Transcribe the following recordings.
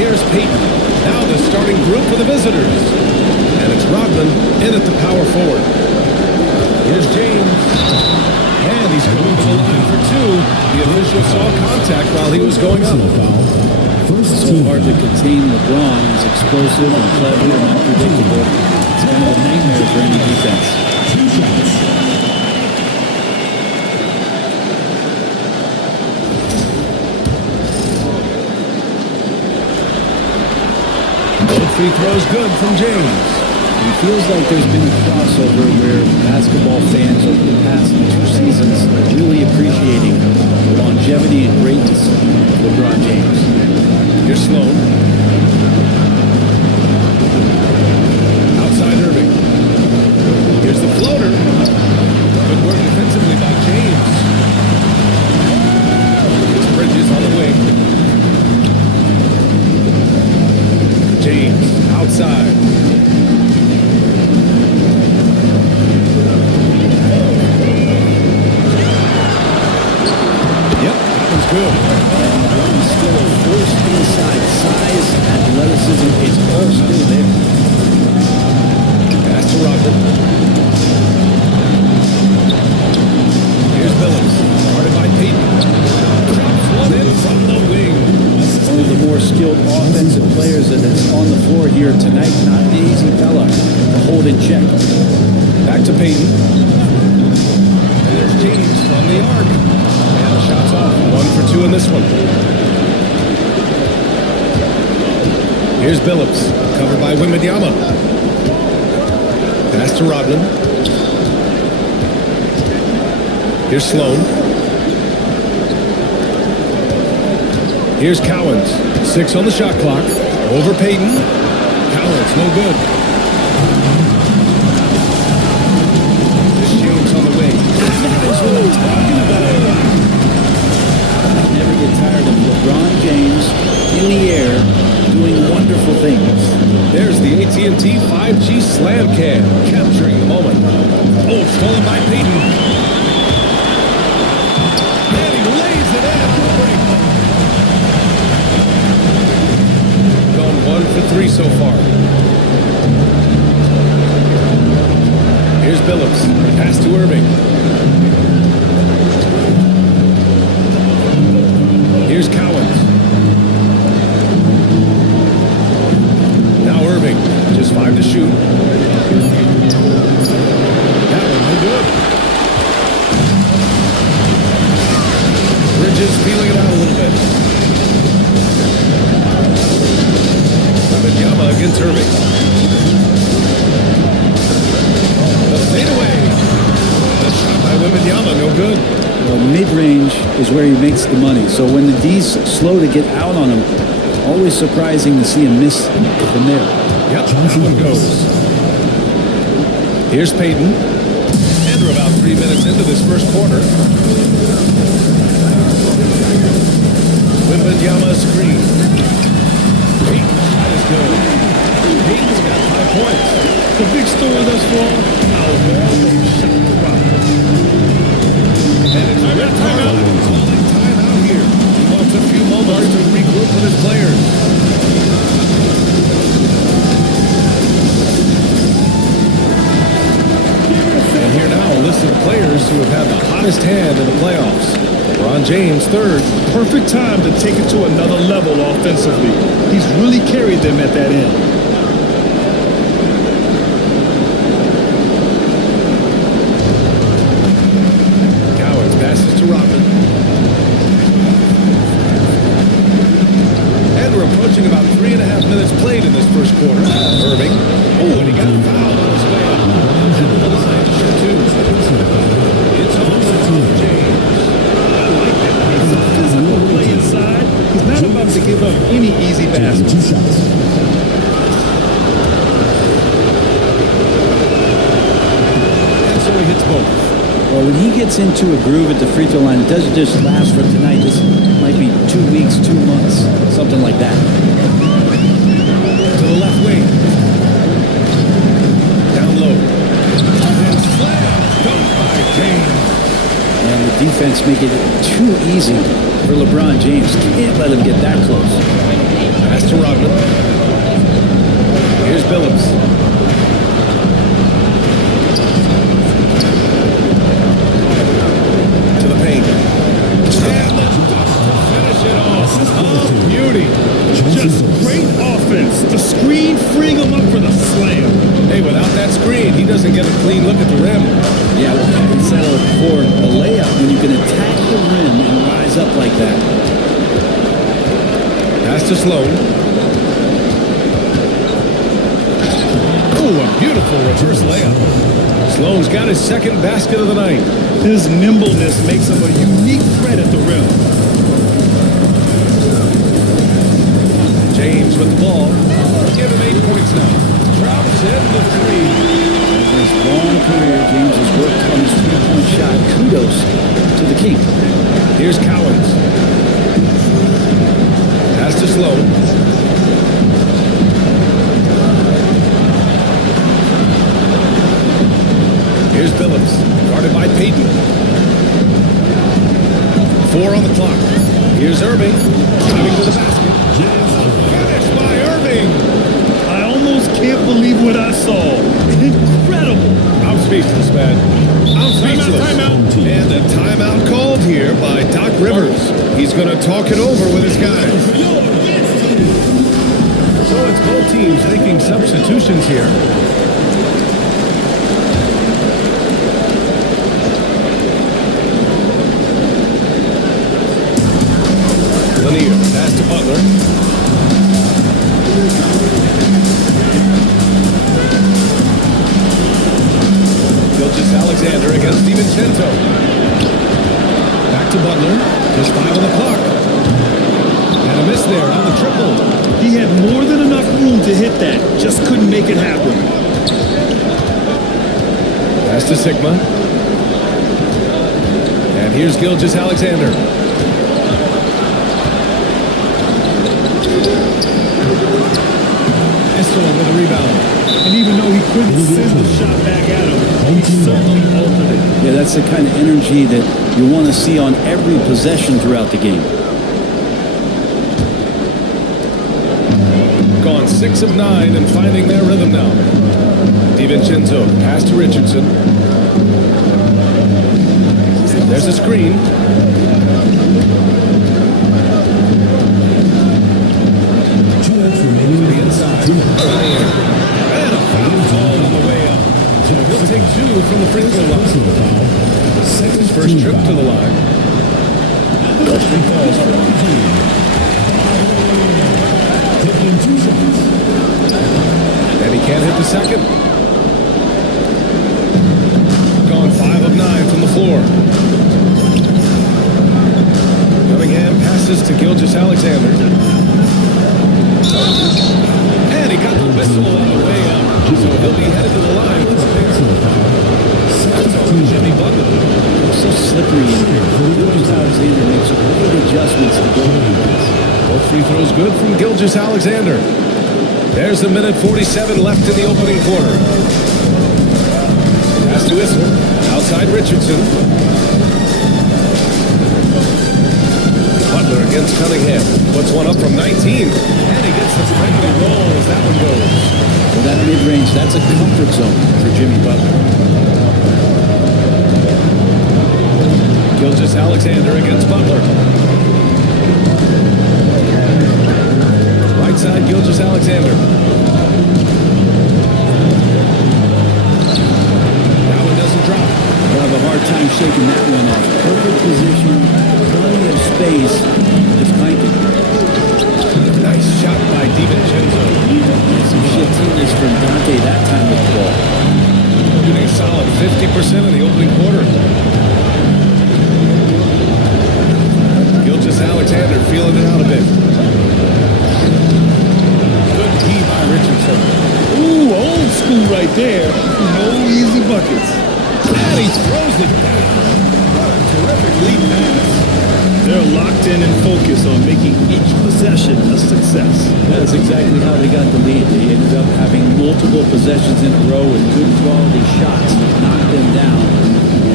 Here's Peyton, now the starting group for the visitors. And it's Rodman in at the power forward. Here's James. And he's going to the line for two. The official saw contact while he was going up. It's so hard to contain LeBron. He's explosive and clever and unpredictable. It's kind of a nightmare for any defense. Both free throws good from James. It feels like there's been a crossover where basketball fans over the past 2 seasons are really appreciating the longevity and greatness of LeBron James. Here's Sloan. Outside Irving. Here's the floater. Good work defensively by James. Here's Bridges on the wing. James outside. Yep, that was good. And he's still a force inside. Size, athleticism, it's all still there. Pass to Rodman. Here's Billups, guarded by Peyton. Drops one in from the wing. One of the more skilled offensive players that is on the floor here tonight. Not an easy fella to hold in check. Back to Peyton. And there's James from the arc. And the shot's off. 1 for 2 in this one. Here's Billups, covered by Wembanyama. Pass to Rodman. Here's Sloan. Here's Cowens. 6 on the shot clock. Over Peyton. Cowens, no good. There's James on the wing. That's what I'm talking about. I never get tired of LeBron James in the air doing wonderful things. There's the AT&T 5G Slam Cam, capturing the moment. Oh, stolen by Peyton. And he lays it in for the break. Gone 1 for 3 so far. Here's Billups. Pass to Irving. Here's Cowens. Now Irving. Just 5 to shoot. That one no good. Bridges Wembanyama against Irving. The fadeaway. The shot by Wembanyama, no good. Well, mid-range is where he makes the money. So when the D's slow to get out on him, always surprising to see him miss from there. Yep, that one goes. Here's Payton. And we're about 3 minutes into this first quarter. Wembanyama screen. Payton shot is good. Payton's got 5 points. The big story thus far, how well they shot the rock. And it's Red Carlo calling timeout here. He wants a few moments to regroup with his players. And here now, a list of players who have had the hottest hand in the playoffs. LeBron James, third. Perfect time to take it to another level offensively. He's really carried them at that end. Coward passes to Rodman. And we're approaching about 3.5 minutes played in this first quarter. Irving. Oh, and he got fouled on his way up. And the line, sure too. It's on James. It's a physical play inside. He's not about to give up any easy baskets. And so he hits both. Well, when he gets into a groove at the free throw line, it doesn't just last for tonight. This might be 2 weeks, 2 months, something like that. To the left wing. Down low. And slam. Dunk by James. And the defense make it too easy for LeBron James. Can't let him get that close. Pass to Rodman. Here's Billups. To the paint. And the dunk to finish it off. Oh, beauty. Just great offense. The screen freeing him up for the slam. Hey, without that screen, he doesn't get a clean look at the rim. Yeah, well, I settle for a layup when you can attack the rim and rise up like that. Pass to Sloan. Oh, a beautiful reverse layup. Sloan's got his second basket of the night. His nimbleness makes him a unique threat at the rim. James with the ball. Give him 8 points now. Drops in the three. In his long career, James has worked on his three-point shot. Kudos to the king. Here's Cowens. Pass to Sloan. Here's Billups. Guarded by Payton. 4 on the clock. Here's Irving. Driving to the basket. Finished by Irving. I almost can't believe what I saw. Incredible. I'm speechless, man. I'm speechless. Timeout. And a timeout called here by Doc Rivers. He's going to talk it over with his guys. So it's both teams making substitutions here. Lanier, pass to Butler. Gilgeous-Alexander against DiVincenzo. Back to Butler. Just 5 on the clock. And a miss there on the triple. He had more than enough room to hit that. Just couldn't make it happen. Pass to Sigma. And here's Gilgeous-Alexander. Issel with a rebound. And even though he couldn't send the shot back at him, he certainly altered it. Yeah, that's the kind of energy that you want to see on every possession throughout the game. Gone 6 of 9 and finding their rhythm now. DiVincenzo, pass to Richardson. There's a screen. To the inside. And a foul call on the way up. So he'll take 2 from the free throw line. His first trip to the line. Freshman falls for him. Taking 2 shots. at the second. Gone 5 of 9 from the floor. Cunningham passes to Gilgeous-Alexander. And he got the whistle on the way up. So he'll be headed to the line for a pair. That's over Jimmy Butler. It's so slippery in here. Gilgeous-Alexander makes great adjustments to go with this. Both free throws good from Gilgeous-Alexander. There's a minute 47 left in the opening quarter. Pass to Issel. Outside Richardson. Butler against Cunningham. Puts one up from 19. And he gets the friendly roll as that one goes. Well, that mid-range, that's a comfort zone for Jimmy Butler. Gilgeous-Alexander against Butler. Right side, Gilgeous-Alexander. That one doesn't drop. We'll have a hard time shaking that one off. Perfect position, plenty of space, just clanking. Nice shot by DiVincenzo. Some shiftiness from Dante that time with the ball. Shooting a solid 50% in the opening quarter. Gilgeous-Alexander feeling it out a bit. Good D by Richardson. Ooh, old school right there. No easy buckets. And he throws it down. What a terrific lead pass. They're locked in and focused on making each possession a success. That's exactly how they got the lead. They ended up having multiple possessions in a row with good quality shots that knocked them down.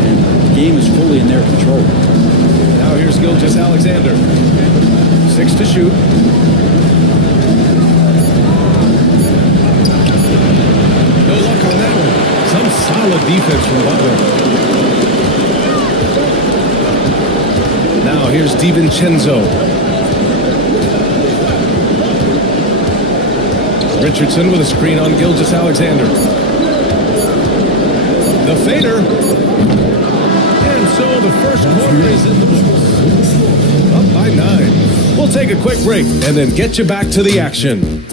And the game is fully in their control. Now here's Gilgeous-Alexander. 6 to shoot. No luck on that one. Some solid defense from Butler. Now here's DiVincenzo. Richardson with a screen on Gilgeous-Alexander. The fader. And so the first quarter is in the books. Up by 9. We'll take a quick break and then get you back to the action.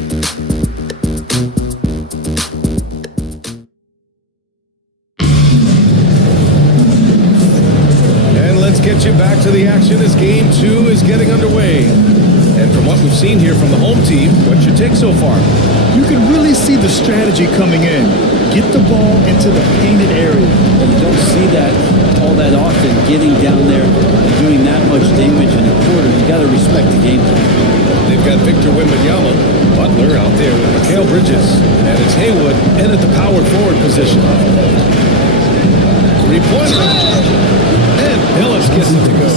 Get you back to the action as game 2 is getting underway. And from what we've seen here from the home team, what's your take so far? You can really see the strategy coming in. Get the ball into the painted area. And you don't see that all that often, getting down there and doing that much damage in a quarter. You got to respect the game plan. They've got Victor Wembanyama, Butler out there with Mikal Bridges, and it's Haywood in at the power forward position. 3-pointer. And Billups gets it to go.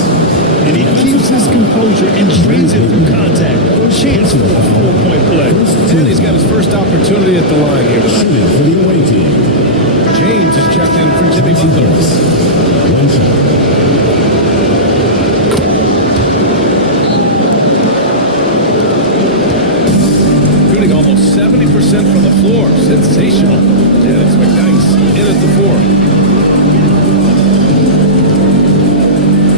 And he keeps his composure and drains it from contact. Chance for a 4-point play. And he's got his first opportunity at the line here tonight. For the away team. James is checked in for Jimmy Butler. Shooting almost 70% from the floor. Sensational. And it's McNice in at the 4.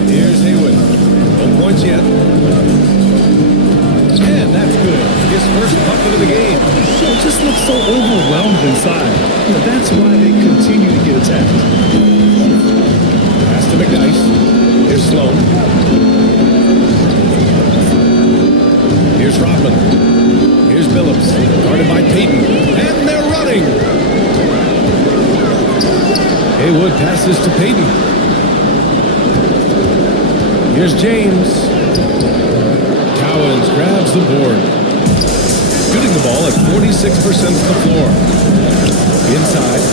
Here's Haywood. No points yet. And that's good. His first bucket of the game. It just looks so overwhelmed inside. But that's why they continue to get attacked. Pass to McNice. Here's Sloan. Here's Rodman. Here's Billups. Guarded by Payton. And they're running. Haywood passes to Payton. Here's James. Cowens grabs the board. Shooting the ball at 46% from the floor. Inside.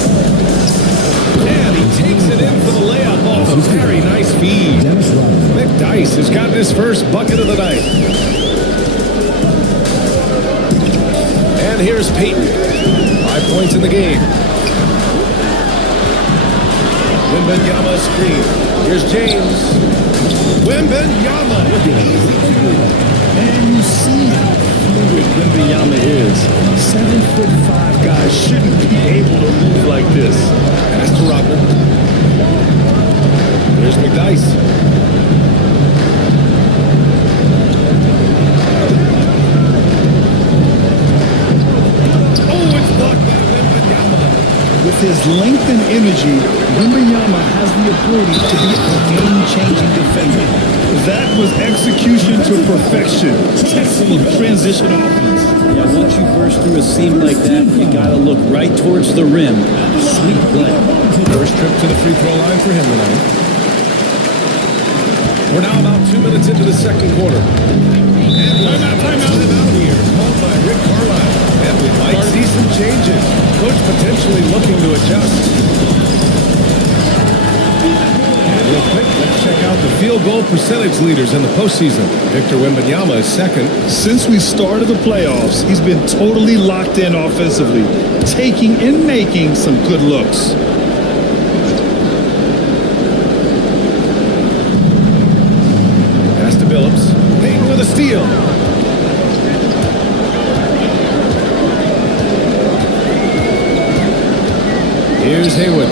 And he takes it in for the layup off a very nice feed. McDyess has gotten his first bucket of the night. And here's Payton. 5 points in the game. Wembanyama screen. Here's James. Wembanyama with the easy 2. And you see how fluid Wembanyama is. 7'5" guys shouldn't be able to move like this. Pass to Rodman. There's McDyess. Oh, it's blocked by Wembanyama. With his length and energy, Wembanyama has the ability to be a game-changing defender. That was execution to perfection. Excellent transition offense. Yeah, once you burst through a seam like that, you got to look right towards the rim. Sweet play. First trip to the free throw line for him tonight. We're now about 2 minutes into the second quarter. And we're timeout here, called by Rick Carlisle. And we might see some changes. Coach potentially looking to adjust. And real quick, let's check out the field goal percentage leaders in the postseason. Victor Wembanyama is second. Since we started the playoffs, he's been totally locked in offensively, taking and making some good looks. Pass to Billups. Payton with a steal. Here's Haywood.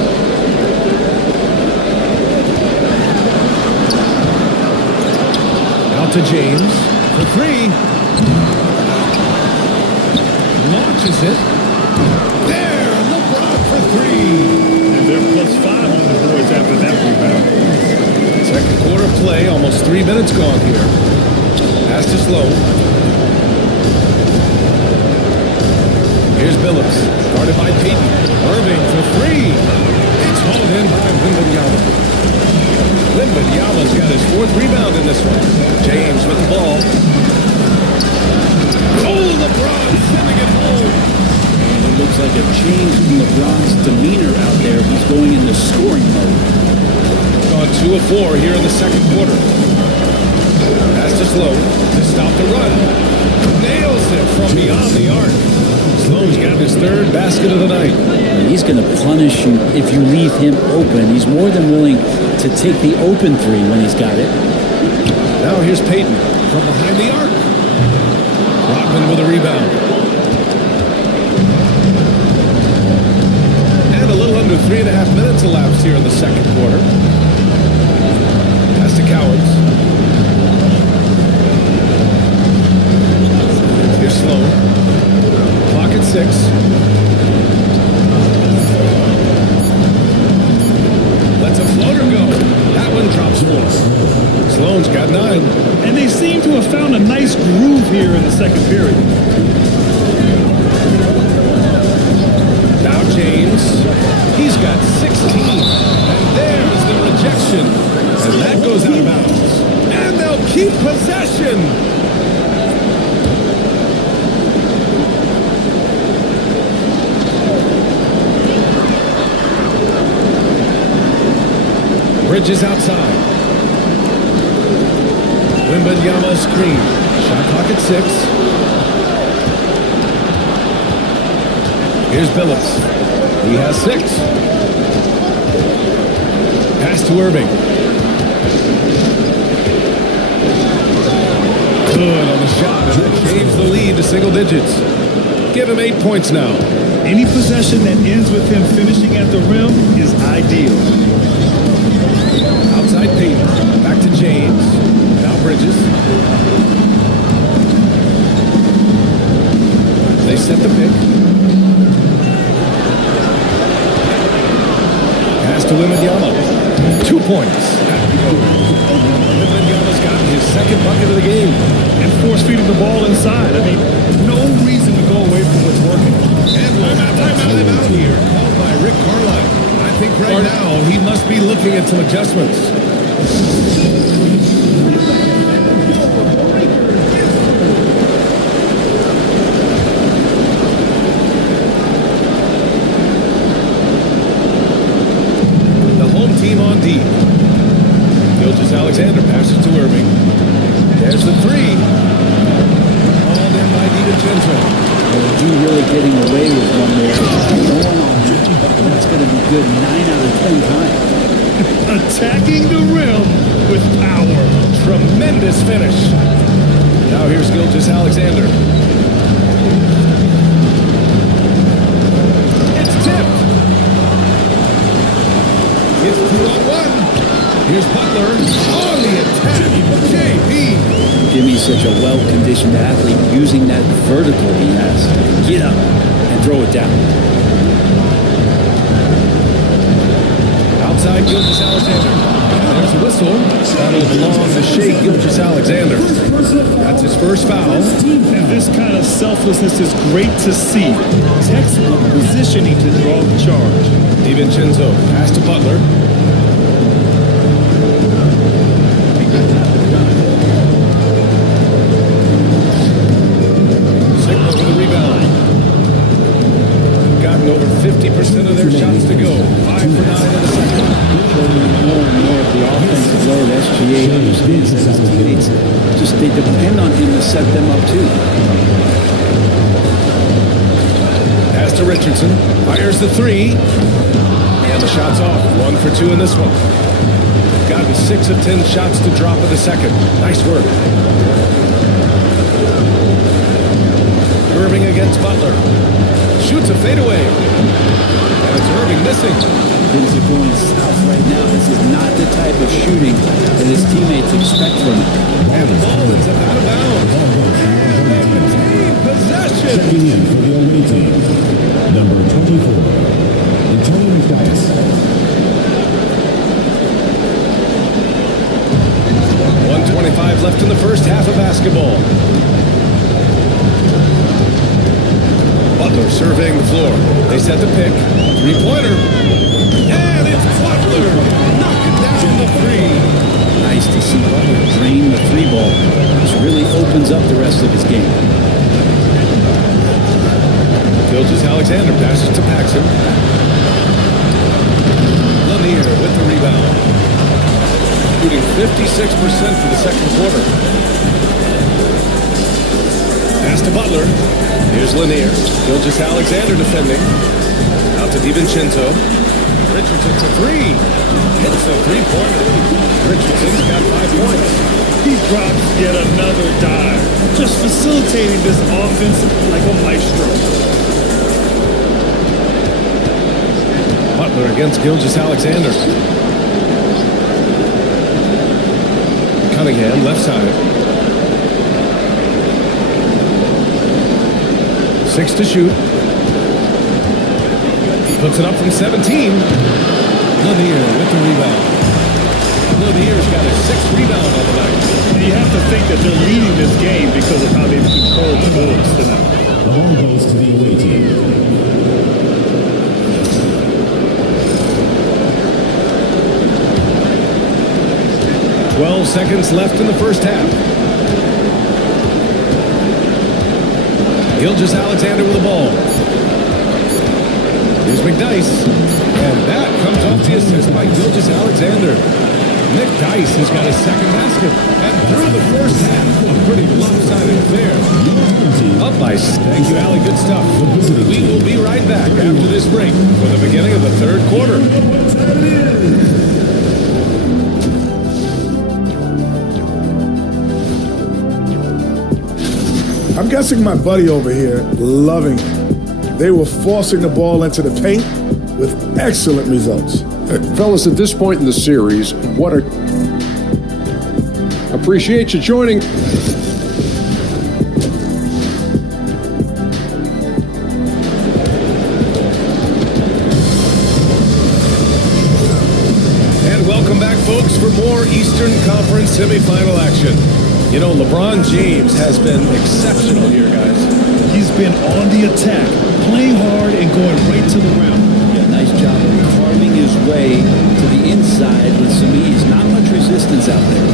Out to James for three. Launches it. There, LeBron for three. And they're +5 on the boards after that rebound. Second quarter play, almost 3 minutes gone here. Pass to Sloan. Here's Billups, guarded by Payton. Irving for three. It's hauled in by Wembanyama. Wembanyama's got his fourth rebound in this one. James with the ball. Oh, LeBron sending it home. And it looks like a change in LeBron's demeanor out there. He's going into scoring mode. Gone 2 of 4 here in the second quarter. Pass to Sloan to stop the run. Nails it from beyond the arc. Sloan's got his third basket of the night. And he's going to punish you if you leave him open. He's more than willing to take the open three when he's got it. Now here's Payton from behind the arc. Rodman with a rebound. And a little under 3.5 minutes elapsed here in the second quarter. Pass to Cowards. Here's Sloan. Clock at 6. Lets a floater go. That one drops 4. Sloan's got 9. And they seem to have found a nice groove here in the second period. Now James. He's got 16. And there's the rejection. And that goes out of bounds. And they'll keep possession. Bridges outside. Wembanyama screen. Shot clock at 6. Here's Billups. He has 6. Pass to Irving. Good on the shot, and that shaves the lead to single digits. Give him 8 points now. Any possession that ends with him finishing at the rim is ideal. Outside Payton. Back to James. Now Bridges. They set the pick. Pass to Wembanyama. 2 points. Wembanyama's gotten his second bucket of the game. And force feeding the ball inside. I mean, no reason to go away from what's working. And timeout here. Called by Rick Carlisle. I think right now he must be looking at some adjustments. The home team on D. Gilgeous-Alexander passes to Irving. There's the 3. Called in by DiVincenzo. You really getting away with one there. Going on. That's going to be good 9 out of 10 times. Attacking the rim with power. Tremendous finish. Now here's Gilgeous-Alexander. It's tipped. It's 2-on-1. Here's Butler on the attack. JP. Jimmy's such a well-conditioned athlete, using that vertical he has. Get up and throw it down. inside Gilgeous-Alexander. And there's a whistle. That'll belong to Shai Gilgeous-Alexander. That's his first foul. And this kind of selflessness is great to see. Textbook positioning to draw the charge. DiVincenzo pass to Butler. Sigma for the rebound. Gotten over 50% of their shots to go. 5 for 9 in the second. More and more of the offensive load, SGA understands that his teammates they depend on him to set them up too. Pass to Richardson. Fires the three. And the shot's off. 1 for 2 in this one. Gotten 6 of 10 shots to drop in the second. Nice work. Irving against Butler. Shoots a fadeaway. And it's Irving missing. Things are going south right now. This is not the type of shooting that his teammates expect from him. And the ball is out of bounds. And they retain possession. Checking in for the away team, number 24, Antonio McDyess. 1:25 left in the first half of basketball. Butler surveying the floor. They set the pick. Three-pointer. And it's Butler knocking down the three. Nice to see Butler drain the three ball. This really opens up the rest of his game. Gilgeous-Alexander passes to Paxson. Lanier with the rebound. Shooting 56% for the second quarter. Pass to Butler. Here's Lanier. Gilgeous-Alexander defending. Out to DiVincenzo. Richardson for three. Hits a three-pointer. Richardson's got 5 points. He drops yet another dive. Just facilitating this offense like a maestro. Butler against Gilgeous-Alexander. Cunningham, left side. 6 to shoot. Puts it up from 17. Lanier with the rebound. Lanier's got his 6th rebound on the night. And you have to think that they're leading this game because of how they've controlled the Bullets tonight. The ball goes to the away team. 12 seconds left in the first half. Gilgeous-Alexander with the ball. Here's McDyess. And that comes off the assist by Gilgeous-Alexander. Nick Dice has got his second basket. And through the first half, a pretty lopsided affair. Up by. Thank you, Allie. Good stuff. We will be right back after this break for the beginning of the third quarter. I'm guessing my buddy over here loving it. They were forcing the ball into the paint with excellent results. Fellas, at this point in the series, appreciate you joining. And welcome back, folks, for more Eastern Conference semifinal action. You know, LeBron James has been exceptional here, guys. He's been on the attack, playing hard and going right to the rim. Yeah, nice job of carving his way to the inside with some ease. Not much resistance out there.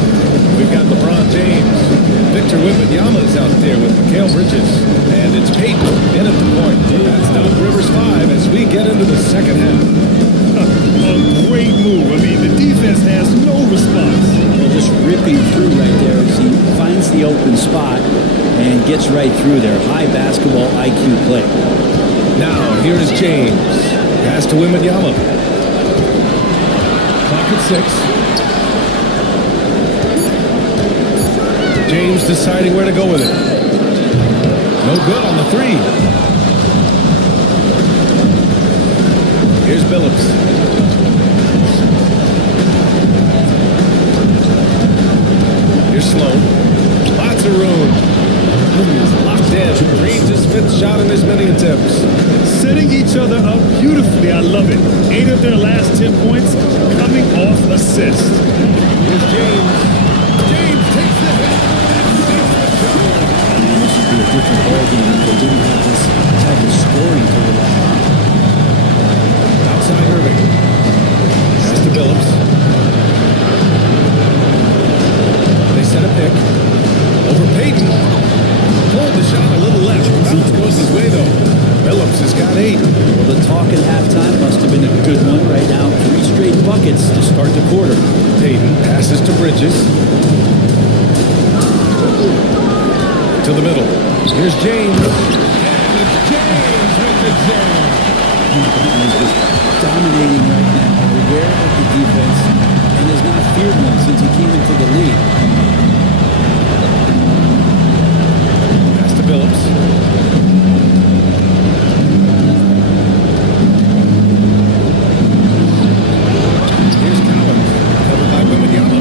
We've got LeBron James. Victor Wembanyama is out there with Mikal Bridges. And it's Peyton in at the point. That's Doc Rivers 5 as we get into the second half. A great move. I mean, the defense has no response. They're just ripping through right there as he finds the open spot and gets right through there. High basketball IQ play. Now, here is James. Pass to Wembanyama. Clock at 6. James deciding where to go with it. No good on the three. Here's Billups. Here's Sloan. Lots of room. Locked in. Green's his 5th shot in as many attempts. Setting each other up beautifully. I love it. 8 of their last 10 points coming off assist. Here's James. James takes the hit. This would be a different ballgame if they didn't have this type of scoring to rely on. Outside Irving. Pass to Billups. They set a pick. Over Payton. Pulled the shot a little left. Bounce goes his way, though. Billups has got 8. Well, the talk at halftime must have been a good one. Right now, 3 straight buckets to start the quarter. Payton passes to Bridges. To the middle. Here's James. And it's James with the jam. He's just dominating right now, aware of the defense, and has not feared one since he came into the league. Pass to Billups. Here's Collins. Covered by Wembanyama.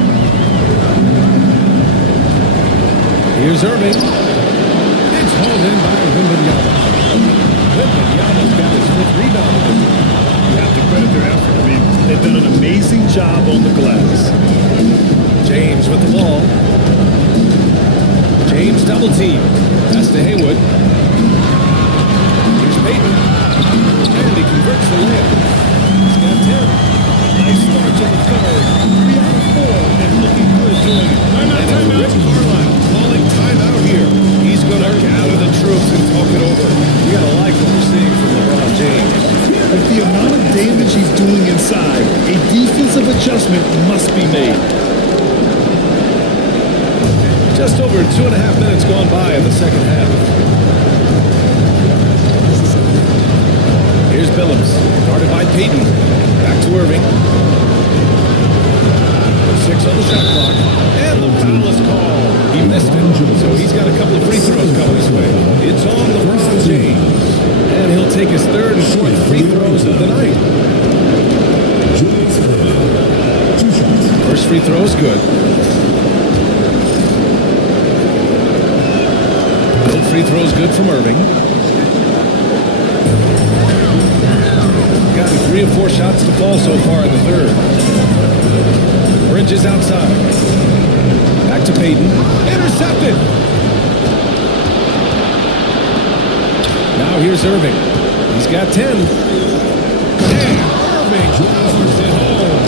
Here's Irving. It's hauled in by Wembanyama. Wembanyama's got his 5th rebound of the game. You have to credit their effort. I mean, they've done an amazing job on the glass. James with the ball. James double team. Pass to Haywood. Here's Payton. And he converts the layup. He's got 10. Nice start to the third. 3 out of 4 and looking good doing it. And Rick Carlisle calling timeout here. He's going to gather the troops and talk it over. You got to like what we're seeing from LeBron James. With the amount of damage he's doing inside, a defensive adjustment must be made. Just over 2.5 minutes gone by in the second half. Here's Billups, guarded by Payton. Back to Irving. 6 on the shot clock. And the foul is called. He missed it, so he's got a couple of free throws coming his way. It's on LeBron James. And he'll take his 3rd and 4th free throws of the night. First free throw is good. Both free throws good from Irving. Gotten 3 of 4 shots to fall so far in the 3rd. Bridges outside. Back to Payton. Intercepted. Now here's Irving. He's got 10. And Irving hammers it home.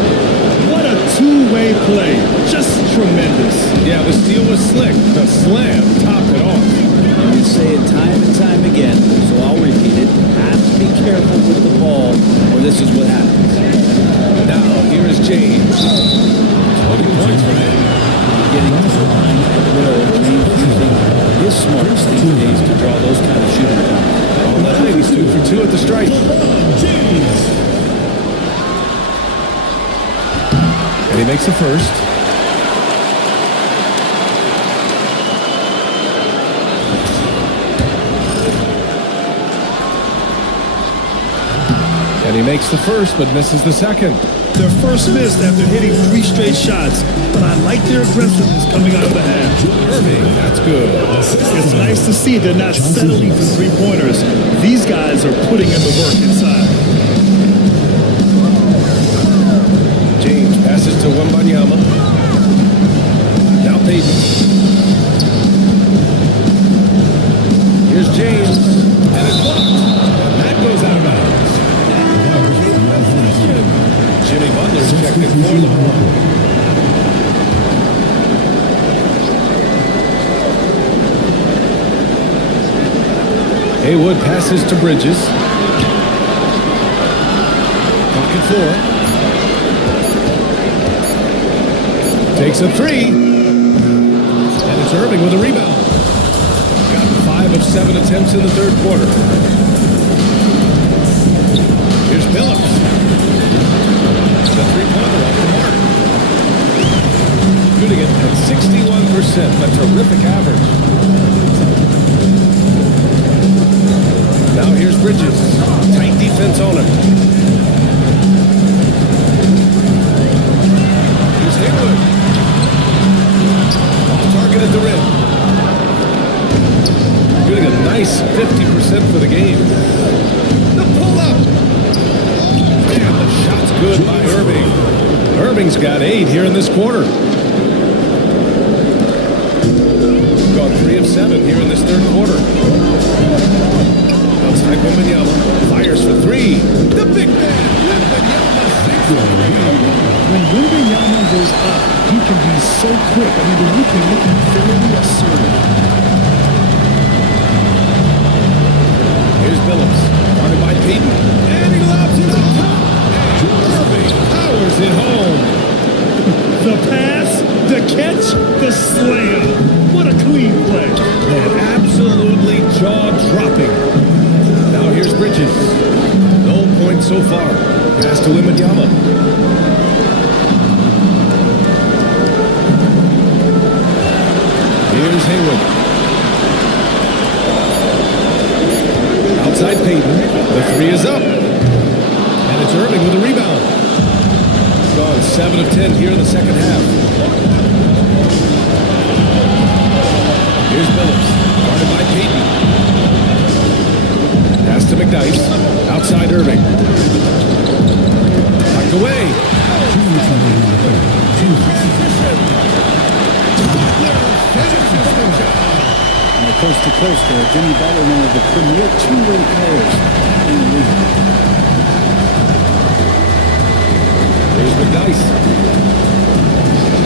What a two-way play. Just tremendous. Yeah, the steal was slick. The slam topped it off. You say it time and time again, so I'll repeat it. Have to be careful with the ball, or this is what happens. Now here is James. 20 points for him. Getting to the line at will, James using his smarts these days to draw those kind of shooting fouls. On the night, he's 2 for 2 at the stripe. And he makes the first. And he makes the first, but misses the second. Their first miss after hitting 3 straight shots, but I like their aggressiveness coming out of the half. Irving, that's good. It's nice to see they're not settling for 3-pointers. These guys are putting in the work inside. James passes to Wembanyama. Now Payton. Here's James. And it's blocked. And that goes out of bounds. Jimmy Butler's checked it for LeBron. Haywood passes to Bridges. Pocket 4. Takes a 3. And it's Irving with a rebound. Got 5 of 7 attempts in the 3rd quarter. Here's Billups. The 3-pointer off the mark. Shooting it at 61%. A terrific average. Now here's Bridges. Tight defense on him. Here's Haywood. Off target at the rim. Shooting a nice 50% for the game. The pull-up. Irving's got 8 here in this quarter. Gone 3 of 7 here in this third quarter. Outside Wembanyama fires for 3. The big man, Wembanyama, 6 for 3. When Wembanyama goes up, he can be so quick. I mean, the rookie looking very assertive. Here's Billups, guarded by Peyton, and he lobs it up top. And Irving powers it home. The pass, the catch, the slam. What a clean play. And absolutely jaw-dropping. Now here's Bridges. No points so far. Pass to Wembanyama. Here's Hayward. Outside Peyton. The 3 is up. And it's Irving with a rebound. Gone 7 of 10 here in the second half. Here's Billups. Guarded by Peyton. Pass to McDyess. Outside Irving. Knocked away. And the coast to coast there, Jimmy Butler, one of the premier two-way players in the league. There's McDyess.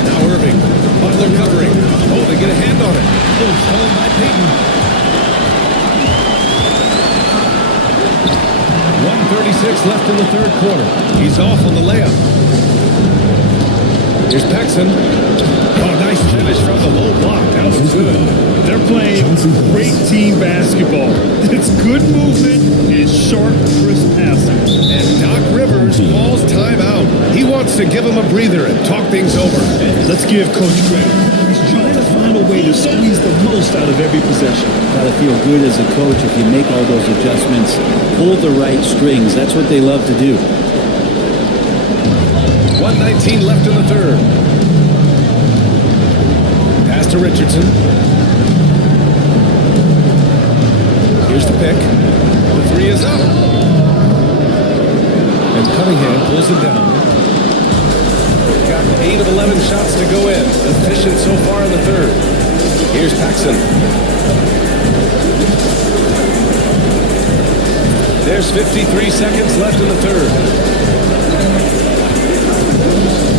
Now Irving. Butler covering. Oh, they get a hand on it. Oh, stolen by Peyton. 1:36 left in the third quarter. He's off on the layup. Here's Paxson. Oh, nice finish from the low block. That was good. They're playing great team basketball. It's good movement. It's sharp, crisp passing. And Doc Rivers calls timeout. He wants to give him a breather and talk things over. Let's give Coach credit. He's trying to find a way to squeeze the most out of every possession. Gotta feel good as a coach if you make all those adjustments, pull the right strings. That's what they love to do. 1:19 left in the third. Pass to Richardson. Here's the pick. The 3 is up. And Cunningham pulls it down. Got 8 of 11 shots to go in. Efficient so far in the third. Here's Paxson. There's 53 seconds left in the third.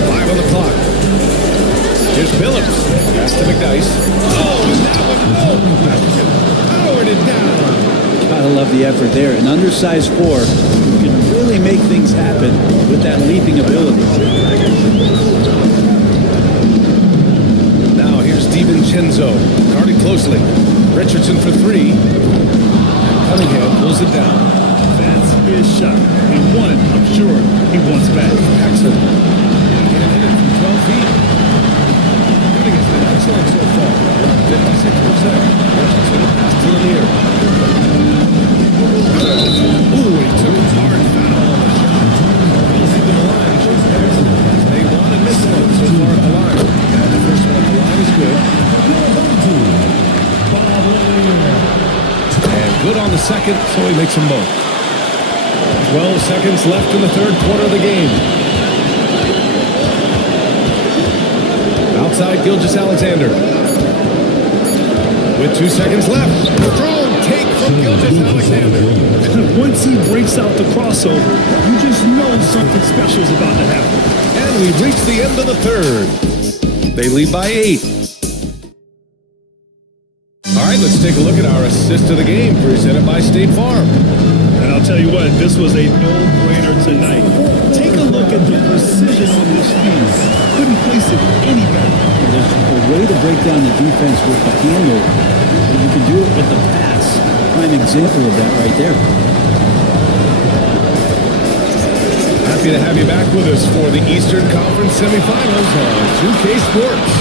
5 on the clock. Here's Billups. Pass to McDyess. Oh, and that one. Oh, powered it down. Gotta love the effort there. An undersized 4 can really make things happen with that leaping ability. Now here's DiVincenzo. Guarded closely. Richardson for 3. And Cunningham pulls it down. That's his shot. And one, I'm sure, he wants back. Paxson. Can't hit it from 12 feet. Shooting has been excellent so far. 56%. Richardson pass to Lanier. Ooh, he took a hard foul on the shot. He'll see the line. They want to miss one so far at the line. And the first one at the line is good. And good on the second, so he makes them both. 12 seconds left in the third quarter of the game. Outside Gilgeous-Alexander. With 2 seconds left. Strong take from Gilgeous-Alexander. Once he breaks out the crossover, you just know something special is about to happen. And we've reached the end of the third. They lead by 8. All right, let's take a look at our assist of the game presented by State Farm. And I'll tell you what, this was a no-brainer tonight. Take a look at the precision on this feed. Couldn't place it any better. There's a way to break down the defense with the handle. You can do it with the pass. Prime example of that right there. Happy to have you back with us for the Eastern Conference semifinals on 2K Sports.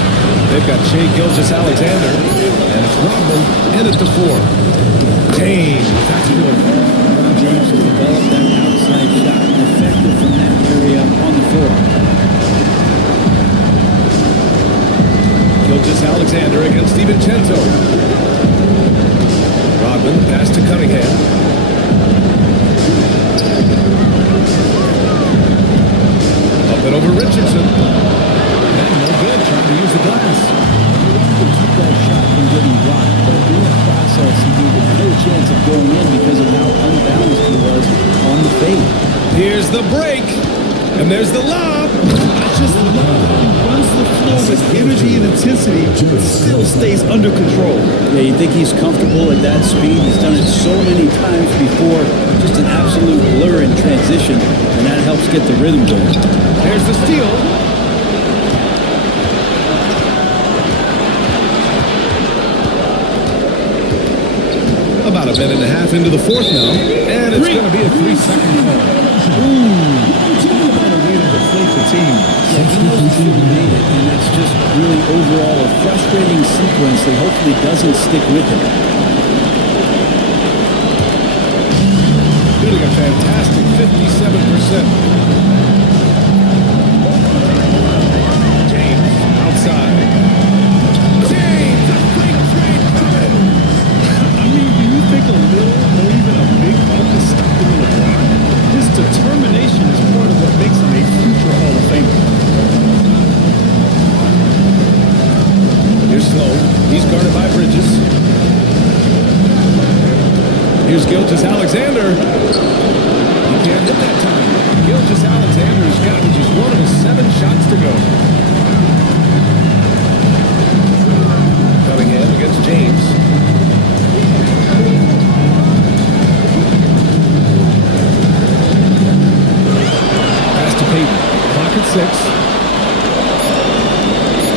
They've got Shai Gilgeous-Alexander, and it's Rodman in at the 4. James, that's good. James will develop that outside shot effective from that area on the floor. Gilgeous-Alexander against DiVincenzo. Rodman, pass to Cunningham. Up and over Richardson. fade. Here's the break. And there's the lob. I just love how he runs the floor with energy and intensity, but still stays under control. Yeah, you think he's comfortable at that speed? He's done it so many times before. Just an absolute blur in transition, and that helps get the rhythm going. There's the steal. About a minute and a half into the fourth now, and it's going to be a 3-second call. Talk about a way to deflate the team. Yeah, he knows he should have made it, and that's just really overall a frustrating sequence that hopefully doesn't stick with him. Shooting a fantastic 57%. James outside. James, a great trade coming. I mean, do you think a little or even a big bump is stopping LeBron? His determination is part of what makes him a future Hall of Famer. Here's Slow. He's guarded by Bridges. Here's Gilgeous-Alexander. He can't hit that time. Gilgeous-Alexander's gotten just one of his 7 shots to go. Cunningham against James. Pass to Payton. Clock at 6.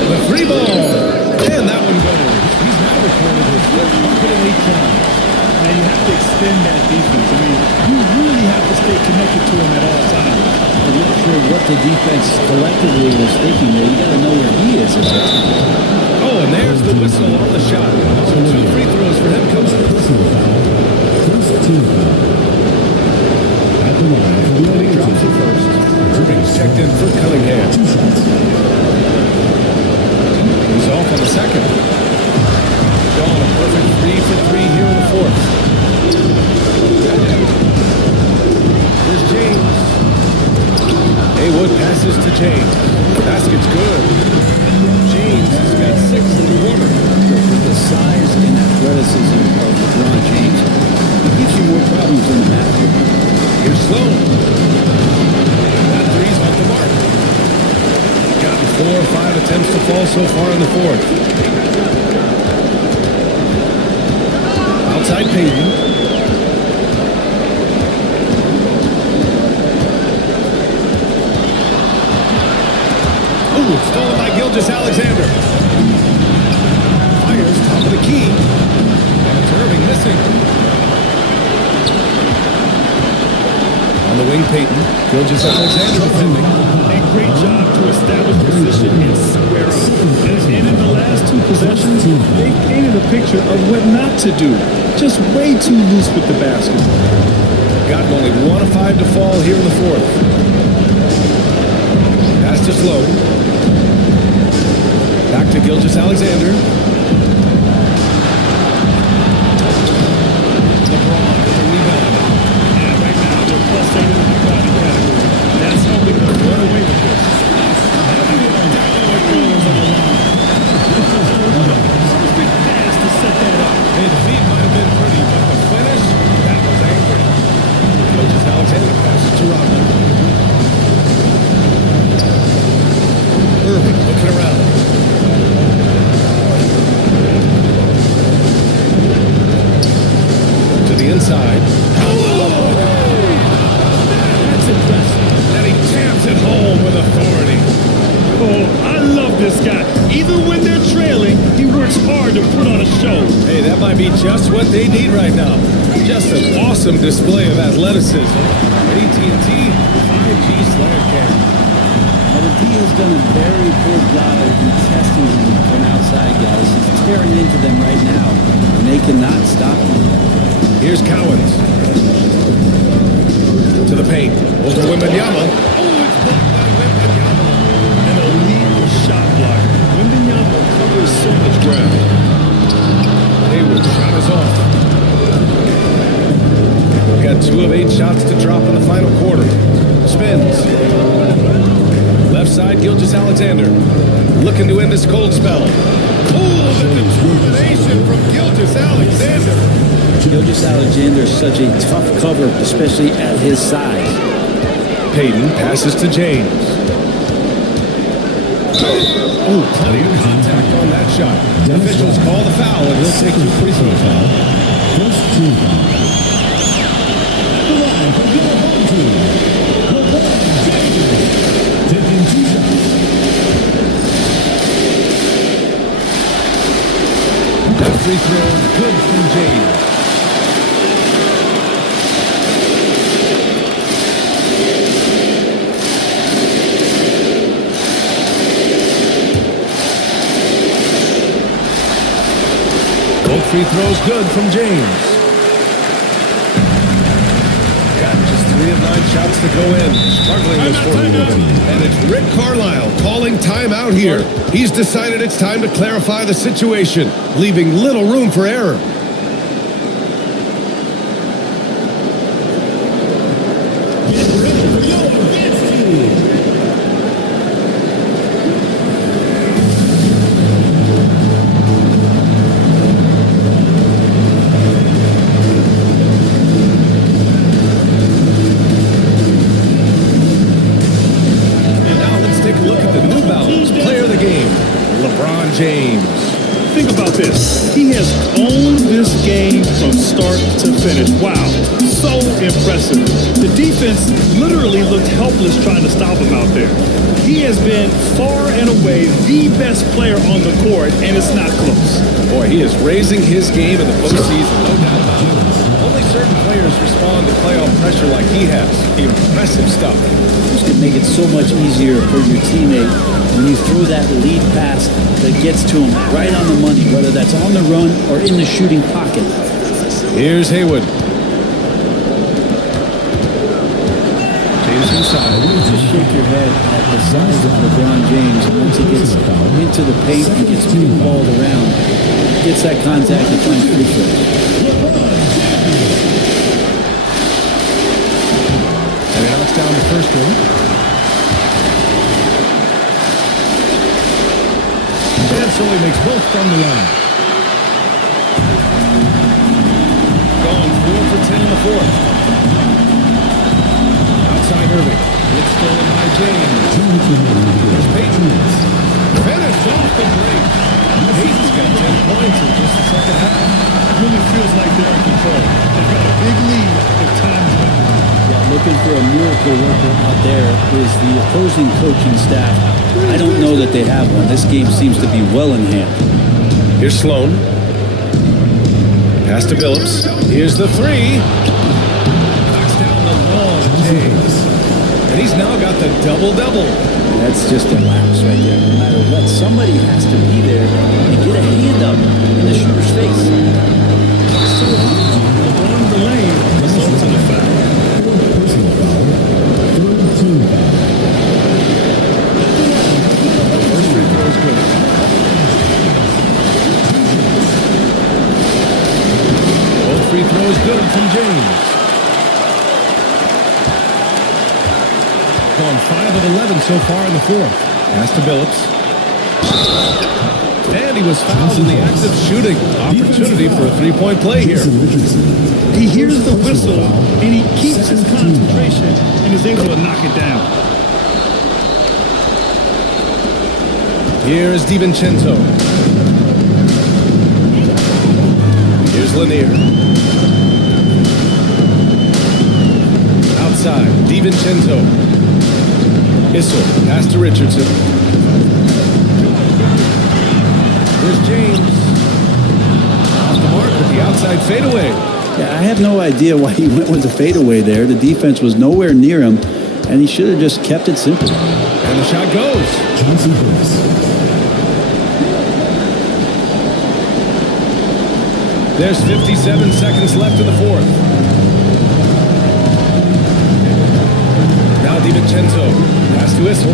The 3 ball. And that one goes. He's now recorded his 5th bucket in 8 times. Now you have to extend that defense. I mean, you really have to stay connected to him at all times. I'm not sure what the defense collectively was thinking there. You got to know where he is at that time. Oh, and there's the whistle on the shot. So 2 free throws for him coming up. Personal foul. First team foul. At the line for the He drops it first. Irving's checked in for Cunningham. 2 shots. He's off on the second. Shaw a perfect 3 for 3 here in the fourth. Here's James. Haywood passes to James. Basket's good. James has got 6 in the quarter. With the size and athleticism of LeBron James, it gives you more problems than the basket. Here's Sloan. That 3's off the mark. Gotten 4 or 5 attempts to fall so far in the fourth. Outside Payton. Ooh, stolen by Gilgeous-Alexander. Fires top of the key. And it's Irving missing. On the wing, Payton. Gilgeous-Alexander defending. A great job to establish position and square up. And in the last 2 possessions, they painted a picture of what not to do. Just way too loose with the basket. Gotten only 1 of 5 to fall here in the fourth. Pass to Slow. Back to Gilgeous-Alexander. LeBron with the rebound. And right now, they're +8 in the rebounding category. That's helping them run away with this. Perfect pass to set that up. Hey, the feed might have been pretty, but the finish, that was angry. Gilgeous-Alexander passes to Rodman. Irving looking around. To the inside. That's impressive. And he jams it home with authority. Oh, I love this guy. Even when they're trailing, he works hard to put on a show. Hey, that might be just what they need right now. Just an awesome display of athleticism. AT&T 5G Slayer Cam. Well, the D has done a very poor job of contesting him from outside, guys. He's tearing into them right now, and they cannot stop him. Here's Cowens. To the paint. Over to Wembanyama. Oh, it's blocked by Wembanyama. An elite shot block. Wembanyama covers so much ground. Haywood shot is off. Got 2 of 8 shots to drop in the final quarter. Spins. Left side, Gilgeous-Alexander. Looking to end this cold spell. Oh, the determination from Gilgeous-Alexander. Gilgeous Alexander is such a tough cover, especially at his size. Payton passes to James. Oh, plenty of contact on that shot. The officials call the foul, and he'll take 2 free throws. First team foul. The line for your home team. LeBron James. Taking 2 shots. That free throw good from James. Both free throws good from James. Got just 3 of 9 shots to go in. Struggling this 41. And it's Rick Carlisle calling timeout here. He's decided it's time to clarify the situation, leaving little room for error. Get ready for your advance team. LeBron James. Think about this. He has owned this game from start to finish. Wow. So impressive. The defense literally looked helpless trying to stop him out there. He has been far and away the best player on the court, and it's not close. Boy, he is raising his game in the postseason, no doubt about it. Only certain players respond to playoff pressure like he has. Impressive stuff. This could make it so much easier for your teammate when you throw that lead pass that gets to him right on the money, whether that's on the run or in the shooting pocket. Here's Haywood. James inside. Just shake your head at the size of LeBron James, and once he gets into the paint and gets pinballed around, gets that contact and finds free throws. And he knocks down the first one. And so he makes both from the line. Gone 4 for 10 in the fourth. Outside Irving. It's stolen by James. There's Payton. Finished off the break. Payton's got 10 points in just the second half. It really feels like they're in control. They've got a big lead with time's running. Yeah, looking for a miracle worker out there is the opposing coaching staff. I don't know that they have one. This game seems to be well in hand. Here's Sloan. Pass to Billups. Here's the three. Knocks down the long James. And he's now got the double-double. That's just a lapse right there. No matter what, somebody has to be there and get a hand up in the shooter's face. So along the lane results in a foul. Personal foul. Third team foul. First free throw is good. Both free throws good from James. Gone 5 of 11 so far in the fourth. Pass to Billups. And he was fouled in the act of shooting. Opportunity for a three-point play here. He hears the whistle, and he keeps his concentration and is able to knock it down. Here is DiVincenzo. Here's Lanier. Outside, DiVincenzo. Issel, pass to Richardson. Here's James. Off the mark with the outside fadeaway. Yeah, I have no idea why he went with the fadeaway there. The defense was nowhere near him, and he should have just kept it simple. And the shot goes. Chauncey Billups. There's 57 seconds left in the fourth. Now DiVincenzo. Pass to Issel.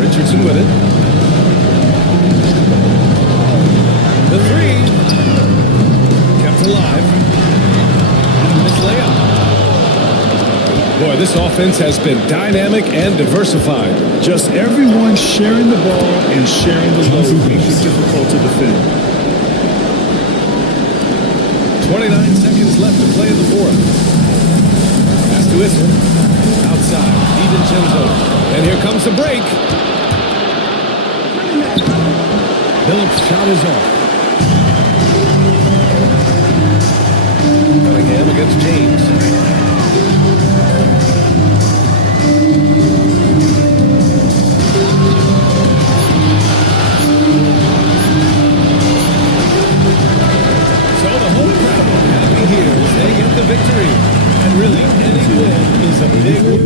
Richardson with it. The three. Kept alive. This layup. Boy, this offense has been dynamic and diversified. Just everyone sharing the ball and sharing the load makes it difficult to defend. 29 seconds left to play in the fourth. Pass to Issa. Outside. DiVincenzo. And here comes the break. Phillips' shot is off. Cunningham against James. So the home crowd happy here as they get the victory. And really, any win is a big win.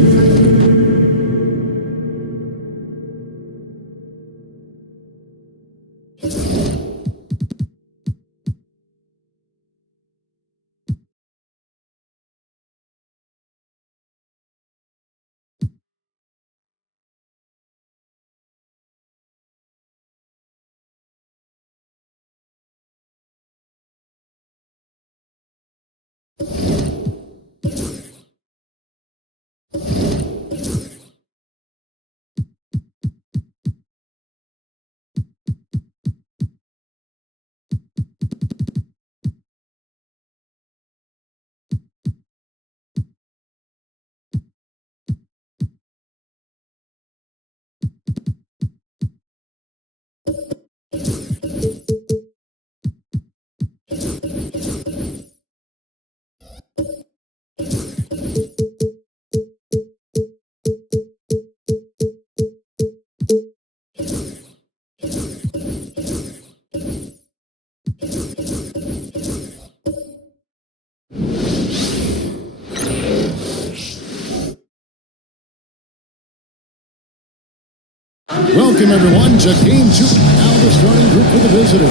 Welcome, everyone, to Game 2. Now the starting group for the visitors.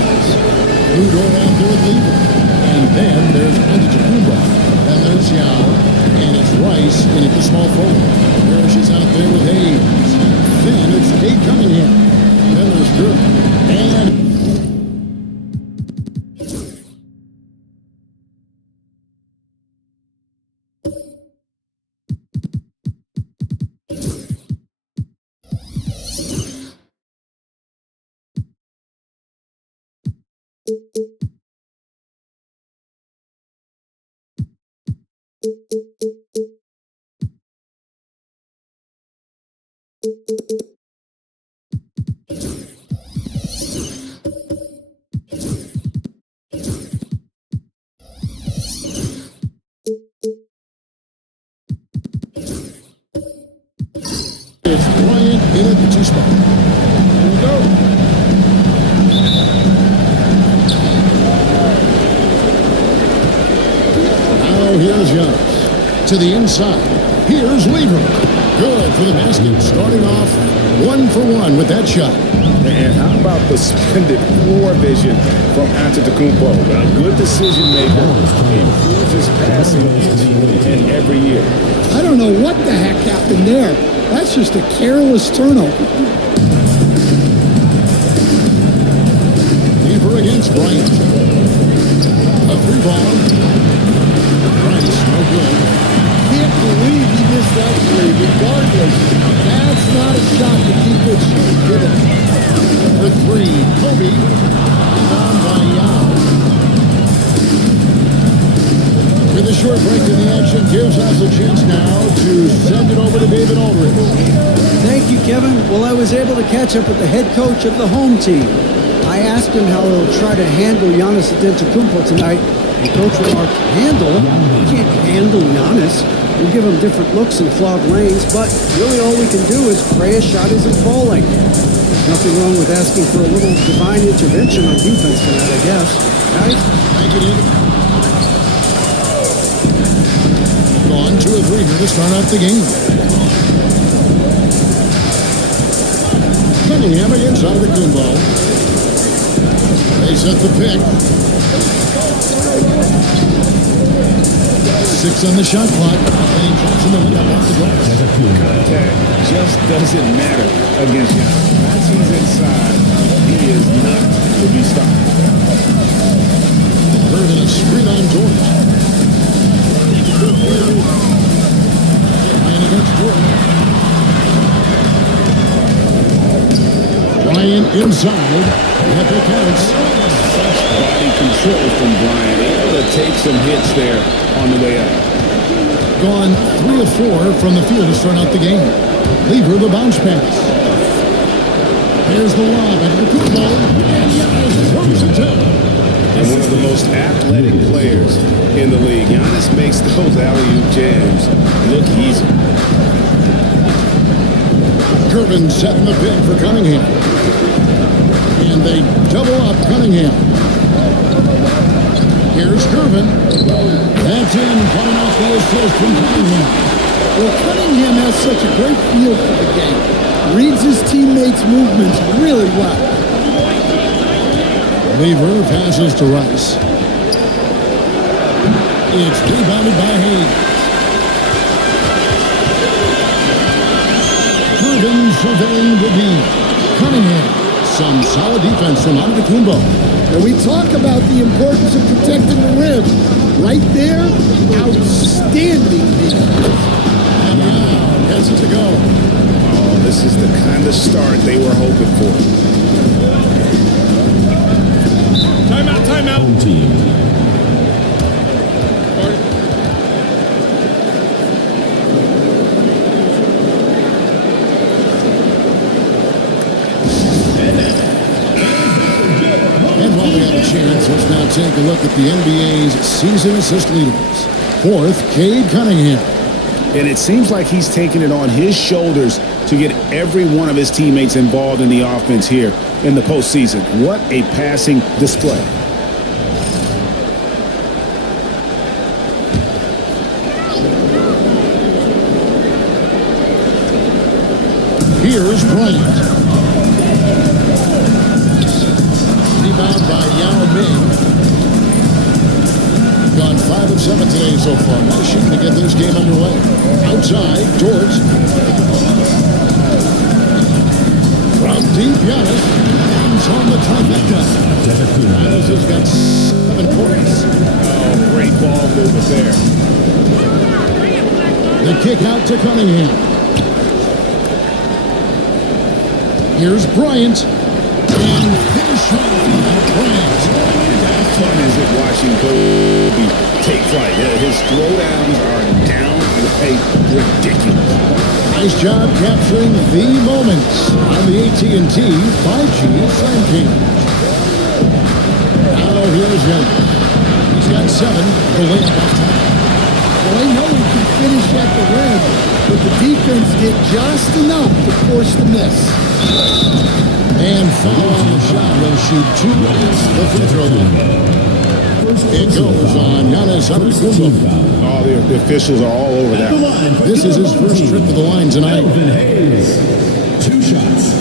Udor out there with Lever. And then there's Antetokounmpo. Then there's Yao. And it's Rice in at the small forward. Parrish is out there with Hayes. Then it's Cade Cunningham. Then there's Dirk. And it's Bryant in at the 2 spot. Here we go. Now here's Giannis. To the inside. Here's Lever. Good for the basket. Starting off 1 for 1 with that shot. And how about the splendid floor vision from Antetokounmpo? A good decision maker. Improves his passing each and every year. I don't know what the heck happened there. That's just a careless turnover. Lever against Bryant. A 3-ball. Rice, no good. Can't believe he missed that three. Regardless, that's not a shot that he could give it. The 3, Kobe. Down by Yao. With a short break in the action, gives us a chance now to send it over to David Aldridge. Thank you, Kevin. Well, I was able to catch up with the head coach of the home team. I asked him how he'll try to handle Giannis Antetokounmpo tonight. The coach remarked, handle? You can't handle Giannis. We'll give him different looks and clog lanes, but really all we can do is pray a shot isn't falling. Nothing wrong with asking for a little divine intervention on defense tonight, I guess. Guys? Thank you, David. Gone 2 of 3 here to start off the game. Cunningham against Antetokounmpo. They set the pick. 6 on the shot clock. And Johnson the lead off the glass. Contact just doesn't matter against Giannis. Once he's inside, he is not to be stopped. Irvin a screen on George. Ryan against Jordan. Ryan inside. That counts. Such body control from Bryant. Able to take some hits there on the way up. Gone 3 of 4 from the field to start out the game. Lever the bounce pass. There's the lob at the football. And Giannis throws it down. And one of the most athletic players in the league. Giannis makes those alley-oop jams look easy. Gervin setting the pick for Cunningham. And they double up Cunningham. Here's Gervin. That's in, coming off the assist from Cunningham. Well, Cunningham has such a great feel for the game. Reads his teammates' movements really well. Lever passes to Rice. It's rebounded by Hayes. Gervin surveying the D. Cunningham. Some solid defense from Antetokounmpo. And we talk about the importance of protecting the rim. Right there, outstanding defense. And now, gets it to go. Oh, this is the kind of start they were hoping for. Timeout. Home team. And while we have a chance, let's now take a look at the NBA's season assist leaders. Fourth, Cade Cunningham. And it seems like he's taking it on his shoulders to get every one of his teammates involved in the offense here in the postseason. What a passing display. Here's Bryant. Rebound by Yao Ming. Gone 5 of 7 today so far. Nice shooting to get this game underway. Outside, George. From deep, Giannis. Hands on the trifecta. Giannis has got 7 points. Oh, great ball movement there. The kick out to Cunningham. Here's Bryant. And finish off Bryant. How fun is it watching Kobe take flight? His throwdowns are downright ridiculous. Nice job capturing the moments on the AT&T 5G Slam King. Now here's Giannis. He's got 7. The layup off top. Well, they know he can finish at the rim, but the defense did just enough to force the miss. And foul on the shot. He'll shoot 2 the free throw line. It goes on Giannis Antetokounmpo. Oh, the officials are all over that. This is his first trip to the line tonight. Elvin Hayes. 2 shots.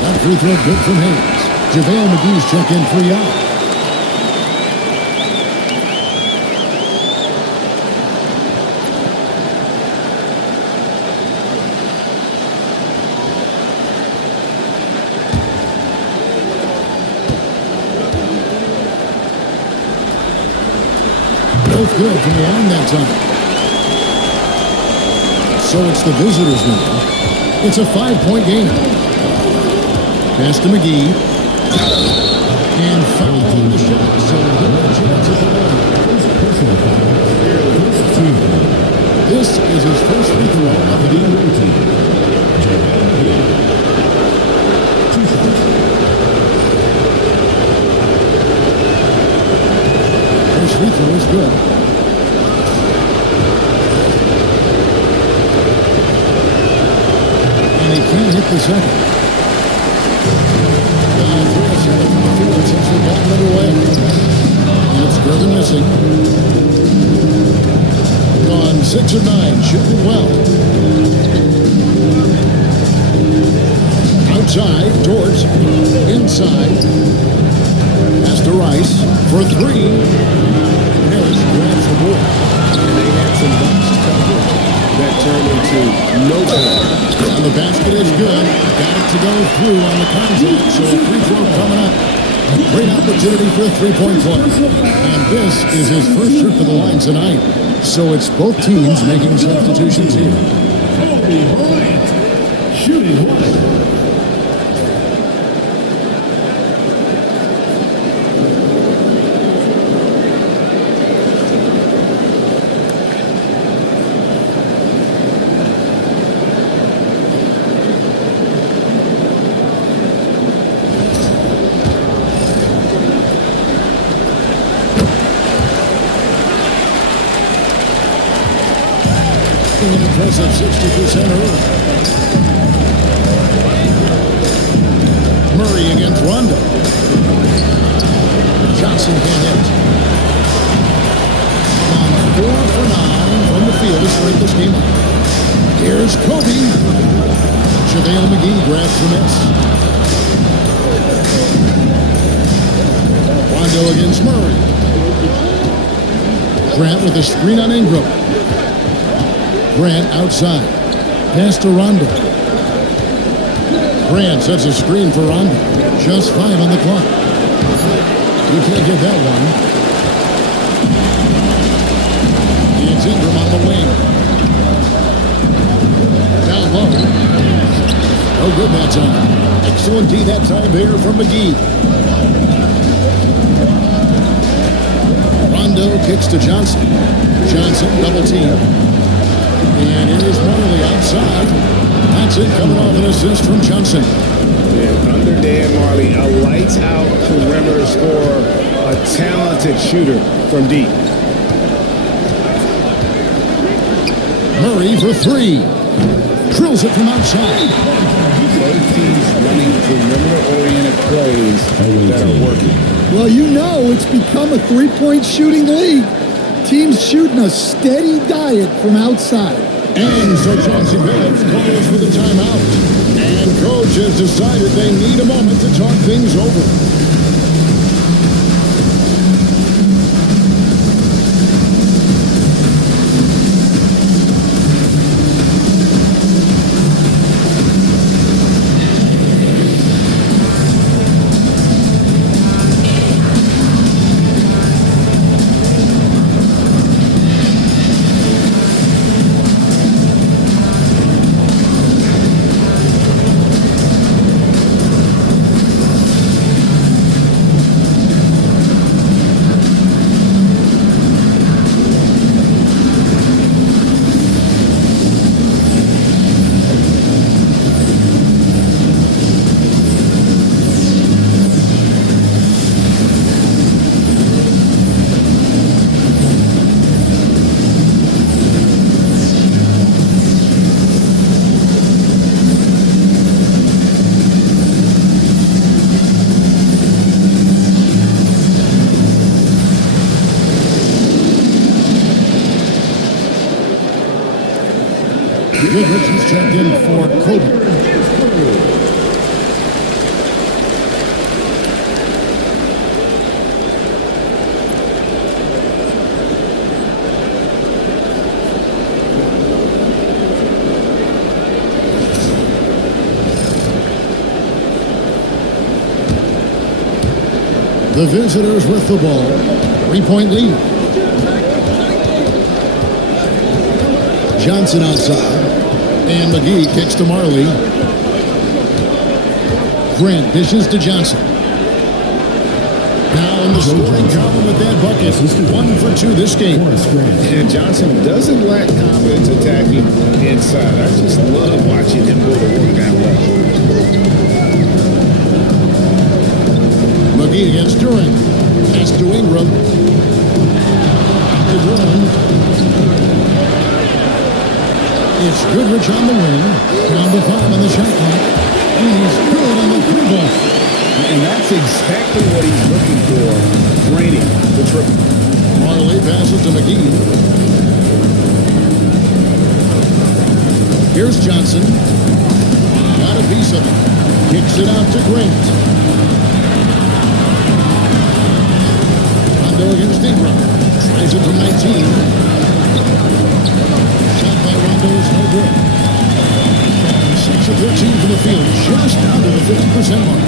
That free throw good from Hayes. JaVale McGee's check in for Yao. Both good from the line that time. So it's the visitors now. It's a 5-point game. Pass to McGee. And foul on the shot. So no chance at the line. This is his first free throw of the game. 2 shots. First free throw is good. And he can't hit the second. Since we got underway. And it's Gervin missing. Gone 6 of 9, shooting well. Outside, George. Inside. Pass to Rice for 3. Harris grabs the board. And they had some box coverage that turned into no good. And the basket is good. Got it to go through on the contact, so a free throw coming up. Great opportunity for a three-point play. And this is his first trip to the line tonight. So it's both teams making substitutions here. Kobe Bryant, shooting one. An impressive 60% early. Murray against Rondo. Johnson can't hit. On 4 for 9 from the field to straight this game up. Here's Kobe. JaVale McGee grabs the miss. Rondo against Murray. Grant with a screen on Ingram. Grant outside. Pass to Rondo. Grant sets a screen for Rondo. Just 5 on the clock. You can't get that one. It's Ingram on the wing. Down low. No good that time. Excellent D that time there from McGee. Rondo kicks to Johnson. Johnson double team. And here's Marley outside. That's it, coming off an assist from Johnson. Yeah, under Dan Marley, a lights-out perimeter scorer, a talented shooter from deep. Murray for 3. Drills it from outside. Both teams running perimeter-oriented plays that are working. Well, you know it's become a three-point shooting league. Teams shooting a steady diet from outside. And so Johnson Billups calls for the timeout. And coach has decided they need a moment to talk things over. Goodrich is checked in for Kobe. The visitors with the ball. 3-point lead. Johnson outside. And McGee kicks to Marley. Grant dishes to Johnson. Now in the scoring column with that bucket. 1 for 2 this game. And Johnson doesn't lack confidence attacking inside. I just love watching him go to work that way. McGee against Durant. Pass to Ingram. To Durant. It's Goodrich on the wing. Down to 5 on the shot clock. And he's good on the 3-ball. And that's exactly what he's looking for. Draining the triple. Marley passes to McGee. Here's Johnson. Got a piece of it. Kicks it out to Grant. Rondo against Ingram. Tries it from 19. Shot by Rondo is no good. 6 of 13 from the field. Just out of the 50% mark.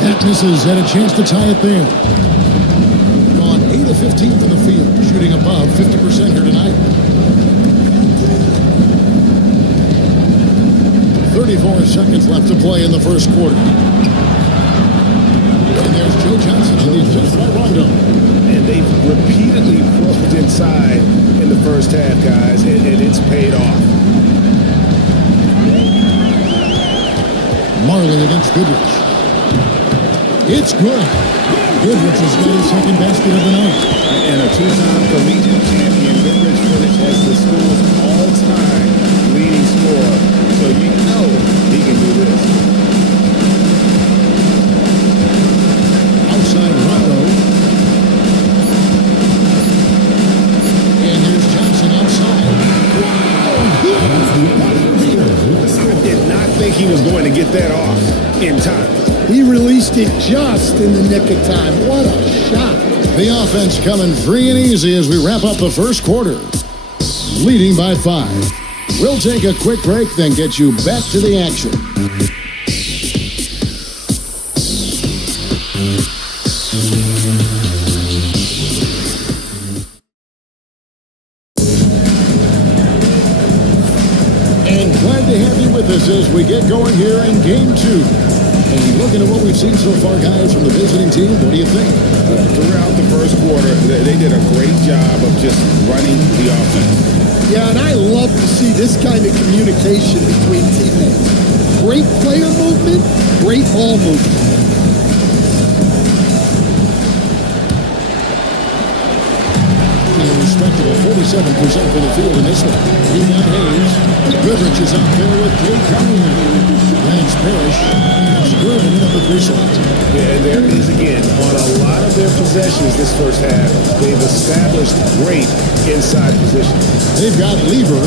That Misses and a chance to tie it there. Gone 8 of 15 from the field, shooting above 50% here tonight. 34 seconds left to play in the first quarter. And there's Joe Johnson to the assist by Rondo. And they've repeatedly probed inside in the first half, guys, and it's paid off. Marley against Goodrich. It's good. Goodrich has got his second basket of the night. And a two-time collegiate champion, Goodrich finished as the school's all-time leading scorer. So you know he can do this. Outside Rondo. And there's Johnson outside. I did not think he was going to get that off in time. He released it just in the nick of time. What a shot. The offense coming free and easy as we wrap up the first quarter. Leading by 5. We'll take a quick break, then get you back to the action. And glad to have you with us as we get going here in Game 2. And looking at what we've seen so far, guys, from the visiting team, what do you think? Throughout the first quarter, they did a great job of just running the offense. Yeah, and I love to see this kind of communication between teammates. Great player movement, great ball movement. A respectable 47% for the field in this one. He got Hayes. Goodrich is out there with Kate Cunningham. Lance Parrish. It's good and at the free slot. Yeah, and there it is again. On a lot of their possessions this first half, they've established great inside position. They've got Lever.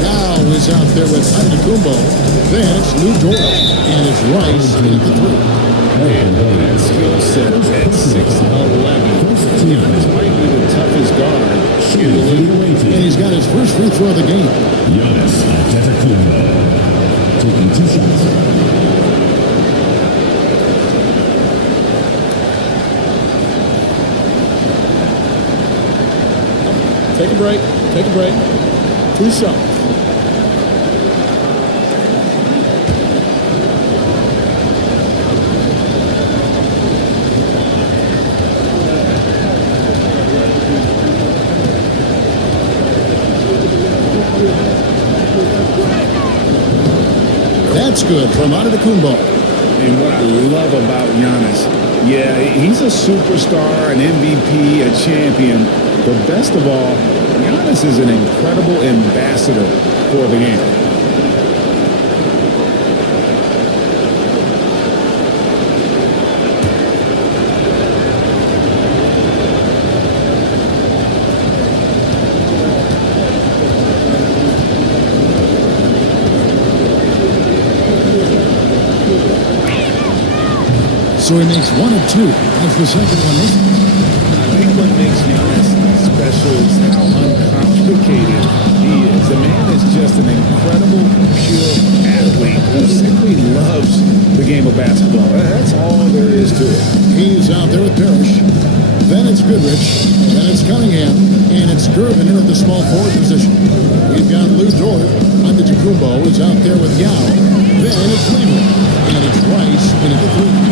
Now is out there with Antetokounmpo. Then it's Lou Dort. And it's Rice in the 3. And that skill set at 6'11". Giannis might be the toughest guard. And he's got his first free throw of the game. Giannis Antetokounmpo taking 2 shots. Take a break. Take a break. 2 shots. That's good from Antetokounmpo. And what I love about Giannis, yeah, he's a superstar, an MVP, a champion. But best of all, Giannis is an incredible ambassador for the game. So he makes 1 of 2. That's the second one. I think what makes Giannis special is how uncomplicated he is. The man is just an incredible, pure athlete who simply loves the game of basketball. That's all there is to it. He's out there with Parrish. Then it's Goodrich. Then it's Cunningham. And it's Gervin in at the small forward position. We've got Lou Dort. Antetokounmpo is out there with Yao. Then it's Lever. And it's Rice in at the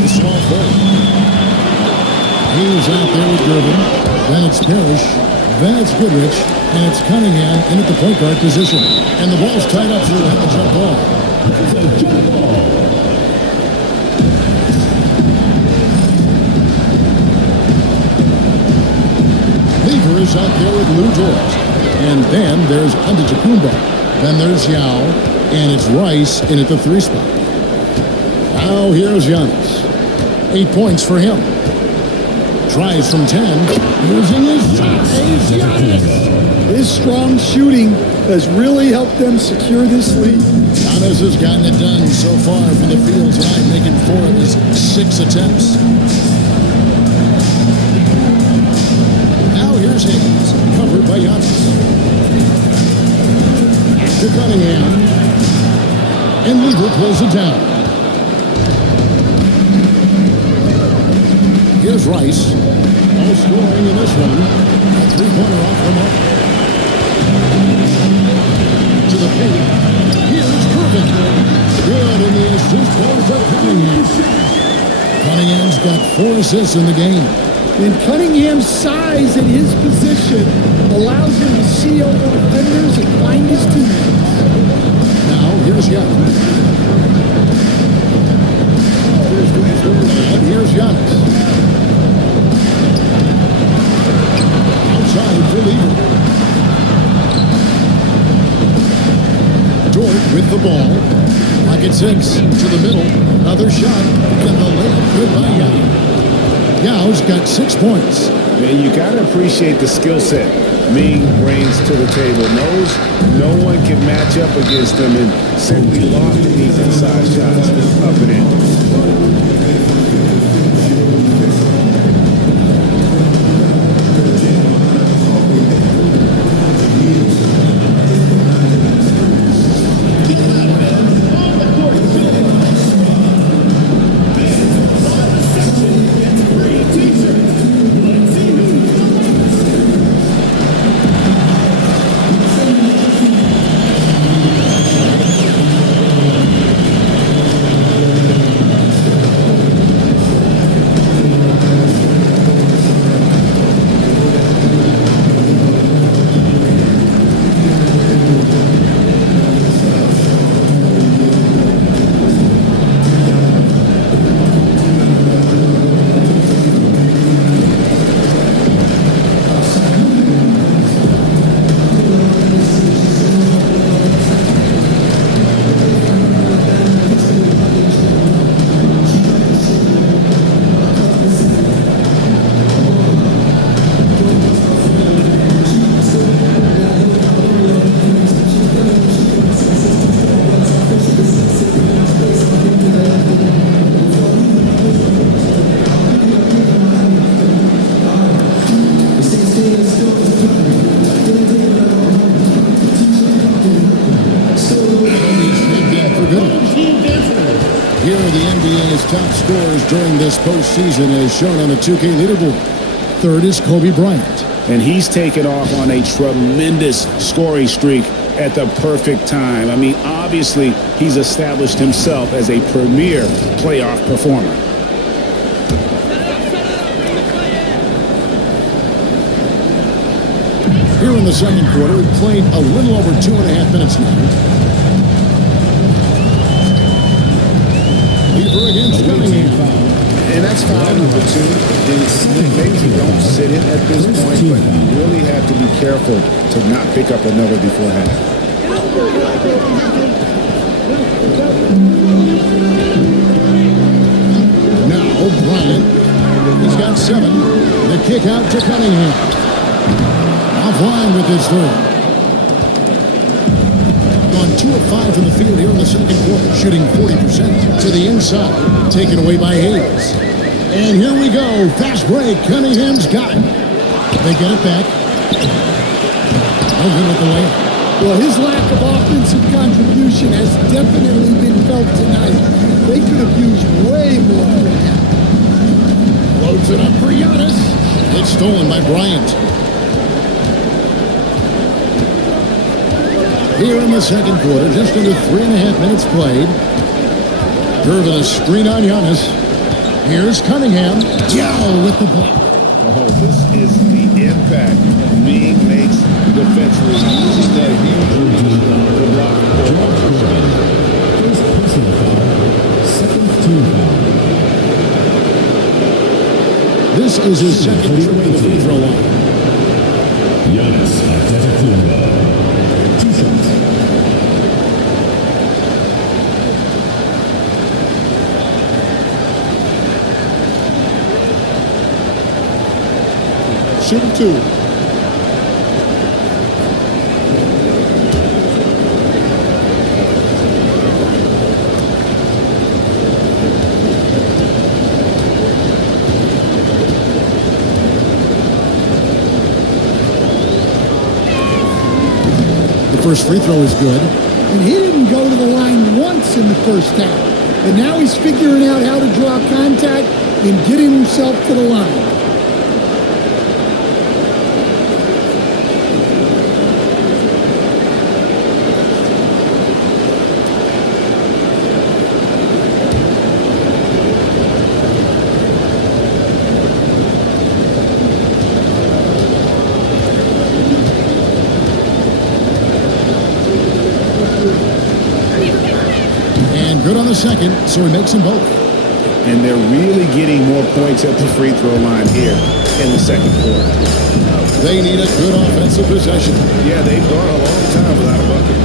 small forward. He's out there with Gervin. Then it's Parrish. Then it's Goodrich. And it's Cunningham in at the point guard position. And the ball's tied up, so we'll have a jump ball. Lever is out there with Lou Dort. And then there's Antetokounmpo. Then there's Yao. And it's Rice in at the 3 spot. Now here's Giannis. 8 points for him. Tries from 10. Using his shot. Here's Giannis. His strong shooting has really helped them secure this lead. Giannis has gotten it done so far from the field tonight, making 4 of his 6 attempts. Now here's Hayes, covered by Giannis. To Cunningham. And Lever pulls it down. Here's Rice. All scoring in this one. A three-pointer off the mark. To the paint. Here's Irvin. Good, and the assist goes to Cunningham. Cunningham's got 4 assists in the game. And Cunningham's size at his position allows him to see over defenders and find his teammates. Now, here's Young. And here's Giannis. Outside for Lever. Dort with the ball. Pocket 6 to the middle. Another shot. And the layup good by Yao. Yao's got 6 points. Man, you got to appreciate the skill set Ming brings to the table. Knows no one can match up against him and simply lofting these inside shots up and in. Here are the NBA's top scorers during this postseason as shown on the 2K leaderboard. Third is Kobe Bryant. And he's taken off on a tremendous scoring streak at the perfect time. I mean, obviously, he's established himself as a premier playoff performer. Here in the second quarter, we've played a little over 2.5 minutes now. Lever against Cunningham. And that's foul number 2. And maybe you don't sit it at this point, but you really have to be careful to not pick up another before half. Now Bryant. He's got 7. The kick out to Cunningham. Offline with his third. On 2 of 5 from the field here in the second quarter, shooting 40% to the inside, taken away by Hayes. And here we go, fast break. Cunningham's got it. They get it back. No good with the layup. Well, his lack of offensive contribution has definitely been felt tonight. They could have used way more from him. Loads it up for Giannis. It's stolen by Bryant. Here in the second quarter, just under 3.5 minutes played. Irvin a screen on Giannis. Here's Cunningham. Yao with the block. Oh, this is the impact Ming makes defensively. Using that huge reach to block. First personal foul. Second team foul. This is his second trip to the free throw line. Giannis Antetokounmpo. 2 shots. Shoot 2. The first free throw is good. And he didn't go to the line once in the first half. But now he's figuring out how to draw contact in getting himself to the line. And good on the second, so he makes them both. And they're really getting more points at the free throw line here in the second quarter. They need a good offensive possession. Yeah, they've gone a long time without a bucket.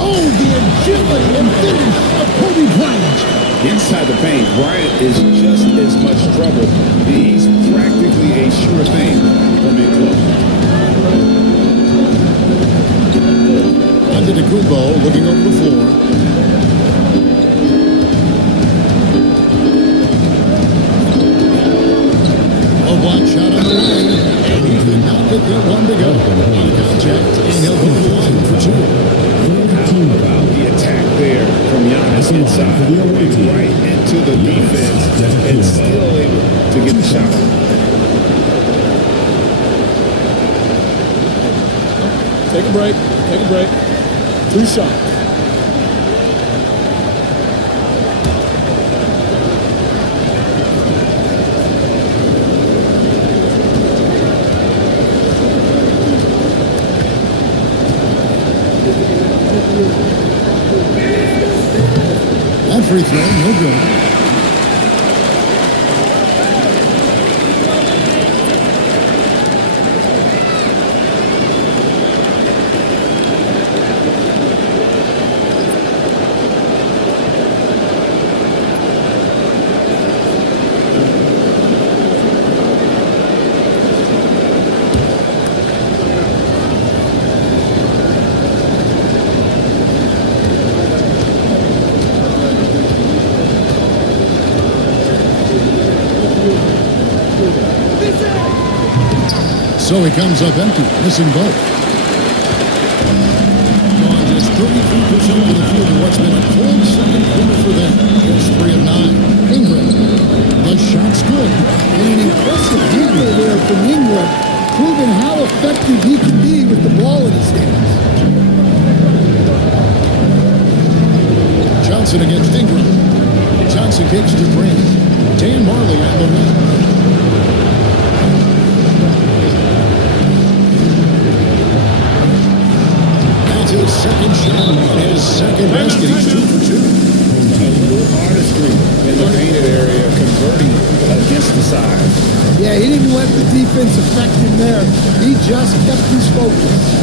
Oh, the agility and finish of Kobe Bryant. Inside the paint, Bryant is just as much trouble. He's practically a sure thing from in close. Antetokounmpo looking over the floor. A block shot on the way, and he did not get that one to go. On contact, and he'll go to the line for two. About the attack there from Giannis inside, right into the defense, and still able to get the shot off. Take a break. Take a break. 2 shots. That free throw, no good. So he comes up empty, missing both. Gone just 33% of the field in what's been a cold second quarter for them. Just 3 of 9. Ingram, the shot's good. And an impressive handle there from Ingram, proving how effective he can be with the ball in his hands. Johnson against Ingram. Johnson kicks to Green. Dan Marley on the wing. His second shot, his second basket. He's 2 for 2. A little artistry in the painted area, converting against the side. Yeah, he didn't let the defense affect him there. He just kept his focus.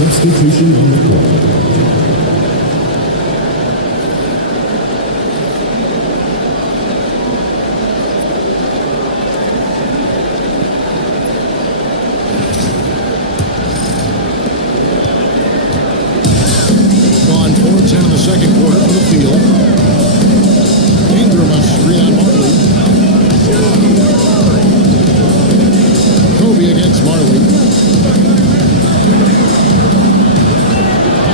Substitution on the court. Gone 4 of 10 in the second quarter from the field. Ingram a screen on Marley. Kobe against Marley.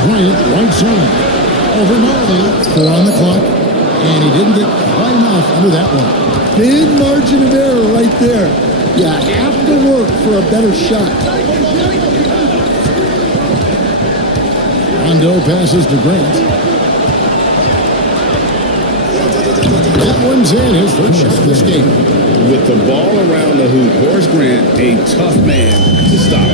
Bryant right side. Over Marley. 4 on the clock. And he didn't get quite enough under that one. Big margin of error right there. You have to work for a better shot. Rondo passes to Grant. That one's in, his first shot of this game. With the ball around the hoop, Horace Grant, a tough man to stop.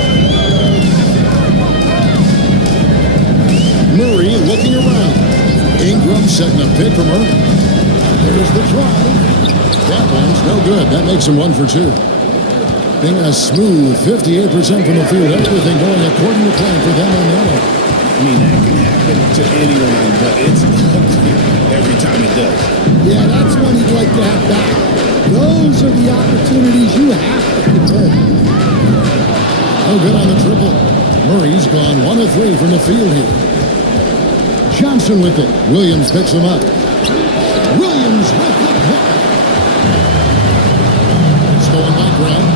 Murray looking around. Ingram setting a pick for Murray. There's the drive. That one's no good. That makes him 1 for 2. Being a smooth 58% from the field. Everything going according to plan for them on the other. I mean, that can happen to anyone, but it's ugly every time it does. Yeah, that's one you'd like to have back. Those are the opportunities you have to convert. No good on the triple. Murray's gone 1 of 3 from the field here. Johnson with it. Williams picks him up. Williams with the hook. Stolen by Grant.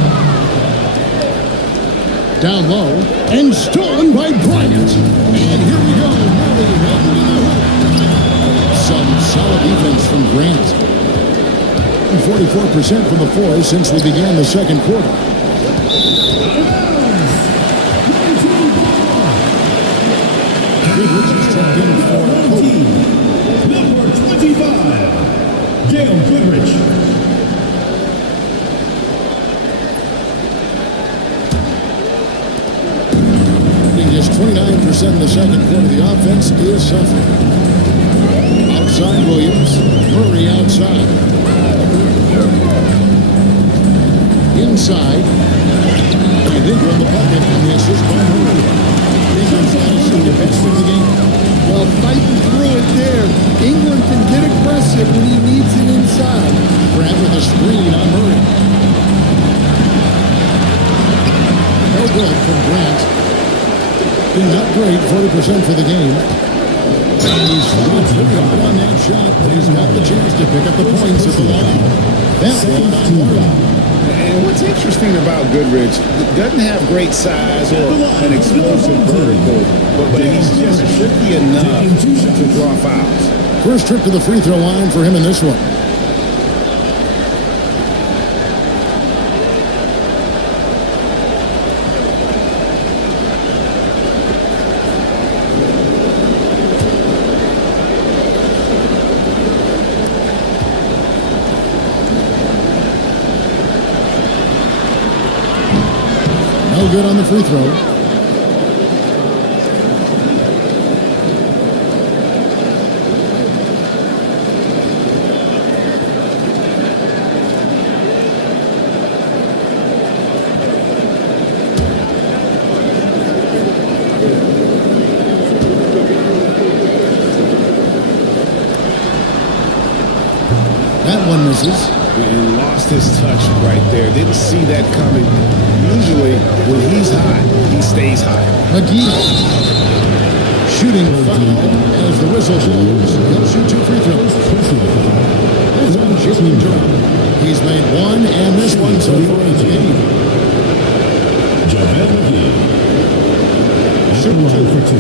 Down low. And stolen by Bryant. And here we go. Murray heading to the hook. Some solid defense from Grant. 44% from the floor since we began the second quarter. Goodrich is checked in for Kobe. Number 25, Gail Goodrich. Just 29% in the second quarter. The offense is suffering. Outside Williams. Murray outside. Inside. And Ingram the bucket on the assist by Murray. Ingram's honestly the best in the game. Well, fighting through it there. Ingram can get aggressive when he needs it inside. Grant with a screen on Murray. No good from Grant. Not great, 40% for the game. He's pretty hard on that shot, but he's got the chance to pick up the points at the line. That one on Murray. And what's interesting about Goodrich, doesn't have great size or an explosive vertical, but he's just tricky enough to draw fouls. First trip to the free throw line for him in this one. No good on the free throw. That one misses. And lost his touch right there. Didn't see that coming. Usually, when he's hot, he stays hot. McGee. Shooting foul as the whistle blows. He'll shoot 2 free throws. That's on Jalen Durham. He's made 1, and this one so far in the game. JaVale McGee. Shoot 2 for 2.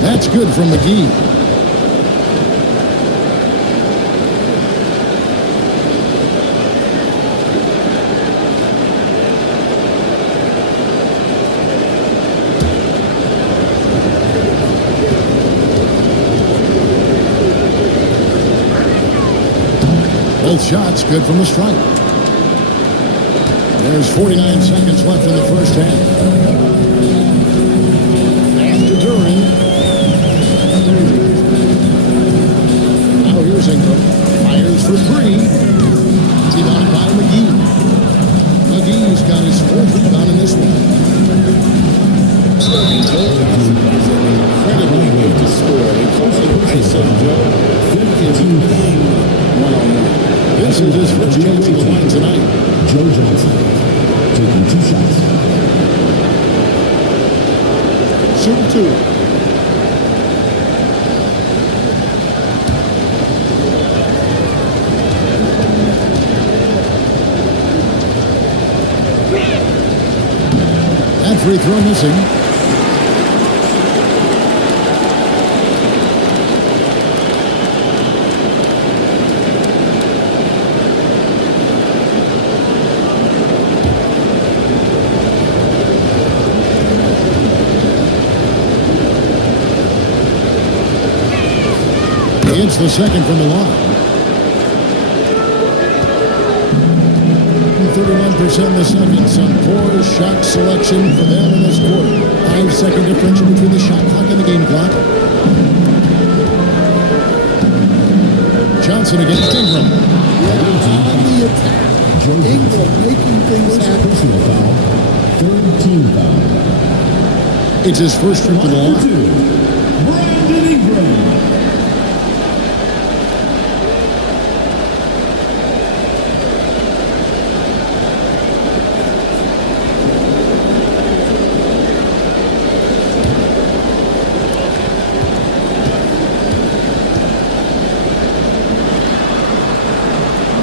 That's good from McGee. Both shots good from the stripe. There's 49 seconds left in the first half. After Duran. Now here's Ingram. Fires for 3. Rebounded by McGee. McGee's got his 4th rebound in this one. And Joe Johnson is an incredibly gifted scorer. They call him ISO Joe. 15 one-on-one. This is his first chance at the line tonight. Joe Johnson taking 2 shots. Shoot 2. free throw missing. It's the second from the line. 39% in the second. Some poor shot selection for them in this quarter. 5-second differential between the shot clock and the game clock. Johnson against Ingram. Yeah, on the attack. Ingram making things happen. Personal foul. Third team foul. It's his first trip to the line. Brandon Ingram.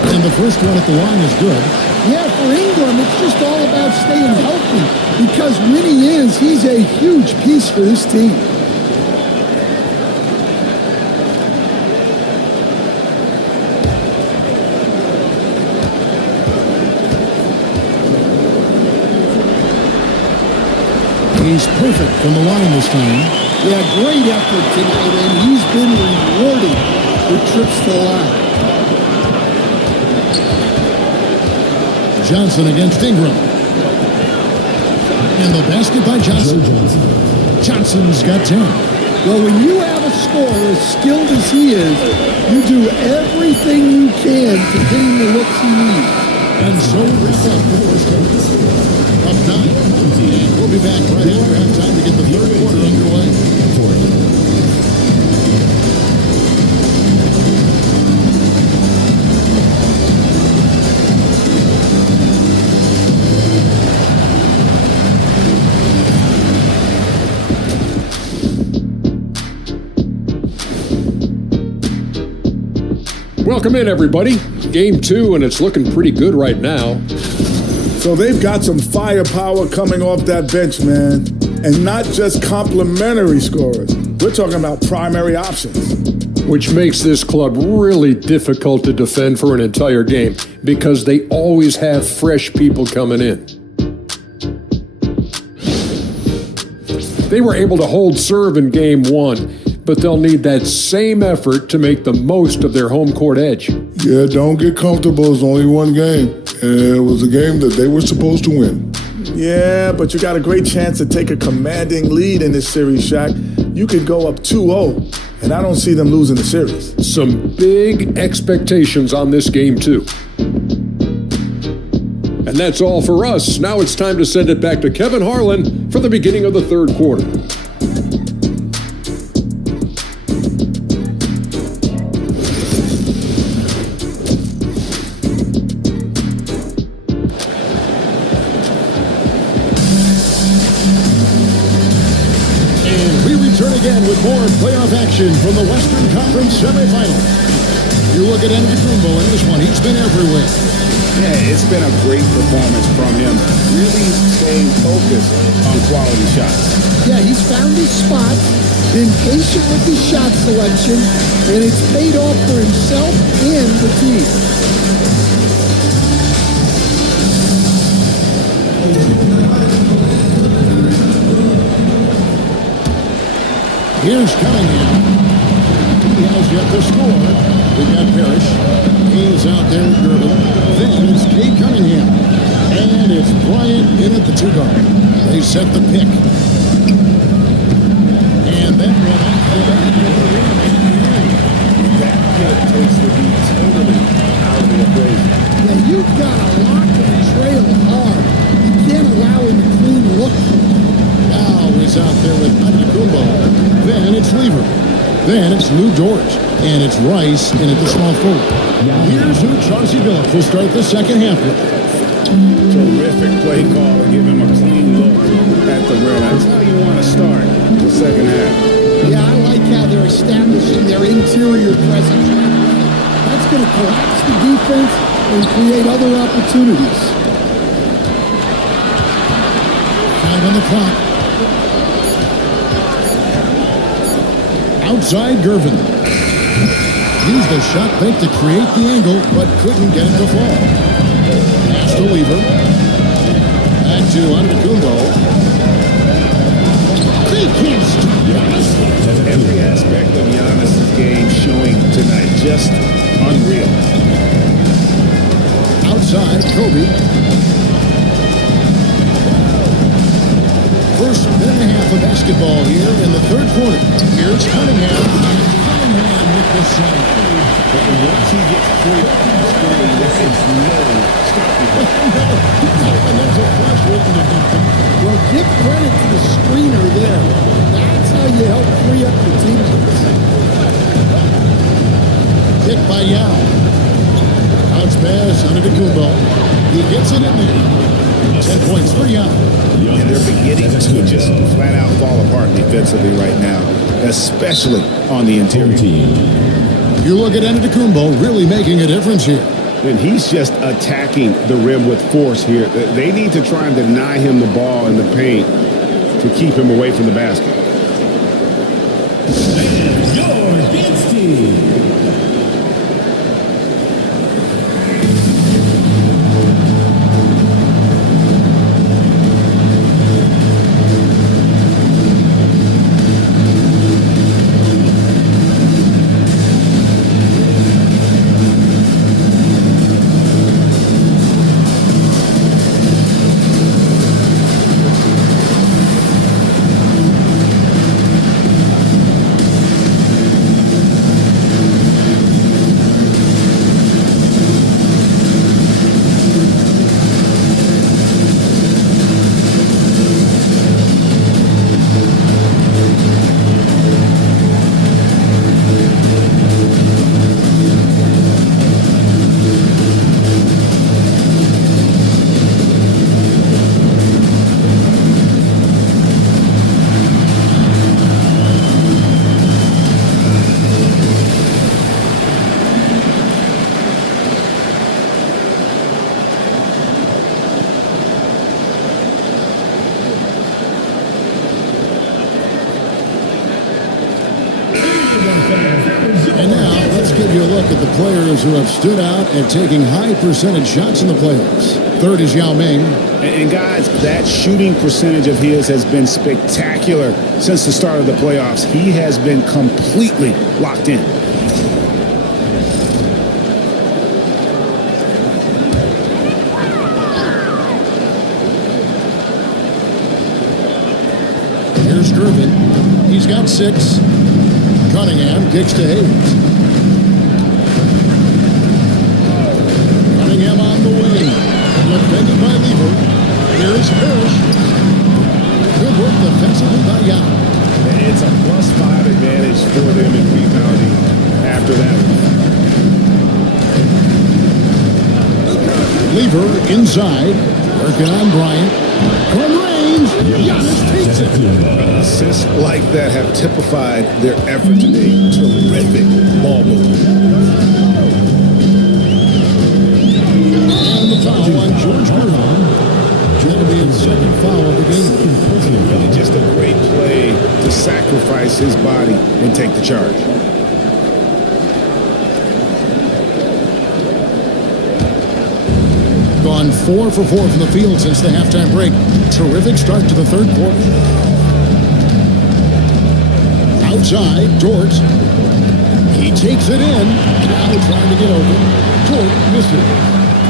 And the first one at the line is good. Yeah, for Ingram, it's just all about staying healthy because when he is, he's a huge piece for this team. He's perfect from the line this time. Yeah, great effort tonight, and he's been rewarded with trips to the line. Johnson against Ingram. And the basket by Johnson. Johnson's got 10. Well, when you have a scorer as skilled as he is, you do everything you can to get him the looks he needs. And so we wrap up the first quarter. Up 9. And we'll be back right after halftime to get the third quarter underway. Welcome in, everybody. Game 2, and it's looking pretty good right now. So they've got some firepower coming off that bench, man. And not just complimentary scorers. We're talking about primary options. Which makes this club really difficult to defend for an entire game because they always have fresh people coming in. They were able to hold serve in Game 1, but they'll need that same effort to make the most of their home court edge. Yeah, don't get comfortable. It's only one game. And it was a game that they were supposed to win. Yeah, but you got a great chance to take a commanding lead in this series, Shaq. You could go up 2-0, and I don't see them losing the series. Some big expectations on this game, too. And that's all for us. Now it's time to send it back to Kevin Harlan for the beginning of the third quarter. With more playoff action from the Western Conference semifinals. You look at Antetokounmpo in this one, he's been everywhere. Yeah, it's been a great performance from him. Really staying focused on quality shots. Yeah, he's found his spot, been patient with his shot selection, and it's paid off for himself and the team. Here's Cunningham. He has yet to score. We've got Parrish. He's out there with Girdle. Then it's Cade Cunningham. And it's Bryant in at the 2-guard. They set the pick. And then run off the That pick takes the beat totally out of the equation. Yeah, you've got to lock and trail hard. You can't allow him to clean look. Now he's out there with Antetokounmpo. Then it's Lever. Then it's Lou Dort. And it's Rice in at the small forward. Here's who Chauncey Billups will start the second half with. Terrific play call to give him a clean look at the rim. That's how you want to start the second half. Yeah, I like how they're establishing their interior presence. That's going to collapse the defense and create other opportunities. on the clock. Outside Gervin. Used the shot fake to create the angle, but couldn't get it to fall. Pass to Weaver. Back to Antetokounmpo. Big hits to Giannis. Every aspect of Giannis' game showing tonight. Just unreal. Outside, Kobe. First minute and a half of basketball here in the third quarter. Here's Cunningham. Cunningham with the shot. But once he gets free up on the screen, there is no stopping him. And there's a flush waiting to happen. Well, give credit to the screener there. That's how you help free up your teammates. Kick by Yao. Bounce pass under the Antetokounmpo. He gets it in there. 10 points for Yao. And they're beginning to just flat out fall apart defensively right now, especially on the interior. You look at Antetokounmpo really making a difference here. And he's just attacking the rim with force here. They need to try and deny him the ball in the paint to keep him away from the basket. George Ginsky. And now, let's give you a look at the players who have stood out and taking high percentage shots in the playoffs. Third is Yao Ming. And guys, that shooting percentage of his has been spectacular since the start of the playoffs. He has been completely locked in. Here's Gervin. He's got 6. Cunningham kicks to Hayes. Cunningham on the wing. Defended by Lever. Here's Parrish. Good work defensively by Yao. It's a +5 advantage for them in rebounding after that. Lever inside. Working on Bryant. From range. Giannis takes it. Assists like that have typified their effort today. Terrific ball movement. And the foul on George Gervin. That'll be his second foul of the game. Just a great play to sacrifice his body and take the charge. Gone 4 for 4 from the field since the halftime break. Terrific start to the third quarter. Outside, Dort. He takes it in. Now trying to get open. Dort misses.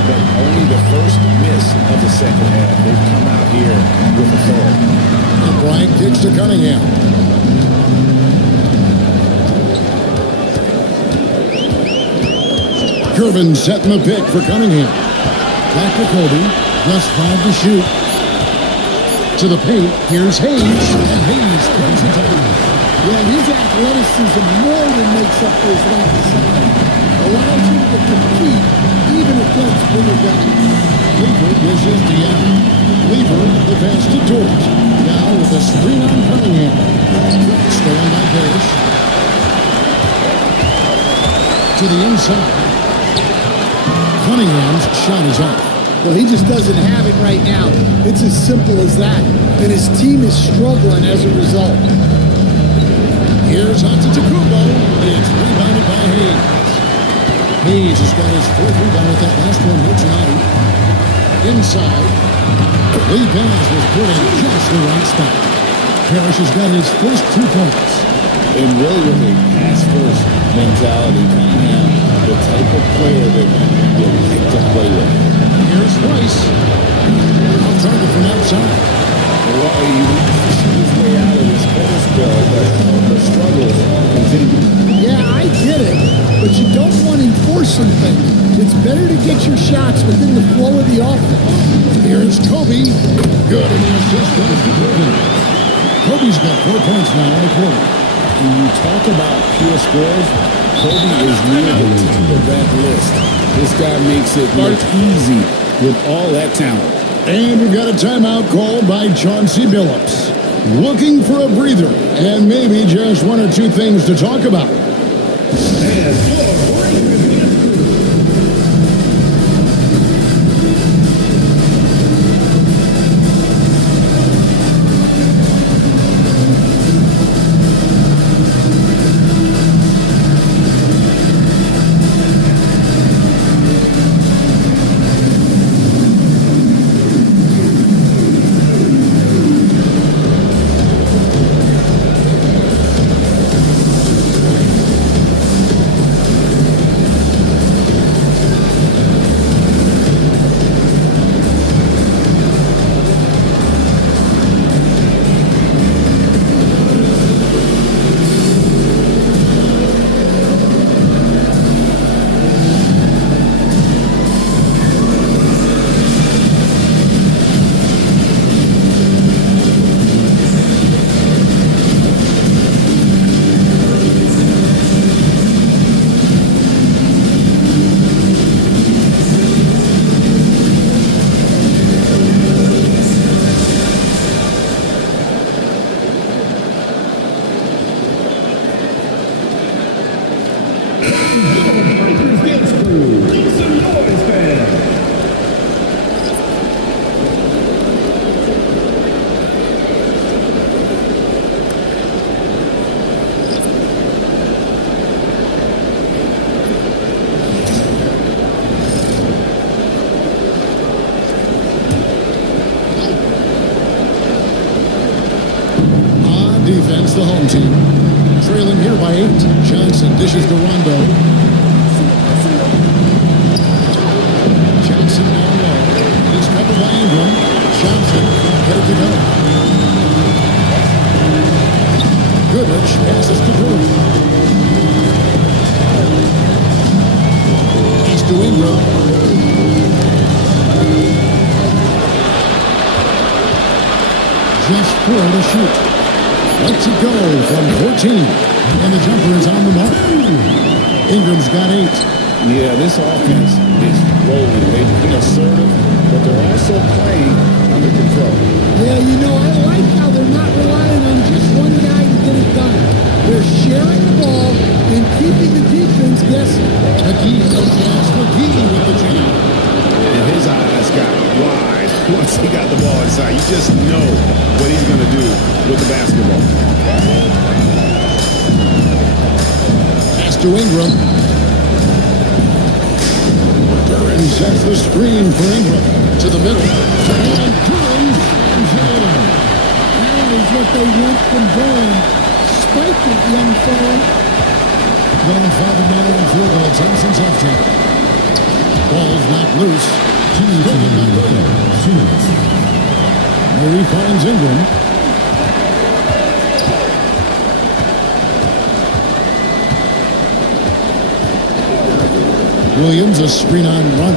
But only the first miss of the second half. They've come out here with authority. And Bryant kicks to Cunningham. Gervin setting the pick for Cunningham. Back to Kobe. Just 5 to shoot. To the paint. Here's Hayes. And Hayes plays it down. Well, his athleticism more than makes up those lack of size. Allows him to compete even against bigger guys. Lever dishes to Yao. Lever the pass to Dort. Now with a screen on Cunningham. Stolen by Parrish. To the inside. Cunningham's shot is off. Well, he just doesn't have it right now. It's as simple as that. And his team is struggling as a result. Here's Antetokounmpo. It's rebounded by Hayes. Hayes has got his fourth rebound with that last one here tonight. Inside. Lee Barnes was put in just the right spot. Parrish has got his first 2 points. And really with a pass-first mentality, kind of have the type of player that you like to play with. Here's Rice. I'll target from outside. Well, he shoot his way out of this cold spell, but the struggles continue. Yeah, I get it, but you don't want to enforce something. It's better to get your shots within the flow of the offense. Here's Kobe. Good, and the assist goes to Kobe. Kobe's got 4 points now in the quarter. When you talk about pure scores, Kobe is near the top of that list. This guy makes it look easy with all that talent. And we've got a timeout called by Chauncey Billups. Looking for a breather and maybe just 1 or 2 things to talk about. Defense, the home team. Trailing here by 8. Johnson dishes to Rondo. Johnson down low. He's covered by Ingram. Johnson can't get it to go. Goodrich passes to Drew. Pass to Ingram. Just 4 to shoot. Lets it go from 14. And the jumper is on the mark. Ingram's got 8. Yeah, this offense is rolling. They've been assertive, but they're also playing under control. Yeah, you know, I like how they're not relying on just one guy to get it done. They're sharing the ball and keeping the defense guessing. McGee, that's McGee with the jam. And his eyes got wide once he got the ball inside. You just know what he's going to do with the basketball. Pass to Ingram. Duran sets the screen for Ingram. To the middle. And Duran slams it in. That is what they want from Duran. Spike it, young fella. Going 5 of 9 on field goal attempts since halftime. Ball's not loose. Murray finds Ingram. Williams, a screen on run.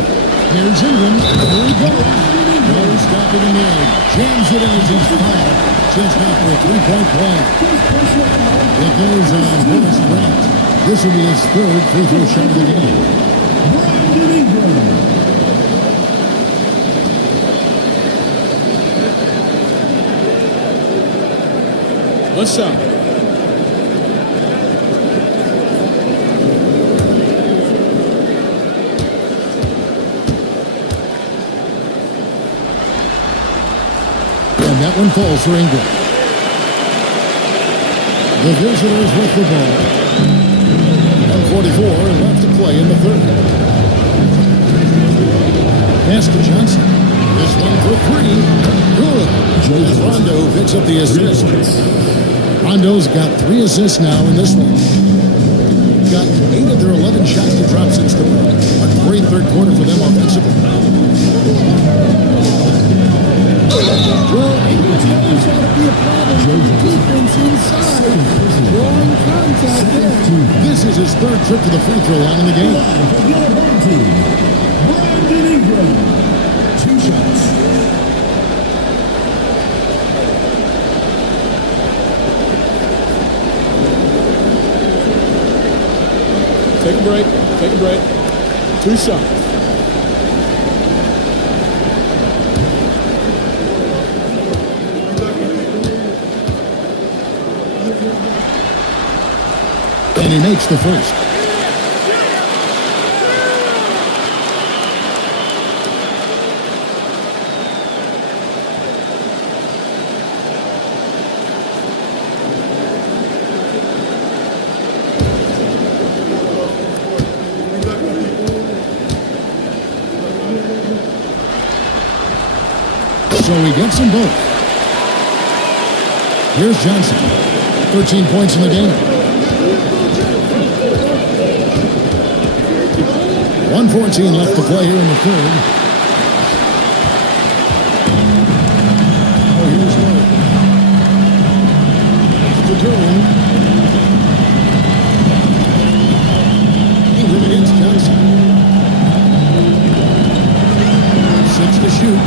Here's Ingram. Here he goes. No stopping him in. Jams it in as he's fouled. Just out for a 3-point play. It goes on Horace Grant. This will be his 3rd free throw shot of the game. Brandon Ingram. What's up? that one falls for Ingram. The visitors with the ball. 1:44 left to play in the third. Pass to Johnson. This one for three. Good. Rondo picks up the assist. Rondo's got 3 assists now in this one. Got 8 of their 11 shots to drop since the break. A great third quarter for them offensively. Well, Ingram's always got to be a problem for the defense inside. Drawing contact there. This is his third trip to the free throw line in the game. Brandon Ingram. 2 shots. Take a break. Take a break. 2 shots. And he makes the first. So he gets them both. Here's Johnson. 13 points in the game. 1:14 left to play here in the third. Oh, here's Murray. To Durham. Ingram against Johnson. 6 to shoot.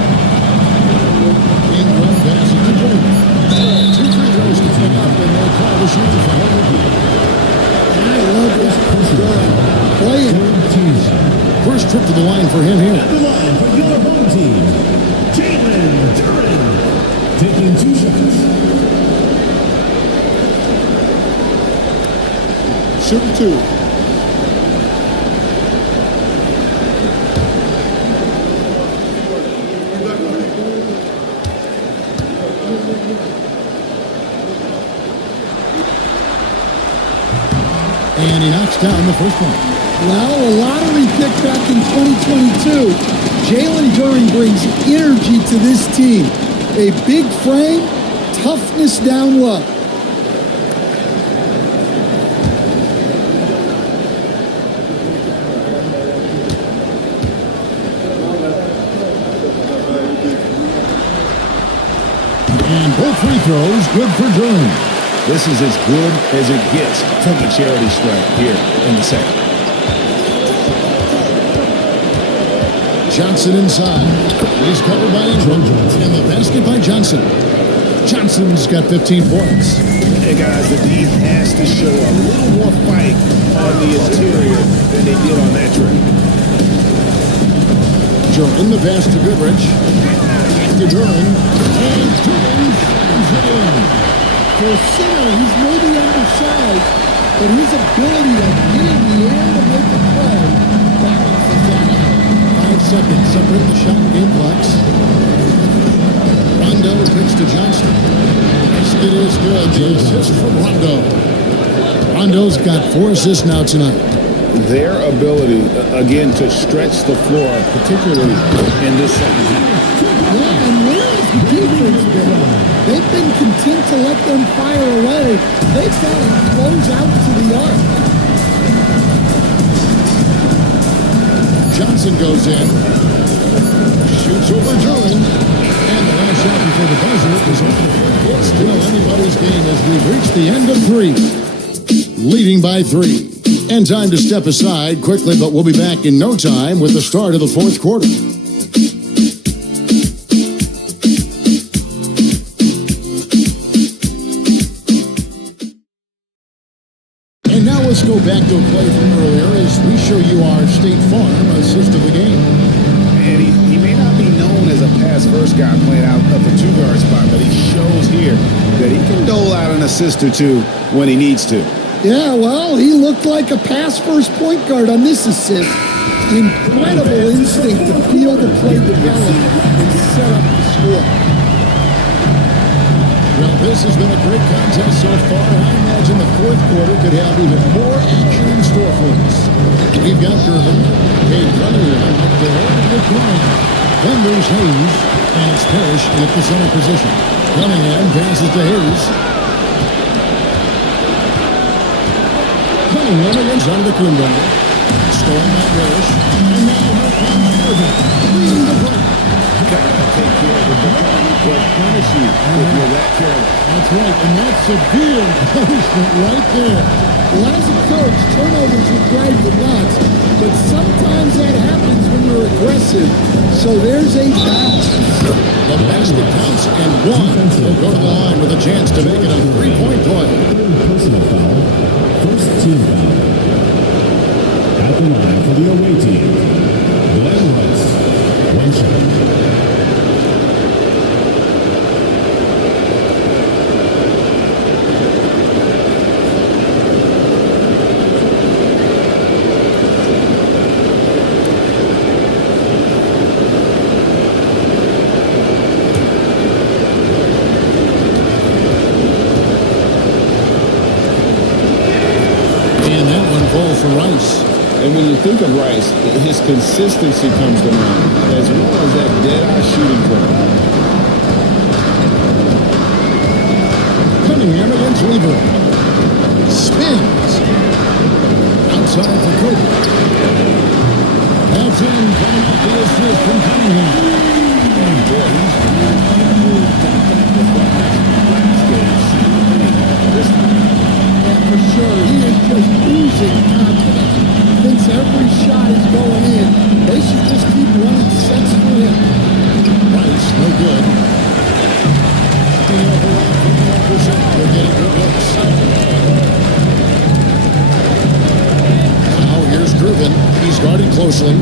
Ingram passes to Durham. 2 free throws coming up, and they'll call the shooter foul. I love that Durham playing. First trip to the line for him here. At the line for your home team, Jalen Duren. Taking 2 shots. Shoot 2. And he knocks down the first one. Well, a lottery pick back in 2022. Jalen Duren brings energy to this team. A big frame, toughness down low. And both free throws good for Duren. This is as good as it gets from the charity stripe here in the second. Johnson inside. He's covered by Ingram. And the basket by Johnson. Johnson's got 15 points. Hey guys, the D has to show a little more fight on the interior than they did on that trip. Duren the pass to Goodrich. To Duren. And Duren slams it in. For a center, he's maybe undersized, but his ability to get in the air to make a play balances that out. 5 seconds separate the shot and game clocks. Rondo kicks to Johnson. Basket is good. The assist from Rondo. Rondo's got 4 assists now tonight. Their ability, again, to stretch the floor, particularly in this second half. Yeah, and where has the defense been? They've been content to let them fire away. They've got to close out to the arc. Johnson goes in. Shoots over Duren. And the last shot before the buzzer is over. It's still anybody's game as we've reached the end of 3. Leading by 3. And time to step aside quickly, but we'll be back in no time with the start of the fourth quarter. And now let's go back to a play from earlier as we show you our State Farm assist of the game. And he may not be known as a pass-first guy playing out of the 2-guard spot, but he shows here that he can dole out an assist or 2 when he needs to. Yeah, well, he looked like a pass-first point guard on this assist. Incredible instinct to feel the play develop and set up the score. Well, this has been a great contest so far. I imagine the fourth quarter could have even more action in store for us. We've got Durbin, Cade Cunningham up there with Bryant. Then there's Hayes, and it's Parrish at the center position. Cunningham passes to Hayes. Cunningham against Antetokounmpo. Stolen by Parrish. And now here comes Durbin, leading the break. Gotta take care of the ball. They'll punish you if you're that careless. That's right, and that's severe punishment right there. Well, as a coach, turnovers will drive you nuts, but sometimes that happens when you're aggressive. So there's a balance. The basket counts, and one will go to the line with a chance to make it a three-point play. Personal foul. First team foul. At the line for the away team, Glenn Rice. One shot. For Rice. And when you think of Rice, his consistency comes to mind, as well as that dead-eye shooting form. Cunningham against Weaver. Spins. Outside for Kobe. That's in, coming off the assist from Cunningham. For sure, he is just oozing confidence. Thinks every shot is going in. They should just keep running sets for him. Rice, no good. Picking up around 51%. They're getting good looks. Now here's Durbin. He's guarded closely.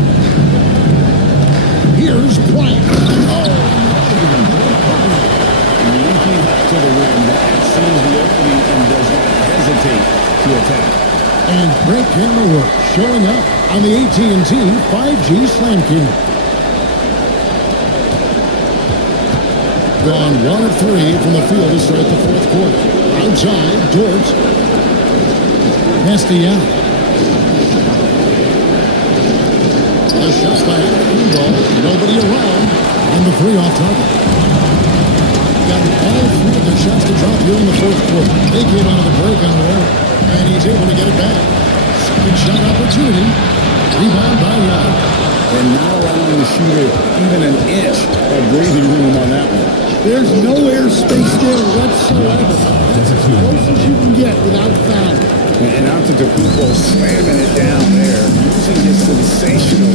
Here's Bryant. Leaping to the rim, that sees the opening and does not hesitate to attack. And great camera work showing up on the AT&T 5G Slam King. Gone 1 of 3 from the field to start the fourth quarter. Outside, Dort. Castellano. The shot by Antetokounmpo. Nobody around. And the three off target. Got all 3 of their shots to drop here in the fourth quarter. They came out of the break on the roll, and he's able to get it back. Second shot opportunity. Rebound by Young. And not allowing the shooter even an inch of breathing room on that one. There's no airspace there whatsoever. That's as close as you can get without foul. And Antetokounmpo slamming it down there, using his sensational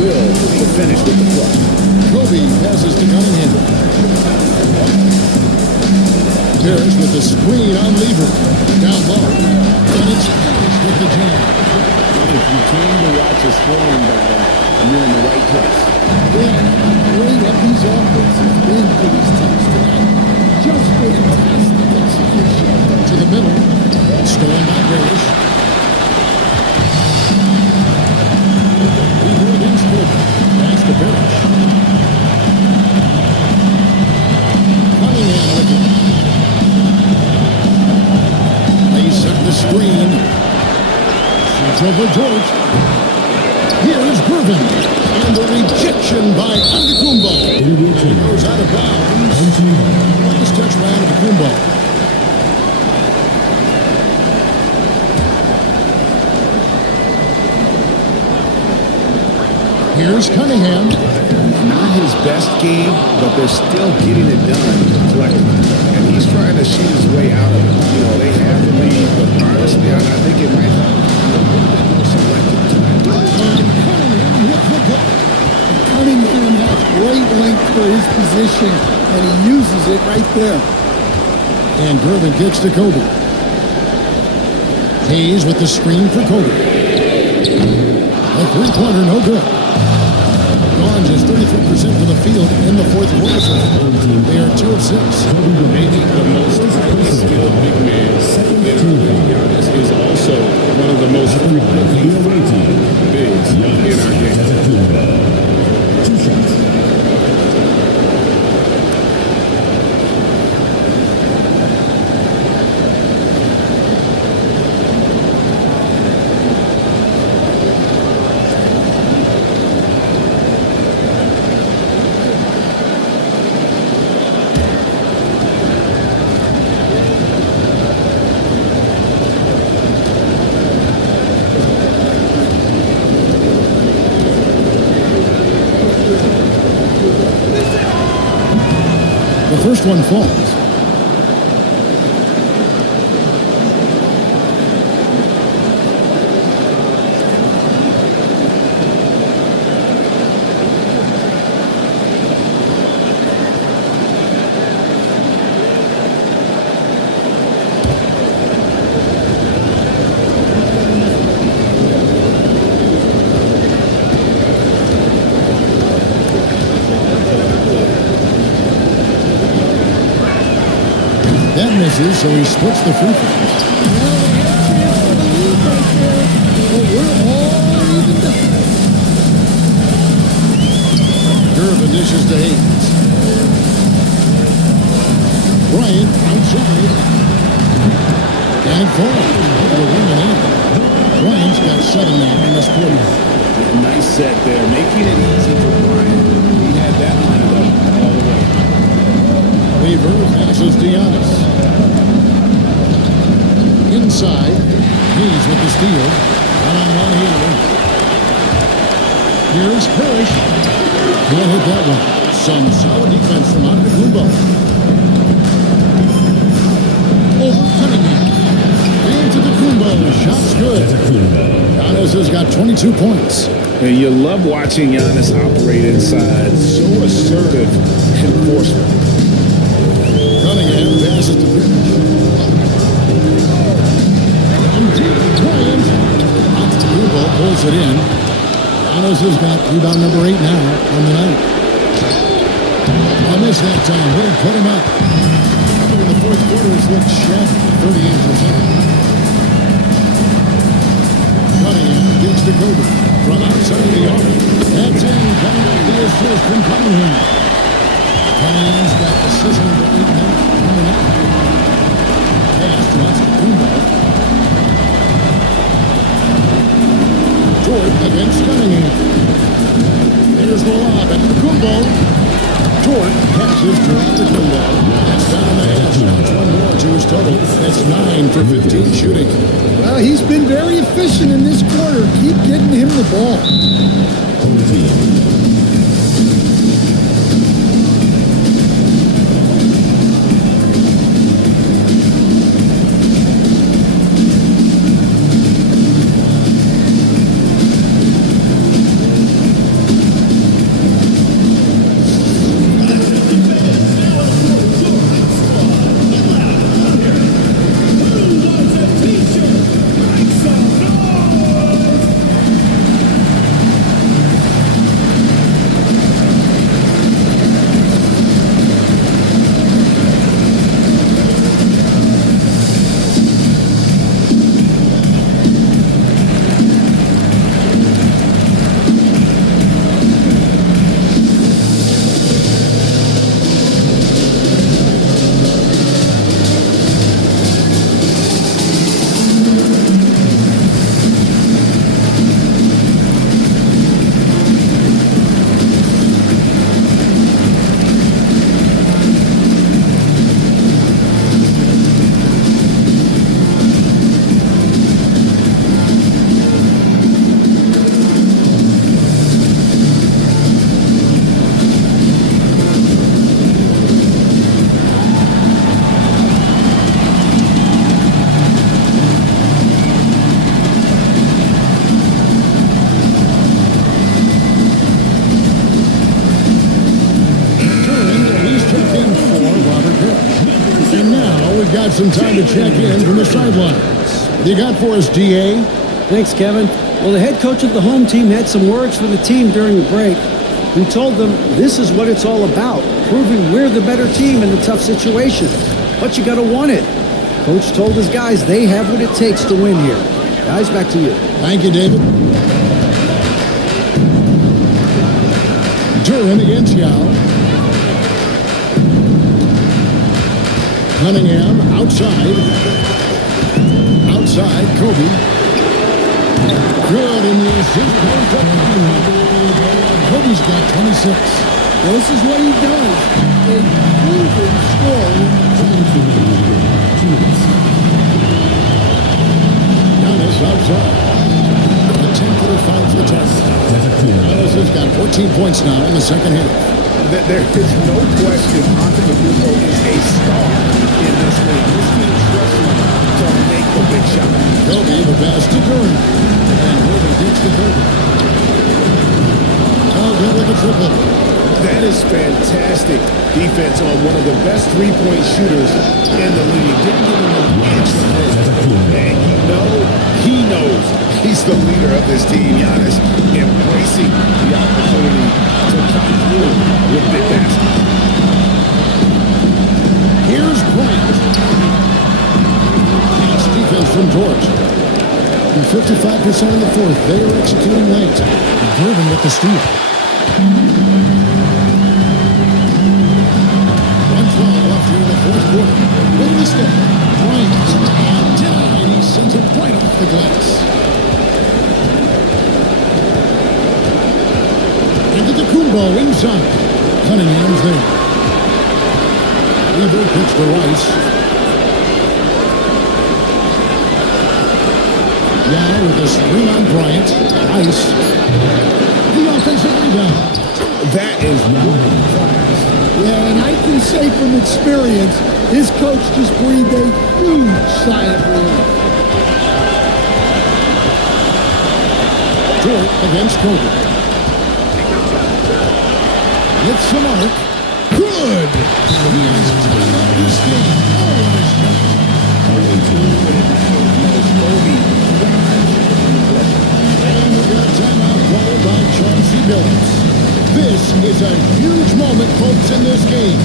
will to finish with the flush. Kobe passes to Cunningham. Parrish with the screen on Lever. Down low. And it's Parrish with the jam. If you came to watch a scoring battle, you're in the right place. Yeah, great have these offenses been for these teams tonight. Just fantastic execution. To the middle. Stolen by Parrish. Lever against Kobe. Pass to Parrish. Cunningham with it. They set the screen. Shoots over George. Here's Durbin. And the rejection by Antetokounmpo. He goes out of bounds. Nice touch by Antetokounmpo. Here's Cunningham. Not his best game, but they're still getting it done collectively. And he's trying to shoot his way out of it. You know, they have the lead, but honestly, I think it might help a little bit more selective tonight. Cunningham with the goal. Cunningham has great length for his position, and he uses it right there. And Durbin kicks to Kobe. Hayes with the screen for Kobe. A three-pointer, no good. Gone just 33% for the field in the fourth quarter. They are 2 of 6. Maybe the most highly skilled big man Giannis is also one of the most frequently bigs in our game. 2 shots. first one falls. That misses, so he splits the free throws. But we're all evened up. Gervin dishes to Hayes. Bryant outside. And it falls. Over the rim and in. Bryant's got 7 now in this quarter. Nice set there, making it easy for Bryant. He had that lined up all the way. Weaver passes to Giannis. Inside, Hayes with the steal. One-on-one here. Here's Parrish. Can't hit that one. Some solid defense from Antetokounmpo. Over Cunningham. Into the Kumbo. Shot's good. Giannis has got 22 points. And you love watching Giannis operate inside. So assertive and forceful. Cunningham passes to Parrish. Bryant. Antetokounmpo pulls it in. Giannis has got rebound number 8 now on the night. I missed that time. Really put him up. In the fourth quarter, it's looked shabby. 38%. Cunningham gets to Kobe from outside the arc. That's in. Coming up the assist from Cunningham. Cunningham's got the sizzle of 8 now coming up. Pass to Antetokounmpo. Jordan against Cunningham. There's the lob at Kumbo. Jordan passes to Antetokounmpo. That's down in the half. Shots one more to his total. That's 9 for 15 shooting. Well, he's been very efficient in this quarter. Keep getting him the ball. Got some time to check in from the sidelines. What you got for us, DA? Thanks, Kevin. Well, the head coach of the home team had some words for the team during the break. He told them this is what it's all about, proving we're the better team in a tough situation. But you got to want it. Coach told his guys they have what it takes to win here. Guys, back to you. Thank you, David. Duran against Yao. Cunningham outside. Outside, Kobe. Good in the assist. Kobe's got 26. Well, this is what he does. A proven scorer. Giannis outside. The 10-footer finds the target. Giannis has got 14 points now in the second half. There is no question Antetokounmpo is a star in this league. This team trusts him to make the big shot. Kobe, the pass to Curry. And Kobe gets to Kobe. Kobe with a triple. That is fantastic defense on one of the best three-point shooters in the league. Didn't give him an inch of room. And he knows he's the leader of this team. Giannis embracing the opportunity to come through with big baskets. Here's Bryant. Nice defense from George. In 55% in the fourth, they are executing late. Driven with the steal. 1:12 left here in the fourth quarter. With the step. Bryant. And he sends it right off the glass. Antetokounmpo inside. Cunningham's there. Weaver pitch to Rice. Now with a screen on Bryant. Rice. The offensive rebound. That is one class. Yeah, and I can say from experience, his coach just breathed a huge sigh of relief. Dort against Kobe. Hits the mark. Good! He has tied up this game. Oh, what a shot. And we've got a timeout called by Chauncey Billups. This is a huge moment, folks, in this game.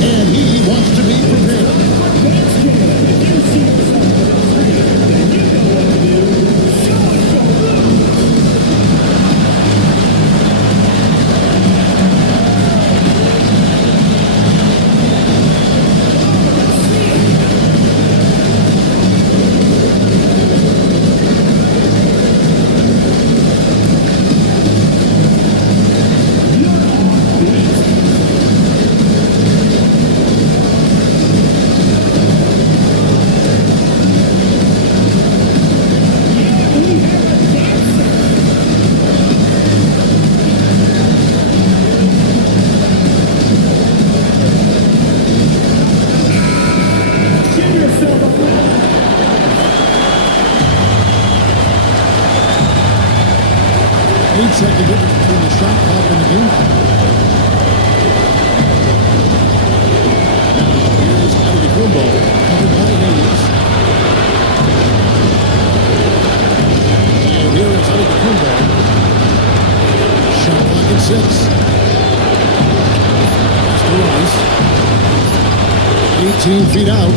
And he wants to be prepared. Second difference between the shot clock and the game clock. Now here's Antetokounmpo, covered by Hayes. And here is Antetokounmpo. Shot clock at 6. Pass to Rice. 18 feet out.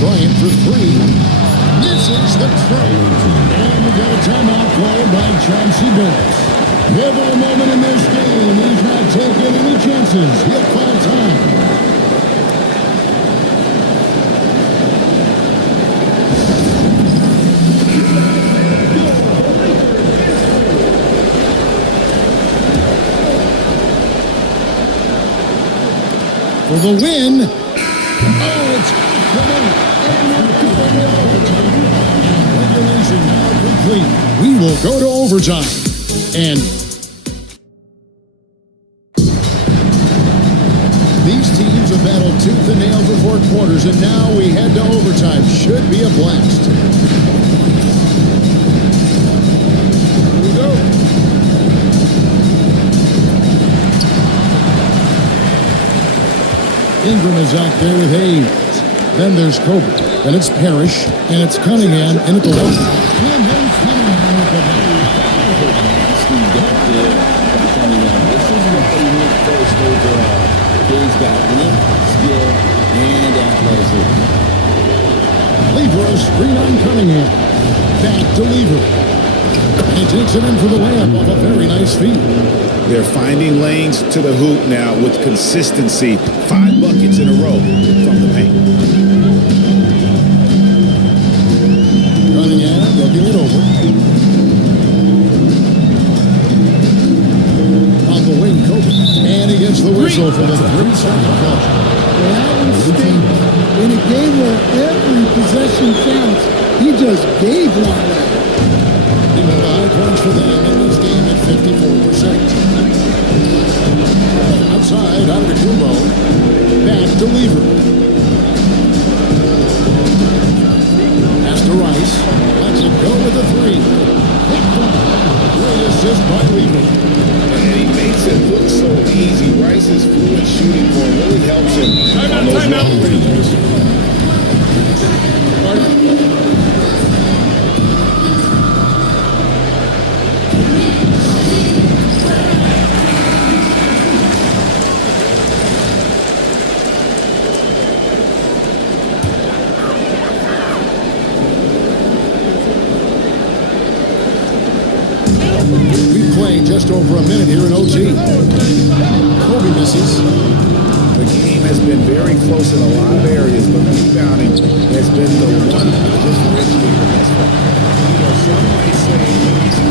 Bryant for three. Misses the trade. And we got a timeout called by Chauncey Billups. Pivotal moment in this game. He's not taking any chances. He'll call time. For the win. Oh, it's regulation now complete. We will go to overtime. And these teams have battled tooth and nail for 4 quarters, and now we head to overtime. Should be a blast. Here we go. Ingram is out there with Hayes. Then there's Kobe. Then it's Parrish. And it's Cunningham. And it's Cunningham. And there's Cunningham with the ball. This is why he went first overall. He's got length, skill, and athleticism. Lever a screen on Cunningham. Back to Lever. He takes it in for the layup off a very nice feed. They're finding lanes to the hoop now with consistency. 5 buckets in a row from the paint. Cunningham looking it over. go for the 3-second caution. Well, that was statement. In a game where every possession counts, he just gave one away. Even the high points for them in this game at 54%. Outside, Antetokounmpo. Back to Lever. Pass to Rice. Lets it go with a 3. Great assist by Lever. And he makes it look so easy. Rice's fluid shooting form really helps him on those long ranges. Just over a minute here in OT. Kobe misses. The game has been very close in a lot of areas, but rebounding has been the one differentiator thus far. You know, some might say he plays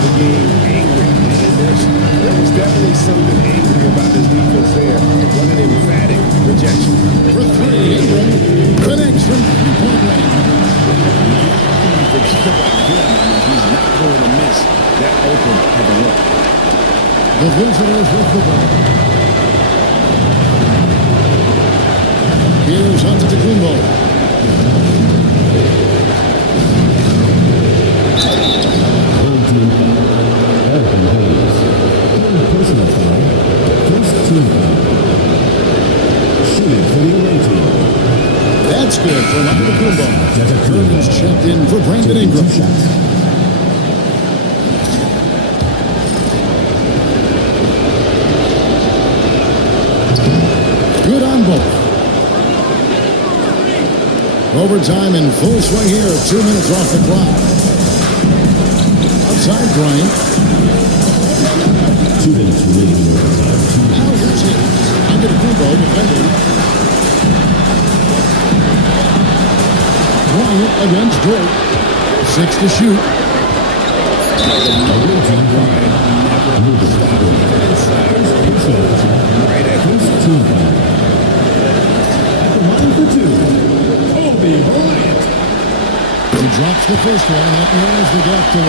the game angry. And there was definitely something angry about his defense there. What an emphatic rejection. For 3, Ingram connects from 3-point range. He's not going to miss that open of a look. The visitors with the ball. Here's Antetokounmpo. Home team foul. Elton Hayes. Third personal foul. First team foul. Shooting for the away team. That's good for Antetokounmpo. Curtin's checked in for Brandon Ingram. Good on both. Overtime in full swing here. 2 minutes off the clock. Outside Bryant. 2 minutes remaining in overtime. Now here's it. Antetokounmpo defending. Bryant against Drake. 6 to shoot. Away team Bryant. Moving forward. Right at first team foul. At the line for 2. Kobe Bryant. He drops the first one. That narrows the gap to 1.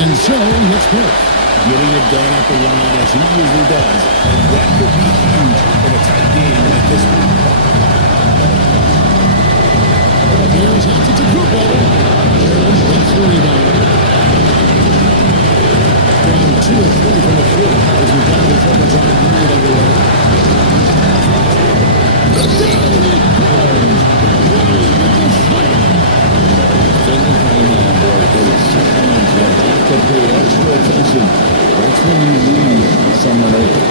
And so he hits both. Getting it done at the line as he usually does. And that could be huge in a tight game like this one. Here's Antetokounmpo. There's the rebound. From 2 or 3 from the floor as we got this overtime period underway. To pay extra attention. That's when you leave someone open.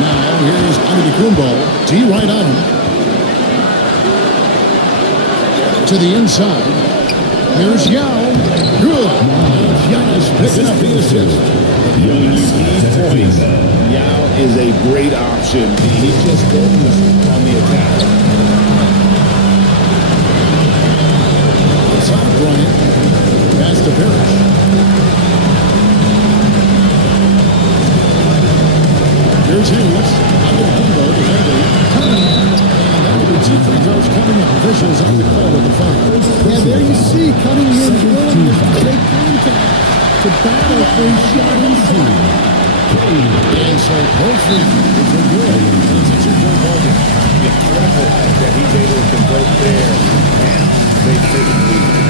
Now here's Antetokounmpo. T right on him. To the inside. Here's Yao. Good. Giannis picking up the assist. Points. Yao is a great option. He just goes on the attack. Outside Bryant. Pass to Parrish. Here's Hughes. Antetokounmpo defending. And that will be 2 free throws coming up. Officials on the call at the foul. Yeah, there you see, Cunningham's willingness to take contact to battle for his shot inside. And so both free throws are good. It's a 2-point ball game. Incredible that he's able to convert there. Now they take the lead.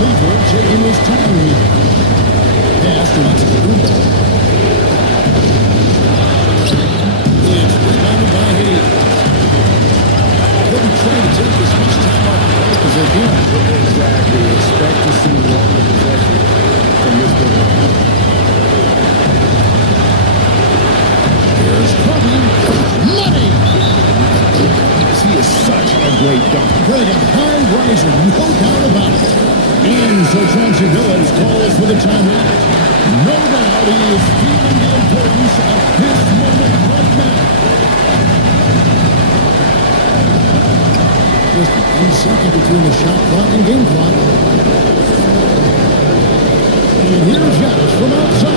Lever taking his time here. Pass to Antetokounmpo. It's rebounded by Hayes. They'll be trying to take as much time off the clock as they can. Exactly. Expect to see longer possession from this point on. Here's Kobe. Money! He is such a great dunker. Greg, a high riser, no doubt about it. And so Chauncey Billups calls for the timeout. No doubt he is 3 seconds between the shot clock and game clock. And here's Giannis from outside.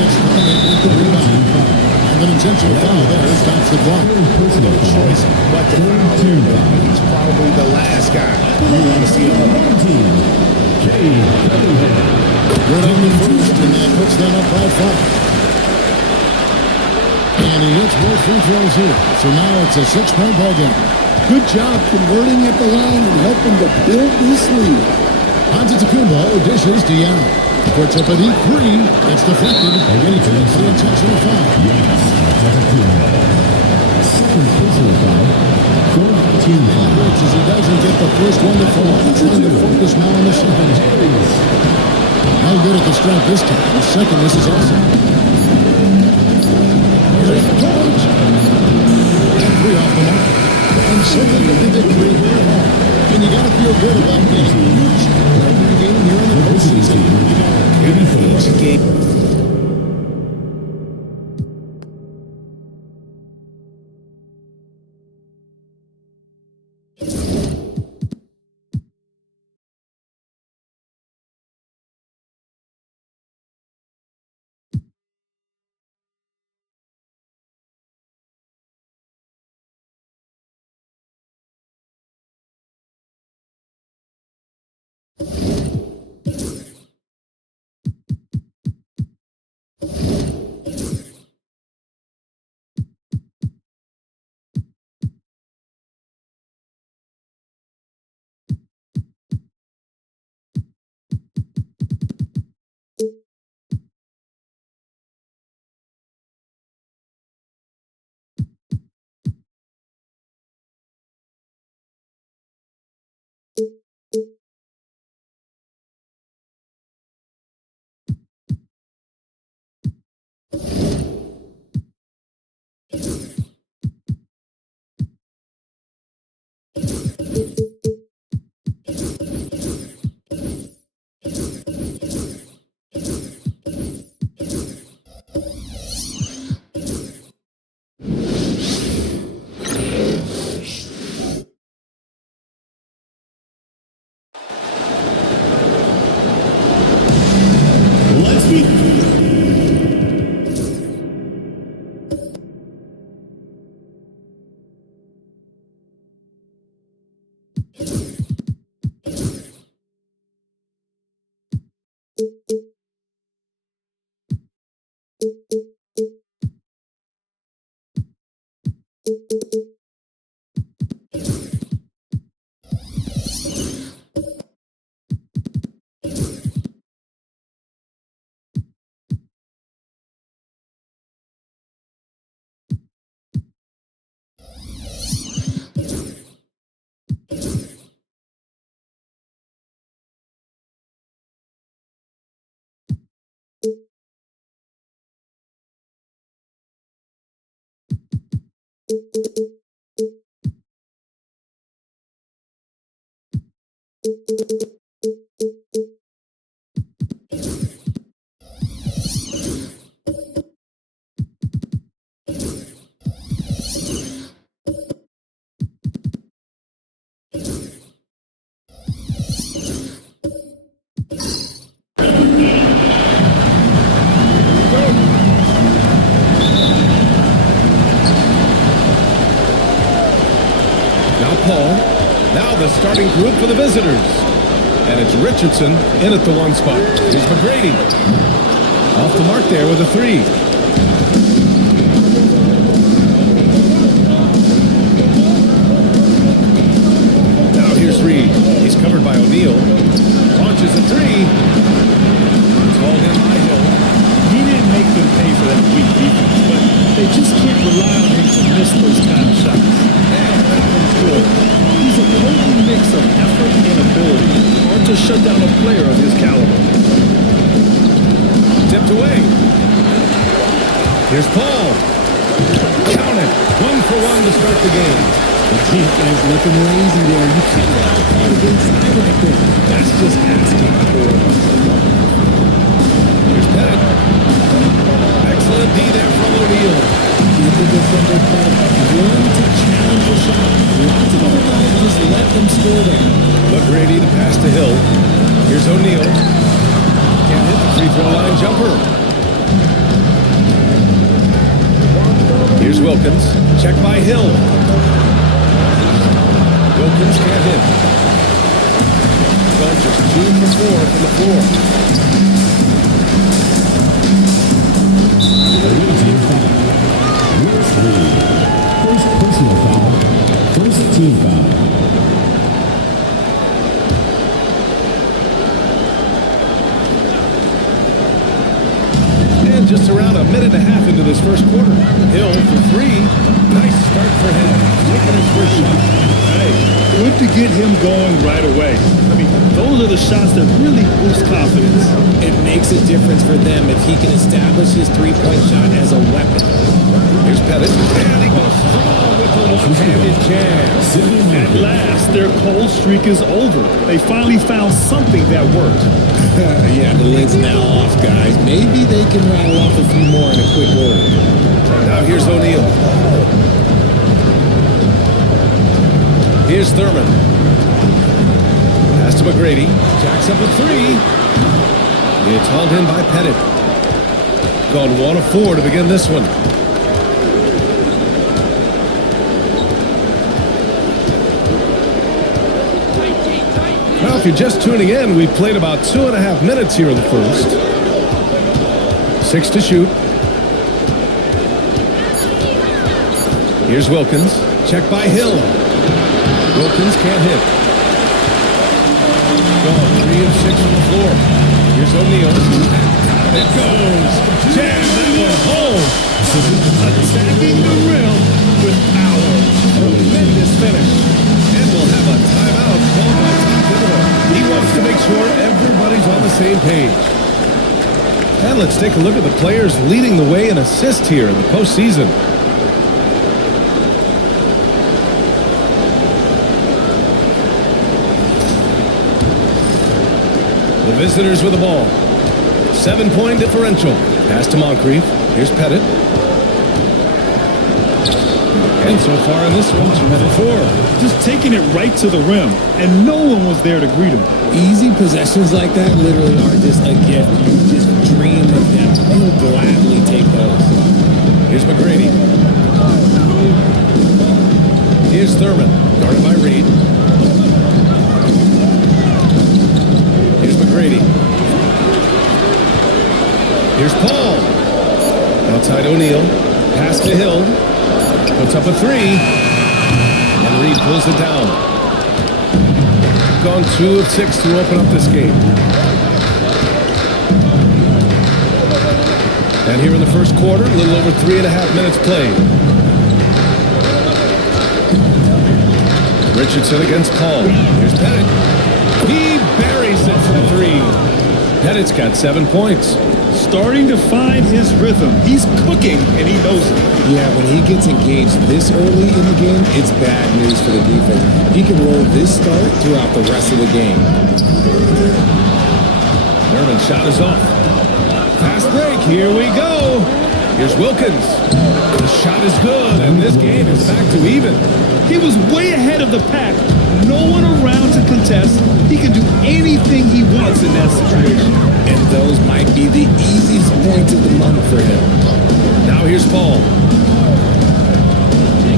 It's Harden with the rebound. And an intentional foul there stops the clock. No choice but to foul him. He's probably the last guy you want to see him. Good on the first, and that puts them up by 5. And he hits both free throws here. So now it's a 6-point ball game. Good job converting at the line and helping to build this lead. Antetokounmpo dishes to Young. Puts up a deep 3. It's deflected. And he commits the intentional foul. Second personal foul. 4-team And foul. hurts as he doesn't get the first one to fall. Trying to focus now on the second. No good at the strike this time. The second misses also. Here's George. And 3 off the mark. And so they get the victory here at home. And you got to feel good about getting each and every game here in the postseason. Each game. Now the starting group for the visitors. And it's Richardson in at the 1 spot. Here's McGrady. Off the mark there with a 3. Now here's Reed. He's covered by O'Neal. Launches a 3. It's hauled in by Hill. He didn't make them pay for that weak defense, but they just can't rely on him to miss those kind of shots. And that one's good. He's a potent mix of effort and ability. Hard to shut down a player of his caliber. Tipped away. Here's Paul. Count it. 1 for 1 to start the game. The defense looking lazy there. You can't get out inside like this. That's just asking for it. Here's Pettit. Excellent D there from O'Neal. Keep the defender back. Willing to challenge the shot. Lots of other guys just let them score there. McGrady to pass to Hill. Here's O'Neal. Can't hit the free throw line jumper. Here's Wilkins. Check by Hill. Wilkins can't hit. Gone just 2 for 4 from the floor. Team foul. Wilkes lead. First personal foul. First team foul. And just around a minute and a half into this first quarter. Hill for 3. Nice start for him. Taking his first shot. Hey, good to get him going right away. I mean, those are the shots that really boost confidence. It makes a difference for them if he can establish his three-point shot as a weapon. Here's Pettit. And he goes strong with the one-handed jam. At last, their cold streak is over. They finally found something that worked. Yeah, the lid's now off, guys. Maybe they can rattle off a few more in a quick order. Now here's O'Neal. Here's Thurman. Pass to McGrady. Jacks up a 3. It's hauled in by Pettit. Gone 1 of 4 to begin this one. Now, if you're just tuning in, we've played about 2.5 minutes here in the first. 6 to shoot. Here's Wilkins. Check by Hill. Wilkins can't hit. Gone 3 of 6 from the floor. Here's O'Neal. Down it goes. Jam that one home. Attacking the rim with power. Tremendous finish. And we'll have a timeout called by Tom Thibodeau. He wants to make sure everybody's on the same page. And let's take a look at the players leading the way in assists here in the postseason. The visitors with the ball. 7-point differential. Pass to Moncrief. Here's Pettit. And so far in this one, 2 for 4. Just taking it right to the rim, and no one was there to greet him. Easy possessions like that literally are just a gift. You just dream of them. You'll gladly take those. Here's McGrady. Here's Thurman, guarded by Reed. Here's McGrady. Here's Paul. Outside O'Neal. Pass to Hill. Puts up a 3. And Reed pulls it down. Gone 2 of 6 to open up this game. And here in the first quarter, a little over 3.5 minutes played. Richardson against Paul. Here's Pettit. He buries it from 3. Pettit's got 7 points. Starting to find his rhythm. He's cooking, and he knows it. Yeah, when he gets engaged this early in the game, it's bad news for the defense. He can roll this start throughout the rest of the game. Thurman's shot is off. Fast break, here we go. Here's Wilkins. The shot is good, and this game is back to even. He was way ahead of the pack. No one around to contest. He can do anything he wants in that situation. And those might be the easiest points of the month for him. Now here's Paul.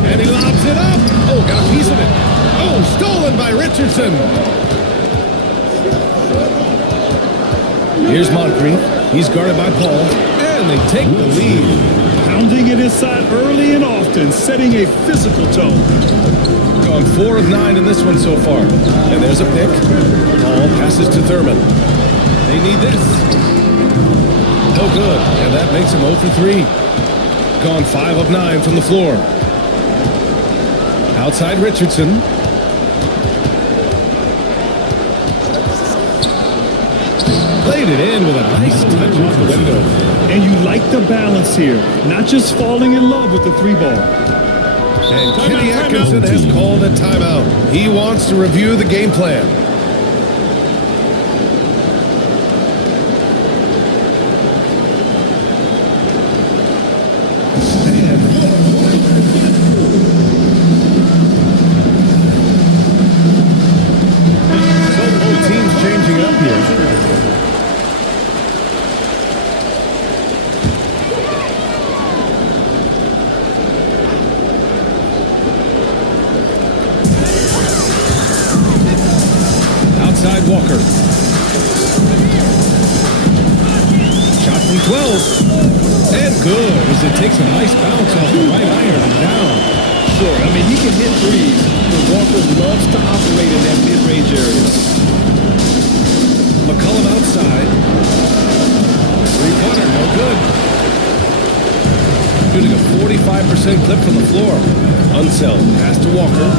And he lobs it up. Oh, got a piece of it. Oh, stolen by Richardson. Here's Moncrief. He's guarded by Paul. And they take the lead. Pounding it inside early and often, setting a physical tone. Gone 4 of 9 in this one so far. And there's a pick. Paul passes to Thurman. They need this. No good. And that makes him 0 for 3. Gone 5 of 9 from the floor. Outside Richardson. Played it in with a nice touch off the window. And you like the balance here. Not just falling in love with the 3 ball. And Kenny Atkinson has called a timeout. He wants to review the game plan. 12. And good, as it takes a nice bounce off the right iron and down. Sure, I mean, he can hit threes, but Walker loves to operate in that mid-range area. McCollum outside. Three-pointer, no good. Shooting a 45% clip from the floor. Unseld, pass to Walker.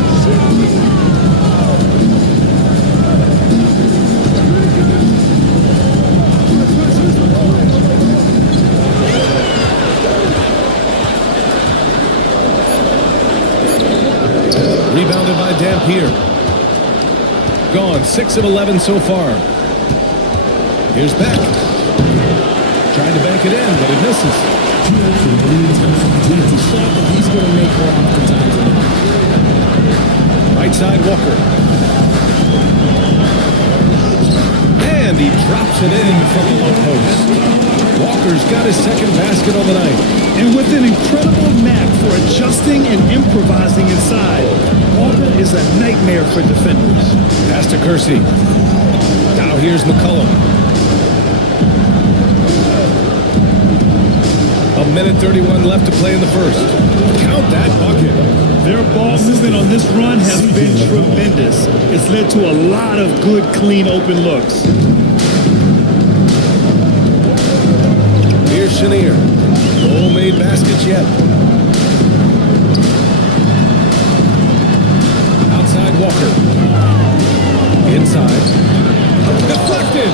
Rebounded by Dampier. Gone, 6 of 11 so far. Here's Beck. Tried to bank it in, but it misses. It's a shot that he's going to make more oftentimes than not. Right side, Walker. And he drops it in from the low post. Walker's got his second basket on the night. And with an incredible knack for adjusting and improvising inside, Walker is a nightmare for defenders. Pass to Kersey. Now here's McCollum. A minute 31 left to play in the first. Count that bucket. Their ball movement on this run has been tremendous. It's led to a lot of good, clean, open looks. Here's Chenier. No made baskets yet. Outside Walker. Inside. Deflected.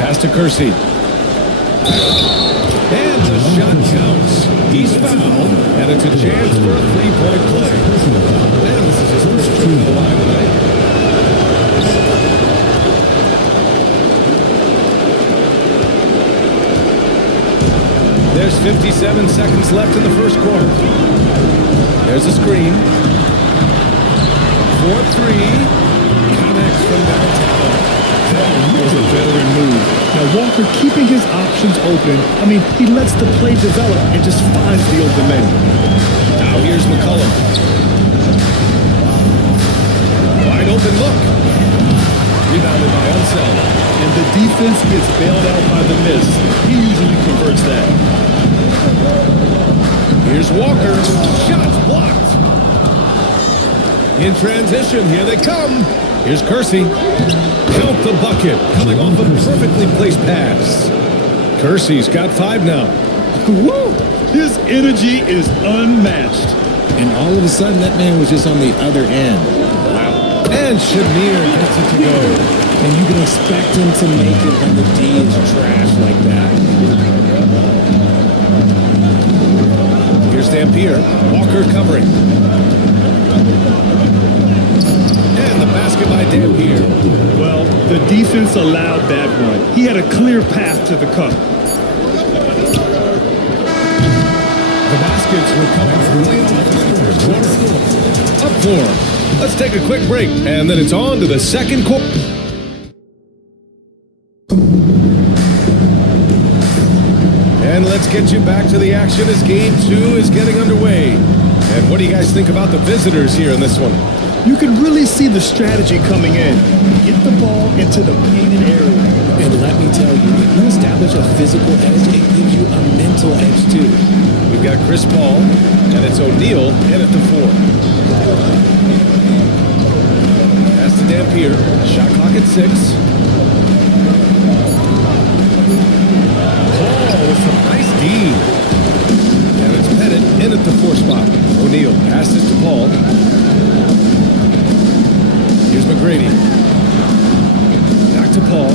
Pass to Kersey. And the shot counts. He's fouled, and it's a chance for a three-point play. And this is his first trip to the line tonight. There's 57 seconds left in the first quarter. There's a screen. 4-3. Connects from downtown. That was a veteran move. Now Walker keeping his options open. I mean, he lets the play develop and just finds the open man. Now here's McCollum. Wide open look. Rebounded by Unseld. And the defense gets bailed out by the miss. He usually converts that. Here's Walker. Shots blocked. In transition, here they come. Here's Kersey. Count the bucket. Coming off a perfectly placed pass. Kersey's got 5 now. Woo! His energy is unmatched. And all of a sudden, that man was just on the other end. Wow. And Chenier gets it to go. And you can expect him to make it when the D is trash like that. Here's Dampier. Walker covering. And the basket by Dampier. Well, the defense allowed that one. He had a clear path to the cup. The baskets were coming early on in the first quarter. Up 4. Let's take a quick break, and then it's on to the second quarter. And let's get you back to the action as Game 2 is getting underway. And what do you guys think about the visitors here in this one? You can really see the strategy coming in. Get the ball into the painted area. And let me tell you, if you establish a physical edge, it gives you a mental edge too. We've got Chris Paul, and it's O'Neal in at the 4. Pass to Dampier. Shot clock at 6. Paul with some nice D. And it's Pettit in at the 4 spot. O'Neal passes to Paul. Here's McGrady. Back to Paul.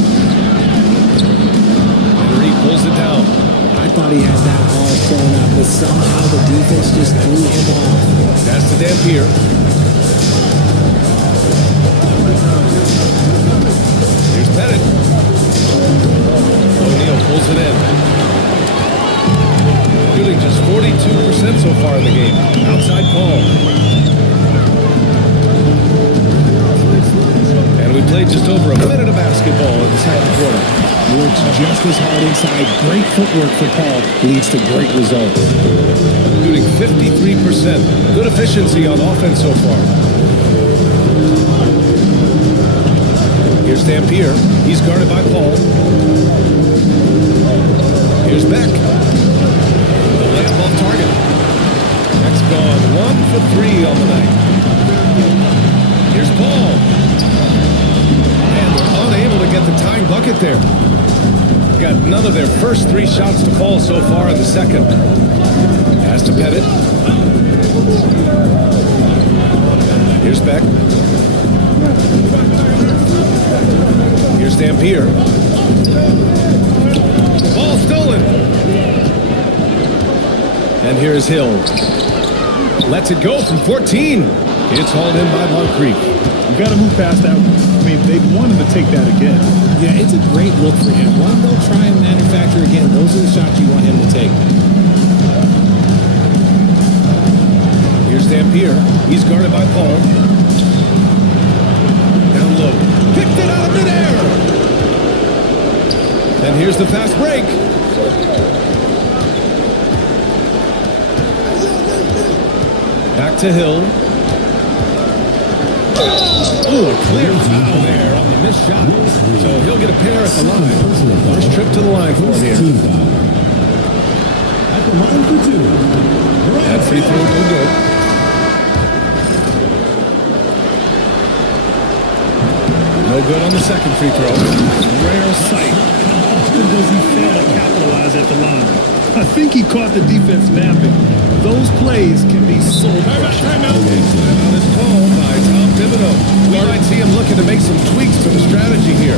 And Reed pulls it down. I thought he had that ball thrown up, but somehow the defense just threw him off. Pass to Dampier. Here's Pettit. O'Neal pulls it in. Shooting just 42% so far in the game. Outside Paul. And we played just over a minute of basketball in the second quarter. Works just as hard inside. Great footwork for Paul leads to great results. Shooting 53%. Good efficiency on offense so far. Here's Dampier. He's guarded by Paul. Here's Beck. The layup off target. Beck's gone 1 for 3 on the night. Here's Paul. And they're unable to get the tying bucket there. Got none of their first 3 shots to fall so far in the second. Has to Pettit. Here's Beck. Here's Dampier. Ball stolen. And here's Hill. Lets it go from 14. It's hauled in by Moncrief. You got to move past that. I mean, they wanted to take that again. Yeah, it's a great look for him. One, they'll try and manufacture again. Those are the shots you want him to take. Here's Dampier. He's guarded by Paul. Down low. Picked it out of midair. And here's the fast break. Back to Hill. Oh, a clear foul there on the missed shot. So he'll get a pair at the line. First trip to the line for him here. At the line for 2. That free throw no good. No good on the second free throw. Rare sight. How often does he fail to capitalize at the line? I think he caught the defense napping. Those plays can be so crushing. Timeout is called by Tom Thibodeau. We might see him looking to make some tweaks to the strategy here.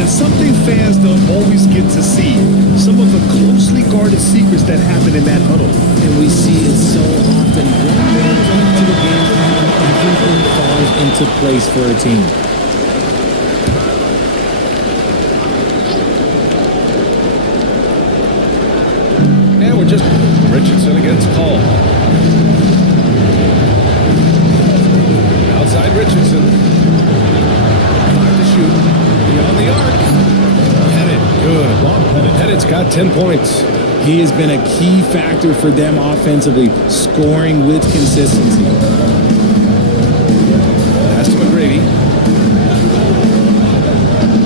And something fans don't always get to see. Some of the closely guarded secrets that happen in that huddle. And we see it so often. One man into the game plan, everything falls into place for a team. And we're just Richardson against Paul. Outside Richardson. 5 to shoot. Beyond the arc. Pettit. Good. Pettit's got 10 points. He has been a key factor for them offensively, scoring with consistency. Pass to McGrady.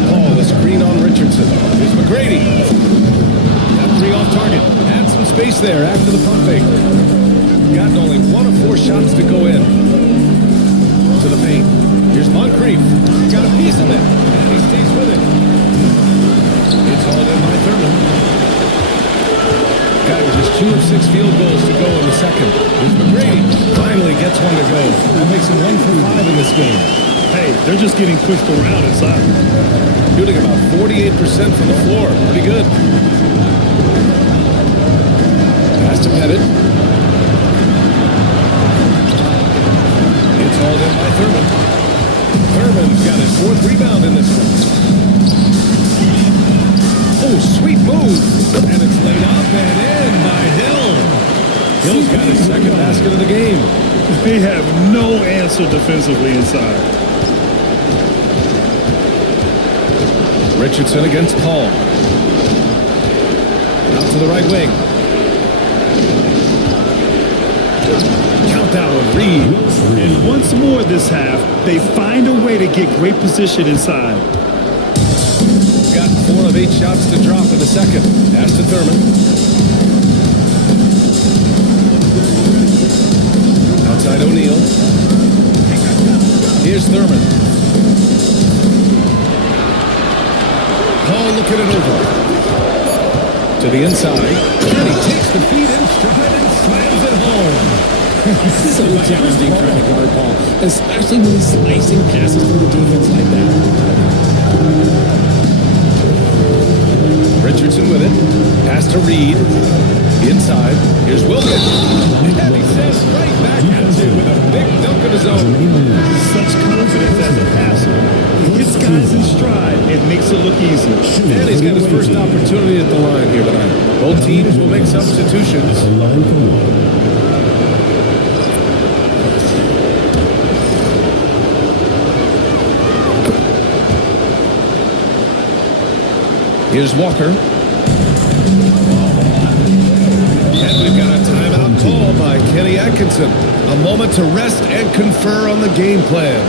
Paul, the screen on Richardson. Here's McGrady. Got 3 off target. Had some space there after the pump fake. Gotten only 1 of 4 shots to go in. To the paint. Here's Moncrief. Got a piece of it. And he stays with it. It's hauled in by Thurman. Got just 2 of 6 field goals to go in the second. Here's McGrady. Finally gets one to go. That makes him 1 for 5 in this game. Hey, they're just getting pushed around inside. Shooting about 48% from the floor. Pretty good. Pass to Pettit. It's hauled in by Thurman. Thurman's got his 4th rebound in this one. Oh, sweet move. And it's laid up and in by Hill. Hill's got his 2nd basket of the game. They have no answer defensively inside. Richardson against Paul. Out to the right wing. Count that one, Reed. And once more this half, they find a way to get great position inside. Got 4 of 8 shots to drop in the second. Pass to Thurman. Outside O'Neal. Here's Thurman. Paul looking it over. To the inside. And he takes the feed in stride and slams it home. So challenging trying to guard Paul, especially when he's slicing passes through the defense like that. Richardson with it. Pass to Reed. Inside. Here's Wilkins. And he says right back at you with a big dunk of his own. Such confidence as a passer. He hits guys in stride and makes it look easy. And he's got his first opportunity at the line here tonight. Both teams will make substitutions. Line for 1. Here's Walker. And we've got a timeout call by Kenny Atkinson. A moment to rest and confer on the game plan.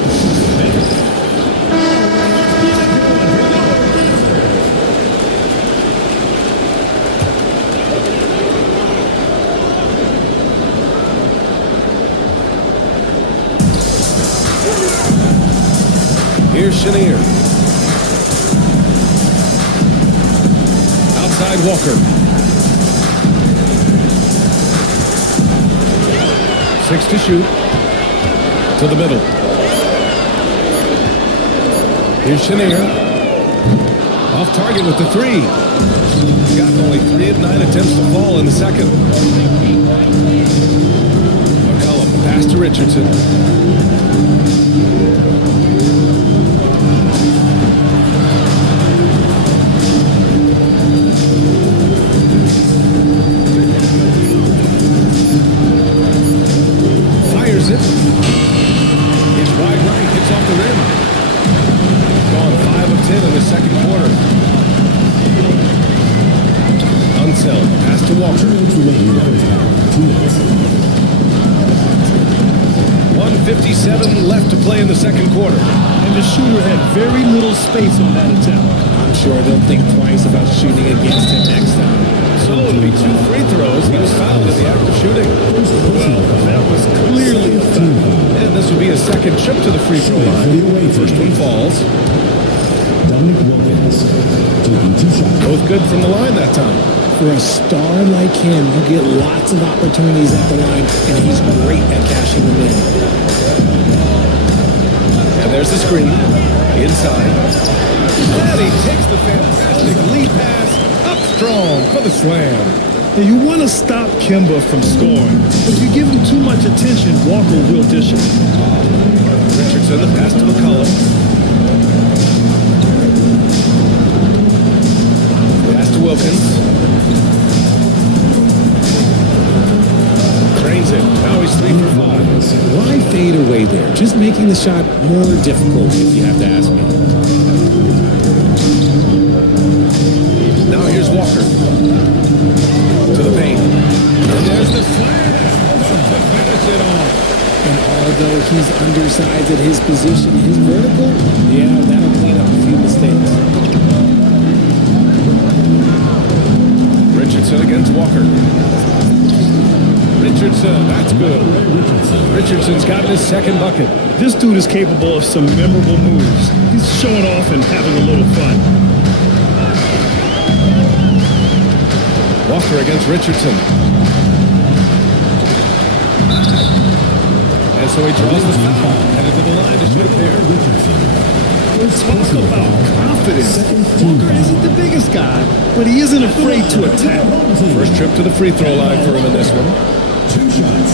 Here's Chenier. Outside Walker. 6 to shoot. To the middle. Here's Chenier. Off target with the 3. He's gotten only 3 of 9 attempts to fall in the second. McCollum pass to Richardson. Fires it. It's wide right, hits off the rim. Gone 5 of 10 in the second quarter. Unseld, pass to Walker. 1:57 left to play in the second quarter. And the shooter had very little space on that attempt. I'm sure they'll think twice about shooting against him next time. So it'll be 2 free throws. He was fouled in the act of shooting. Well, that was clearly a foul. And this will be a second trip to the free throw line. First one falls. Dominic Wilkins taking 2 shots. Both good from the line that time. For a star like him, you get lots of opportunities at the line, and he's great at cashing them in. And there's the screen. Inside. And he takes the fantastic lead pass up strong for the slam. And you want to stop Kemba from scoring, but if you give him too much attention, Walker will dish it. Richardson, the pass to McCollum. Pass to Wilkins. Drains it. Now he's 3 for 5. Why fade away there? Just making the shot more difficult, if you have to ask me. Now here's Walker. To the paint. And there's the slam. To finish it off. And although he's undersized at his position, his vertical, yeah, that'll clean up a few mistakes. Richardson against Walker. Richardson, that's good. Richardson's gotten his second bucket. This dude is capable of some memorable moves. He's showing off and having a little fun. Walker against Richardson. And so he draws the foul. Headed to the line to shoot there. Talk about confidence. Walker isn't the biggest guy, but he isn't afraid to attack. First trip to the free throw line for him in this one. 2 shots.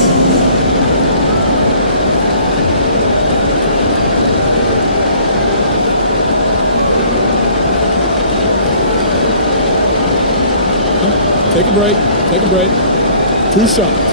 Take a break. Take a break. 2 shots.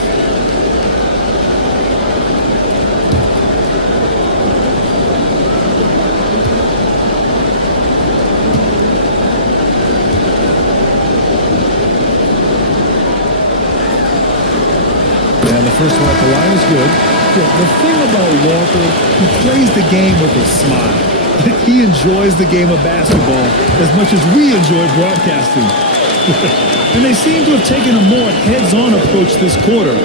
And the first one at the line is good. Yeah, the thing about Walker, he plays the game with a smile. He enjoys the game of basketball as much as we enjoy broadcasting. And they seem to have taken a more heads-on approach this quarter,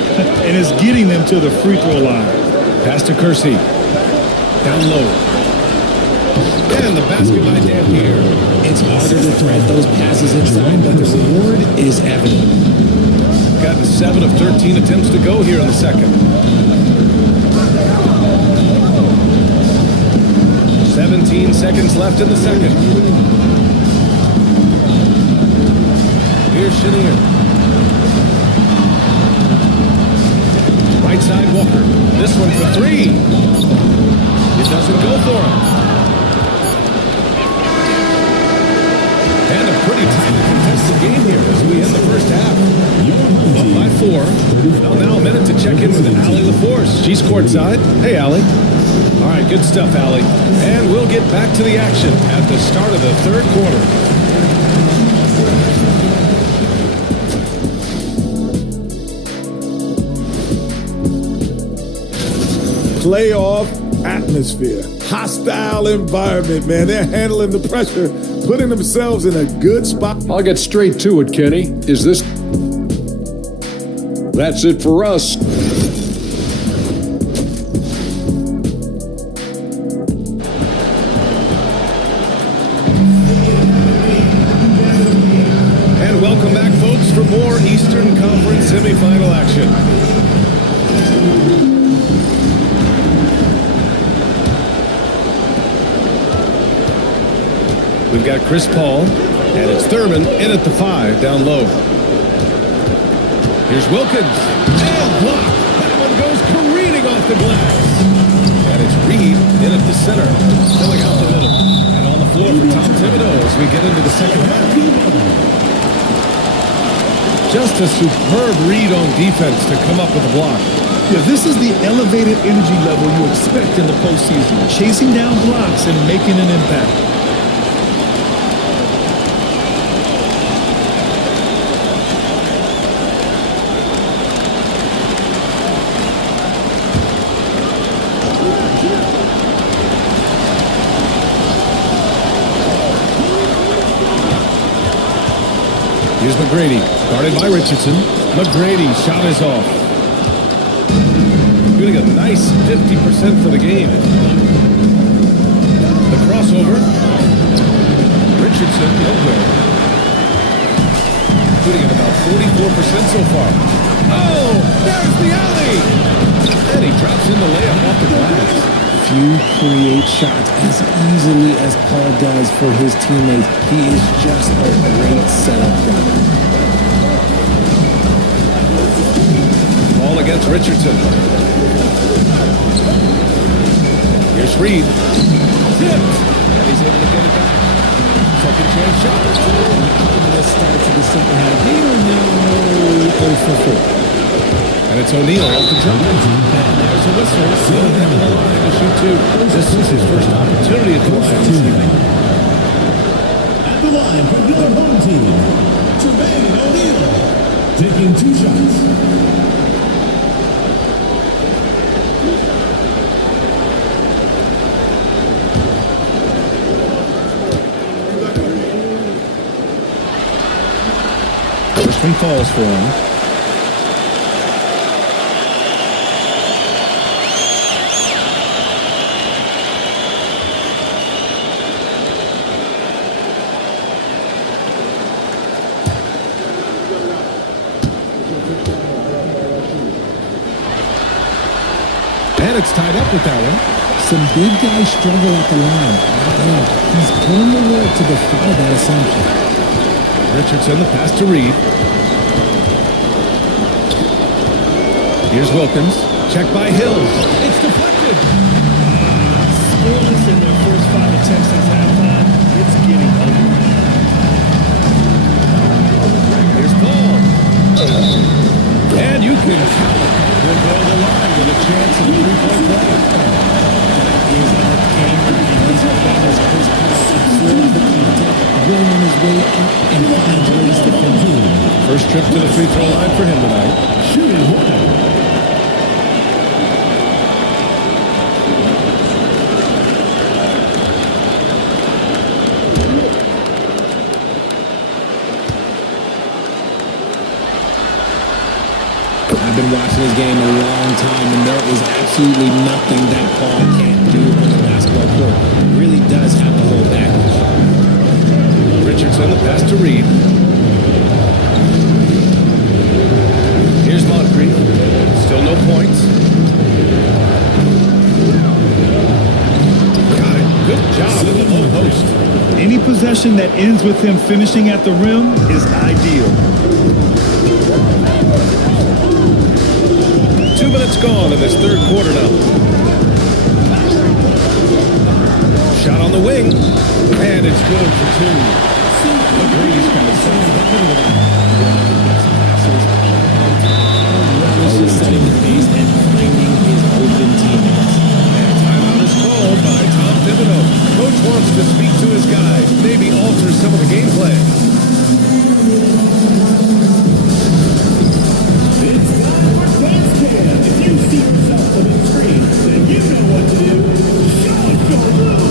and is getting them to the free throw line. Pass to Kersey. Down low. And the basket by Dampier. It's harder to thread those passes inside, but the reward is evident. Gotten 7 of 13 attempts to go here in the second. 17 seconds left in the second. Here's Chenier. Right side Walker. This one for 3. It doesn't go for him. And a pretty tightly contested game here as we end the first half. Up by 4. Well, now a minute to check in with Allie LaForce. She's courtside. Hey, Allie. All right, good stuff, Allie. And we'll get back to the action at the start of the third quarter. Playoff atmosphere. Hostile environment, man. They're handling the pressure, putting themselves in a good spot. I'll get straight to it, Kenny. That's it for us. action. We've got Chris Paul, and it's Thurman in at the 5, down low. Here's Wilkins, and blocked. That one goes careening off the glass. And it's Reed in at the center, filling out the middle. And on the floor for Tom Thibodeau as we get into the second half. Just a superb read on defense to come up with a block. Yeah, this is the elevated energy level you expect in the postseason. Chasing down blocks and making an impact. Here's McGrady, guarded by Richardson. McGrady, shot is off. Shooting a nice 50% for the game. The crossover. Richardson, no good. Shooting at about 44% so far. Oh, there's the alley! And he drops in the layup off the glass. Few create shots as easily as Paul does for his teammates. He is just a great setup guy. Ball against Richardson. Here's Reed. Tipped. And he's able to get it back. Second chance shot. The start to the second half. They are now 0 for 4. And it's O'Neal off the jump. And there's a whistle. Still having the line to shoot two. This is his first opportunity at the line this evening. At the line for your home team, Jermaine O'Neal, taking 2 shots. First one falls for him. And it's tied up with that one. Some big guys struggle at the line. He's pulling the work to defy that assumption. Richardson, the pass to Reed. Here's Wilkins. Check by Hill. It's deflected. Scoreless in their first 5 attempts since halftime. It's getting ugly. Here's Paul. And you can count it. He'll go to the line with a chance of a 3-point play. Is our game, and he's got his Chris Paul absorb the contact, going on his way up, and finds ways to finish. First trip to the free throw line for him tonight. Shooting 1. I've been watching this game a long time, and there is absolutely nothing that Paul can't do on the basketball court. He really does have the whole package. Richardson, the pass to Reed. Here's Moncrief. Still no points. Got it. Good job in the low post. Any possession that ends with him finishing at the rim is ideal. 2 minutes gone in this third quarter now. Shot on the wing, and it's good for 2. McGrady's got it set. Setting the pace and finding his open teammates. And timeout is called by Tom Thibodeau. Coach wants to speak to his guys, maybe alter some of the game plan. If you see yourself on the screen, then you know what to do. Show us your moves.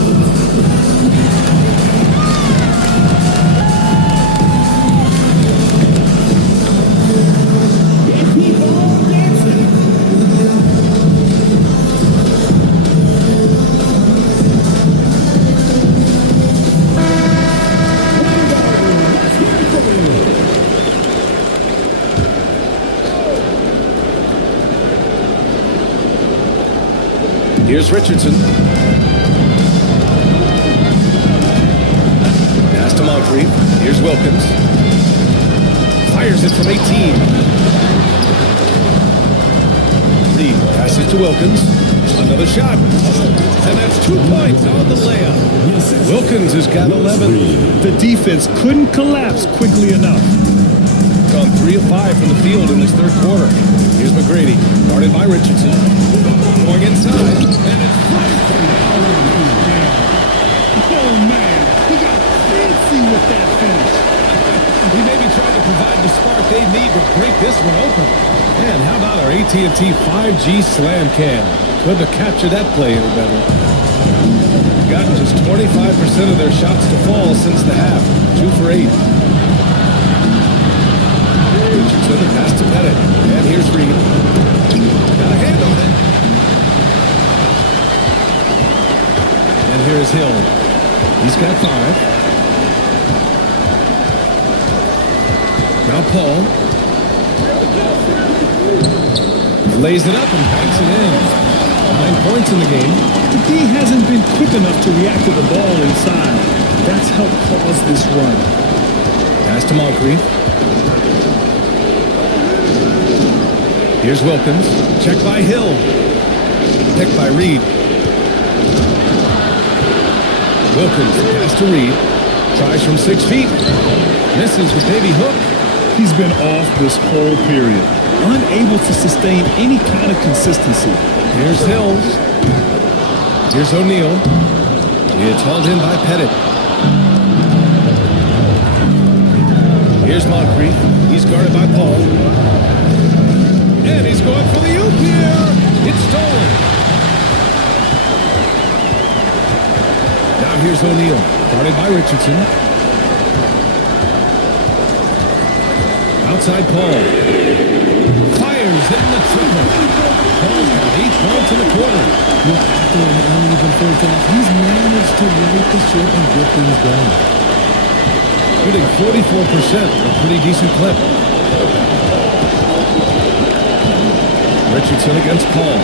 Here's Richardson. Pass to Moncrief. Here's Wilkins. Fires it from 18. Reed passes to Wilkins. Another shot. And that's 2 points on the layup. Wilkins has got 11. The defense couldn't collapse quickly enough. Gone 3 of 5 from the field in this third quarter. Here's McGrady, guarded by Richardson. Going inside, and it's right. Oh, man. He got fancy with that finish. He maybe tried to provide the spark they need to break this one open. And how about our AT&T 5G Slam Cam? Couldn't have captured that play any better. Gotten just 25% of their shots to fall since the half. 2 for 8. Richardson, the pass to Pettit. And here's Reed. Got a hand on it. And here's Hill. He's got 5. Now Paul. Lays it up and banks it in. 9 points in the game. The D hasn't been quick enough to react to the ball inside. That's helped cause this run. Pass to Moncrief. Here's Wilkins. Check by Hill. Picked by Reed. Wilkins, pass to Reed. Tries from 6 feet. Misses the baby hook. He's been off this whole period. Unable to sustain any kind of consistency. Here's Hill. Here's O'Neal. It's hauled in by Pettit. Here's Moncrief. He's guarded by Paul. And he's going for the oop here. It's stolen. Now here's O'Neal, guarded by Richardson. Outside Paul. Fires in the triple. Paul's got 8 points in the quarter. After an uneven first half, he's managed to right the ship and get things going. Shooting 44%, a pretty decent clip. Richardson against Paul.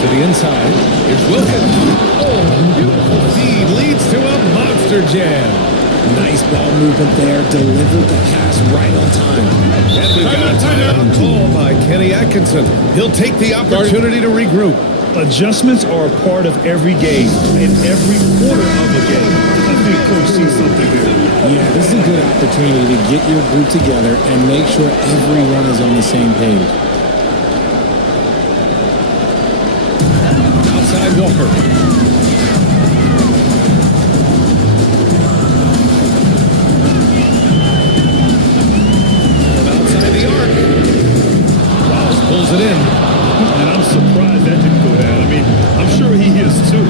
To the inside. Here's Wilkins. Oh, beautiful feed leads to a monster jam. Nice ball movement there. Delivered the pass right on time. And we've got a timeout call by Kenny Atkinson. He'll take the opportunity to regroup. Adjustments are a part of every game and every quarter of a game. I think Coach sees something there. Yeah, this is a good opportunity to get your group together and make sure everyone is on the same page. Outside Walker. Pulls it in. And I'm surprised that didn't go down. I mean, I'm sure he is too.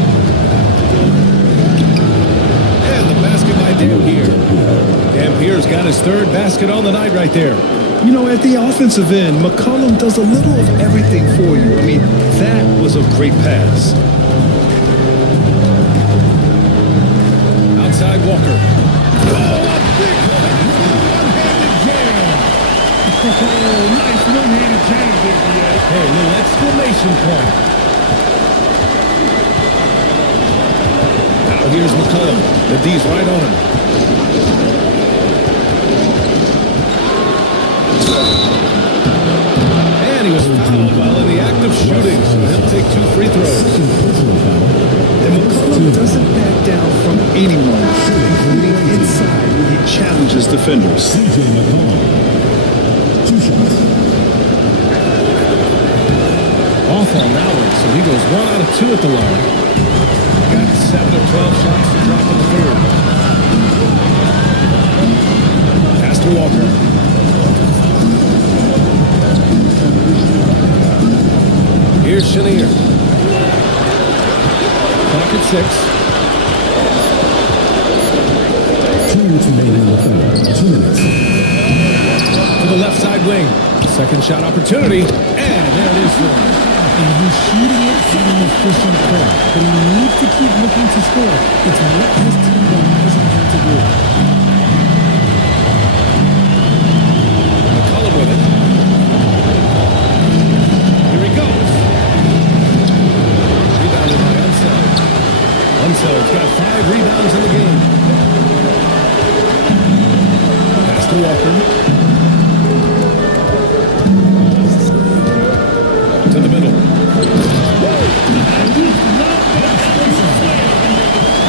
And the basket by Dampier. Dampier's got his 3rd basket on the night right there. You know, at the offensive end, McCollum does a little of everything for you. I mean, that was a great pass. Outside Walker. Oh, nice one-handed jam there, D.A. Hey, little exclamation point. Now here's McCollum. The D's right on him. And he was fouled while in the act of shooting, so he'll take 2 free throws. And McCollum doesn't back down from anyone, including inside when he challenges defenders. C.J. McCollum. 2 shots. Off on that one, so he goes 1 out of 2 at the line. Got 7 of 12 shots to drop in the third. Pass to Walker. Here's Chenier. Clock at 6. 2 minutes remaining in the third. 2 minutes. To the left side wing. Second shot opportunity. And there it is. And he's shooting it at an efficient clip. But he needs to keep looking to score. It's what his team relies on him to do. McCollum with it. Here he goes. got 5 rebounds in the game. Pass to Walker. To the middle.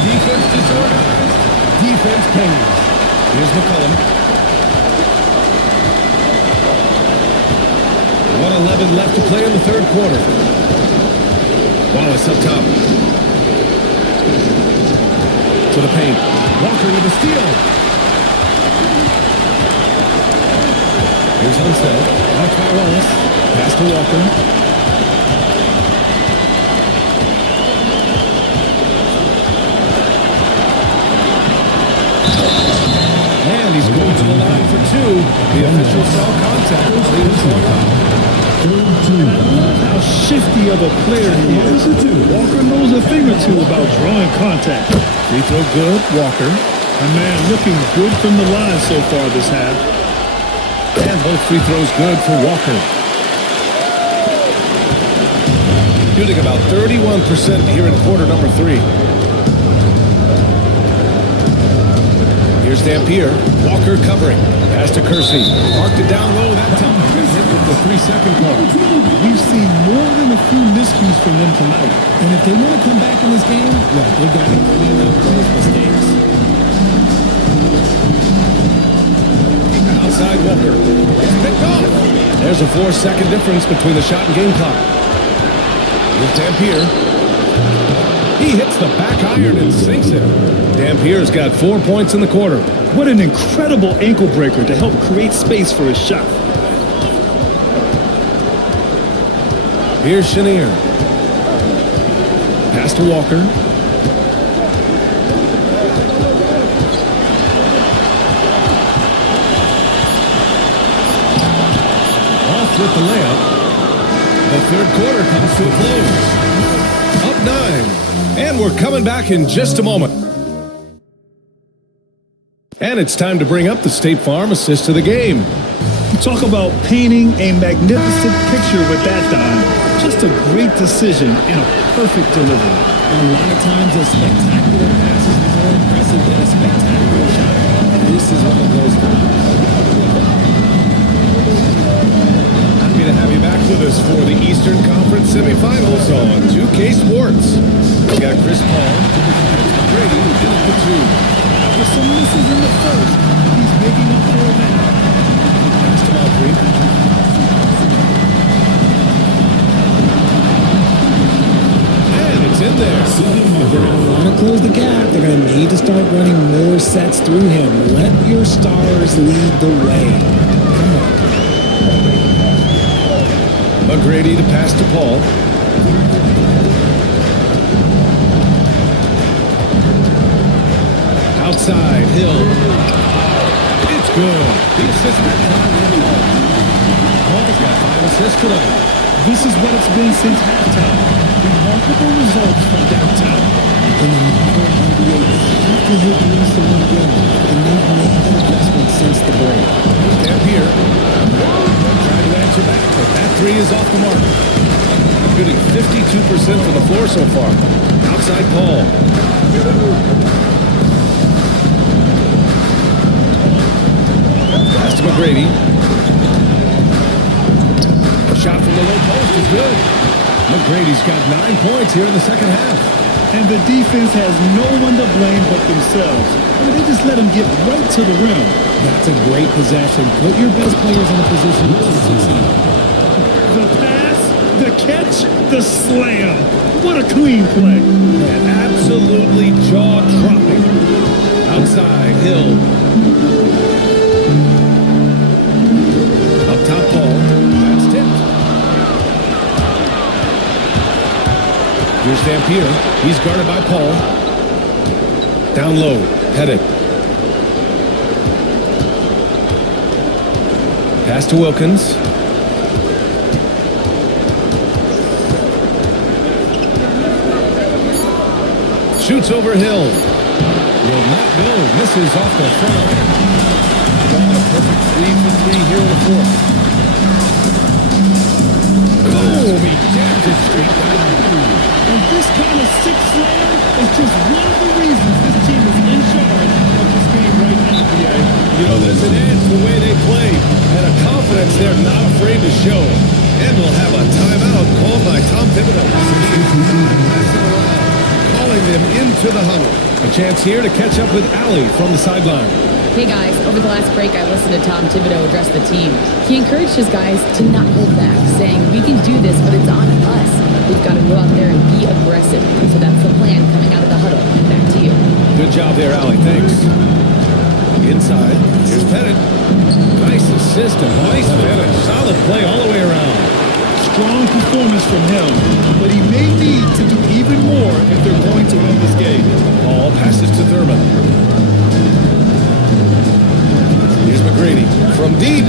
Defense disorganized. Defense pays. Here's McCollum. 1:11 left to play in the third quarter. Wallace up top. To the paint. Walker with a steal. Here's Hunstead. Blocked by Wallace. Pass to Walker. And he's going to the line for 2. The official saw contact. He was going on. And I love how shifty of a player he is. Walker knows a thing or two about drawing contact. Free throw good, Walker. And man, looking good from the line so far this half. And both free throws good for Walker. Shooting about 31% here in quarter number 3. Here's Dampier. Walker covering. Pass to Kersey. Marked it down low that time. Hit with the 3-second call. We've seen more than a few miscues from them tonight. And if they want to come back in this game, well, they got to clean up those mistakes. Outside Walker. It's picked off. There's a 4-second difference between the shot and game clock. Here's Dampier. He hits the back iron and sinks it. Dampier's got 4 points in the quarter. What an incredible ankle breaker to help create space for his shot. Here's Chenier. Pass to Walker. Off with the layup. The third quarter comes to a close. Up 9. And we're coming back in just a moment. And it's time to bring up the State Farm assist to the game. Talk about painting a magnificent picture with that dime. Just a great decision and a perfect delivery. And a lot of times a spectacular pass is more impressive than a spectacular shot. And this is one of those times. Happy to have you back with us for the Eastern Conference semifinals on 2K Sports. We got Chris Paul. Brady in the 2. After some misses in the first, he's making up for it now. Pass to Maltry. And it's in there. If they're going to want to close the gap, they're going to need to start running more sets through him. Let your stars lead the way. Come on. McGrady to pass to Paul. Outside, Hill. It's good. The assist that time from Paul. Paul's got 5 assists tonight. This is what it's been since halftime. Remarkable results from downtown. In the modern NBA, they have to hit threes to win games, and they've made that adjustment since the break. Dampier. Trying to answer back, but that 3 is off the mark. Shooting 52% from the floor so far. Outside Paul. Pass to McGrady. A shot from the low post is good. McGrady's got 9 points here in the second half. And the defense has no one to blame but themselves. I mean, they just let him get right to the rim. That's a great possession. Put your best players in a position to succeed. The pass, the catch, the slam. What a clean play. And absolutely jaw-dropping. Outside, Hill. Up top, Paul. That's tipped. Here's Dampier. He's guarded by Paul. Down low. Headed. Pass to Wilkins. Shoots over Hill. Will not go. Misses off the front iron. Drawing a perfect 3 for 3 here in the fourth. Boom! He jams it straight down. And this kind of sick slam is just one of the And we'll have a timeout called by Tom Thibodeau. Calling them into the huddle. A chance here to catch up with Allie from the sideline. Hey guys, over the last break I listened to Tom Thibodeau address the team. He encouraged his guys to not hold back, saying, we can do this, but it's on us. We've got to go out there and be aggressive. So that's the plan coming out of the huddle. Back to you. Good job there, Allie. Thanks. Inside, here's Pettit. Nice assist and nice finish. Solid play all the way around. Strong performance from him, but he may need to do even more if they're going to win this game. Ball passes to Thurman. Here's McGrady from deep.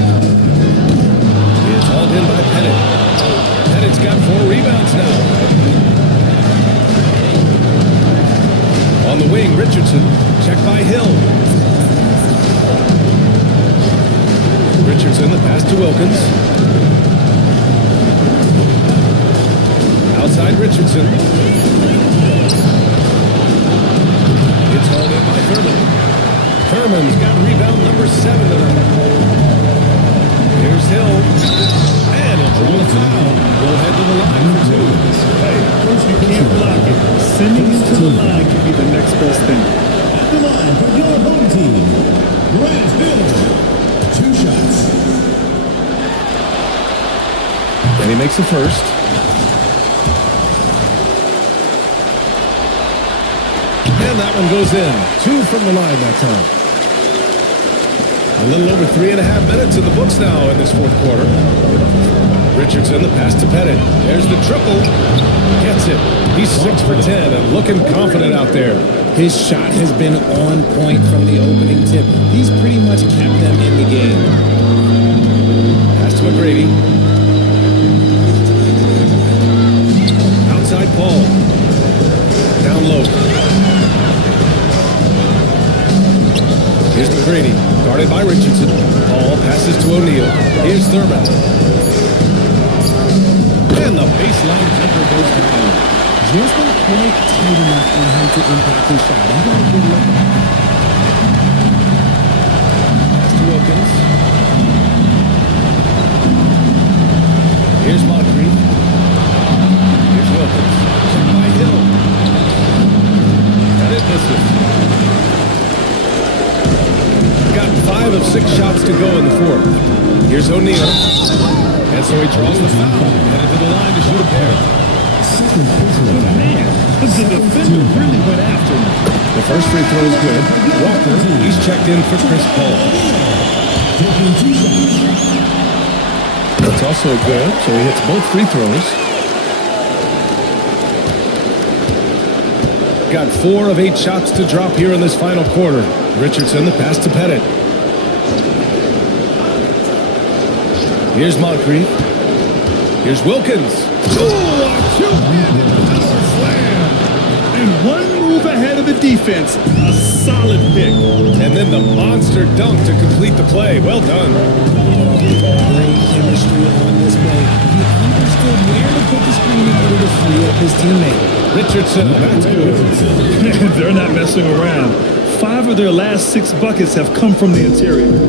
It's hauled in by Pettit. Pettit's got 4 rebounds now. On the wing, Richardson. Check by Hill. Richardson, the pass to Wilkins. Outside Richardson. It's hauled in by Thurman. Thurman's got rebound number 7 tonight. Here's Hill. And he'll draw the foul. We'll head to the line for 2. Hey, first you can't block it. Sending him to the line can be the next best thing. At the line for your home team, Grant Hill. 2 shots. And he makes the first. And that one goes in. 2 from the line that time. A little over 3.5 minutes in the books now in this 4th quarter. Richardson, the pass to Pettit. There's the triple. Gets it. He's 6 for 10 and looking confident out there. His shot has been on point from the opening tip. He's pretty much kept them in the game. Pass to McGrady. Outside Paul. Down low. Here's McGrady, guarded by Richardson. Paul passes to O'Neal. Here's Thurman. And the baseline jumper goes down. Just not quite tight enough on him to impact his shot. He got a good look. Pass to Wilkins. Here's Moncrief. Here's Wilkins. Check by Hill. And it misses. Got 5 of 6 shots to go in the 4th. Here's O'Neal. And so he draws the foul. Headed to the line to shoot a pair. Man, the defender really went after him. The first free throw is good. Walker, he's checked in for Chris Paul. That's also good, so he hits both free throws. Got 4 of 8 shots to drop here in this final quarter. Richardson, the pass to Pettit. Here's Moncrief. Here's Wilkins. Oh, a 2-handed power slam. And one move ahead of the defense. A solid pick. And then the monster dunk to complete the play. Well done. Great chemistry on this play. He understood where to put the screen in order to free up his teammate. Richardson, that's good. They're not messing around. 5 of their last 6 buckets have come from the interior.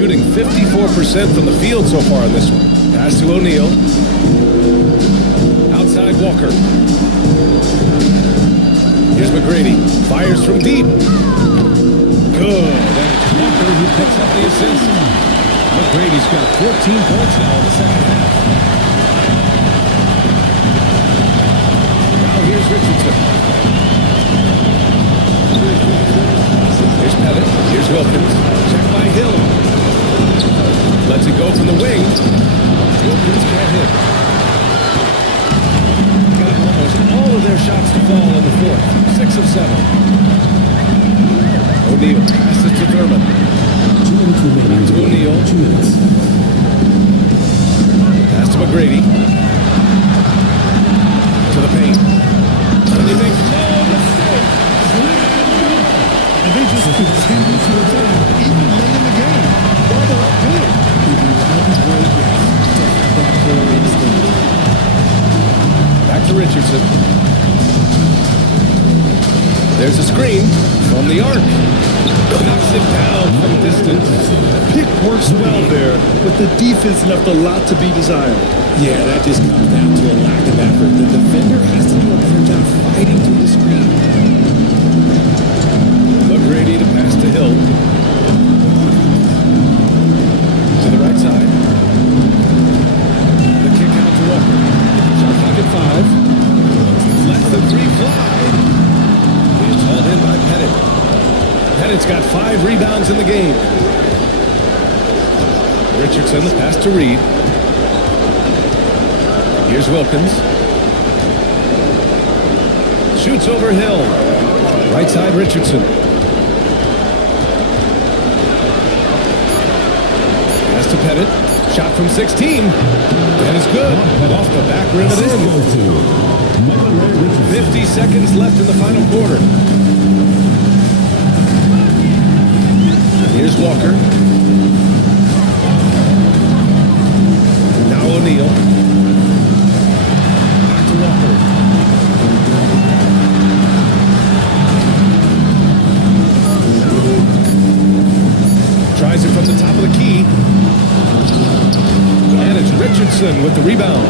Shooting 54% from the field so far in this one. Pass to O'Neal. Outside Walker. Here's McGrady. Fires from deep. Good. And it's Walker who picks up the assist. McGrady's got 14 points now in the second half. Now here's Richardson. Here's Pettit. Here's Wilkins. Check by Hill. Lets it go from the wing. Wilkins can't hit. Got almost all of their shots to fall in the 4th. 6 of 7. O'Neal passes to Thurman. Back to O'Neal. Pass to McGrady. To the paint. And he makes no mistake. And they just continue to attack, even late in the game. While they're up big. Back to Richardson. There's a screen from the arc. Knocks it down from distance. Pick works well there, but the defense left a lot to be desired. Yeah, that just comes down to a lack of effort. The defender has to do a better job fighting through the screen. McGrady to pass to Hill. To the right side. The kick out to Walker. Shot clock at 5. Let the three fly. It's hauled in by Pettit. Pettit's got 5 rebounds in the game. Richardson, the pass to Reed. Here's Wilkins. Shoots over Hill. Right side, Richardson. Pass to Pettit. Shot from 16. That is good. Off the back rim and in. 50 seconds left in the final quarter. Here's Walker. Now O'Neal. Back to Walker. Tries it from the top of the key. And it's Richardson with the rebound.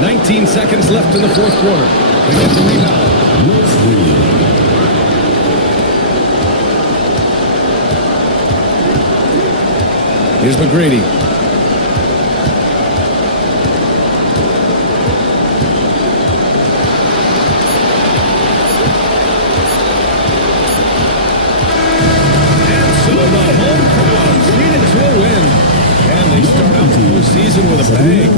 19 seconds left in the fourth quarter. They get the rebound. Here's McGrady. And so the home crowd treated to a win. And they start out the postseason with a bang.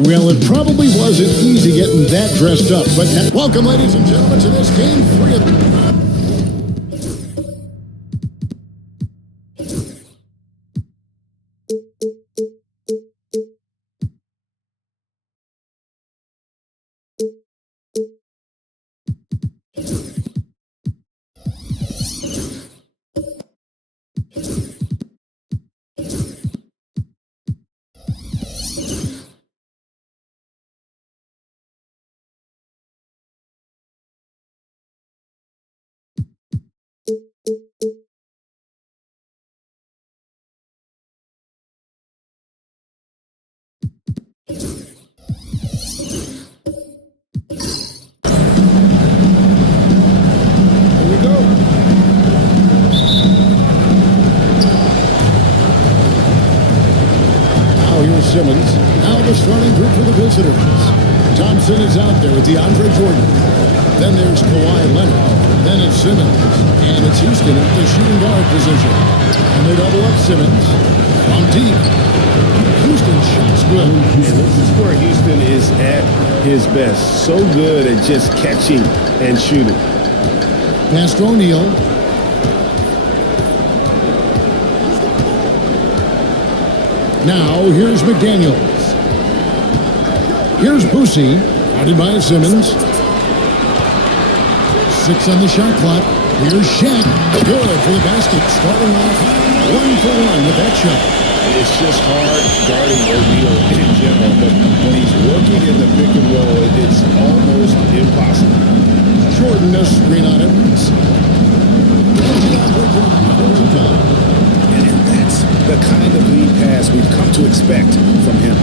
Well, it probably wasn't easy getting that dressed up, but welcome, ladies and gentlemen, to this game 3 of... here's Simmons. Now the starting group for the visitors. Thompson is out there with DeAndre Jordan. Then there's Kawhi Leonard. Then it's Simmons. And it's Houston at the shooting guard position. And they double up Simmons. From deep. Houston shots good. This is where Houston is at his best. So good at just catching and shooting. Pass to O'Neal. Now, here's McDaniels. Here's Boosie, guarded by Simmons. 6 on the shot clock. Here's Shaq. Good for the basket. Starting off 1 for 1 with that shot. It's just hard guarding O'Neal in general, but when he's working in the pick and roll, it's almost impossible. Jordan, a screen on Edwards. And that's the kind of lead pass we've come to expect from him.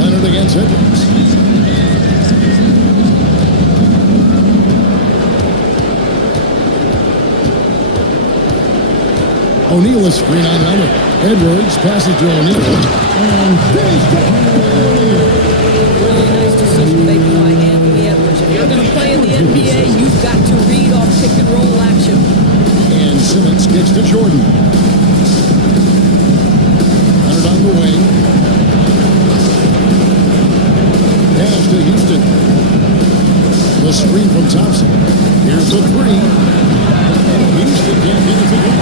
Leonard against Edwards. O'Neal is screen on Leonard. Edwards passes to O'Neal. And finished Really nice decision making by Anthony Edwards. If you're going to play in the NBA, you've got to read off pick and roll action. And Simmons gets to Jordan. Leonard on the wing. Pass to Houston. The screen from Thompson. Here's the three. Houston can't get it to go.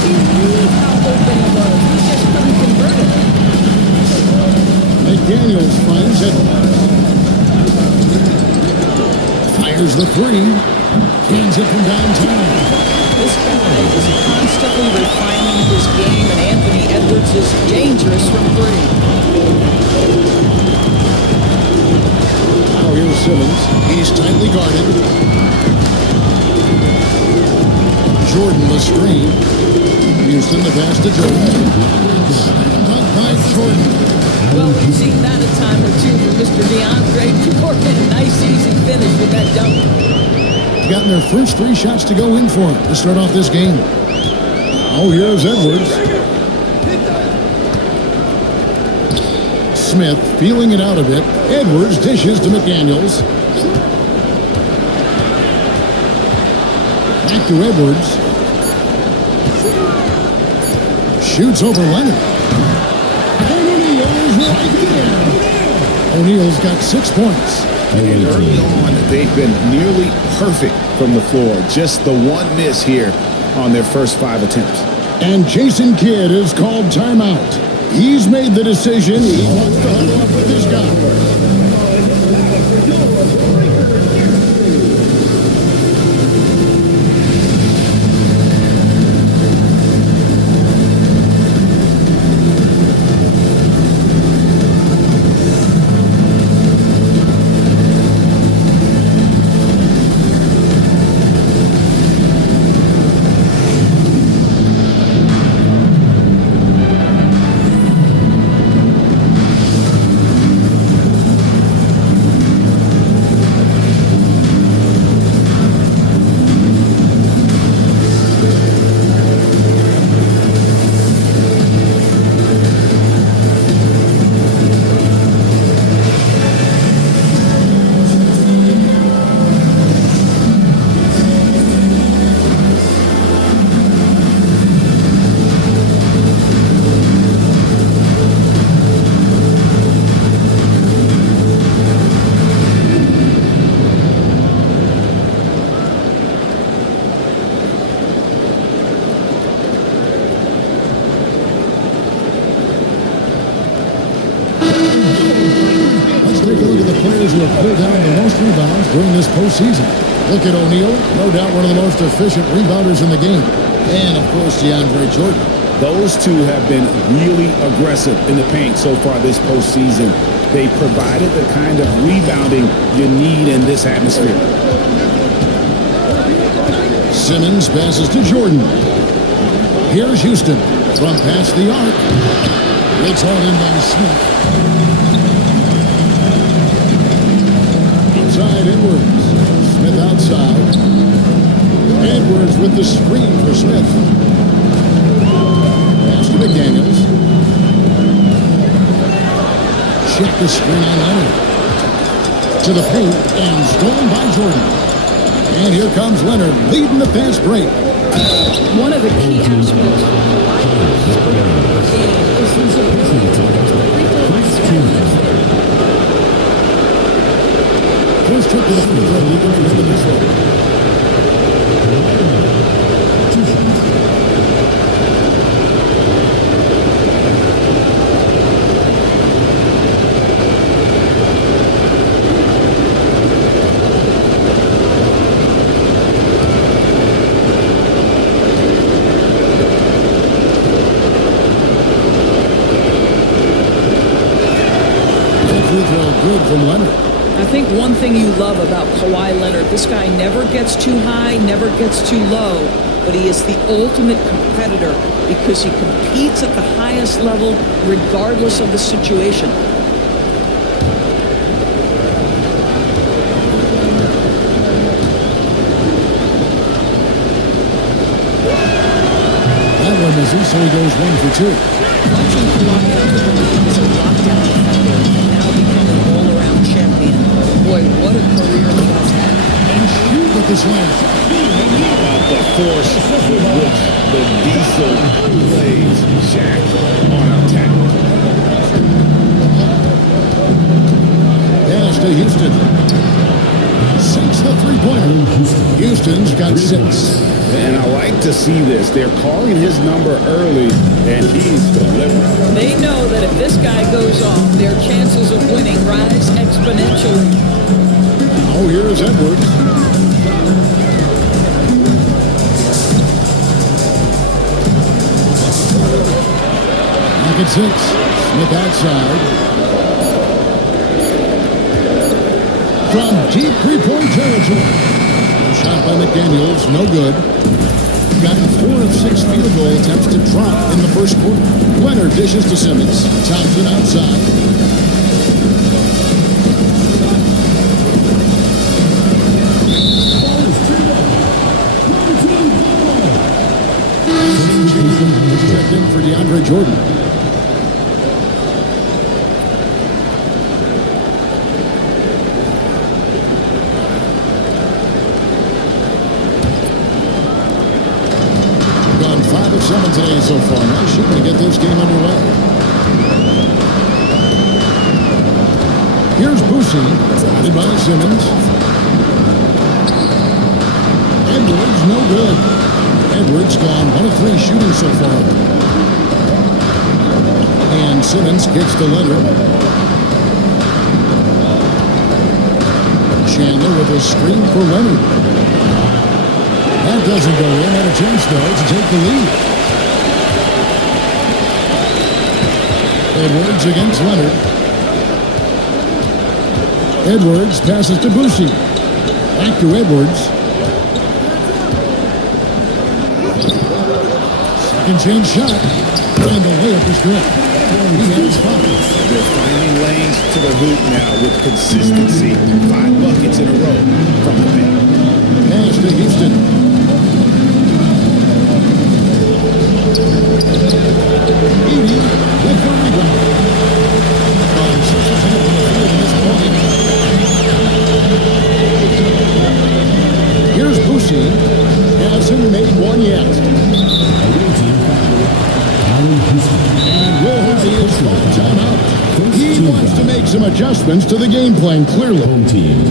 He knew how open he was. He just couldn't convert it. McDaniels finds it. Fires the three. Cans it from downtown. This guy is constantly refining his game, and Anthony Edwards is dangerous from three. Now here's Simmons. He's tightly guarded. Jordan the screen. Houston the pass to Jordan. By Jordan. Well, we've seen that a time or two from Mr. DeAndre Jordan. Nice easy finish with that dunk. Gotten their first 3 shots to go in for him to start off this game. Oh, here's Edwards. Smith feeling it out a bit. Edwards dishes to McDaniels. Back to Edwards. Shoots over Leonard. And O'Neal's right there. O'Neal's got 6 points. And early on, they've been nearly perfect from the floor. Just the one miss here on their first 5 attempts. And Jason Kidd is called timeout. He's made the decision. He wants to huddle up with his guy. During this postseason. Look at O'Neal, no doubt one of the most efficient rebounders in the game. And, of course, DeAndre Jordan. Those two have been really aggressive in the paint so far this postseason. They've provided the kind of rebounding you need in this atmosphere. Simmons passes to Jordan. Here's Houston from past the arc. It's all in by Smith. Outside Edwards. Smith outside. Edwards with the screen for Smith. shift the screen on Leonard. To the paint and stolen by Jordan. And here comes Leonard leading the fast break. One of the key aspects of his game is his ability to First trip to the free throw league into this one. Good from Leonard. I think one thing you love about Kawhi Leonard, this guy never gets too high, never gets too low, but he is the ultimate competitor because he competes at the highest level regardless of the situation. That one misses, so he goes 1 for 2. Watching Kawhi Leonard as a lockdown defender and now become an all-around champion. Boy, what a career he has had. And shoot with this one. The force with which the Diesel plays Shaq on attack. Pass to Houston. Sinks the three-pointer. Houston's got 6. And I like to see this. They're calling his number early, and he's delivering. They know that if this guy goes off, their chances of winning rise exponentially. Oh, here's Edwards. Back at 6. Smith outside. From deep three-point territory. Shot by McDaniels, no good. Gotten 4 of 6 field goal attempts to drop in the first quarter. Leonard dishes to Simmons. Thompson outside. Checked in for DeAndre Jordan. Gone 5 of 7 today so far. Nice shooting to get this game underway. Here's Boosie, guarded by Simmons. Edwards, no good. Edwards gone 1 of 3 shooting so far. And Simmons kicks to Leonard. Chandler with a screen for Leonard. That doesn't go in. And a chance, though, to take the lead. Edwards against Leonard. Edwards passes to Boosie. Back to Edwards. Second chance shot. And the layup is good. He has 5. They're finding lanes to the hoop now with consistency. 5 buckets in a row from the paint. Pass to Houston. Edie with the rebound. Sixers have the field at this point. Here's Boosie. Hasn't made one yet. And Will Hardy is called timeout. He wants to make some adjustments to the game plan, clearly. Home team.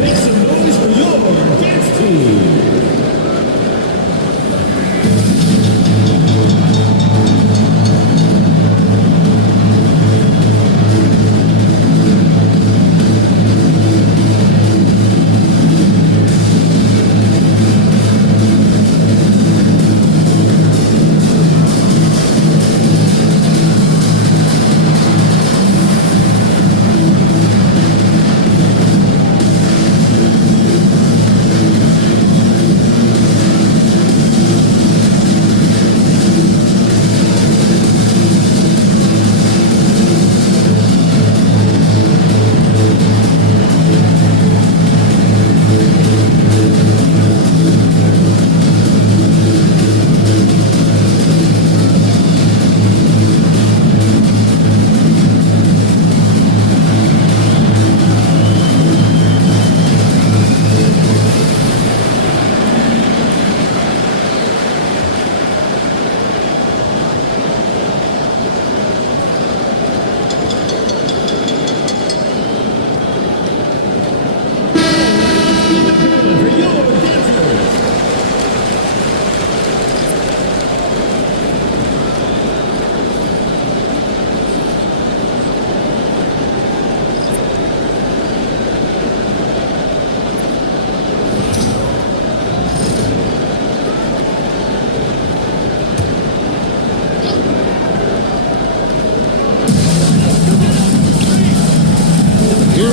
Make some noise for your dance team.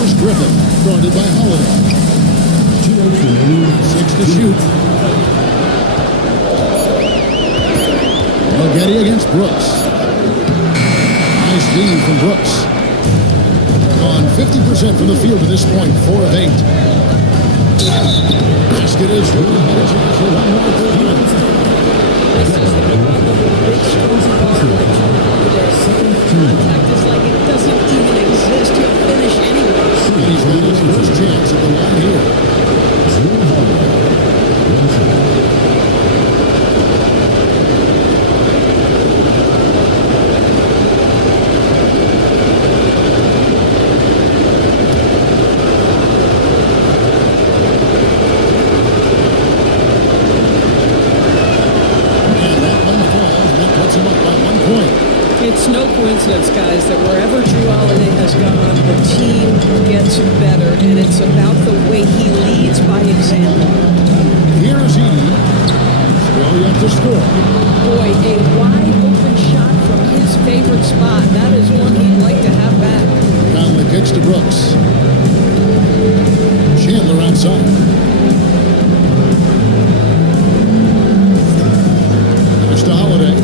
Here's Griffin, guarded by Holiday. 6 to shoot. Getty against Brooks. Nice lead from Brooks. Gone 50% from the field at this point, 4 of 8. Basket is for one more Contact is like it doesn't even exist. He'll finish anyway. He's got his first chance at the line here. It's no coincidence, guys, that wherever Drew Holiday has gone, the team gets better, and it's about the way he leads by example. Here's Edie. Still yet to score. Boy, a wide open shot from his favorite spot. That is one he'd like to have back. Conley kicks to Brooks. Chandler outside. There's to Holiday.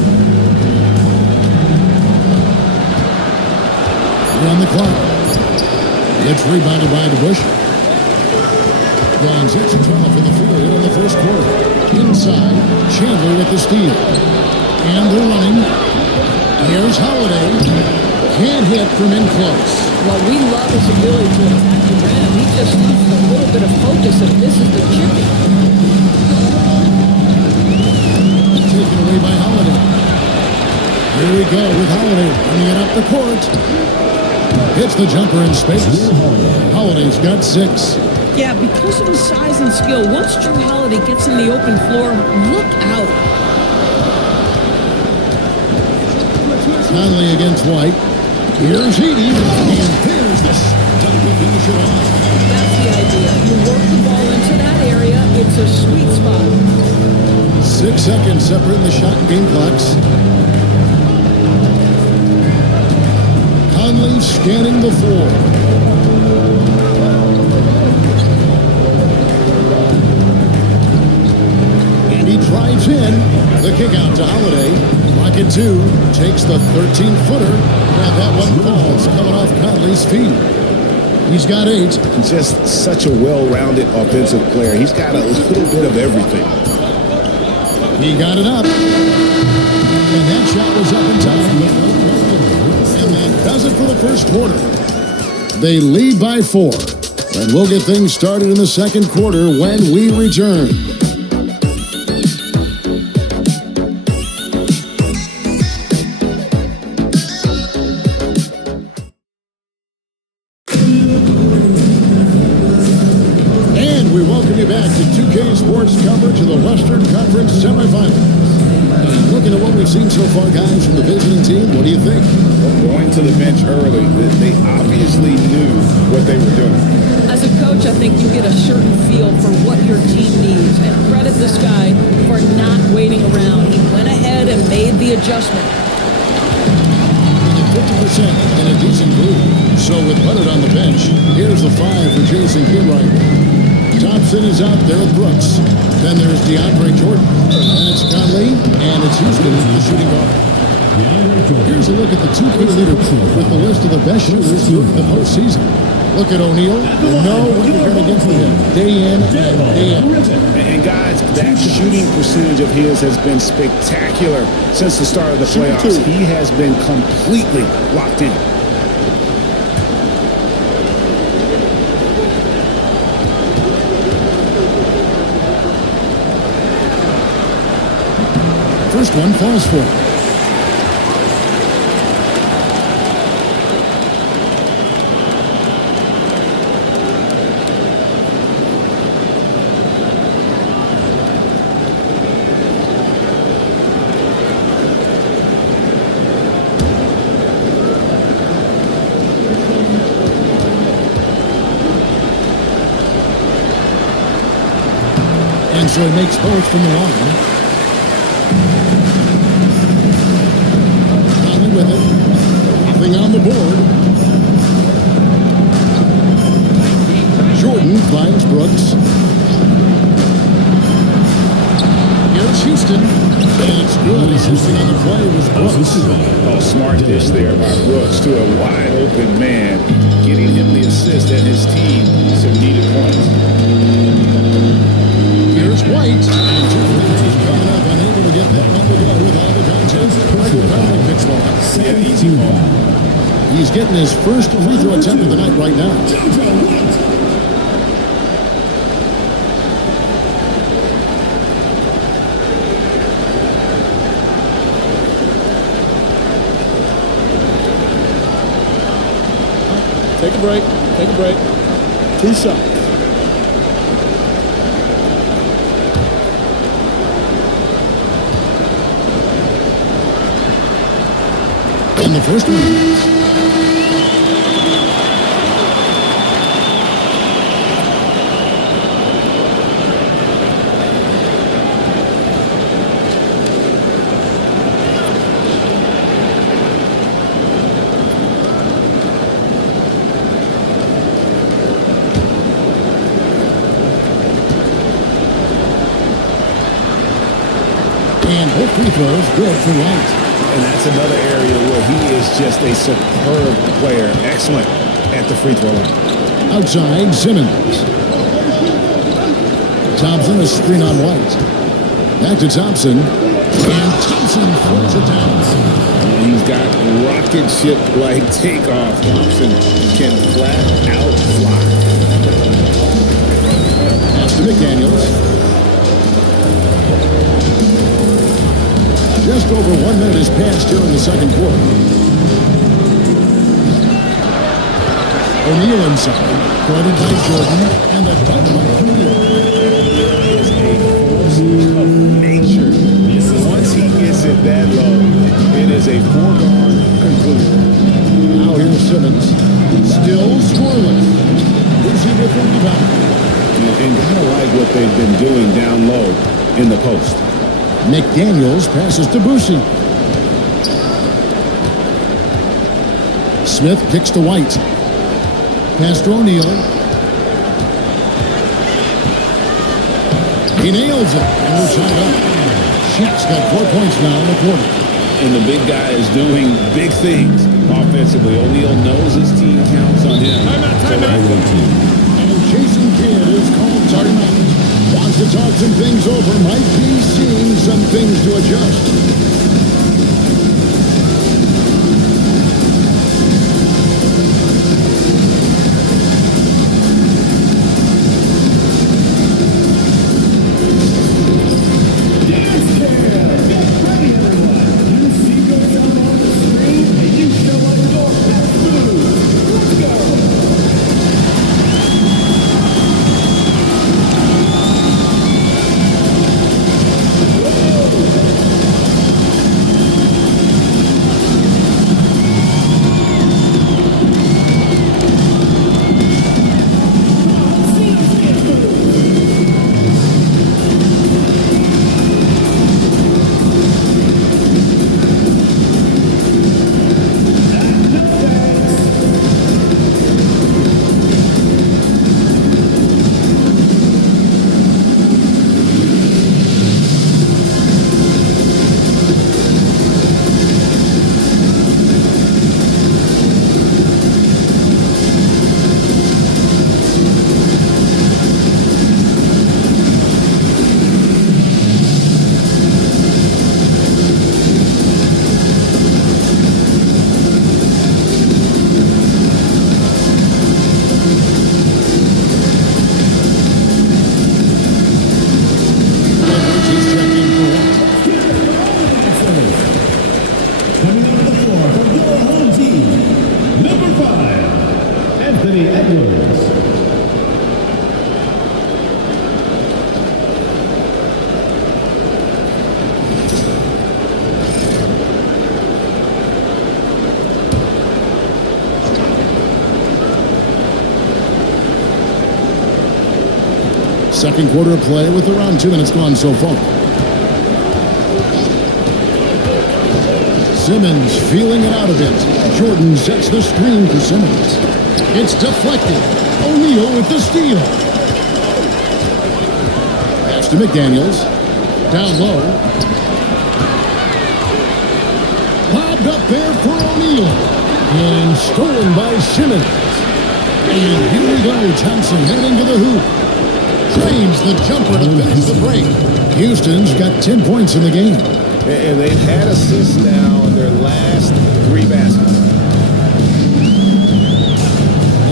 On the clock. It's rebounded by DeBush. Gone 6 of 12 from the field in the first quarter. Inside, Chandler with the steal. And they're running. Here's Holiday. Can't hit from in close. Well, we love his ability to attack the rim. He just loses a little bit of focus and misses the chipping. Taken away by Holiday. Here we go with Holiday running it up the court. Hits the jumper in space. Holiday's got 6. Yeah, because of his size and skill, once Drew Holiday gets in the open floor, look out. Conley against White. Here's Edie. And there's the stunt to finish it off. That's the idea. You work the ball into that area, it's a sweet spot. 6 seconds separating the shot and game clocks. Conley scanning the floor. And he drives in. The kick out to Holiday. Rocket 2 takes the 13-footer. And that one falls coming off Conley's feet. He's got 8. Just such a well-rounded offensive player. He's got a little bit of everything. He got it up. And that shot was up in time. And that does it for the first quarter. They lead by 4. And we'll get things started in the second quarter when we return. And we welcome you back to 2K Sports coverage of the Western Conference semifinals. And looking at what we've seen so far, guys, from the visiting team, what do you think? Well, going to the bench early, they obviously knew what they were doing. As a coach, I think you get a certain feel for what your team needs, and credit this guy for not waiting around. He went ahead and made the adjustment. 50% in a decent group. So with Leonard on the bench, here's the 5 for Jason Kidd. Thompson is out there with Brooks. Then there's DeAndre Jordan. And it's Conley. And it's Houston, the shooting guard. Here's a look at the 2K leader with the list of the best shooters during the postseason. Look at O'Neal. You know what you're going to get from him day in and day out. And guys, that shooting percentage of his has been spectacular since the start of the playoffs. He has been completely locked in. First one falls for him. And so he makes both from the line. Conley with it. Nothing on the board. finds Brooks. Here's Houston. And it's good. Assisting on the play was Brooks. Oh, smart dish there by Brooks to a wide open man, getting him the assist and his team some needed points. Here's White. And two free throws coming up, unable to get that one to go with all the contest. Michael Conley picks one up. Yeah, easy ball. He's getting his first free throw attempt of the night right now. Take a break. Take a break. 2 shots. And the first one. And both free throws good for White. And that's another area where he is just a superb player. Excellent at the free throw line. Outside, Simmons. Thompson, a screen on White. Back to Thompson. And Thompson throws it down. He's got rocket ship-like takeoff. Thompson can flat out fly. Pass to McDaniels. Just over 1 minute has passed here in the second quarter. O'Neal inside. Guarded by Jordan. And a dunk by O'Neal. Is a force of nature. Once he gets it that low, it is a foregone conclusion. Now here's Simmons. Still scoreless. Who's he with the rebound? And kind of like what they've been doing down low in the post. McDaniels passes to Boucher. Smith kicks to White. Pass to O'Neal. He nails it. And we're tied up. Sheik's got 4 points now in the quarter. And the big guy is doing big things offensively. O'Neal knows his team counts on him. And Jason Kidd is called timeout. Wants to talk some things over. Might be seeing some things to adjust. Second quarter of play with around 2 minutes gone so far. Simmons feeling it out a bit. Jordan sets the screen for Simmons. It's deflected. O'Neal with the steal. to McDaniels. Down low. Lobbed up there for O'Neal. And stolen by Simmons. And here we go. Thompson heading to the hoop. Drains the jumper to finish the break. Houston's got 10 points in the game. And they've had assists now in their last 3 baskets.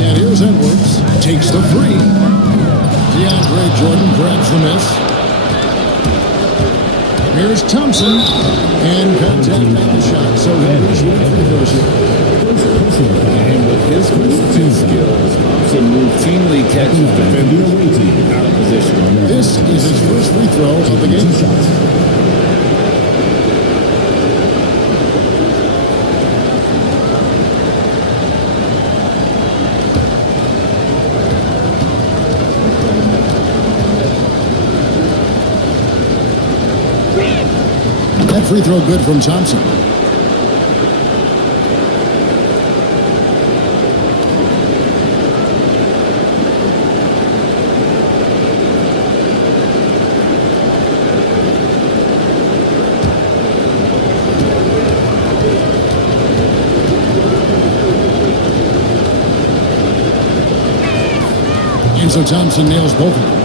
And here's Edwards. Takes the 3. DeAndre Jordan grabs the miss. Here's Thompson. And contact at the shot. So he'll shoot free throw shot. And with his movement skills, Thompson routinely catches defenders out of position. This is his first free throw of the game. That free throw good from Thompson. And so Thompson nails both of them.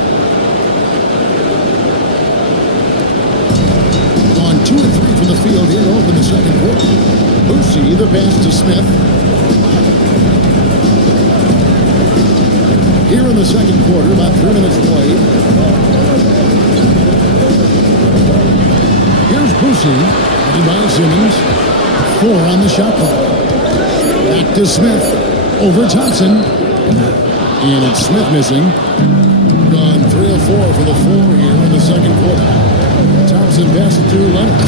On 2 and 3 from the field here to open the second quarter. Boosie, the pass to Smith. Here in the second quarter, about 3 minutes played. Here's Boosie, headed by Simmons. 4 on the shot clock. Back to Smith, over Thompson. And it's Smith missing. Gone 3 of 4 for the 4 here in the second quarter. Thompson passes to Leonard.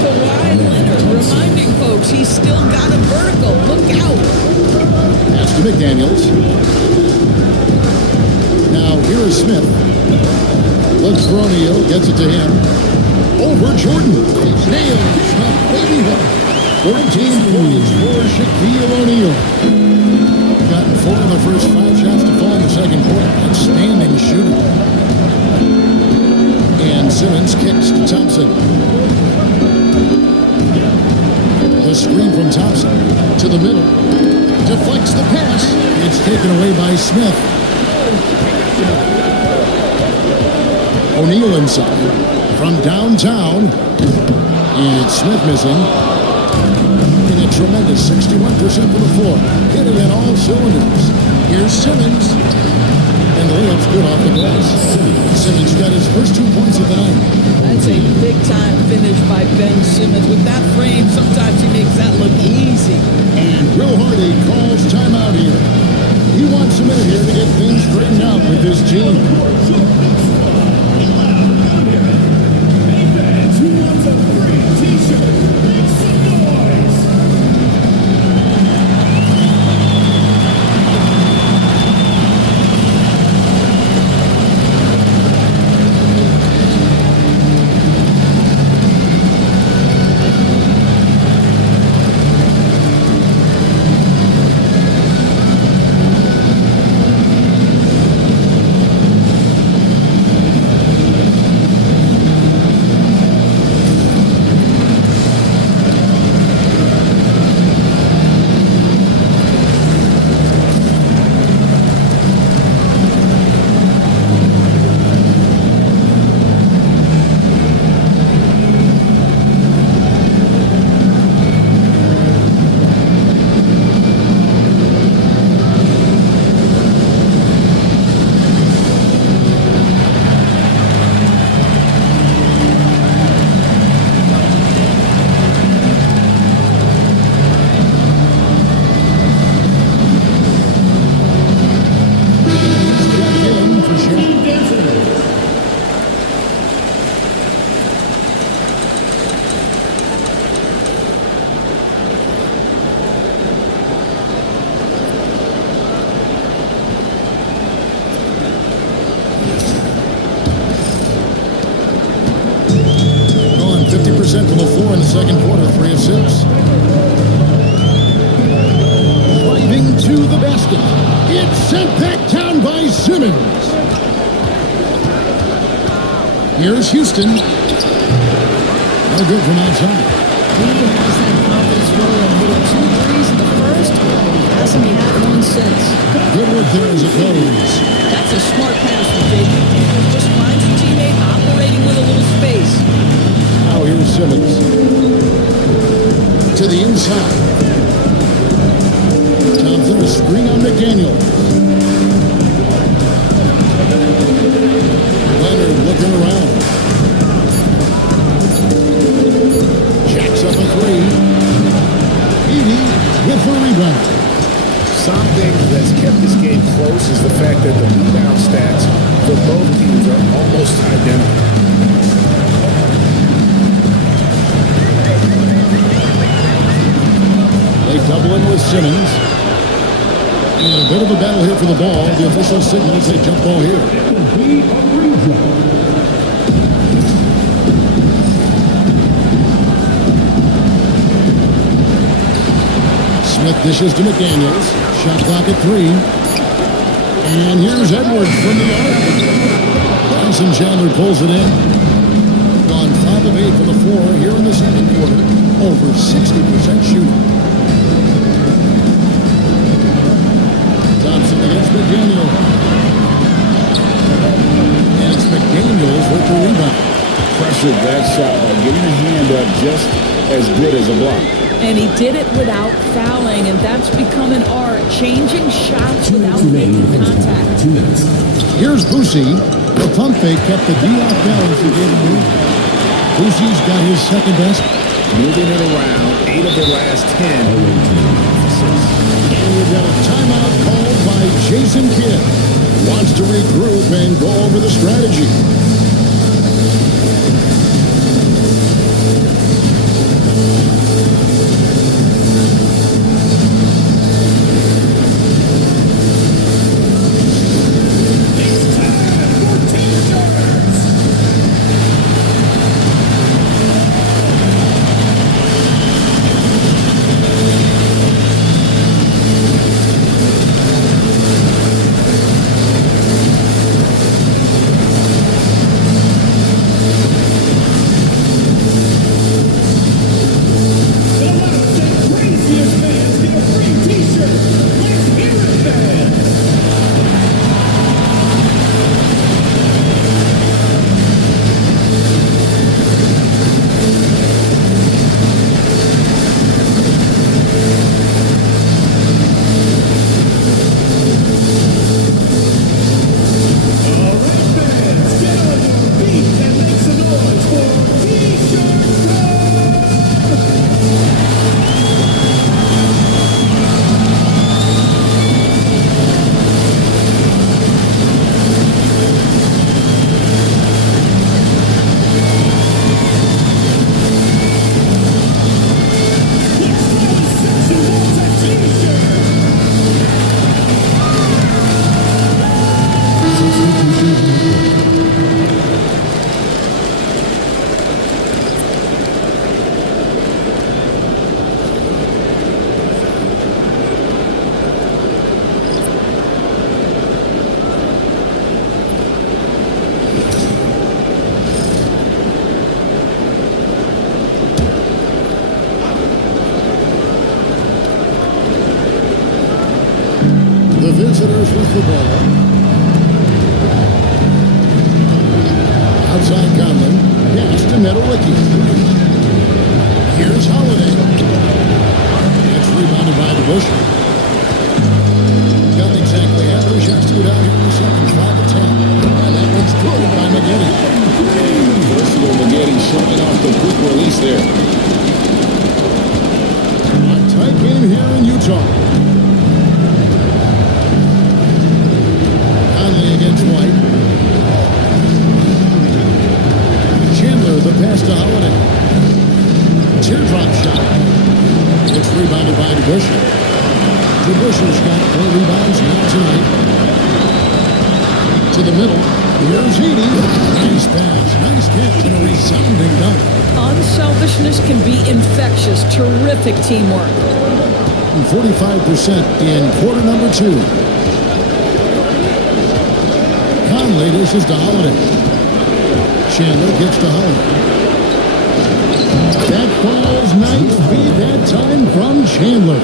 Kawhi Leonard reminding folks he's still got a vertical. Look out. Pass to McDaniels. Now here is Smith. Looks for O'Neal. Gets it to him. Over Jordan. Nails the baby hook. 14 points for Shaquille O'Neal. Gotten 4 of the first 5 shots to fall in the second quarter. Outstanding shooting. And Simmons kicks to Thompson. The screen from Thompson to the middle. Deflects the pass. It's taken away by Smith. O'Neal inside. From downtown. And it's Smith missing. And a tremendous 61% for the floor. Hitting on all cylinders. Here's Simmons. And the layup's good off the glass. Simmons got his first 2 points of the night. That's a big-time finish by Ben Simmons. With that frame, sometimes he makes that look easy. And Will Hardy calls timeout here. He wants a minute here to get things straightened out with this team. Who wants a free t-shirt? Make some noise! From the floor in the second quarter, 3 of 6. Driving to the basket. It's sent back down by Simmons. Here's Houston. No good from outside. He has that confidence really and hit 2 threes in the first, but he hasn't had one since. Good work there as it goes. That's a smart pass from Jacob. Just finds a teammate operating with a little space. Now here's Simmons. To the inside. Thompson, a screen on McDaniel. Leonard looking around. Jacks up a 3. Edie with the rebound. Something that's kept this game close is the fact that the rebound stats for both teams are almost identical. They double in with Simmons. And a bit of a battle here for the ball. The official signals a jump ball here. Smith dishes to McDaniels. Shot clock at 3. And here's Edwards from the arc. Bronson Chandler pulls it in. Gone 5 of 8 for the floor here in the second quarter. Over 60% shooting. Thompson against McDaniel. And it's McDaniels with the rebound. Pressured that shot by getting a hand up just as good as a block. And he did it without fouling, and that's become an art, changing shots without making contact. Here's Boosie. The pump fake kept the D off balance and gave him room. Boosie's got his second best. Moving it around, 8 of their last 10. And we've got a timeout called by Jason Kidd. Wants to regroup and go over the strategy. The visitors with the ball. Outside Conley. Pass to Meadowicki. Here's Holiday. It's rebounded by the Bush. Got exactly average shots to go down here in the second. 5 of 10. And that one's good by Maggette. Versatile Maggette showing off the quick release there. A tight game here in Utah. Against White. Chandler, the pass to Holiday. Teardrop shot. It's rebounded by DeBusschere. DeBusschere's got 4 rebounds now tonight. To the middle. Here's Heaney. Nice pass. Nice catch and a resounding dunk. Unselfishness can be infectious. Terrific teamwork. 45% in quarter number 2. Conley dishes to Holiday. Chandler gets to Holiday. That falls 9 feet that time from Chandler.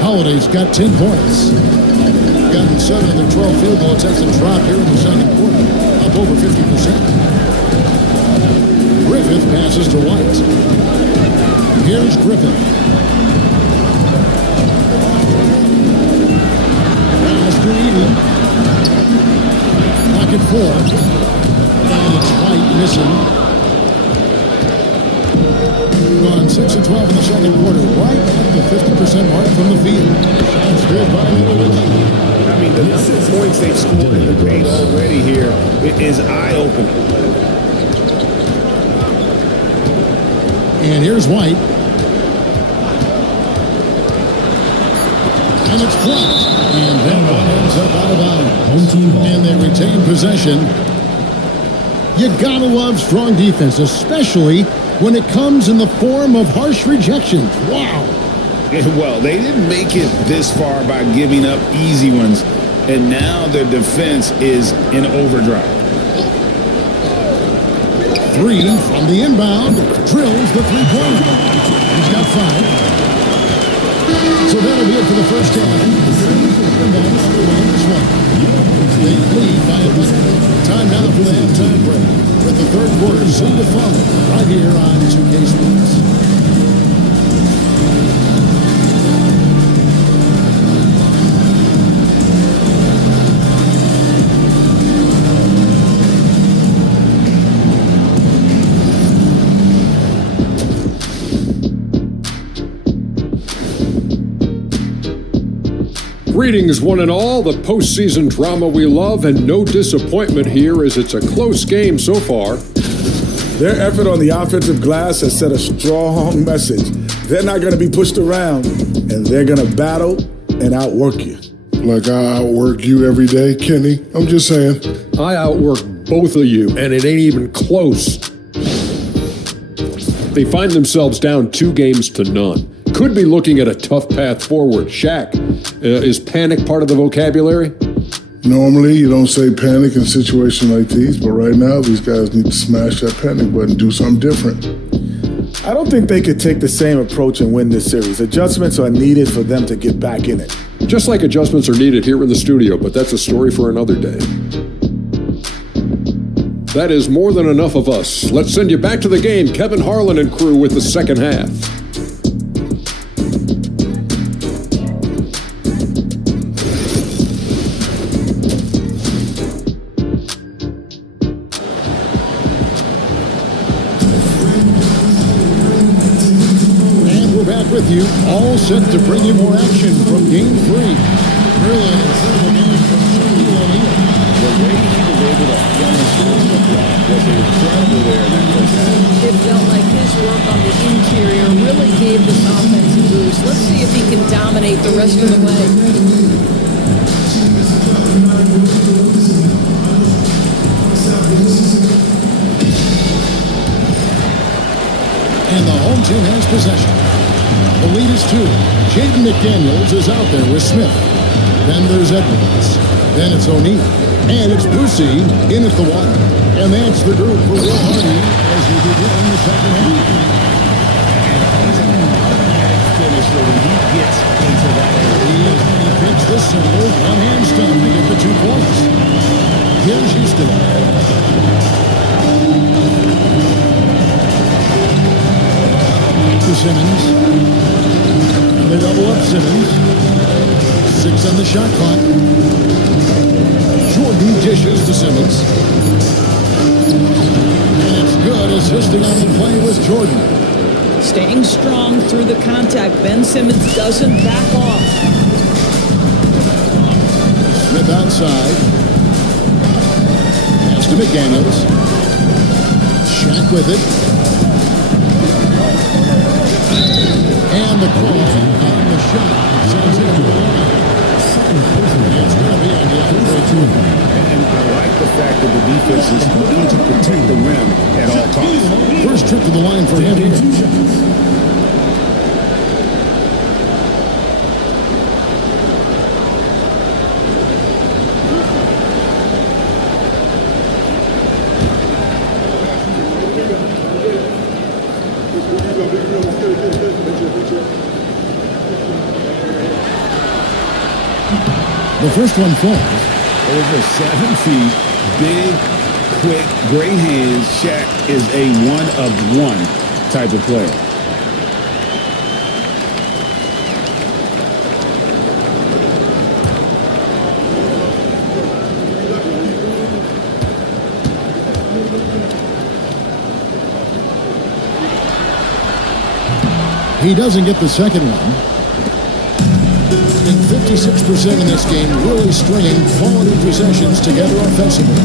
Holiday's got 10 points. Gotten 7 of their 12 field goal attempts and drop here in the second quarter. Up over 50%. Griffith passes to White. Here's Griffith. Pass to Eden. Pocket 4. And it's White missing. Gone 6 of 12 in the second quarter. Right at the 50% mark from the field. Shots good by Milwaukee. I mean, the number of points they've scored in the paint already here is eye-opening. And here's White. And it's blocked. And then one ends up out of bounds. Home team ball. And they retain possession. You gotta love strong defense, especially when it comes in the form of harsh rejections. Wow. Well, they didn't make it this far by giving up easy ones, and now their defense is in overdrive. 3 from the inbound. Drills the three-pointer. He's got 5. So that'll be it for the first half. They lead by a bunch. Time now for the halftime break. With the third quarter soon to follow, right here on 2K Sports. Greetings, one and all, the postseason drama we love, and no disappointment here as it's a close game so far. Their effort on the offensive glass has sent a strong message. They're not going to be pushed around, and they're going to battle and outwork you. Like I outwork you every day, Kenny. I'm just saying. I outwork both of you, and it ain't even close. They find themselves down 2 games to none. Could be looking at a tough path forward. Shaq, is panic part of the vocabulary? Normally, you don't say panic in situations like these, but right now, these guys need to smash that panic button, do something different. I don't think they could take the same approach and win this series. Adjustments are needed for them to get back in it. Just like adjustments are needed here in the studio, but that's a story for another day. That is more than enough of us. Let's send you back to the game. Kevin Harlan and crew with the second half. With you, all set to bring you more action from Game 3. Really an incredible game from Shaquille O'Neal. The way he was able to finish on the block was incredible there in that first half. It felt like his work on the interior really gave this offense a boost. Let's see if he can dominate the rest of the way. And the home team has possession. The lead is 2. Jaden McDaniels is out there with Smith. Then there's Edwards. Then it's O'Neal. And it's Brucey in at the 1. And that's the group for Will Hardy as we begin the second half. He's an automatic finisher when he gets into that area. He picks the single, one-hand stump to get the 2 points. Here's Houston. To Simmons. And they double up Simmons. 6 on the shot clock. Jordan dishes to Simmons. And it's good, assisting on the play with Jordan. Staying strong through the contact. Ben Simmons doesn't back off. Smith outside. Pass to McDaniels. Shaq with it. And the call on the shot sends it to the line. It's going to be on the other. And I like the fact that the defense is looking to protect the rim at all costs. First trip to the line for him here. The first one falls. Over 7 feet, big, quick, great hands. Shaq is a one-of-one type of player. He doesn't get the second one. And 56% in this game, really stringing quality possessions together offensively.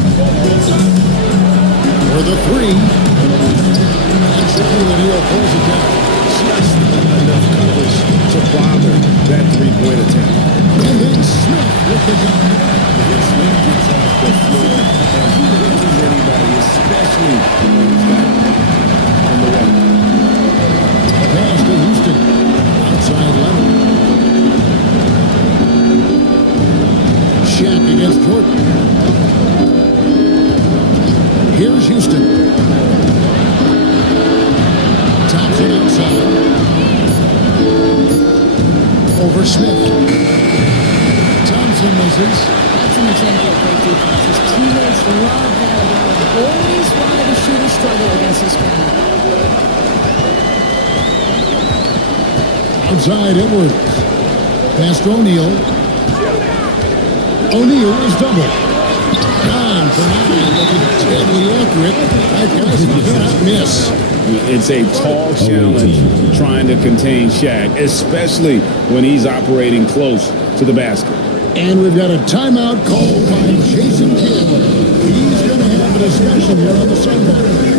For the three. And Shaquille O'Neal pulls it down. Just enough coverage to bother that three-point attempt. And then Smith with the dunk. Smith gets off the floor and he reaches anybody, especially when he's got on the way. Pass to Houston. Outside Leonard. Shaq against Jordan. Here's Houston. Thompson outside. Over Smith. Thompson misses. That's an example of great defense. His teammates love that about him. Always why the shooters struggle against this guy. Outside Edwards. Pass to O'Neal. O'Neal is double. 9 for 9. Looking deadly accurate. That guy's cannot miss. It's a tall challenge trying to contain Shaq, especially when he's operating close to the basket. And we've got a timeout called by Jason Kidd. He's going to have a discussion here on the sideline.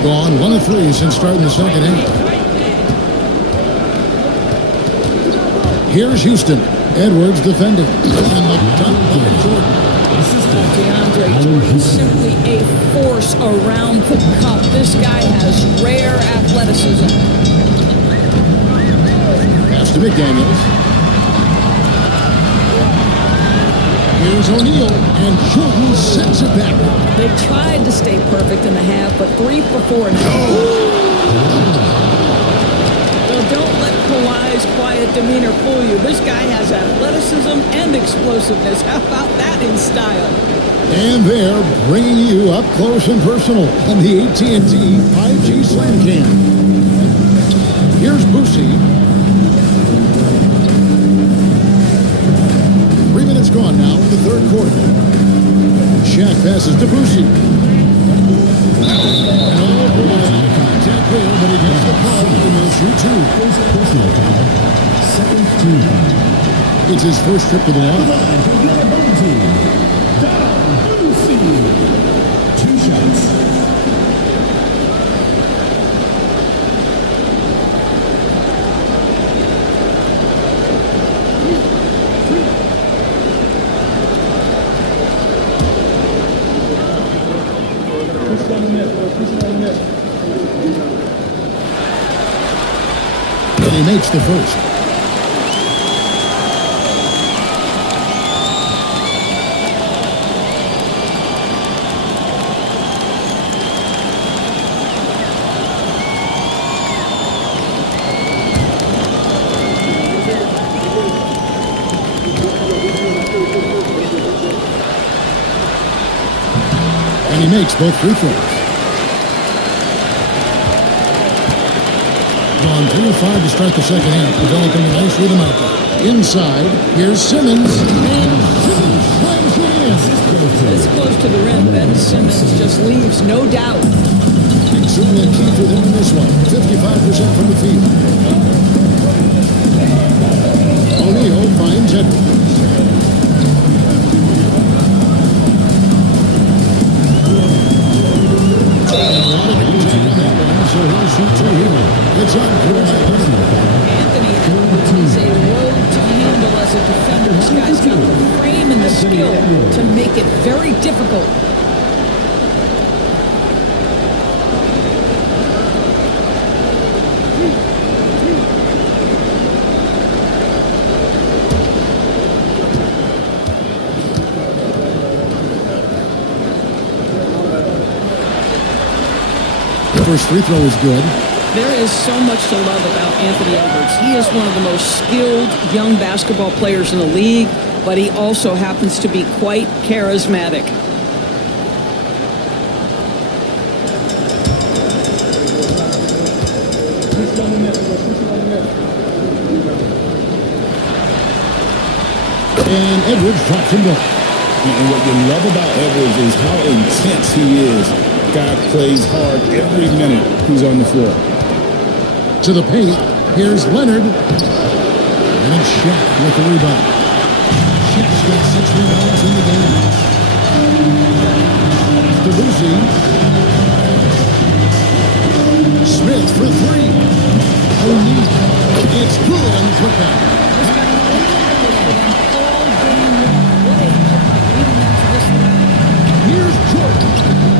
Gone 1 of 3 since starting the second half. Here's Houston. Edwards defending. And the dunk by Jordan. DeAndre Jordan, simply a force around the cup. This guy has rare athleticism. Pass to McDaniels. Here's O'Neal, and Jordan sends it back. They tried to stay perfect in the half, but 3 for 4. Well, don't let Kawhi's quiet demeanor fool you. This guy has athleticism and explosiveness. How about that in style? And they're bringing you up close and personal on the AT&T 5G Slam Cam. Here's Boosie. 3 minutes gone now in the third quarter. Shaq passes to Boosie. And oh boy, contact there, but he gets the ball and will shoot 2. Personal foul. Second team foul. It's his first trip to the line. Two shots. And he makes the first. And he makes both free throws. Gone 3 of 5 to start the second half, developing a nice rhythm out there. Inside, here's Simmons, and Simmons slams it in. This close to the rim, Ben Simmons just leaves, no doubt. And certainly key for them in this one, 55% from the field. O'Neal finds Edwards. So he'll shoot two here. It's up for Anthony Edwards is a load to handle as a defender. This guy's got the frame and the skill to make it very difficult. First free throw is good. There is so much to love about Anthony Edwards. He is one of the most skilled young basketball players in the league, but he also happens to be quite charismatic. And Edwards drops him back. And what you love about Edwards is how intense he is. Guy plays hard every minute he's on the floor. To the paint, here's Leonard. And it's Shaq with the rebound. Shaq's got 6 rebounds in the game. To Lucy. Smith for 3. O'Neal. It's good on the putback. Here's Jordan.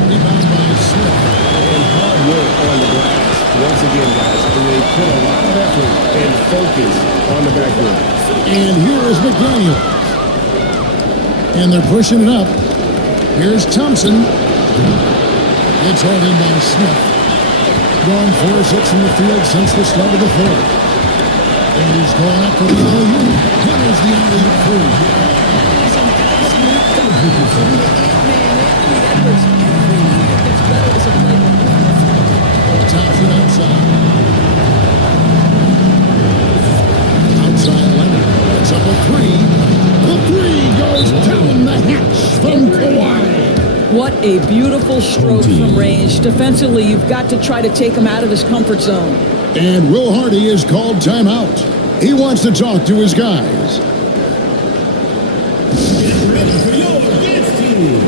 Rebound by Smith. And hard work on the glass. Once again, guys, they put a lot of effort and focus on the backboard. And here is McDaniel. And they're pushing it up. Here's Thompson. It's hauled in by Smith. Gone 4-6 from the field since the start of the third. And he's going up for the alley-oop. Here's the alley-oop through. Thompson outside. Outside Leonard. It's up a 3. The 3 goes down the hatch from Kawhi. What a beautiful stroke from range. Defensively, you've got to try to take him out of his comfort zone. And Will Hardy is called timeout. He wants to talk to his guys. Get ready for your dance team.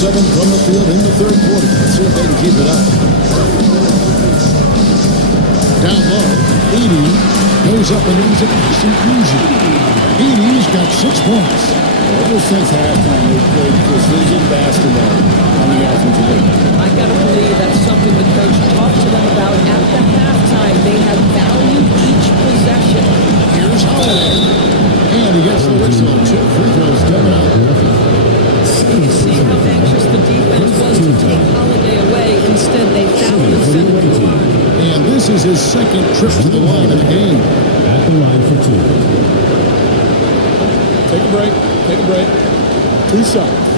From the field in the third quarter. Let's see if they can keep it up. Edey goes up and ends it nice and easy. Edey's got 6 points. Ever since halftime, they've played precision basketball on the offensive end. I gotta believe that's something the coach talked to them about at the halftime. They have valued each possession. Here's Holiday. And he gets the whistle. 2 free throws coming up. You see how anxious the defense was to take Holiday away. Instead, they fouled and sent him to the line. And this is his second trip to the line of the game. At the line for 2. Take a break. Take a break. 2 shots.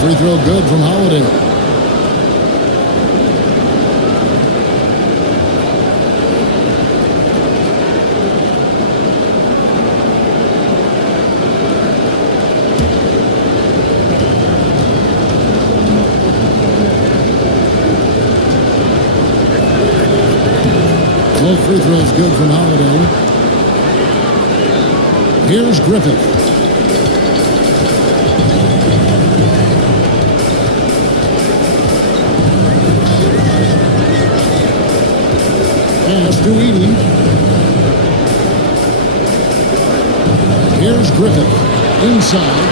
Free throw good from Holiday. Both free throws good from Holiday. Here's Griffith. Pass to Edey. Here's Griffith. Inside.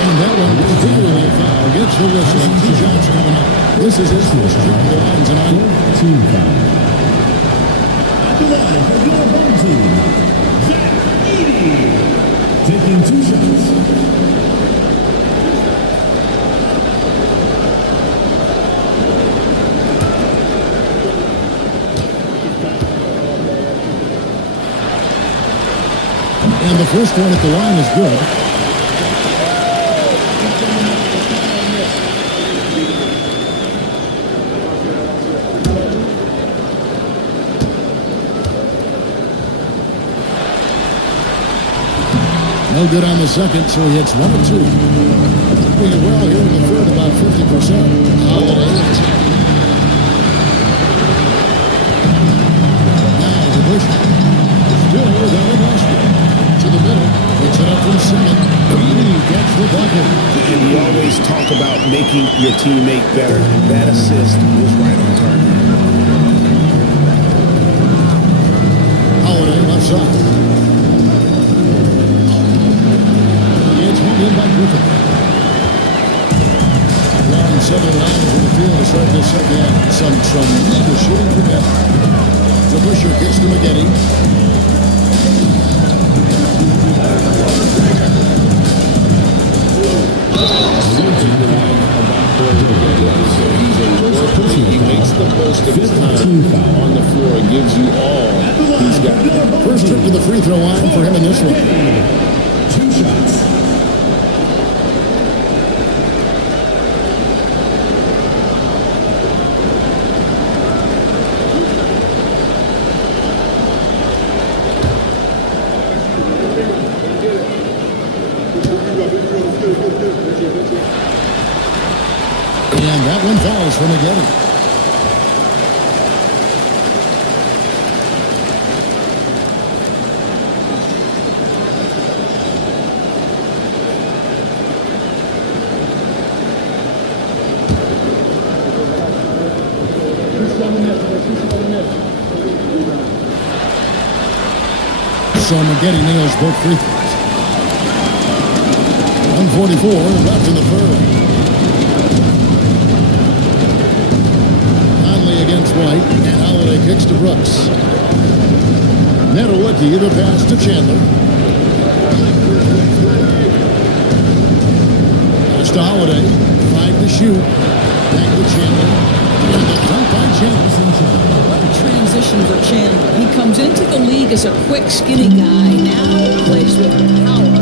And that one was clearly a foul. Gets the whistle. 2 shots coming up. This is his first trip to the line tonight. Team foul. At the line for your home team, Zach Edey. Taking 2 shots. And the first one at the line is good. No good on the second, so he hits 1 of 2. Doing well here in the third, about 50%. Holiday. Now to Bush. Still without a basket. To the middle. Picks it up from second. Edey gets the bucket. And we always talk about making your teammate better. That assist was right on target. Holiday left side. It's hung in by Griffith. Around 7 lines in the field to start this second half. Some tremendous shooting from him. The Busher kicks to McGetty. He makes the most of his time on the floor and gives you all he's got. First trip to the free throw line for him in this one. 2 shots. And that one falls for McGetty. So McGetty nails both free throws. 1:44 left in the third. Conley against White, and Holiday kicks to Brooks. Netawicki, the pass to Chandler. Pass to Holiday. 5 to shoot. Back to Chandler. And the dunk by Chandler. What a transition for Chandler. He comes into the league as a quick, skinny guy. Now plays with power.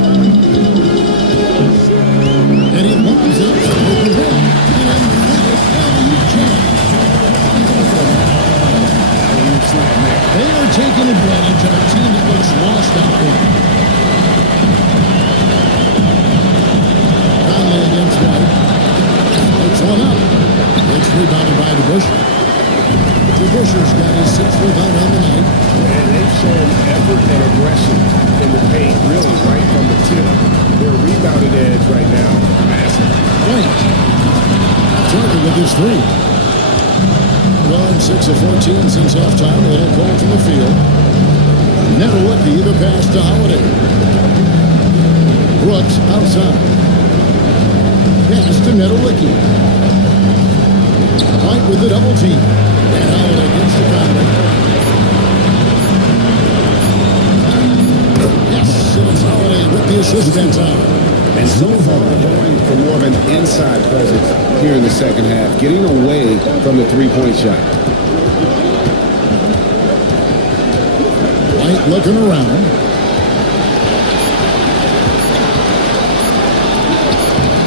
And he lobs it for the win. They are taking advantage of a team that looks lost out there. Conley against White. Puts one up. It's rebounded by DeBusschere. DeBusschere's got his 6th rebound on the night. And they've shown effort and aggression in in the paint, really right from the tip. Their rebounding edge right now, massive. White. Target with his three. Gone 6 of 14 since halftime. A little cold from the field. Netawicki the pass to Holiday. Brooks outside. Pass to Netawicki. White with the double team. And Holiday gets the foul. Yes, it was Holiday with the assist that time. And so far, going for more of an inside presence here in the second half, getting away from the three-point shot. White looking around.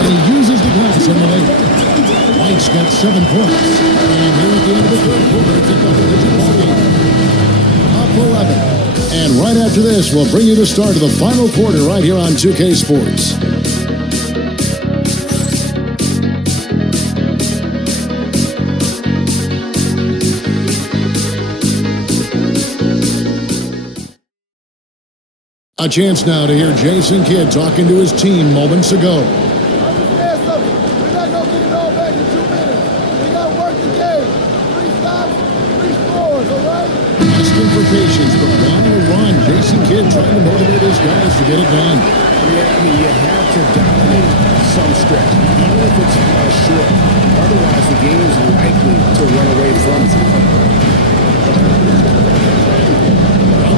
And he uses the glass on the layup. White's got 7 points. And here at the end of the third quarter, it's a double-digit ball game. Up 11. And right after this, we'll bring you the start of the final quarter right here on 2K Sports. A chance now to hear Jason Kidd talking to his team moments ago. We're not going to get it all back in 2 minutes. We got to work the game. 3 stops, 3 scores, all right? Asking for patience, but on the run, Jason Kidd trying to motivate his guys to get it done. Yeah, I mean, you have to dominate some stretch, even if it's short. Otherwise, the game is likely to run away from you.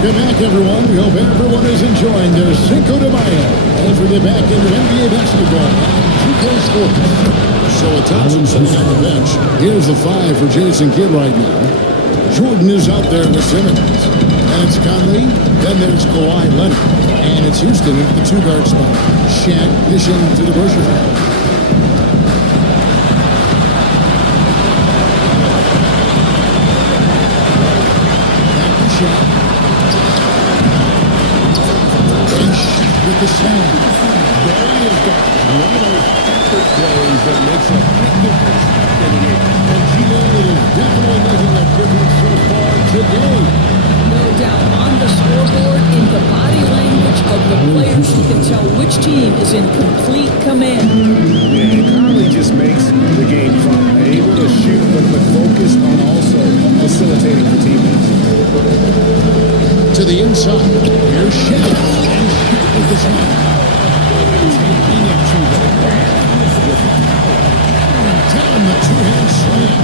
Welcome back, everyone. We hope everyone is enjoying their Cinco de Mayo as we get back into NBA basketball on 2K Sports. So Thompson sitting on the bench. Here's the 5 for Jason Kidd right now. Jordan is out there with Simmons. And it's Conley. Then there's Kawhi Leonard. And it's Houston at the 2-guard spot. Shaq dishing to the Busher. Back to Shaq. With the slam. There he is, guys. One of those effort plays that makes a big difference in the game. And Gino is definitely making a difference so far today. No doubt. On the scoreboard, in the body language of the players, you can tell which team is in complete command. Yeah, and Conley just makes the game fun. Able to shoot, but focused on also facilitating for teammates. To the inside. Here's Shaq. And Shaq with the slam. Taking it to the ground. Down the 2-hand slam.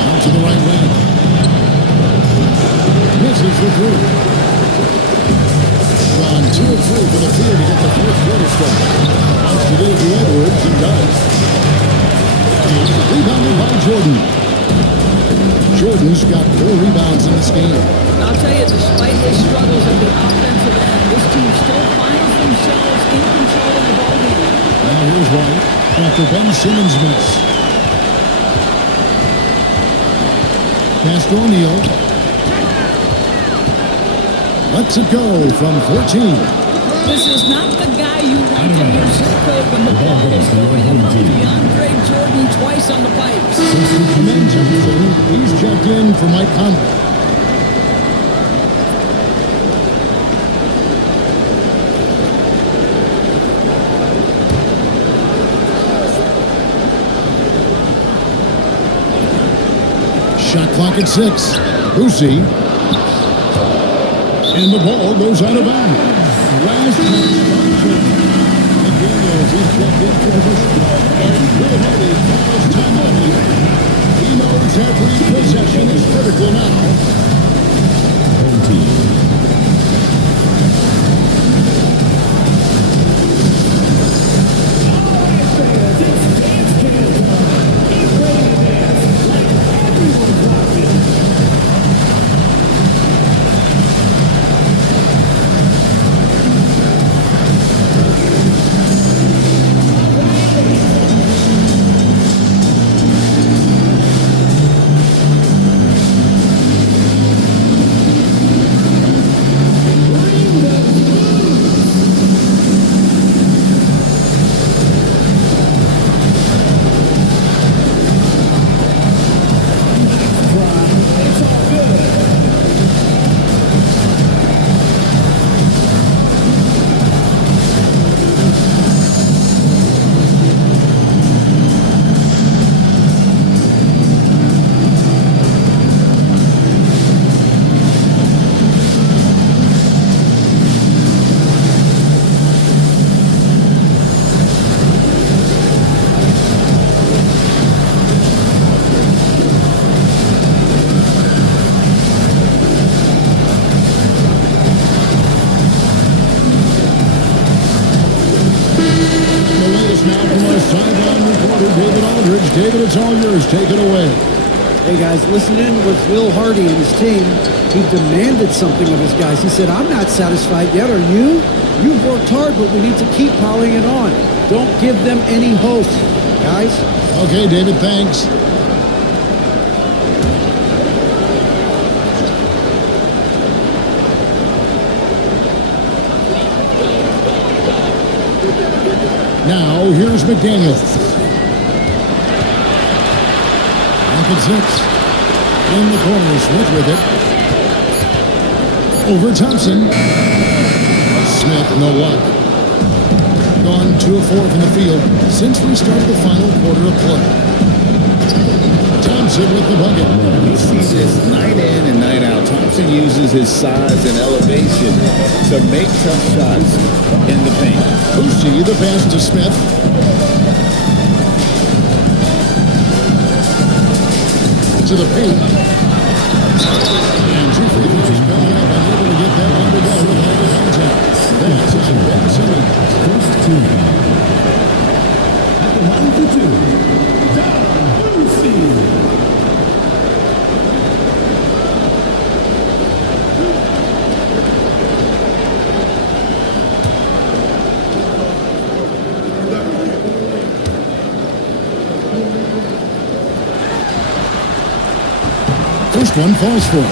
Out to the right wing. Misses the three. On 2 of 3 for the field to get the fourth quarter started. Wants to do to Edwards and does. Rebounded by Jordan. Jordan's got 4 rebounds in this game. I'll tell you, despite his struggles at the offensive end, this team still finds themselves in control of the ball game. Now here's White after Ben Simmons' miss. Pass to O'Neal. Lets it go from 14. This is not the guy you want in your zip code when the ball is going above DeAndre Jordan twice on the pipes. And then Johnson, he's checked in for Mike Conley. Shot clock at 6. Boosie. And the ball goes out of bounds. Last McDaniels is checked in for this. And Will Hardy calls timeout. He knows every possession is critical now. Home team. Aldridge. David, it's all yours. Take it away. Hey, guys, listen in with Will Hardy and his team. He demanded something of his guys. He said, I'm not satisfied yet. Are you? You've worked hard, but we need to keep piling it on. Don't give them any hope, guys. Okay, David, thanks. Now, here's McDaniel. Back at 6. In the corner, Smith with it. Over Thompson. Smith, no luck. Gone 2 of 4 from the field since we started the final quarter of play. Thompson with the bucket. We see this night in and night out. Thompson uses his size and elevation to make tough shots in the paint. Boucher, the pass to Smith. To the paint. And 2 free throws coming up. Unable to get that one to go with all the contact. That's Ben Simmons. First team foul. At the line for 2, Don Boucher. First one falls for him.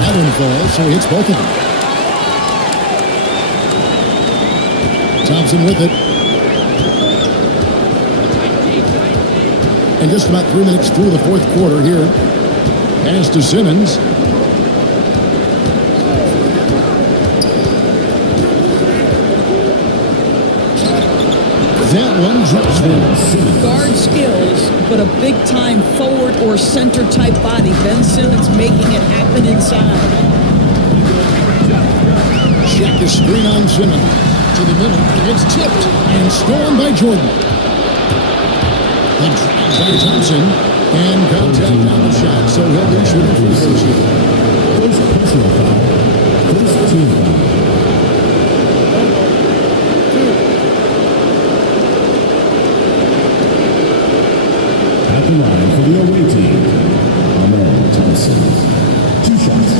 That one falls, so he hits both of them. Thompson with it. And just about 3 minutes through the fourth quarter here. Pass to Simmons. That one drops in. Guard skills, but a big-time forward or center-type body. Ben Simmons making it happen inside. Shaq is screen on Simmons. To the middle. It's tipped and stolen by Jordan. He drives by Thompson and contact on the shot, so he'll be shooting free throws here. First personal foul. First team foul. At the line for the away team, Ahmed Thompson. 2 shots.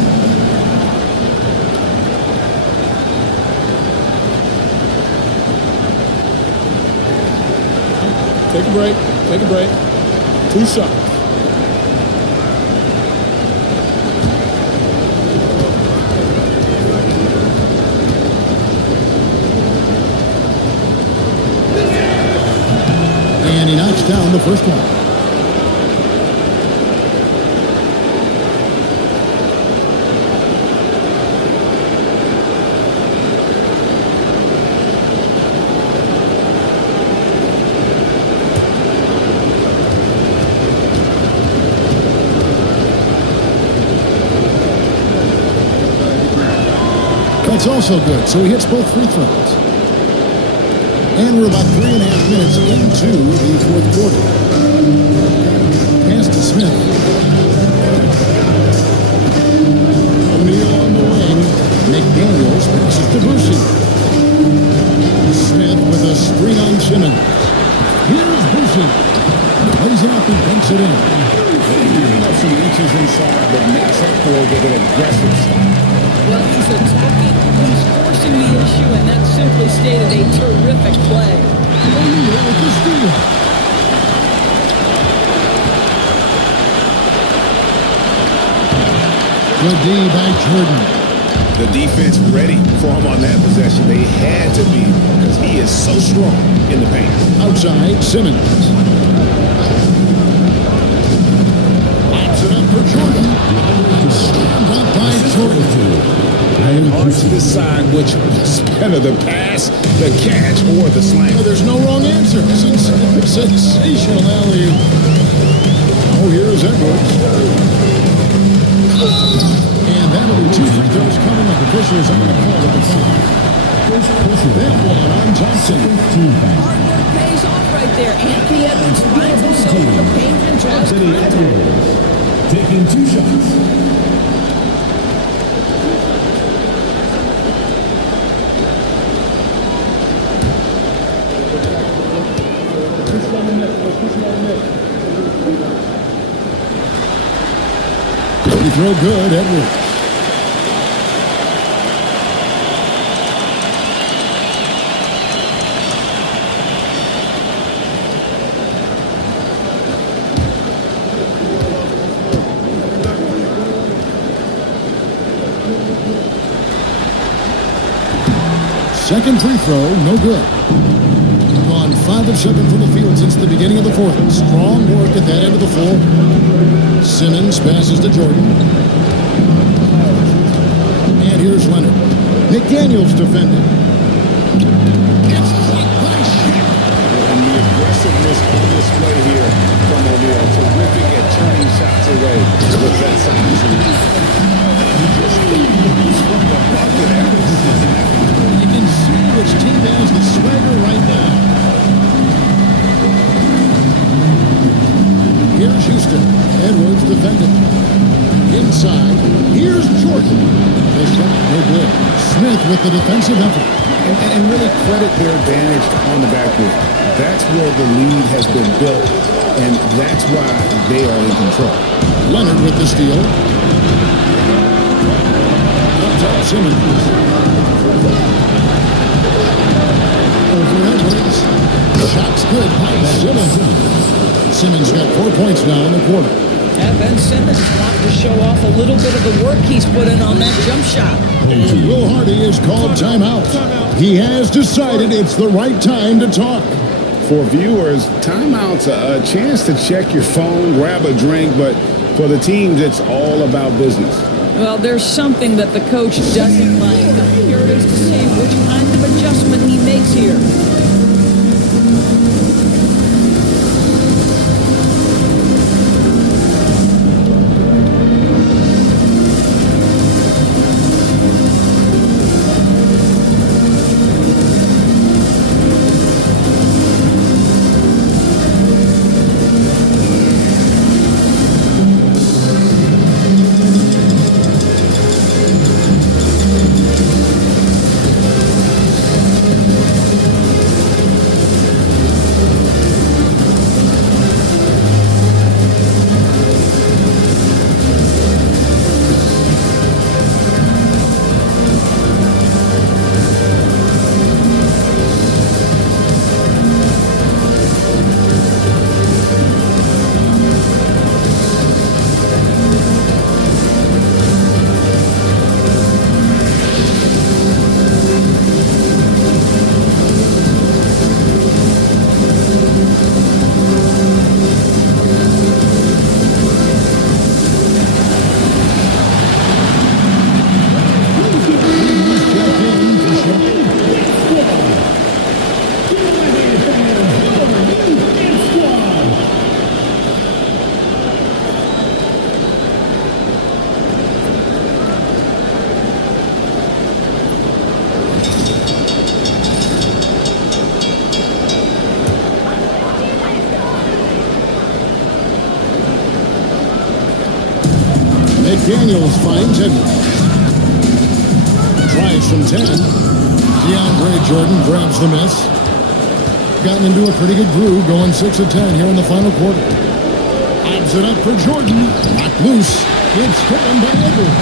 Take a break. Take a break. 2 shots. And he knocks down the first one. That's also good, so he hits both free throws. And we're about 3.5 minutes into the fourth quarter. Pass to Smith. O'Neal on the wing. McDaniels passes to Boucher. Smith with a screen on Simmons. Here's Boucher. Plays it up and banks it in. Giving up some reaches inside, but makes up for it with an aggressive style. Well, he's attacking, he's forcing the issue, and that simply stated a terrific play. O'Neal with the steal. Good D by Jordan. The defense ready for him on that possession. They had to be because he is so strong in the paint. Outside, Simmons. Pops it up for Jordan. Stand up by Jordan. And hard to decide which was better, the pass, the catch, or the slam. Well, there's no wrong answer. Sensational alley. Oh, here's Edwards. And that'll be 2 free throws coming up. Officials are going to call it the foul. That one on Johnson. Hard work pays off right there. Anthony Edwards finds himself in the paint and draws contact. Taking 2 shots. Free throw good, Edwards. Second free throw, no good. Gone 5 of 7 from the field since the beginning of the fourth. Strong work at that end of the floor. Simmons passes to Jordan. And here's Leonard. McDaniels defending. It's blocked by Shaq. And the aggressiveness on display here from O'Neal. Terrific at turning shots away with that size. He just leads from the bucket after. You can see which team has the swagger right now. Here's Houston. Edwards defending. Inside. Here's Jordan. The shot, no good. Smith with the defensive effort. And really credit their advantage on the backboard. That's where the lead has been built, and that's why they are in control. Leonard with the steal. Up top, Simmons. Over Edwards. Shot's good by Simmons. Simmons got 4 points now in the quarter. And Ben Simmons wanting to show off a little bit of the work he's put in on that jump shot. And Will Hardy is called timeout. He has decided it's the right time to talk. For viewers, timeout's a chance to check your phone, grab a drink, but for the teams, it's all about business. Well, there's something that the coach doesn't like. I'm curious to see which kind of adjustment he makes here. McDaniels finds Edwards. Tries from 10. DeAndre Jordan grabs the miss. Gotten into a pretty good groove, going 6 of 10 here in the final quarter. Adds it up for Jordan. Knocked loose. It's stolen by Edwards.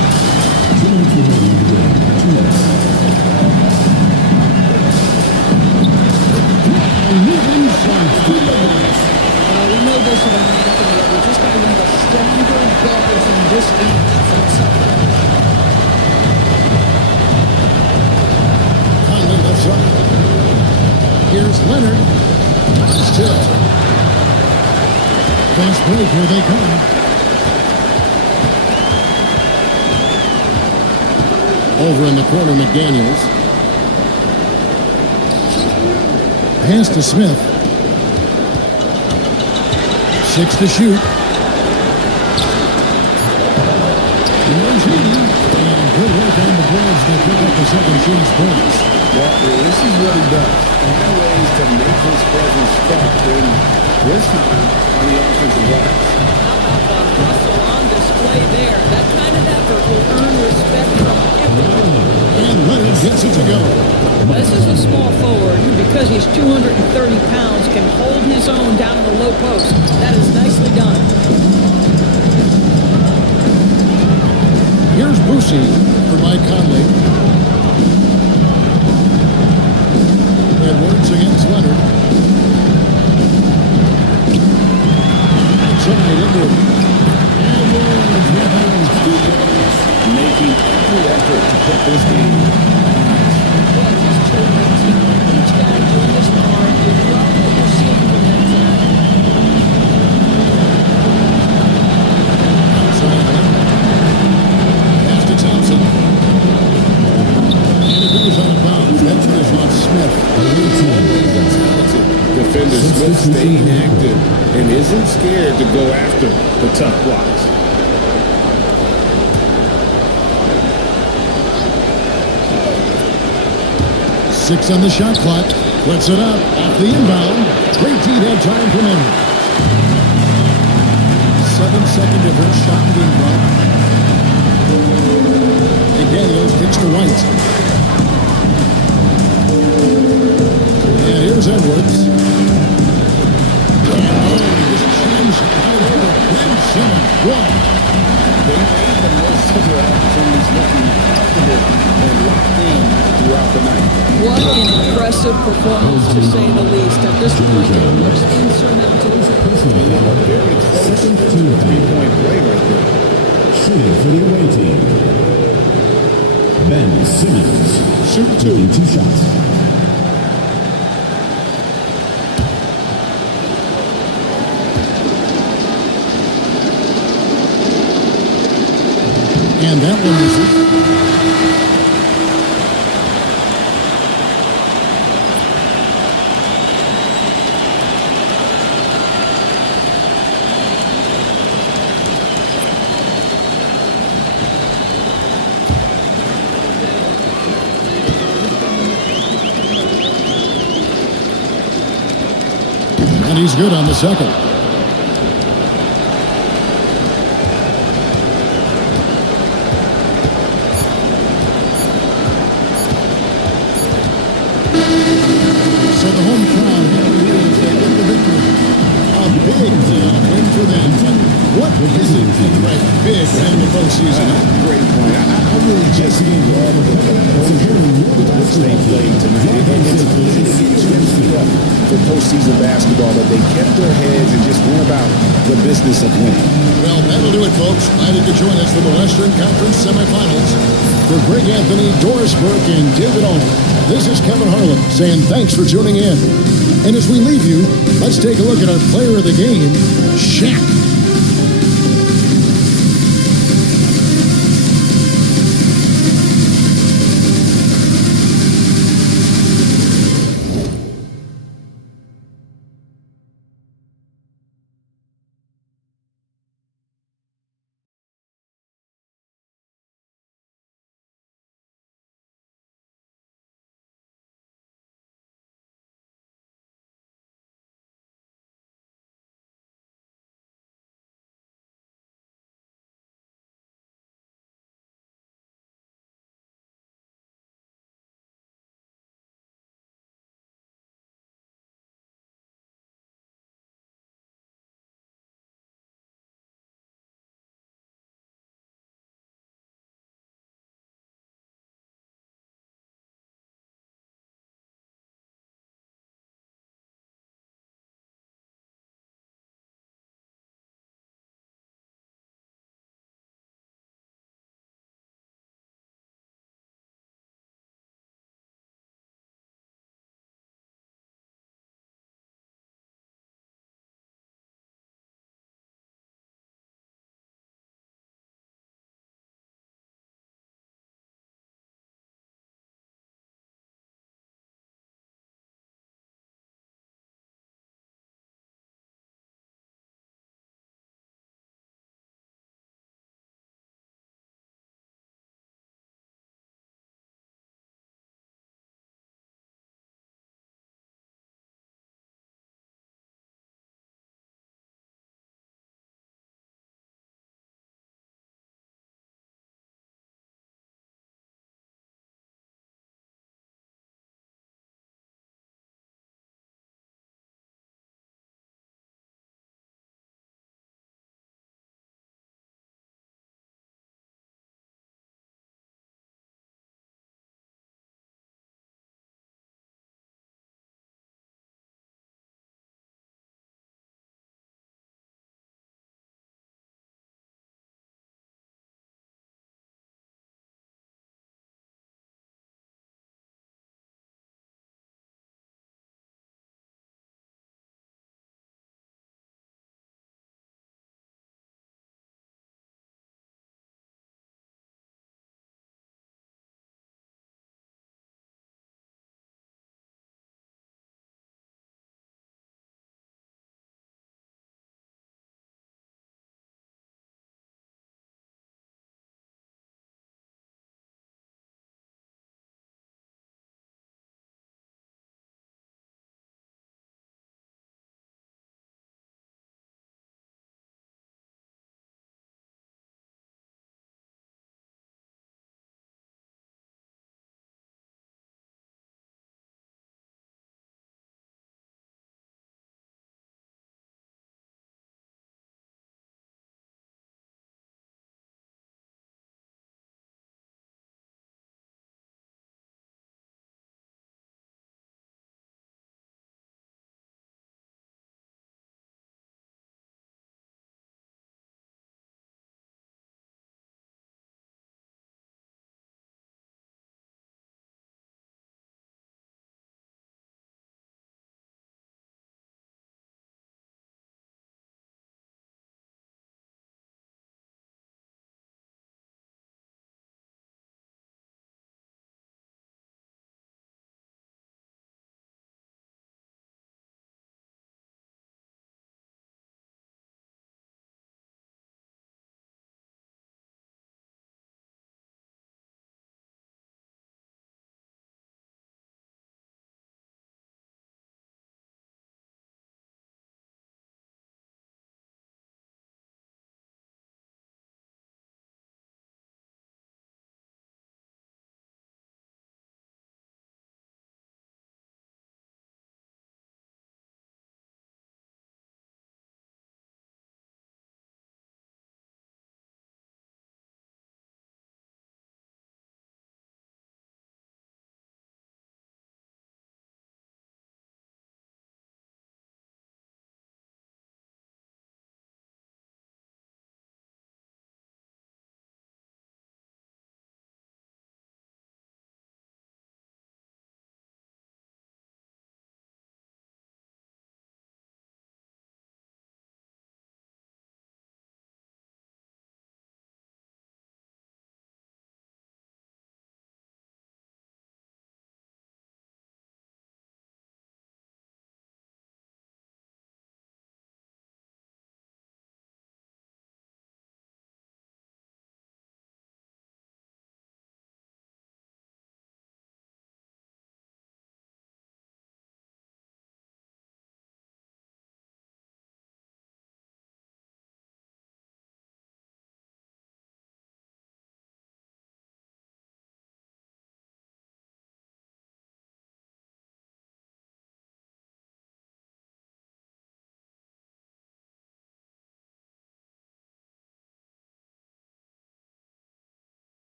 We know this about Anthony Edwards. This guy one of the stronger guards in this game. Conley left side. Here's Leonard. Still. Fast break, here they come. Over in the corner, McDaniels. Pass to Smith. 6 to shoot. Here's Heaney. And good work on the boards to pick up the second team's points. Well, this is what he does. Find ways to make his presence felt, and this time on the offensive glass. How about the hustle on display there? That kind of effort will earn respect from everyone. And Leonard gets it to go. This is a small forward who, because he's 230 pounds, can hold his own down in the low post. That is nicely done. Here's Boucher. For Mike Conley. Edwards against Leonard. Outside Edwards. Edwards rebounds. Making every effort to put this game Well, just terrific teamwork. Each guy doing his part. You love what you're seeing from them tonight. Outside Leonard. Pass to Thompson. And it goes out of bounds. That one is on Smith. defender Smith staying active and isn't scared to go after the tough blocks. Six on the shot clock. Puts it up. Off the inbound. Great deed had time for Leonard. 7-second difference. Shot and inbound. McDaniels kicks to White. And here's Edwards. And he just changed right over. Ben Simmons. One. They made the most of their opportunities looking confident and locked in throughout the night. What an impressive performance, to say the least. At this point, it looks insurmountable. Very close to a three-point play right there. Shooting for the away team. Ben Simmons. Shoot two. Taking 2 shots. And that one is it. And he's good on the second. So the home crowd believes they get the victory. A big win for them. But what is it right big in the postseason? Great point. I really just love the they played tonight. It's easy to get twisted up for postseason basketball, but they kept their heads and just went about the business of winning. Well, that'll do it, folks. Glad you could join us for the Western Conference semifinals. For Greg Anthony, Doris Burke, and David Allman, this is Kevin Harlan saying thanks for tuning in. And as we leave you, let's take a look at our player of the game, Shaq.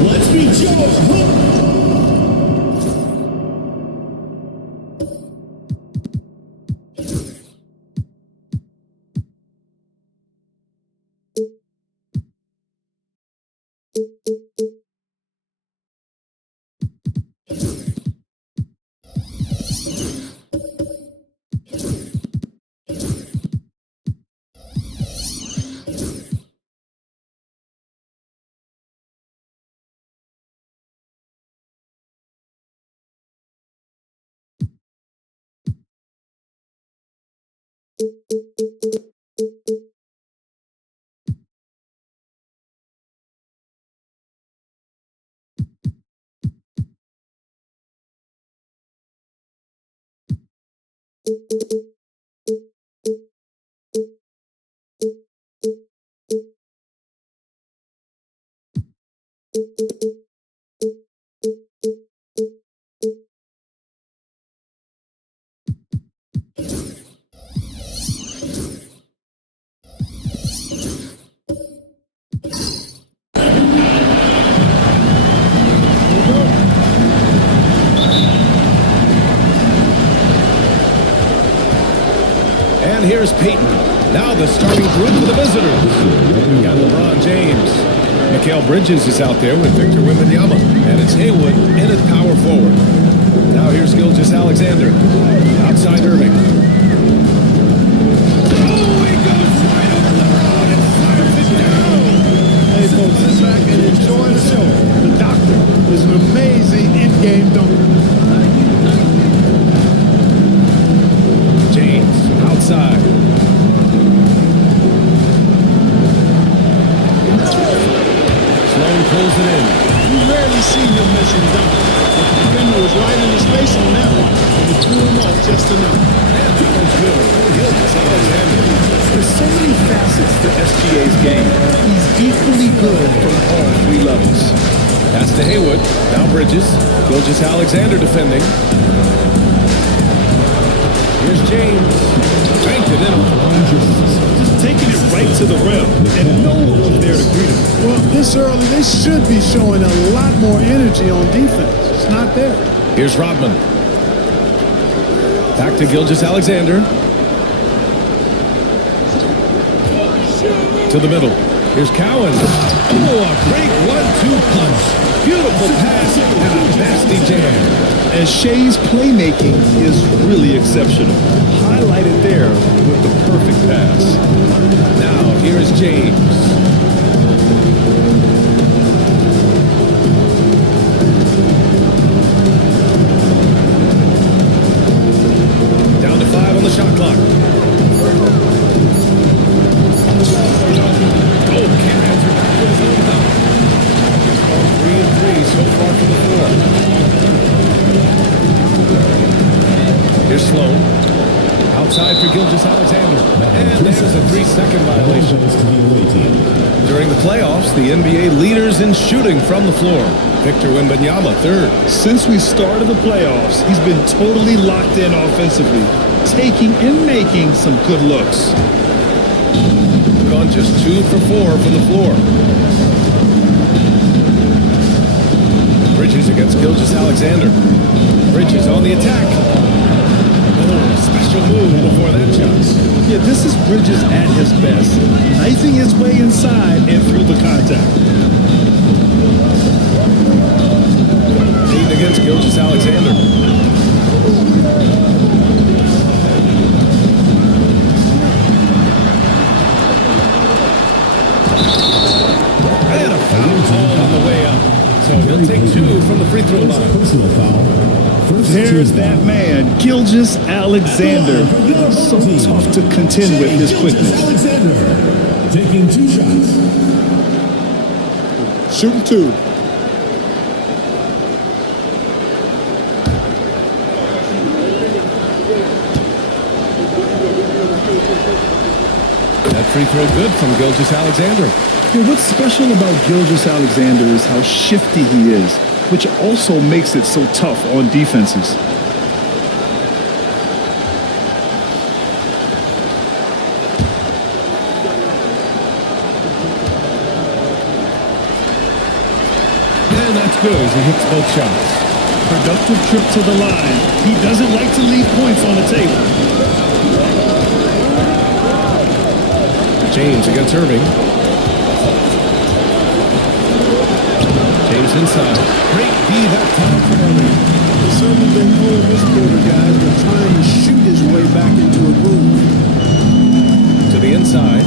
Let's meet your hook. And here's Peyton. Now the starting group for the visitors. We've got LeBron James, Mikal Bridges is out there with Victor Wembanyama. And it's Haywood in at power forward. Now here's Gilgeous-Alexander. Outside Irving. Oh, he goes right over LeBron and fires it down. Hey, folks, sit back and enjoy the show. The Doctor is an amazing in-game dunker. James outside. Sloan pulls it in. You rarely see him missing dunks. The defender was right in his face on that one, and he threw him off just enough. And that one's good. Gilgeous-Alexander. There's so many facets to SGA's game. He's equally good from all three levels. Pass to Haywood. Now Bridges. Gilgeous-Alexander defending. Here's James. Banked it in. Just taking it right to the rim, and no one was there to greet him. Well, this early, they should be showing a lot more energy on defense. It's not there. Here's Rodman. Back to Gilgeous-Alexander. To the middle. Here's Cowan. Oh, a great 1-2 punch. Beautiful pass and a nasty jam. And Shea's playmaking is really exceptional. Highlighted there with the perfect pass. Now, here's James. Down to 5 on the shot clock. Oh, can't answer back with his own dunk. 3 and 3 so far from the floor. Here's Sloan. Outside for Gilgeous-Alexander. And there's a 3-second violation. During the playoffs, the NBA leaders in shooting from the floor. Victor Wembanyama, third. Since we started the playoffs, he's been totally locked in offensively, taking and making some good looks. Gone just 2 for 4 from the floor. Bridges against Gilgeous-Alexander. Bridges on the attack. Special move before that shot. Yeah, this is Bridges at his best, knifing his way inside and through the contact. Leading against Gilgeous-Alexander. And a foul call on the way up. So he'll take 2 from the free throw line. Personal foul. There's that man, Gilgeous-Alexander. So tough to contend with his quickness. Alexander taking 2 shots. Shooting 2. That free throw good from Gilgeous-Alexander. Yeah, what's special about Gilgeous-Alexander is how shifty he is, which also makes it so tough on defenses. And that's good as he hits both shots. Productive trip to the line. He doesn't like to leave points on the table. James against Irving. James inside. Great D that time for Irving. He's certainly been old this quarter, guys, but trying to shoot his way back into a groove. To the inside.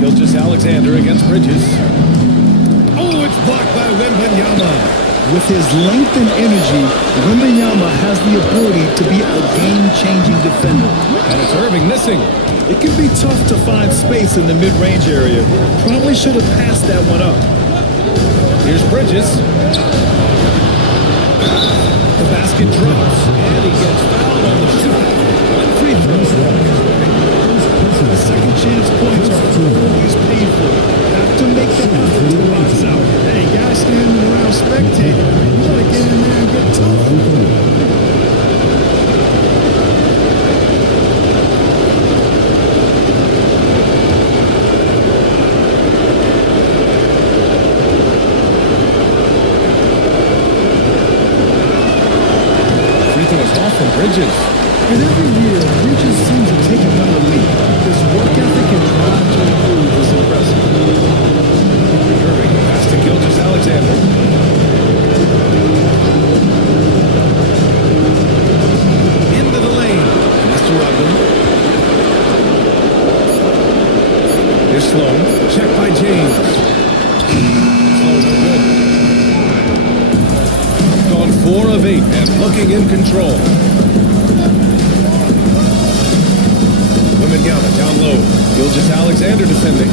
Gilgeous-Alexander against Bridges. Oh, it's blocked by Wembanyama. With his length and energy, Wembanyama has the ability to be a game-changing defender. And it's Irving missing. It can be tough to find space in the mid-range area. Probably should have passed that one up. Here's Bridges. The basket drops, and he gets fouled on the shot. One free throw. Second chance points are always painful. Have to make the effort to box out. Hey, guys standing around spectating. You gotta get in there and get tough. Free throw is off from Bridges. And every year, Bridges seems to take another leap. His work ethic and drive to improve. 4 of 8 and looking in control. Wembanyama down low. Gilgeous-Alexander defending.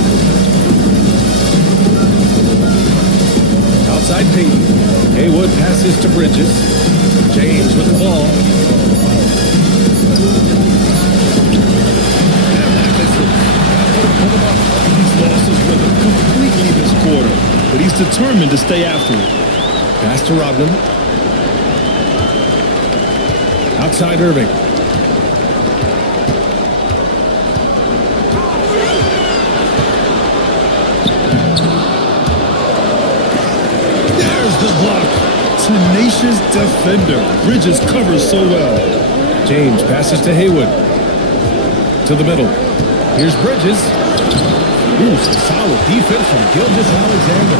Outside Payton. Haywood passes to Bridges. James with the ball. He's lost his rhythm completely this quarter, but he's determined to stay after it. Pass to Rodman. Outside Irving. There's the block. Tenacious defender. Bridges covers so well. James passes to Haywood. To the middle. Here's Bridges. Ooh, some solid defense from Gilgeous-Alexander.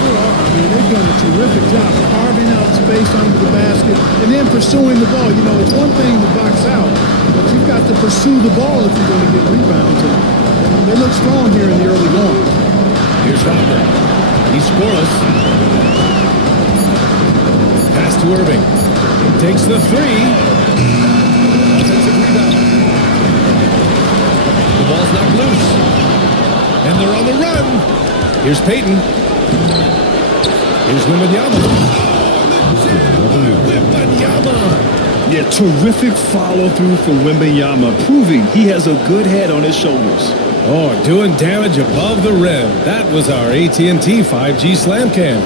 Sure are. I mean, they've done a terrific job carving out space under the basket and then pursuing the ball. You know, it's one thing to box out, but you've got to pursue the ball if you're going to get rebounds. And they look strong here in the early going. Here's Rodman. He's scoreless. Pass to Irving. Takes the 3. Offensive rebound. The ball's knocked loose. And they're on the run. Here's Payton. Here's Wembanyama. Oh, and the jam by Wembanyama. Yeah, terrific follow-through for Wembanyama, proving he has a good head on his shoulders. Oh, doing damage above the rim. That was our AT&T 5G Slam Cam.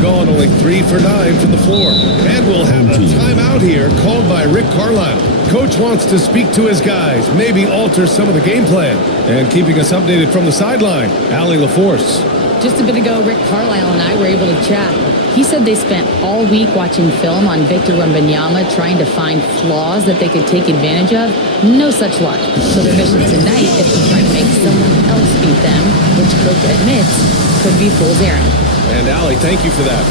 Gone only 3 for 9 from the floor. And we'll have a timeout here called by Rick Carlisle. Coach wants to speak to his guys, maybe alter some of the game plan. And keeping us updated from the sideline, Allie LaForce. Just a bit ago, Rick Carlisle and I were able to chat. He said they spent all week watching film on Victor Wembanyama, trying to find flaws that they could take advantage of. No such luck. So their mission tonight is to try to make someone else beat them, which Coach admits could be fool's errand. And Allie, thank you for that.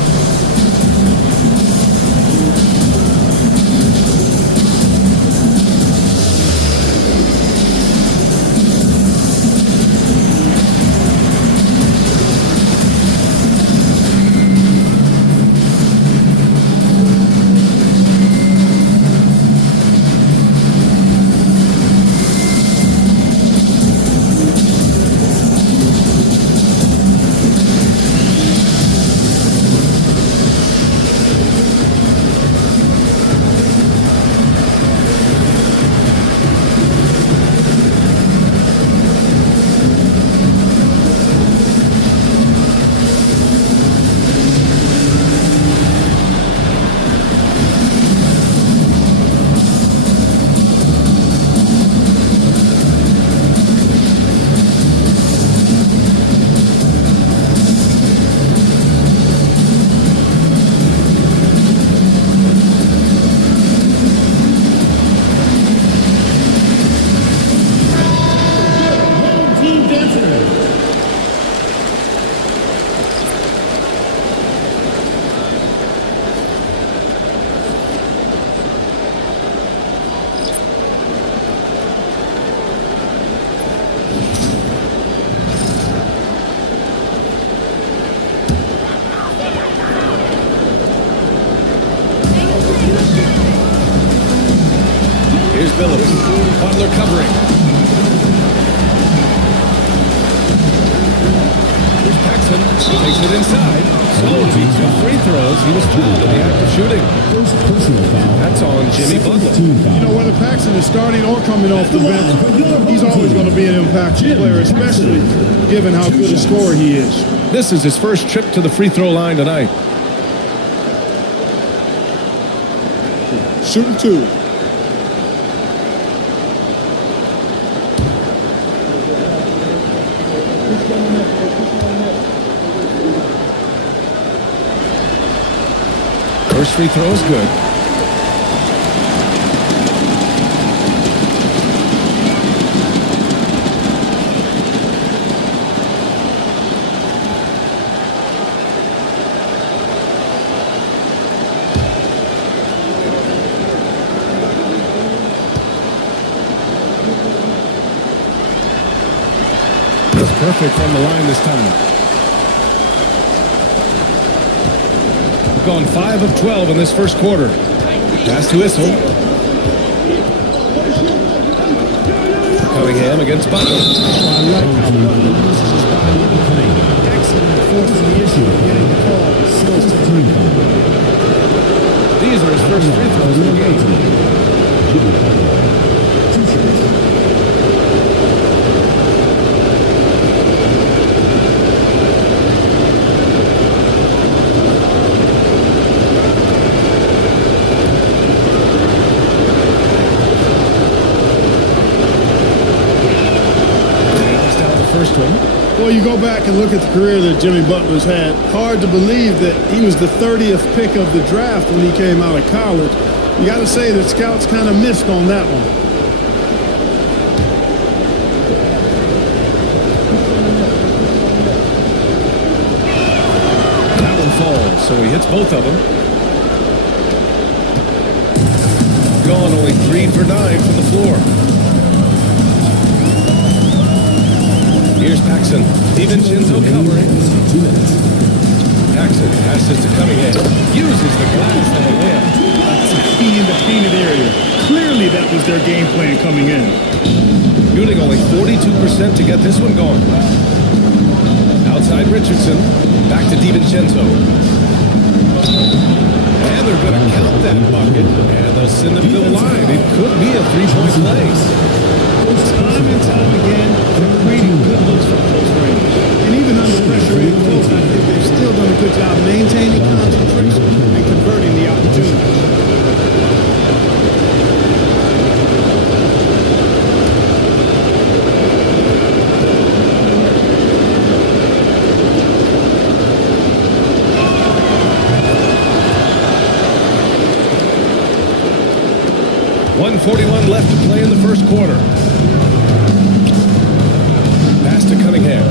Here's Billups. Butler covering. Here's Paxson. Takes it inside. So beats 2 free throws. He was fouled in the act of shooting. That's on Jimmy Butler. You know, whether Paxson is starting or coming off the bench, he's always going to be an impactful player, especially given how good a scorer he is. This is his first trip to the free throw line tonight. Shooting 2. First free throw is good. That's perfect from the line this time. gone 5 of 12 in this first quarter. Pass to Issel. Cunningham against Butler. I like how Butler uses his body in the paint. Excellent at forcing the issue of getting the ball. These are his first free throws in the game. Well, you go back and look at the career that Jimmy Butler's had. Hard to believe that he was the 30th pick of the draft when he came out of college. You got to say that scouts kind of missed on that one. That one falls, so he hits both of them. Gone only 3 for 9 from the floor. Here's Paxson. DiVincenzo covering. Paxson passes to Cunningham. Uses the glass on the win. That's a key in the painted area. Clearly that was their game plan coming in. Shooting only 42% to get this one going. Outside Richardson. Back to DiVincenzo. And they're going to count that bucket. And they'll send them to the line. It could be a three-point play. Time and time again, they're creating good looks from close range. And even under pressure in close, I think they've still done a good job maintaining concentration and converting the opportunities. .141 left to play in the first quarter. Pass to Cunningham.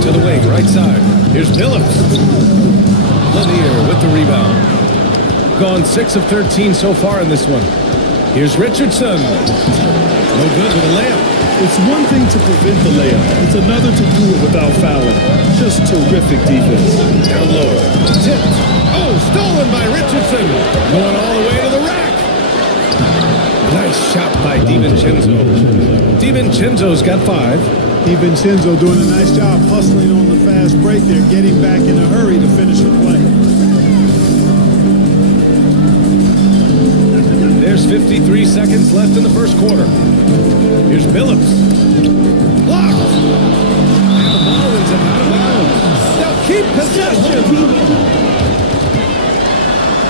To the wing, right side. Here's Phillips. Lanier with the rebound. Gone 6 of 13 so far in this one. Here's Richardson. No good with a layup. It's one thing to prevent the layup. It's another to do it without fouling. Just terrific defense. Down low. Tipped. Oh, stolen by Richardson. Going all the way to the rack. Nice shot by DiVincenzo. DiVincenzo's got 5. DiVincenzo doing a nice job hustling on the fast break there, getting back in a hurry to finish the play. There's 53 seconds left in the first quarter. Here's Phillips. Blocked. And the ball ends up out of bounds. They'll keep possession.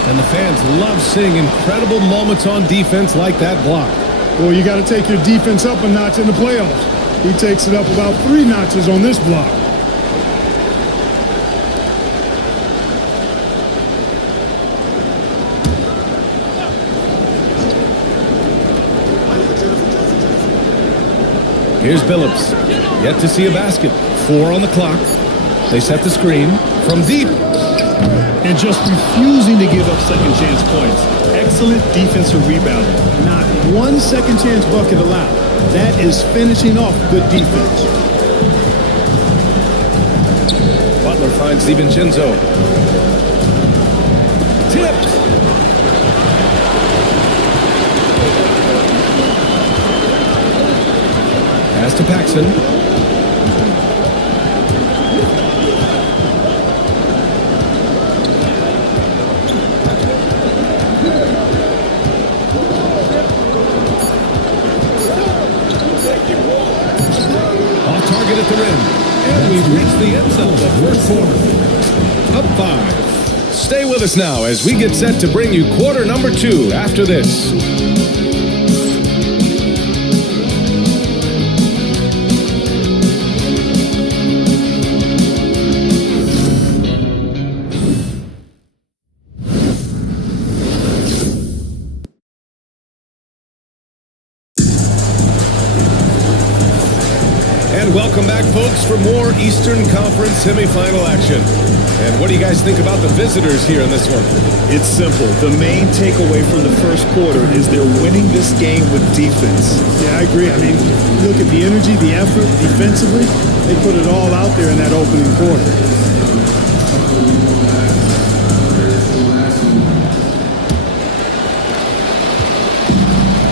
And the fans love seeing incredible moments on defense like that block. Well, you got to take your defense up a notch in the playoffs. He takes it up about 3 notches on this block. Here's Phillips. Yet to see a basket. 4 on the clock. They set the screen from deep. And just refusing to give up second chance points. Excellent defensive rebounding. Not one second chance bucket allowed. That is finishing off good defense. Butler finds DiVincenzo. Tipped. Pass to Paxson. At the rim. And we've reached the end of the first quarter. Up 5. Stay with us now as we get set to bring you quarter number 2 after this. And welcome back, folks, for more Eastern Conference semifinal action. And what do you guys think about the visitors here in this one? It's simple. The main takeaway from the first quarter is they're winning this game with defense. Yeah, I agree. I mean, look at the energy, the effort defensively. They put it all out there in that opening quarter.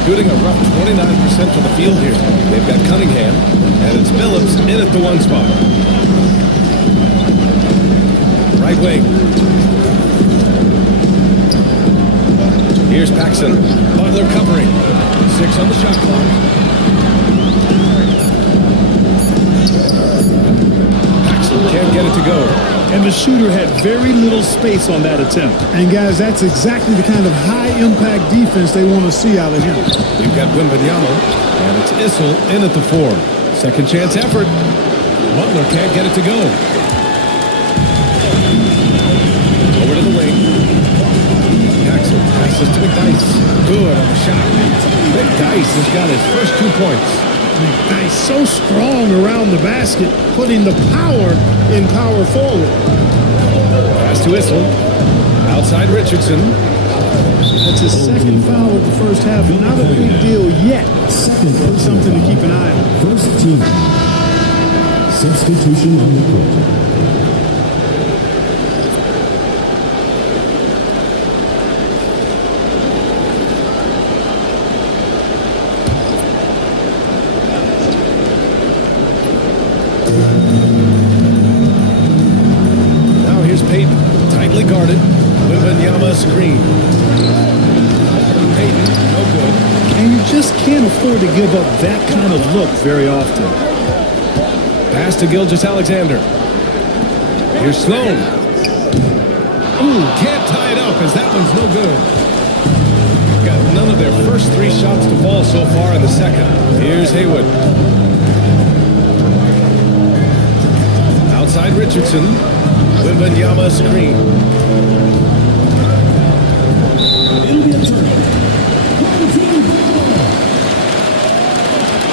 Shooting a rough 29% from the field here. They've got Cunningham, and it's Billups in at the one spot. Right wing. Here's Paxson. Butler covering. 6 on the shot clock. Paxson can't get it to go. And the shooter had very little space on that attempt. And guys, that's exactly the kind of high-impact defense they want to see out of him. You've got Wembanyama, and it's Issel in at the 4. Second chance effort. Butler can't get it to go. Over to the wing. Paxson passes to McDyess. Good on the shot. McDyess has got his first 2 points. McDyess so strong around the basket, putting the power in power forward. Pass to Issel. Outside Richardson. That's his second foul of the first half. Not a big deal yet. But something to keep an eye on. First team. Substitution on the court. Now here's Payton, tightly guarded. Wembanyama screen. Payton, no good. And you just can't afford to give up that kind of look very often. Pass to Gilgeous-Alexander. Here's Sloan. Ooh, can't tie it up as that one's no good. Got none of their first 3 shots to fall so far in the second. Here's Haywood. Outside Richardson. Wembanyama screen. It'll be a turnover.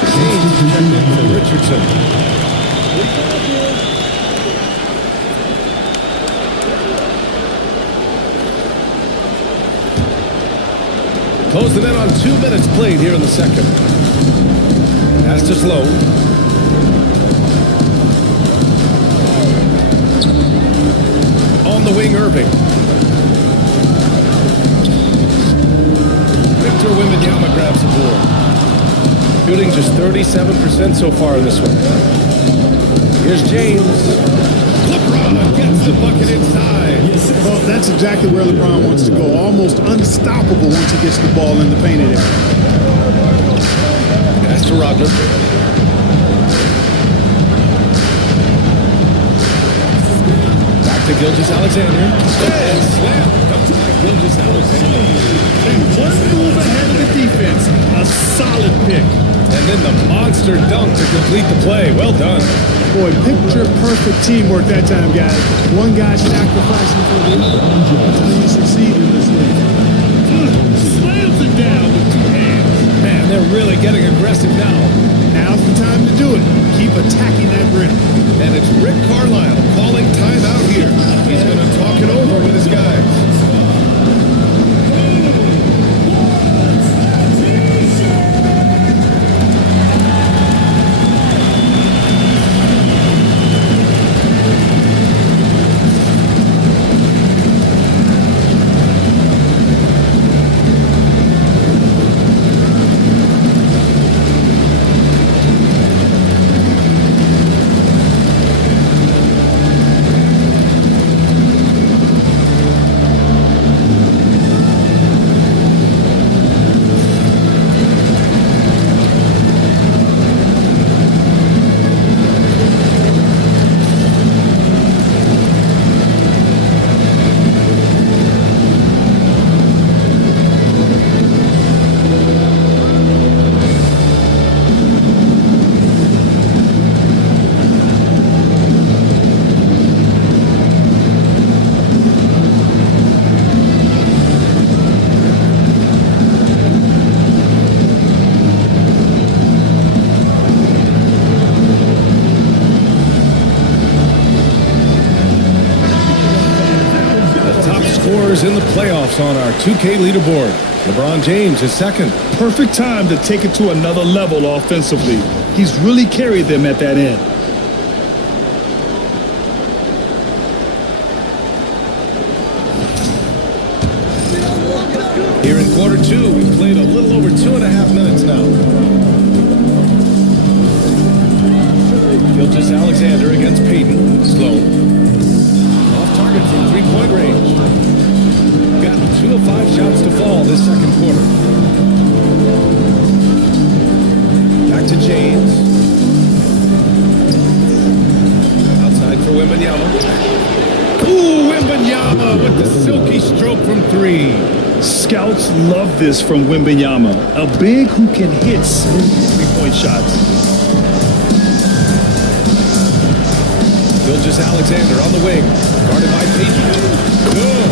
James checked in for Richardson. Close the net on 2 minutes played here in the second. Pass to Sloan. On the wing, Irving. Victor Wembanyama grabs the board. Shooting just 37% so far in this one. Here's James. LeBron gets the bucket inside. Well, that's exactly where LeBron wants to go. Almost unstoppable once he gets the ball in the painted area. Pass to Rodman. Back to Gilgeous-Alexander. And slam. Up to Gilgeous-Alexander. And one move ahead of the defense. A solid pick. And then the monster dunk to complete the play. Well done. Boy, picture-perfect teamwork that time, guys. One guy sacrificing for the other. That's how you succeed in this league. Slams it down with 2 hands. Man, they're really getting aggressive now. Now's the time to do it. Keep attacking that rim. And it's Rick Carlisle calling timeout here. He's going to talk it over with his guys. in the playoffs on our 2K leaderboard. LeBron James is second. Perfect time to take it to another level offensively. He's really carried them at that end. Here in quarter two, we've played a little over 2.5 minutes now. Gilgeous-Alexander against Peyton. Sloan. Off target from three-point range. Got 2 of 5 shots to fall this second quarter. Back to James. Outside for Wembanyama. Ooh, Wembanyama with the silky stroke from 3. Scouts love this from Wembanyama, a big who can hit smooth three-point shots. Gilgeous-Alexander on the wing, guarded by Peyton. Good.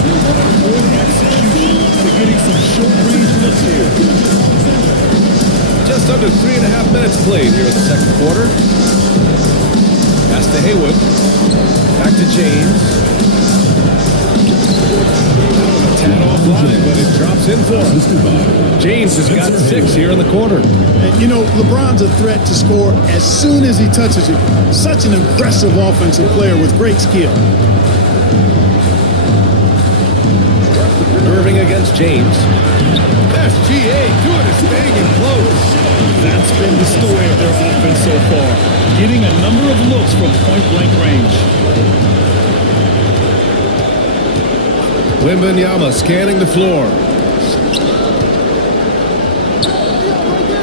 They're getting some short-range looks here. Just under 3.5 minutes played here in the second quarter. Pass to Haywood. Back to James. A tad offline, but it drops in for him. James has got 6 here in the quarter. And, you know, LeBron's a threat to score as soon as he touches it. Such an aggressive offensive player with great skill. Irving against James. SGA doing his thing in close. That's been the story of their offense so far. Getting a number of looks from point-blank range. Wembanyama scanning the floor.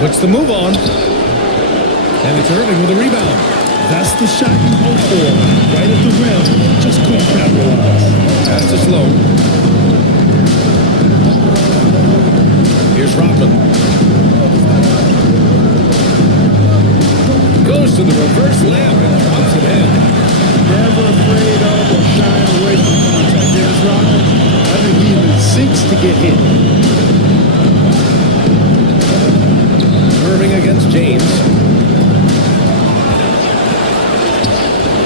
Puts the move on. And it's Irving with a rebound. That's the shot you hope for. Right at the rim. Just couldn't capitalize. Pass to Sloan. Here's Rodman. Goes to the reverse layup and drops it in. Never afraid of or shying away from contact. Here's Rodman. I think he even seeks to get hit. Irving against James.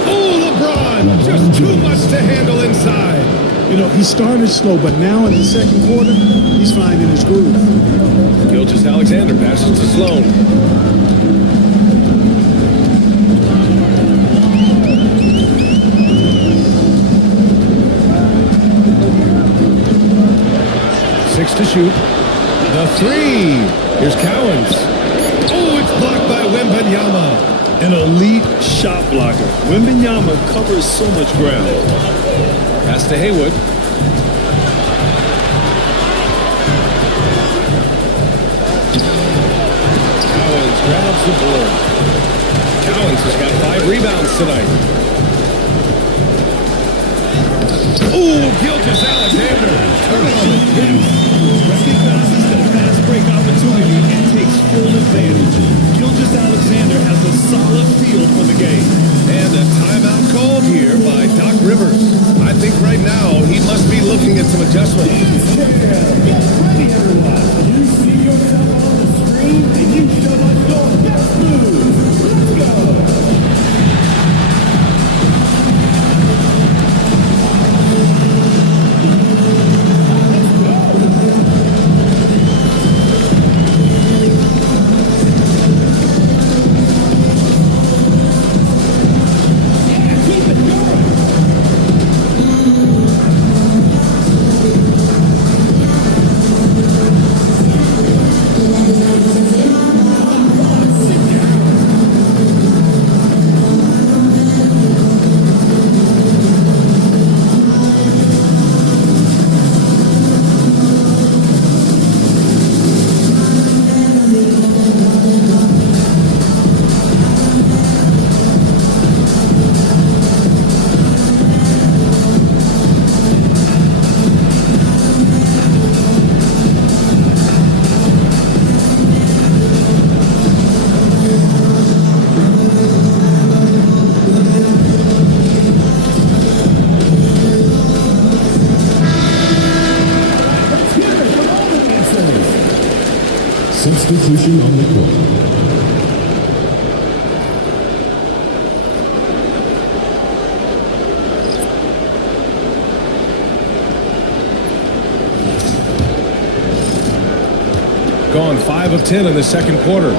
Oh, LeBron! Just too much to handle inside. You know, he started slow, but now in the second quarter, he's finding his groove. Gilgeous-Alexander passes to Sloan. Six to shoot. The 3. Here's Cowens. Oh, it's blocked by Wembanyama. An elite shot blocker. Wembanyama covers so much ground. Pass to Haywood. Cowens grabs the board. Cowens has got 5 rebounds tonight. Ooh, Gilgeous-Alexander. Turn it on the pin. Recognizes the fast break opportunity and takes full advantage. Gilgeous-Alexander has a solid feel for the game. And a timeout called here by Doc Rivers. I think right now he must be looking at some adjustments. Get ready, everyone. You see yourself on the screen, and you show us your best moves. Let's go. Substitution on the court. gone 5 of 10 in the second quarter.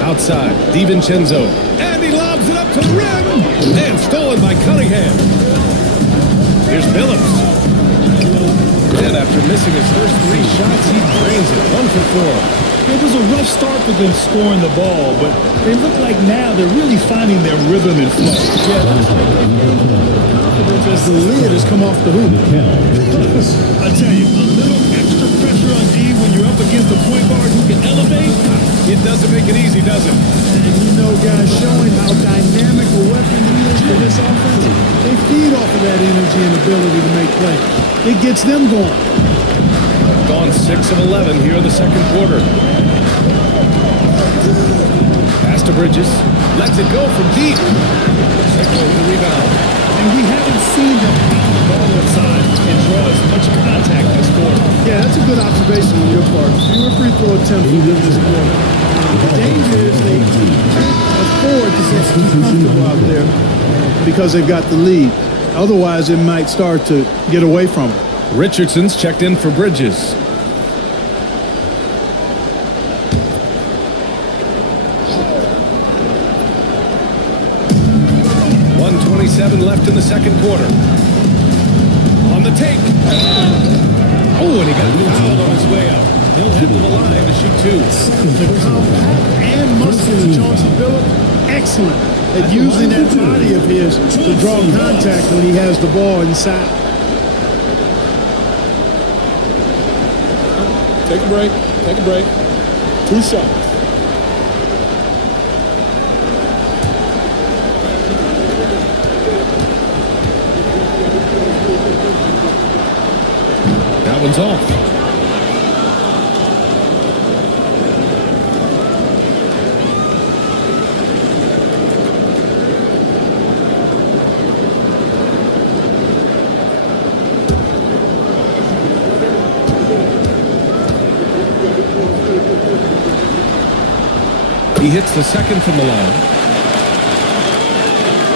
Outside, DiVincenzo. And he lobs it up to the rim. And stolen by Cunningham. Here's Billups. And after missing his first 3 shots, he drains it 1 for 4. It was a rough start for them scoring the ball, but they look like now they're really finding their rhythm and flow. Yeah, that's like confidence as the lid has come off the hoop. I tell you, a little extra pressure on D when you're up against a point guard who can elevate. It doesn't make it easy, does it? And you know, guys, showing how dynamic a weapon he is for this offense, they feed off of that energy and ability to make plays. It gets them going. Gone 6 of 11 here in the second quarter. Pass to Bridges. Lets it go from deep. Second with the rebound. And we haven't seen them beat the ball inside and draw as much contact this quarter. Yeah, that's a good observation on your part. Fewer free throw attempts within this quarter. The danger is they can't afford to get too comfortable out there because they've got the lead. Otherwise, it might start to get away from them. Richardson's checked in for Bridges. .127 left in the second quarter. On the take. Oh, and he got fouled on his way out. He'll head to the line to shoot 2. The compact and muscular Chauncey Billups, excellent at using that body of his to draw contact when he has the ball inside. Take a break. Take a break. 2 shots. That one's off. He hits the second from the line.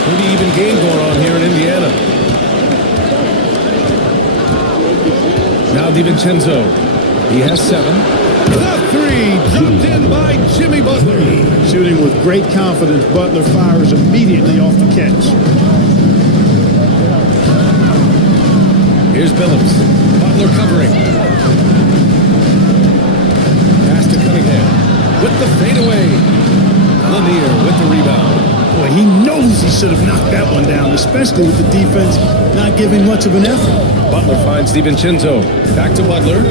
Pretty even game going on here in Indiana. Now DiVincenzo. He has 7. The 3 jumped in by Jimmy Butler. Shooting with great confidence, Butler fires immediately off the catch. Here's Billups. Butler covering. Pass to Cunningham. With the fadeaway. Lanier with the rebound. Boy, he knows he should have knocked that one down, especially with the defense not giving much of an effort. Butler finds DiVincenzo. Back to Butler.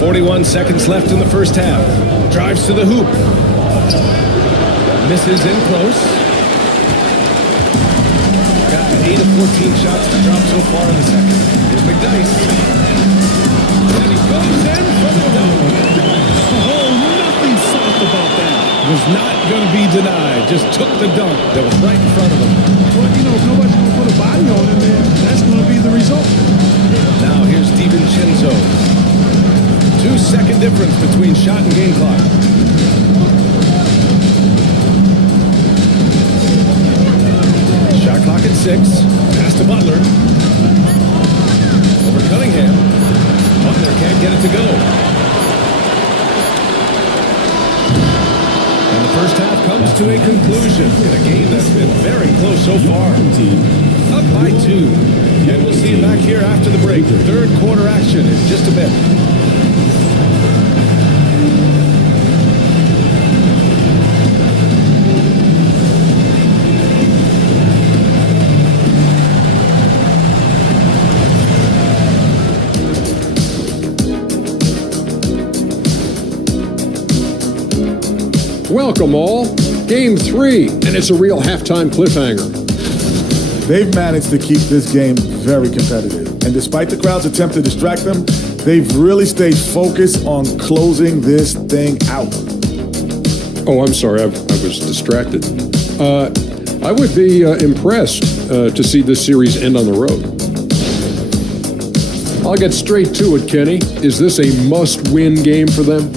41 seconds left in the first half. Drives to the hoop. Misses in close. Got 8 of 14 shots to drop so far in the second. Here's McDyess. And he goes in from the dunk. Oh, nothing soft about that. Was not going to be denied. Just took the dunk that was right in front of him. Well, you know, if nobody's going to put a body on him, then that's going to be the result. Now here's DiVincenzo. 2-second difference between shot and game clock. Shot clock at 6. Pass to Butler. Over Cunningham. Butler can't get it to go. And the first half comes to a conclusion in a game that's been very close so far. Up by 2. And we'll see you back here after the break. Third quarter action in just a bit. Welcome all. Game 3, and it's a real halftime cliffhanger. They've managed to keep this game very competitive. And despite the crowd's attempt to distract them, they've really stayed focused on closing this thing out. Oh, I'm sorry. I was distracted. I would be impressed to see this series end on the road. I'll get straight to it, Kenny. Is this a must-win game for them?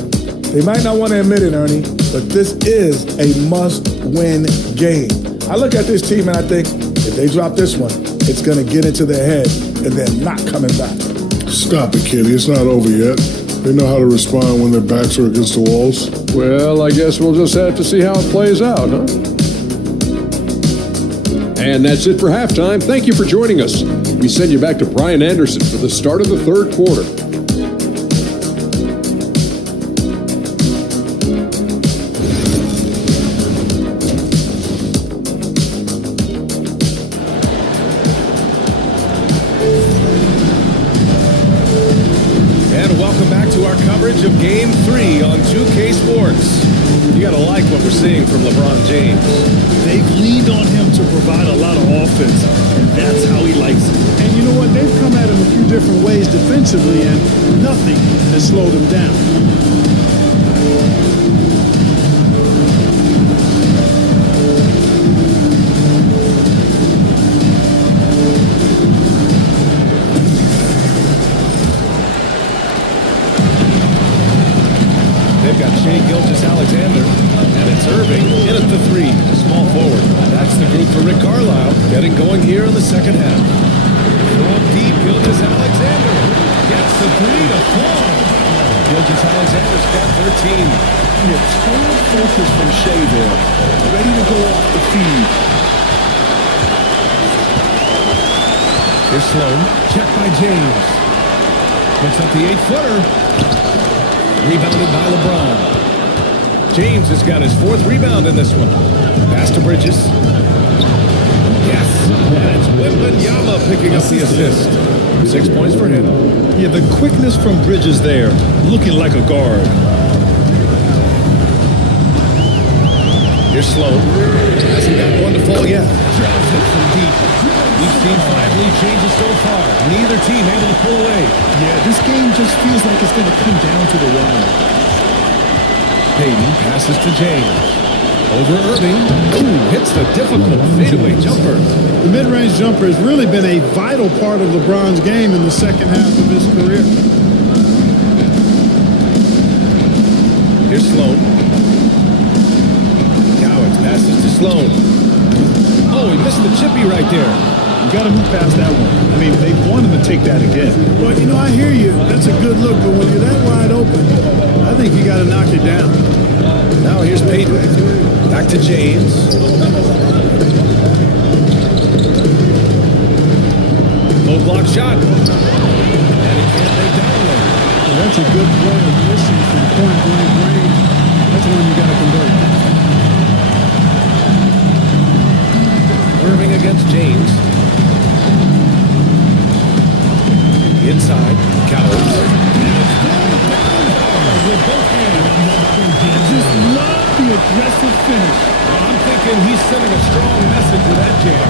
They might not want to admit it, Ernie, but this is a must-win game. I look at this team and I think, if they drop this one, it's going to get into their head and they're not coming back. Stop it, Kenny. It's not over yet. They know how to respond when their backs are against the walls. Well, I guess we'll just have to see how it plays out, huh? And that's it for halftime. Thank you for joining us. We send you back to Brian Anderson for the start of the third quarter. And welcome back to our coverage of Game 3 on 2K Sports. You gotta like what we're seeing from LeBron James. They've leaned on him to provide a lot of offense, and that's how he likes it. And you know what? They've come at him a few different ways defensively, and nothing has slowed him down. They've got Shea Gilgeous-Alexander, and it's Irving in at the 3, small forward. That's the group for Rick Carlisle, getting going here in the second half. From deep, Gilgeous-Alexander gets the 3 to fall. Gilgeous-Alexander's got 13. Total focus from Shea there, ready to go off the feed. Here's Sloan, checked by James. Puts up the 8-footer. Rebounded by LeBron. James has got his 4th rebound in this one. Pass to Bridges. Yes, and it's Wembanyama picking up the assist. 6 points for him. Yeah, the quickness from Bridges there, looking like a guard. Here's Sloan. Hasn't got one to fall yet. Drives it from deep. We've seen 5 lead changes so far. Neither team able to pull away. Yeah, this game just feels like it's going to come down to the wire. Payton passes to James. Over Irving. Ooh, hits the difficult fadeaway jumper. The mid-range jumper has really been a vital part of LeBron's game in the second half of his career. Here's Sloan. Cowards passes to Sloan. Oh, he missed the chippy right there. You got to move past that one. I mean, they want him to take that again. Well, you know, I hear you. That's a good look, but when you're that wide open, I think you got to knock it down. Now here's Payton. Back to James. Low block shot. And he can't lay down one. Well, that's a good play of missing from point blank range. That's one you got to convert. Irving against James. Inside, Cowards. With both hands. Just love the aggressive finish. I'm thinking he's sending a strong message with that jam.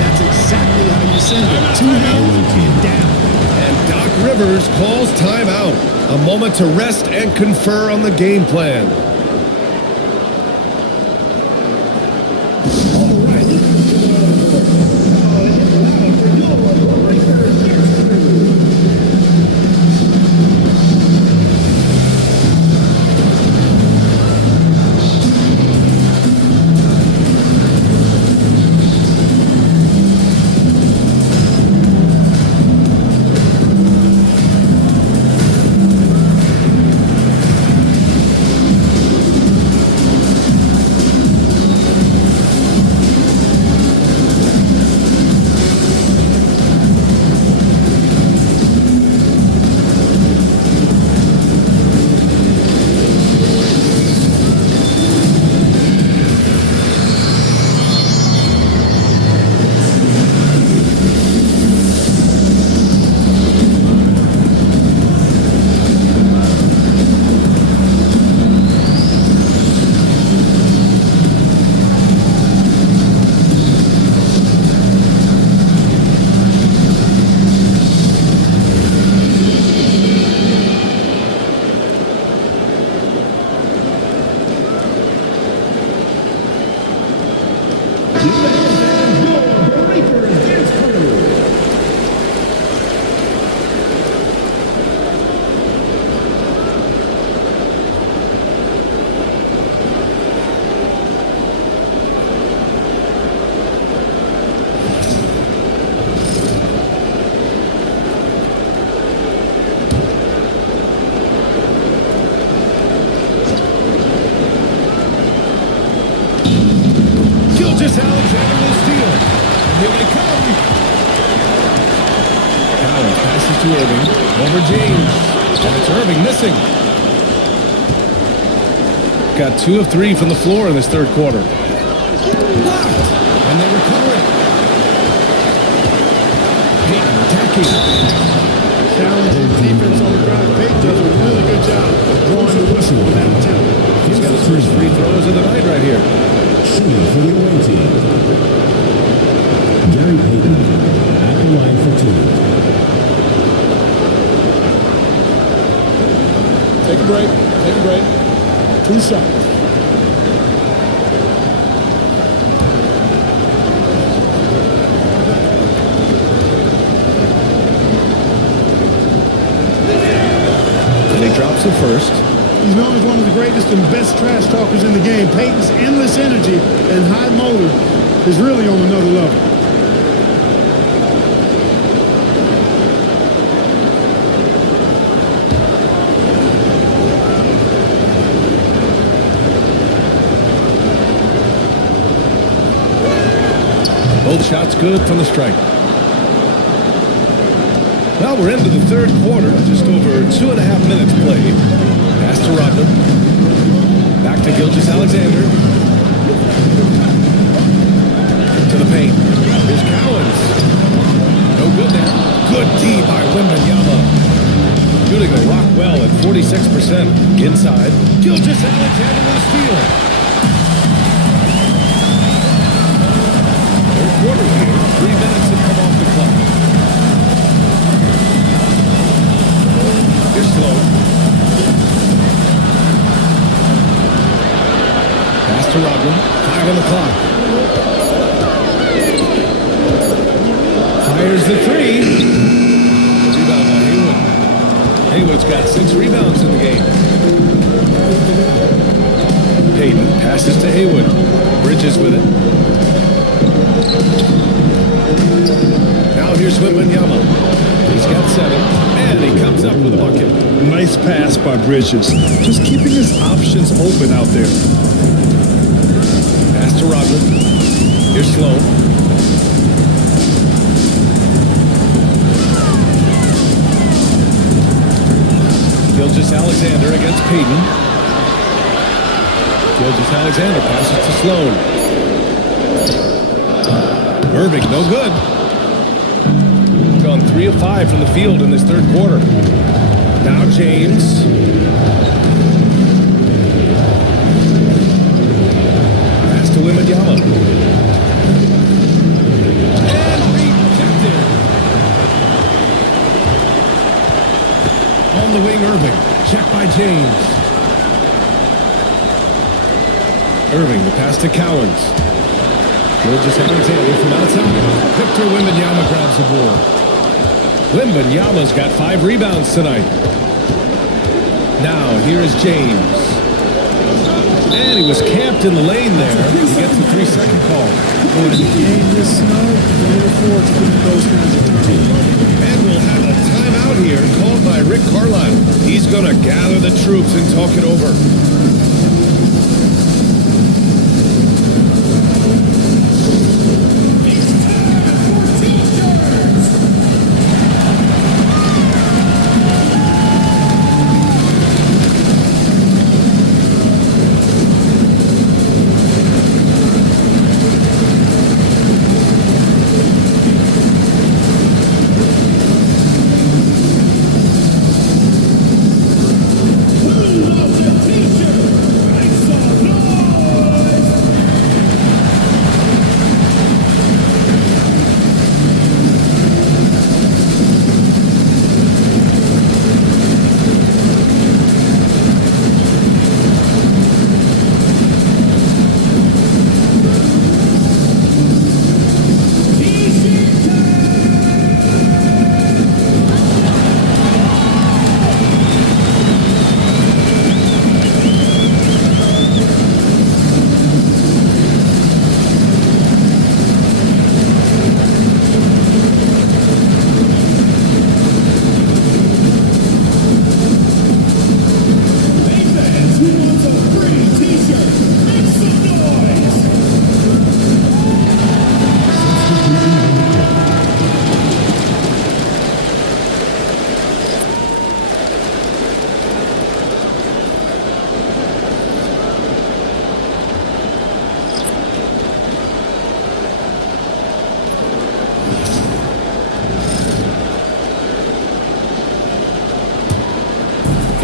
That's exactly how you send it. 2 hands and down. And Doc Rivers calls timeout. A moment to rest and confer on the game plan. Here they come. Collins passes to Irving. Over James. And it's Irving missing. Got 2 of 3 from the floor in this third quarter. Blocked. And they recover it. Payton attacking. Challenging defense on the ground. Payton does a really good job of drawing the whistle on that attempt. He's got his first free throws of the night right here. Shooting for the away team. Gary Payton at the line for 2. Take a break. Take a break. 2 shots. And he drops it first. He's known as one of the greatest and best trash talkers in the game. Payton's endless energy and high motor is really on another level. Both shots good from the stripe. Well, we're into the third quarter. Just over 2.5 minutes played. Pass to Rodman. Back to Gilgeous-Alexander. To the paint. Here's Collins. No good there. Good D by Wembanyama. Shooting the rock well at 46%. Inside. Gilgeous-Alexander with a steal. Third quarter here. 3 minutes have come off the clock. Here's Sloan. Pass to Rodman. 5 on the clock. Fires the 3. Rebound by Haywood. Haywood's got 6 rebounds in the game. Payton passes to Haywood. Bridges with it. Now here's Wembanyama. He's got 7. And he comes up with a bucket. Nice pass by Bridges. Just keeping his options open out there. Pass to Rodman. Here's Sloan. Gilgeous-Alexander against Payton. Gilgeous-Alexander passes to Sloan. Irving, no good. Gone 3 of 5 from the field in this third quarter. Now James. Pass to Wembanyama. And rejected. On the wing, Irving. Checked by James. Irving, the pass to Collins. Gilgeous-Alexander from outside. Victor Wembanyama grabs the board. Wembanyama's got 5 rebounds tonight. Now, here is James. And he was camped in the lane there. He gets the 3-second call. When the game is snug, you look forward to getting those kinds of turnovers. And we'll have a timeout here called by Rick Carlisle. He's going to gather the troops and talk it over.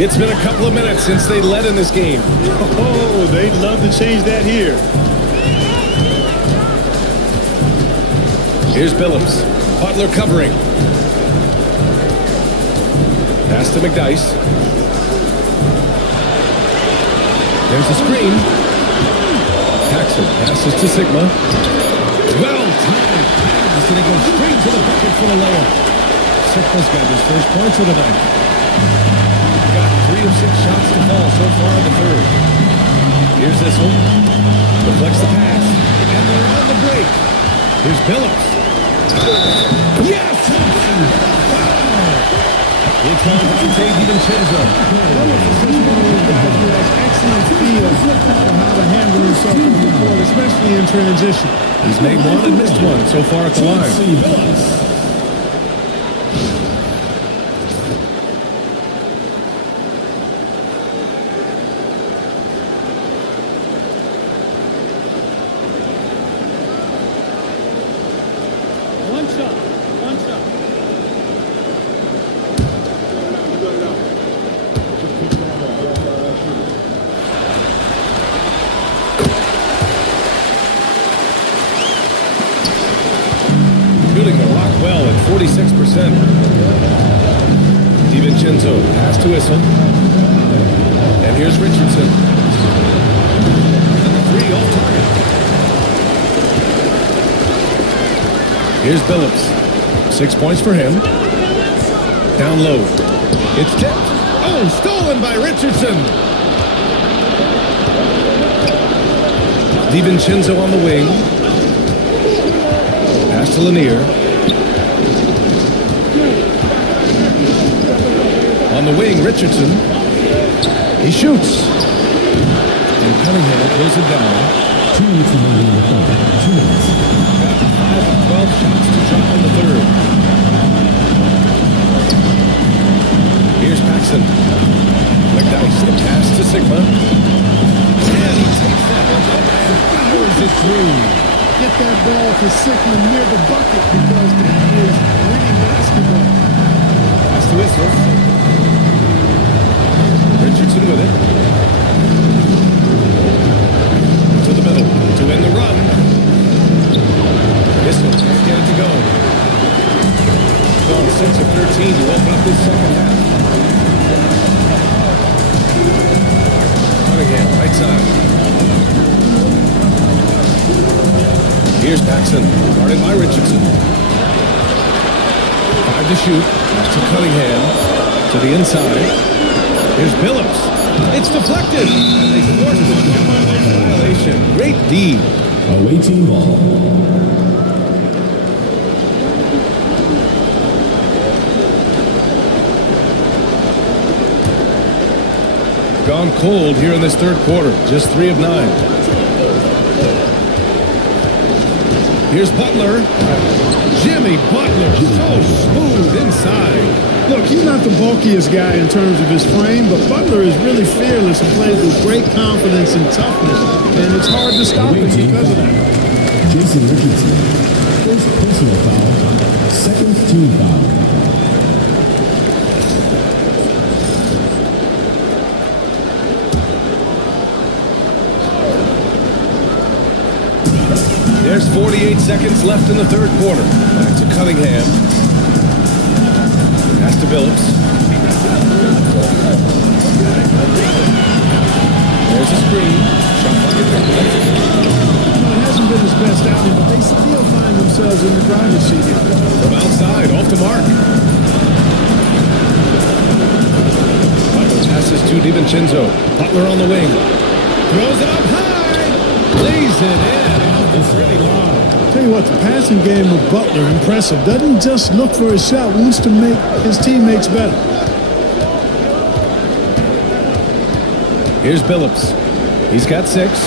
It's been a couple of minutes since they led in this game. Oh, they'd love to change that here. Here's Billups. Butler covering. Pass to McDyess. There's a screen. Paxson passes to Sigma. Well-timed pass, and he goes straight to the bucket for the layup. Sigma's got his first points of the night. Got 3 of 6 shots to fall so far in the third. Here's Issel. Deflects the pass, and they're on the break. Here's Billups. Yes! Wow! It's on Dante DiVincenzo. Billups is just one of those guys who has excellent feel for how to handle himself on the court, especially in transition. He's made one and missed one so far at the line. Shooting the rock well at 46%. DiVincenzo pass to Issel. And here's Richardson. And the 3 off target. Here's Billups. 6 points for him. Down low. It's tipped. Oh, stolen by Richardson. DiVincenzo on the wing. Pass to Lanier. On the wing, Richardson. He shoots. And Cunningham pulls it down. 2 minutes remaining in the quarter. 2 minutes. Got 5 of 12 shots to drop in the third. Here's Paxson. McDyess, the pass to Sigma. And he takes that one up and powers it through. Get that ball to Sigma near the bucket because that is winning basketball. Pass to Issel. Richardson with it. To the middle. To end the run. Issel can't get it to go. Gone 6 of 13 to open up this second half. Cunningham, right side. Here's Paxson, guarded by Richardson. 5 to shoot. To Cunningham. To the inside. Here's Billups. It's deflected. And they force the violation. Great D. Away team ball. Gone cold here in this third quarter. Just 3 of 9. Here's Butler. Jimmy Butler, so smooth inside. Look, he's not the bulkiest guy in terms of his frame, but Butler is really fearless and plays with great confidence and toughness, and it's hard to stop him because of that. Jason Richardson. First personal foul. Second team foul. There's 48 seconds left in the third quarter. Back to Cunningham. Pass to Billups. There's a screen. Shot bucket. It hasn't been his best outing, but they still find themselves in the driver's seat here. From outside, off to Mark. Butler passes to DiVincenzo. Butler on the wing. Throws it up high. Lays it in. It's really long. Tell you what, the passing game of Butler, impressive. Doesn't just look for his shot, wants to make his teammates better. Here's Billups. He's got 6.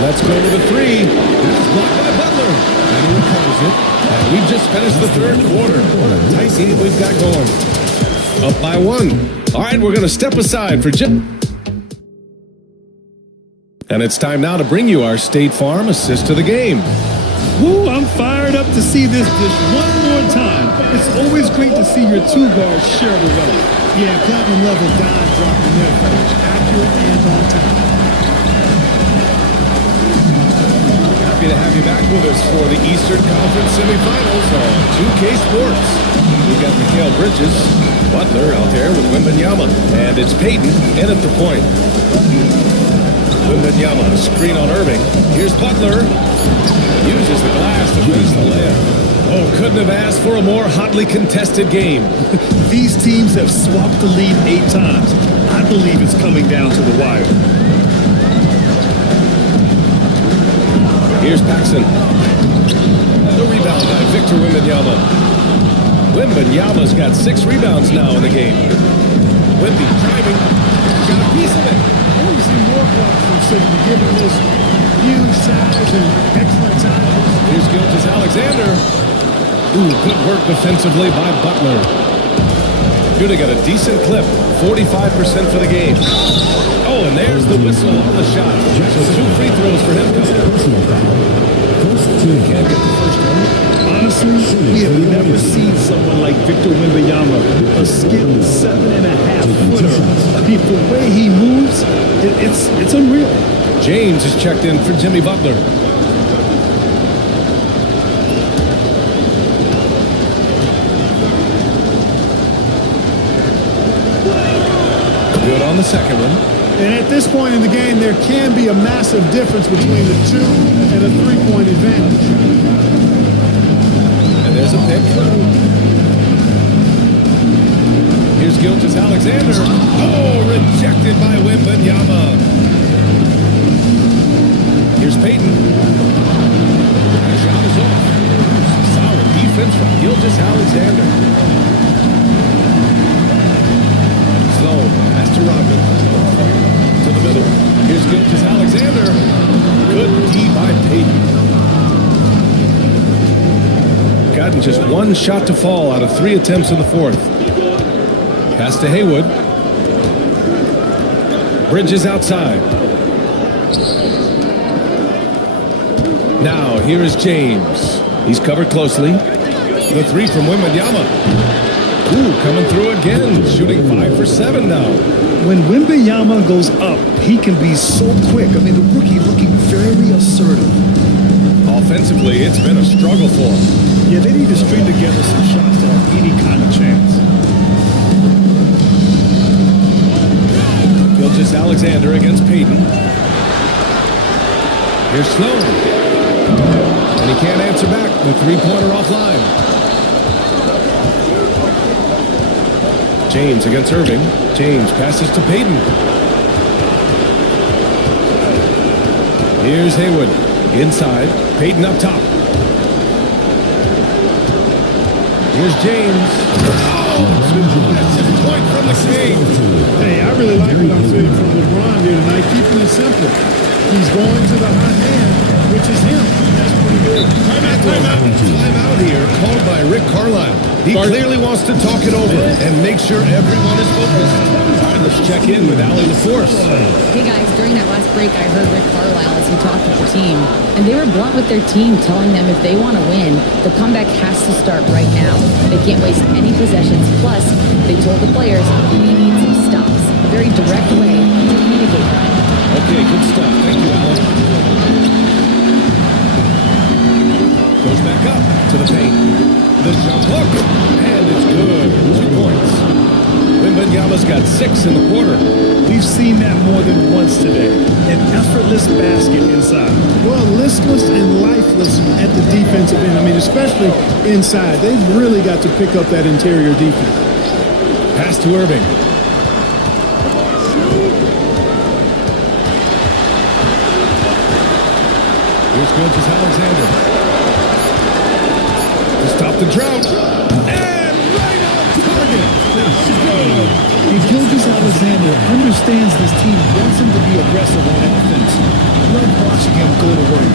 Let's go to the 3. It's blocked by Butler. And he recovers it. And we've just finished the third quarter. What a tight game we've got going. Up by 1. All right, we're going to step aside for Jim. And it's time now to bring you our State Farm assist to the game. Woo, I'm fired up to see this just one more time. It's always great to see your two guards share the wealth. Yeah, platinum level dime dropping there, coach. Accurate and on time. Happy to have you back with us for the Eastern Conference semifinals on 2K Sports. We've got Mikal Bridges, Butler out there with Wembanyama, and it's Payton in at the point. Wembanyama, screen on Irving. Here's Butler. Uses the glass to finish the layup. Oh, couldn't have asked for a more hotly contested game. These teams have swapped the lead 8 times. I believe it's coming down to the wire. Here's Paxson. The rebound by Victor Wembanyama. Wembanyama's got 6 rebounds now in the game. Wemby driving. Got a piece of it. I want to see more blocks from Sigma, given this huge size and excellent time. Here's Gilgeous-Alexander. Ooh, good work defensively by Butler. Good, got a decent clip. 45% for the game. Oh, and there's the whistle on the shot. So 2 free throws for him. Can't get the first one. Honestly, we have never seen someone like Victor Wembanyama, a skilled 7.5-footer. I mean, the way he moves, it's unreal. James is checked in for Jimmy Butler. Good on the second one. And at this point in the game, there can be a massive difference between a 2 and a 3-point advantage. And there's a pick. Here's Gilgeous-Alexander. Oh, rejected by Wembanyama. Here's Payton. That shot is off. Solid defense from Gilgeous-Alexander. Slow. Pass to Rodman. To the middle. Here's Gilgeous-Alexander. Good D by Payton. Gotten just 1 shot to fall out of 3 attempts in the fourth. Pass to Haywood. Bridges outside. Now, here is James. He's covered closely. The 3 from Wembanyama. Ooh, coming through again. Shooting 5 for 7 now. When Wembanyama goes up, he can be so quick. I mean, the rookie looking very assertive. Offensively, it's been a struggle for him. Yeah, they need to string together some shots to have any kind of chance. Gilgeous-Alexander against Payton. Here's Sloan. And he can't answer back. The 3-pointer offline. James against Irving. James passes to Payton. Here's Haywood. Inside. Payton up top. Here's James. Oh, that's his point from the King. Hey, I really like what I'm seeing from LeBron here tonight, keeping it simple. He's going to the hot hand, which is him. That's pretty good. Timeout here, called by Rick Carlisle. He clearly wants to talk it over and make sure everyone is focused. All right, let's check in with Allie LaForce. Hey guys, during that last break, I heard Rick Carlisle as he talked with the team, and they were blunt with their team, telling them if they want to win, the comeback has to start right now. They can't waste any possessions. Plus, they told the players we need some stops. A very direct way to communicate that. Okay, good stuff. Thank you, Allie. Goes back up to the paint. The jump hook, and it's good. 2 points. Wembanyama's got 6 in the quarter. We've seen that more than once today. An effortless basket inside. Well, listless and lifeless at the defensive end. I mean, especially inside. They've really got to pick up that interior defense. Pass to Irving. Here's Gilgeous-Alexander. To stop the drought. And right on target. Good. And Gilgeous-Alexander understands this team wants him to be aggressive on offense. Love watching him go to work.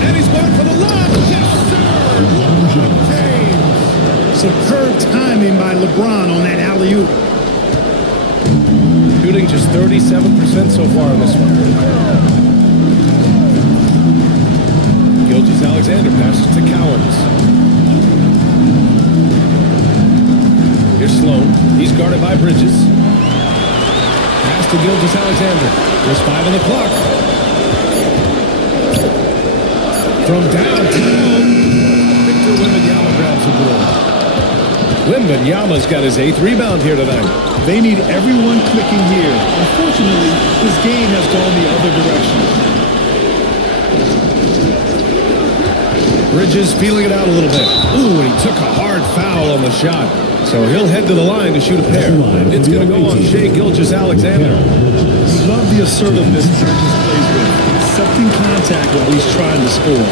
And he's going for the lob. Yes, sir. LeBron James. Superb timing by LeBron on that alley-oop. Shooting just 37% so far in this one. Gilgeous-Alexander passes to Cowens. Here's Sloan. He's guarded by Bridges. Pass to Gilgeous-Alexander. There's 5 on the clock. From downtown, Victor Wembanyama grabs the board. Wembanyama's got his 8th rebound here tonight. They need everyone clicking here. Unfortunately, this game has gone the other direction. Bridges feeling it out a little bit. Ooh, and he took a hard foul on the shot. So he'll head to the line to shoot a pair. It's going to go on Shai Gilgeous-Alexander. Love the assertiveness Bridges plays with. Accepting contact while he's trying to score.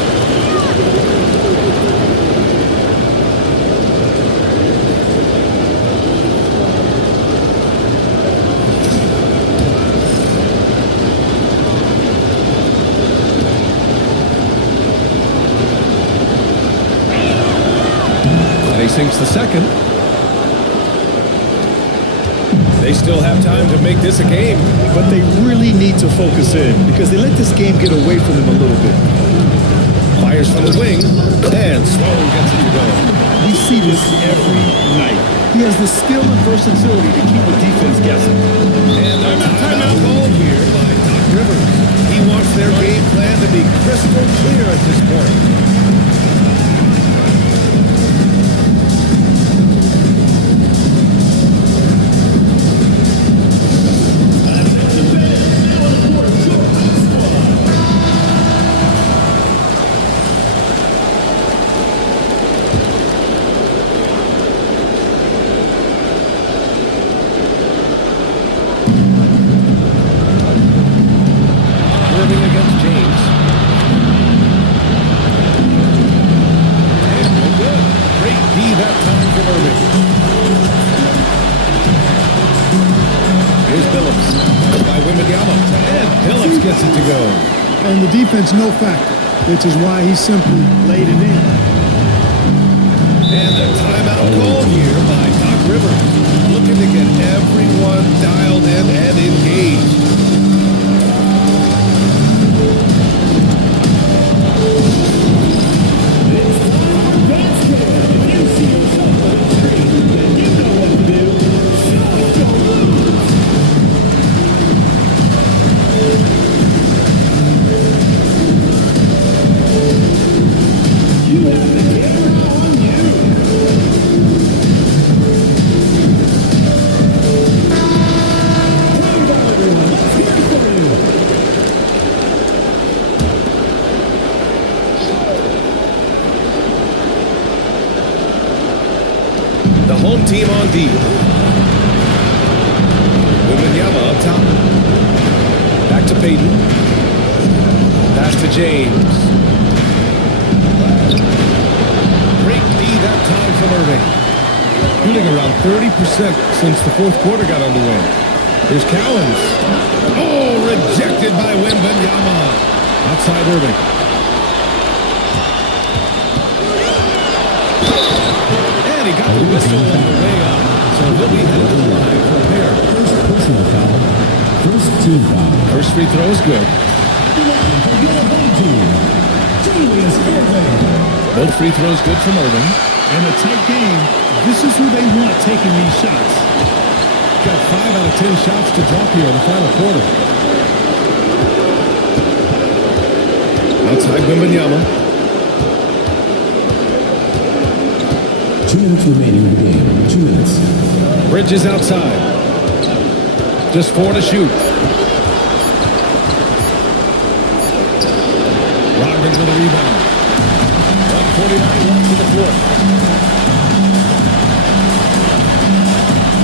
He sinks the second. They still have time to make this a game. But they really need to focus in because they let this game get away from them a little bit. Fires from the wing, and Sloan gets it to go. We see this every night. He has the skill and versatility to keep the defense guessing. And a timeout called here by Doc Rivers. He wants their game plan to be crystal clear at this point. And the defense, no factor, which is why he simply laid it in. And a timeout called here by Doc Rivers, looking to get everyone dialed in and engaged. Home team on D. Wembanyama up top. Back to Payton. Pass to James. Great D that time from Irving. Shooting around 30% since the fourth quarter got underway. Here's Cowens. Oh, rejected by Wembanyama. Outside Irving. And he got the whistle on the way up. So he'll be headed to the line for a pair. First personal foul. First team foul. First free throw is good. Both free throws good from Irving. In a tight game, this is who they want taking these shots. Got 5 out of 10 shots to drop here in the final quarter. Outside Wembanyama. 2 minutes remaining in the game. 2 minutes. Bridges outside. Just 4 to shoot. Rodman with a rebound. 1:49 left to the floor.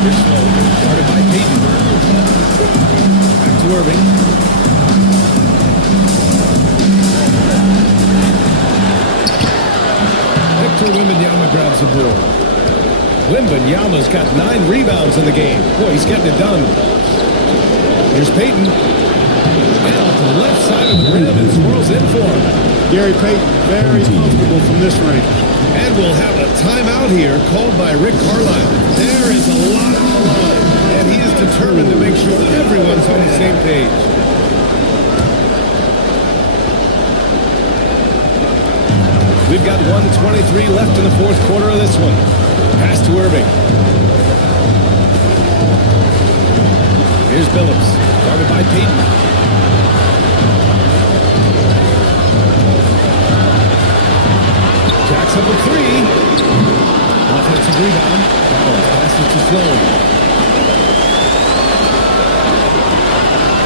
Here's Sloan, guarded by Payton. Back to Irving. Victor Wembanyama grabs the board. Wembanyama's got 9 rebounds in the game. Boy, he's getting it done. Here's Payton. And off the left side of the rim, and swirls in for him. Gary Payton, very comfortable from this range. And we'll have a timeout here called by Rick Carlisle. There is a lot on the line, and he is determined to make sure everyone's on the same page. We've got 1:23 left in the fourth quarter of this one. Pass to Irving. Here's Billups, guarded by Peyton. Jacks up a three. Offensive rebound. Pass it to Sloan.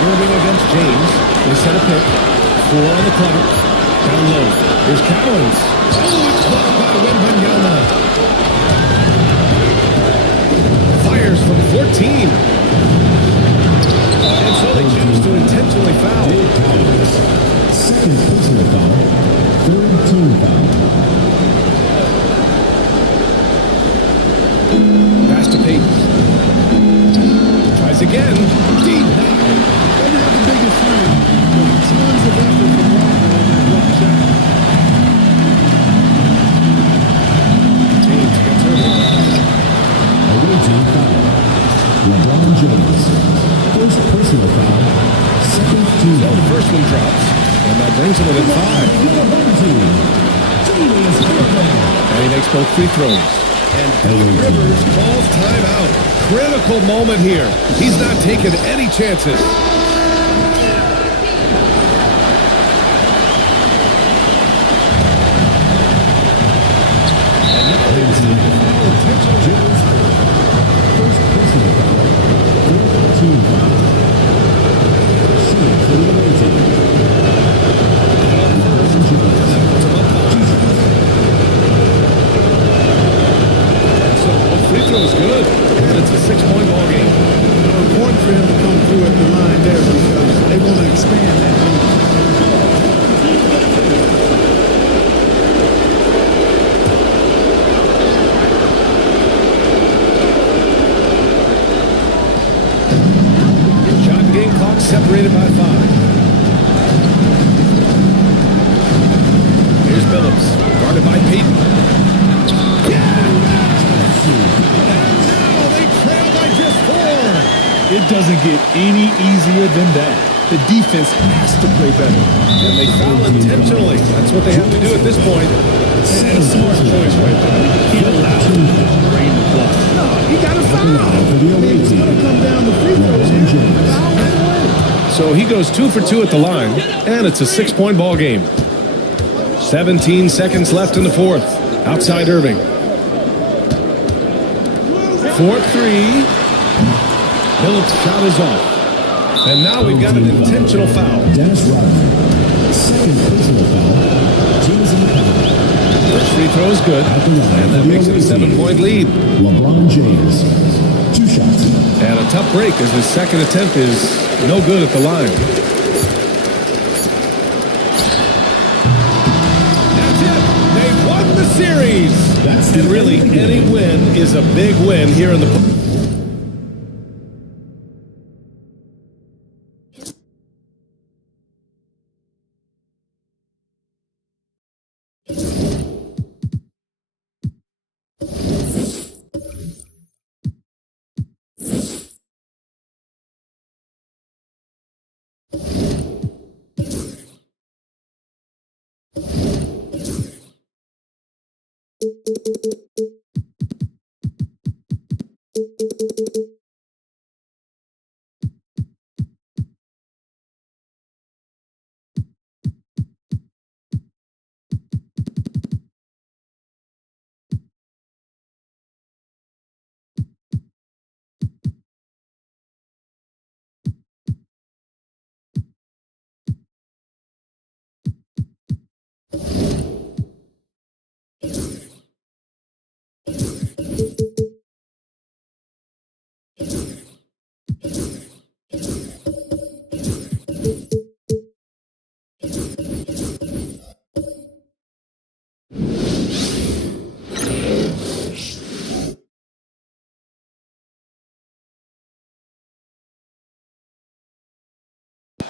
Irving against James. They set a pick. 4 on the clock. Down low. Here's Collins. Oh, it's blocked by Wembanyama. Fires from 14. And so they choose to intentionally foul. Dave Collins. Second personal foul. Third team foul. Pass to Peyton. Tries again. Denied. Doesn't have the biggest frame, but tons of effort from Rodman on that block shot. James gets Irving. Away team foul. LeBron James. First personal foul. Second team So foul. the first one drops, and that brings him within 5. Home team. Julius Randle. And he makes both free throws. And Doc Rivers calls timeout. Critical moment here. He's not taking any chances. And now they decide to foul intentionally. First personal foul. Fourth team foul. Shooting for the away team. So both free throws good. And it's a 6-point ball game. Important for him to come through at the line there because they want to expand that lead. Shot and game clock separated by 5. Here's Billups, guarded by Peyton. Now they trail by just 4. It doesn't get any easier than that. The defense has to play better. And they foul intentionally. That's what they have to do at this point. And a smart choice right there. You can't allow him to drain the clock. No, he got a foul. For the I away mean, it's team. going to come down to free throws here. Foul right away. So he goes 2 for 2 at the line, and it's a 6-point ball game. 17 seconds left in the fourth. Outside Irving. 4-3. Billups' shot is off. And now we've got an intentional foul. Dennis Rodman. Second personal foul. Teams in the foul. First free throw is good, At the line and that for the makes it a away team. 7-point lead. LeBron James. 2 shots. And a tough break as his second attempt is no good at the line. That's it. They won the series. And really, any win is a big win here in the...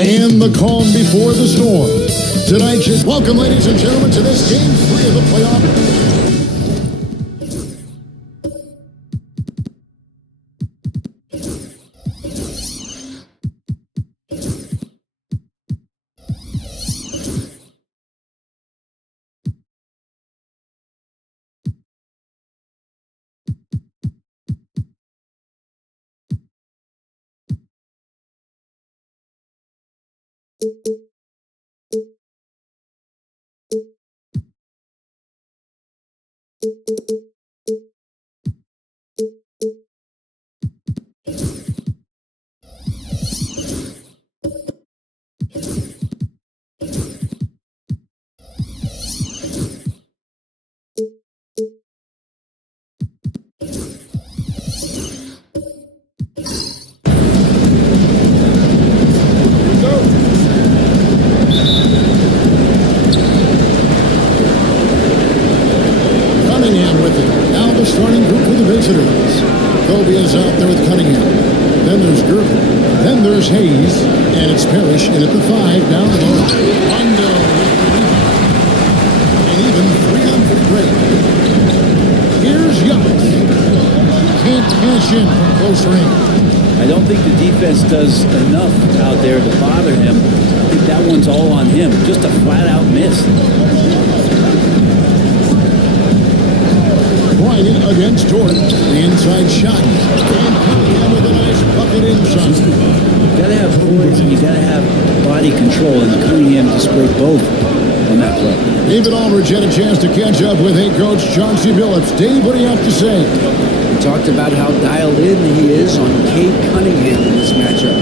And the calm before the storm. Tonight, welcome, ladies and gentlemen, to this Game 3 of the playoff. Cunningham with it. Now the starting group for the visitors. Kobe is out there with Cunningham. Then there's Gervin. Then there's Hayes. And it's Parrish in at the 5 down low. Rondo with the rebound. And even 3-on-3 break. Here's Giannis. Can't cash in from close range. I don't think the defense does enough out there to bother him. I think that one's all on him. Just a flat-out miss. Bryant against Jordan. The inside shot. And Cunningham with a nice bucket inside. You gotta have poise and you gotta have body control, and Cunningham displayed both on that play. David Aldridge had a chance to catch up with head coach Chauncey Billups. Dave, what do you have to say? We talked about how dialed in he is on Cade Cunningham in this matchup.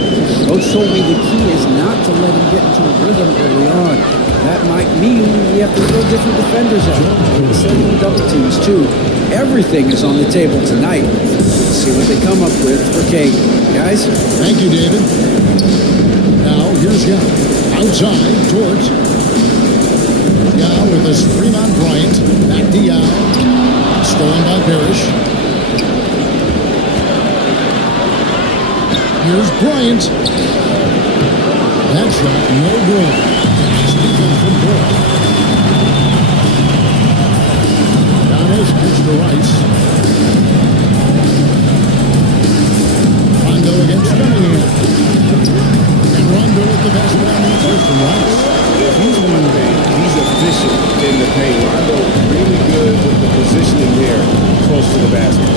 Coach told me the key is not to let him get into a rhythm early on. That might mean we have to throw different defenders at him. Sending double teams, too. Everything is on the table tonight. Let's see what they come up with for Cade. Guys? Thank you, David. Now, here's Yao. Outside, towards Yao with a screen on Bryant. Back to Yao. Stolen by Parrish. Here's Bryant. That shot, no good. Stephen from Bryant. Giannis pitch to Rice. Rondo against Cunningham. And Rondo with the basket on the first from Rice. If he's moving, he's efficient in the paint. Rondo really good with the positioning there close to the basket.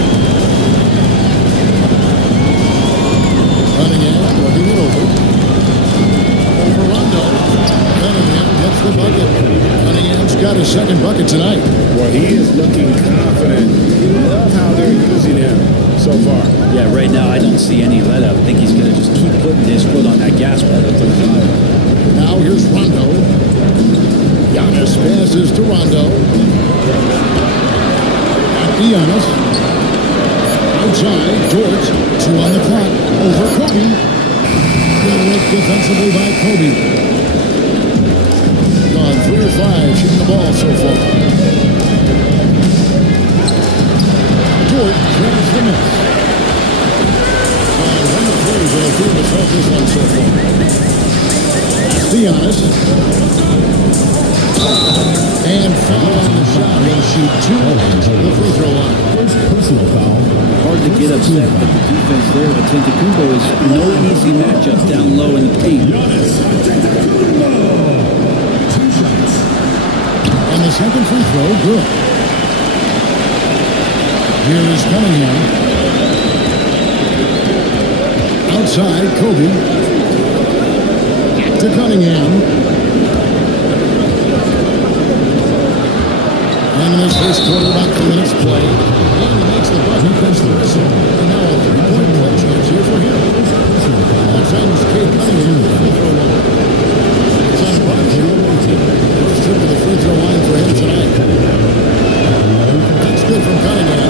Cunningham looking it over. Over Rondo. Cunningham gets the bucket. Cunningham's got his second bucket tonight. Well, he is looking confident. Love how they're using him so far. Yeah, right now I don't see any let up. I think he's gonna just keep putting his foot on that gas pedal to the top. Now here's Rondo. Giannis passes to Rondo. Back to Giannis. Outside, George. 2 on the clock. Over Kobe. Good work defensively by Kobe. Gone 3 or 5 shooting the ball so far. George tries the miss. 1 of 3 is going to field us off this one so far. Giannis. And foul on the shot. He'll shoot 2 at the free throw line. Personal foul. Hard to get upset with the defense there, but Antetokounmpo is no easy matchup down low in the paint. And the second free throw, good. Here is Cunningham. Outside, Kobe. To Cunningham. And in this first quarter, about 2 minutes play. And he makes the bucket, puts the whistle. And now a 3-point play chance here for him. That sends Cade Cunningham to the free throw line. It's on Bryant. First trip to the free throw line for him tonight. That's good from Cunningham.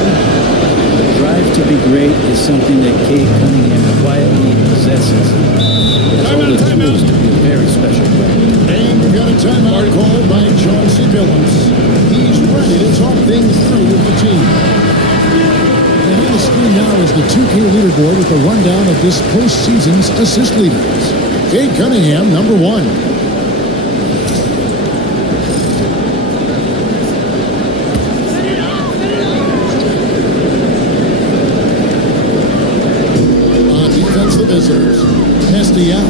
The drive to be great is something that Cade Cunningham quietly possesses. It's all the tools to be a very special player. And we've got a timeout called by Chauncey Billups. He's ready to talk things through with the team. And on the screen now is the 2K leaderboard with a rundown of this postseason's assist leaders. Cade Cunningham, number 1. On defense, the visitors. Estiao.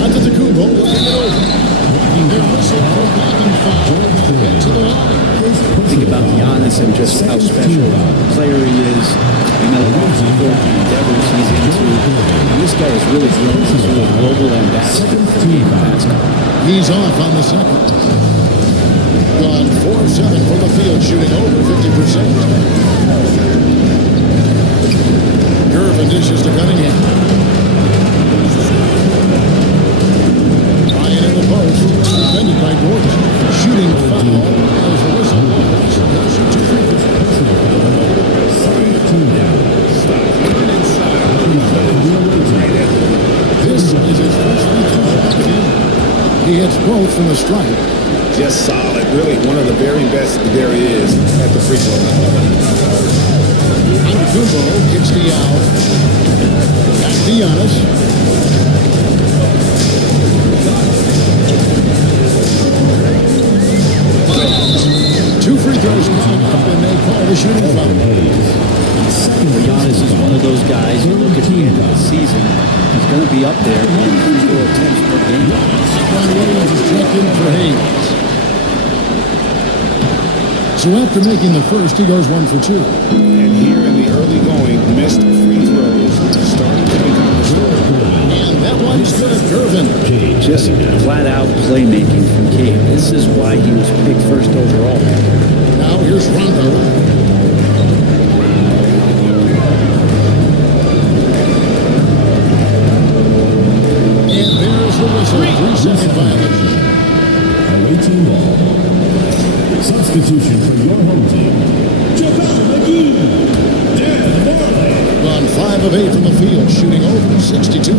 Antetokounmpo looking it over. Their whistle for blocking foul. Get to the line. Think about Giannis and just how special a player he is. matter what sport and endeavors he's into. And this guy has really grown into a global ambassador for the game of basketball. He's off on the second. Gone 4 of 7 from the field, shooting over 50%. Gervin dishes to Cunningham. Ryan in the post, defended by Gordon. Shooting foul as the whistle blows. He'll shoot 2 free throws. This is his first free throw of the game. He hits both from the stripe. Just solid. Really one of the very best there is at the free throw line. Antetokounmpo kicks the out. Back to Giannis. Two free throws coming up, and they call the shooting foul. Giannis is one of those guys, you look at the end of the season, he's going to be up there in free throw attempts per game. Ron Williams is checked in for Hayes. So after making the first, he goes 1 for 2. And here in the early going, missed free throws starting to become the story. And that one's good. Gervin. Just flat out playmaking from Cade. This is why he was picked first overall. Now here's Rondo. And there's the whistle. 3-second violation. Away team ball. Substitution for your home team. JaVale McGee. Dan Marley. Gone 5 of 8 from the field, shooting over 62%.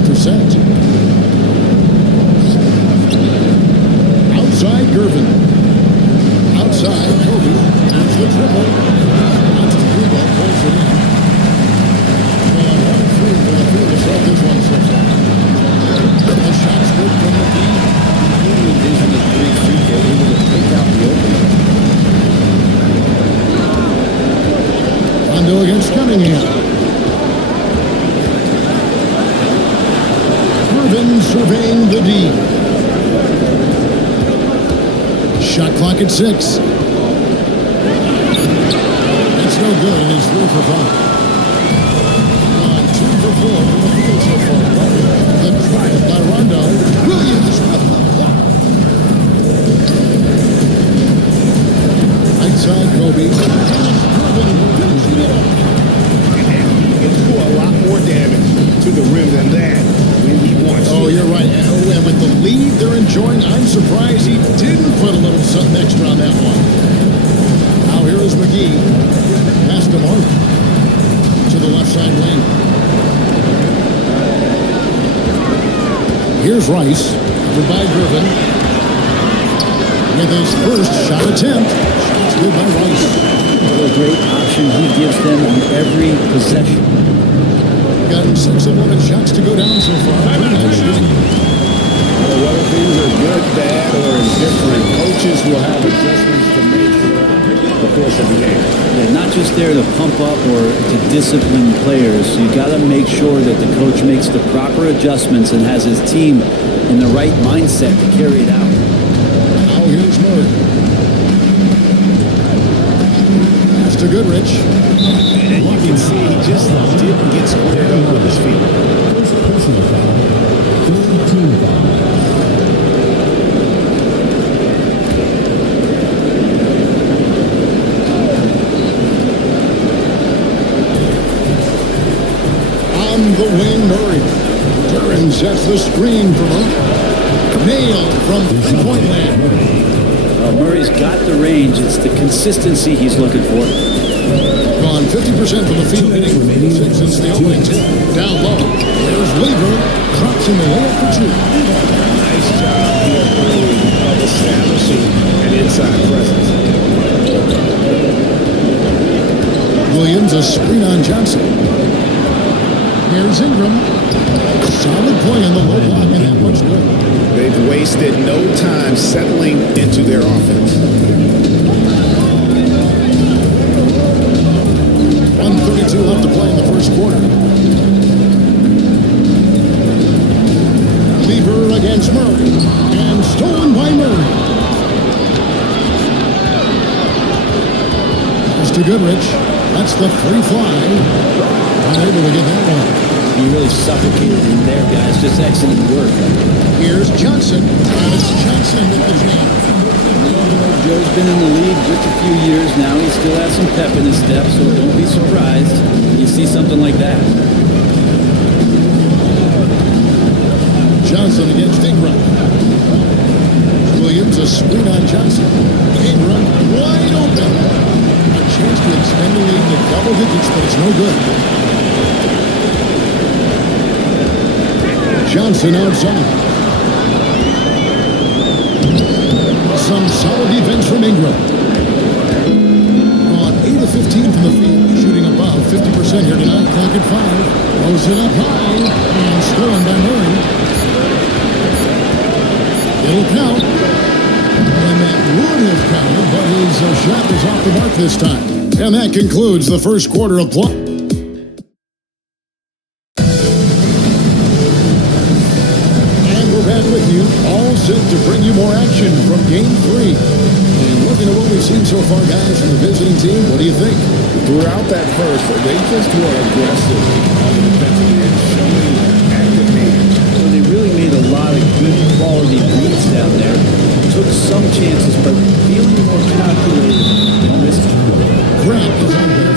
Outside Gervin. Outside Kobe. There's the triple. Antetokounmpo pulls it in. Gone 1 of 3 from the field to start this one so far. A shot's good from McGee. Vision is 3 feet. They're able to pick out the opening. Rondo against Cunningham. Gervin surveying the D. Shot clock at 6. That's no good, and he's 3 for 5. On 2 for 4 from the field so far. The drive by Rondo. Williams with the block. Right side, Kobe. Finishing it off. And he can do a lot more damage to the rim than that when he wants to. Oh, you're right. And with the lead they're enjoying, I'm surprised he didn't put a little something extra on that one. Now here is McGee. Pass to Mark. To the left side lane. Here's Rice. Covered by Gervin. With his first shot attempt. Shots good by Rice. What a great option he gives them on every possession. Gotten 6 of 11 shots to go down so far. Whether things are good, bad, or indifferent, coaches will have adjustments to make throughout the course of the game. They're not just there to pump up or to discipline players. You got to make sure that the coach makes the proper adjustments and has his team in the right mindset to carry it out. Now here's Murray. Pass to Goodrich. And you can see he just didn't get squared up with his feet. First personal foul. Third team foul. On the wing, Murray. Duran sets the screen for Murray. Nailed from three-point land. Murray's got the range. It's the consistency he's looking for. Gone 50% from the field, hitting 6 since the opening tip. Down low. There's Weaver. Drops in the layup for 2. Nice job here early of establishing an inside presence. Williams, a screen on Johnson. Here's Ingram. Solid play in the low block, and that looks good. They've wasted no time settling into their offense. 1:32 left to play in the first quarter. Weaver against Murray. And stolen by Murray. Pass to Goodrich. That's the free fly. Unable to get that one. He really suffocated in there, guys. Just excellent work. Here's Johnson. And it's Johnson with the jam. Joe's been in the league just a few years now. He still has some pep in his step, so don't be surprised when you see something like that. Johnson against Ingram. Williams a screen on Johnson. Ingram wide open. A chance to extend the lead to double digits, but it's no good. Johnson outside. Some solid defense from Ingram. On 8 of 15 from the field, shooting above 50% here tonight. Clock at 5. Throws it up high and stolen by Murray. It'll count. And that would have counted, but his shot was off the mark this time. And that concludes the first quarter of play. And we're back with you, all set to bring you more action from Game 3. And looking at what we've seen so far, guys, from the visiting team, what do you think? Throughout that first, they just were aggressive defensively and showing active hands. Well, they really made a lot of good quality reads down there. Took some chances, but feeling more calculated on this time. Grant is on here.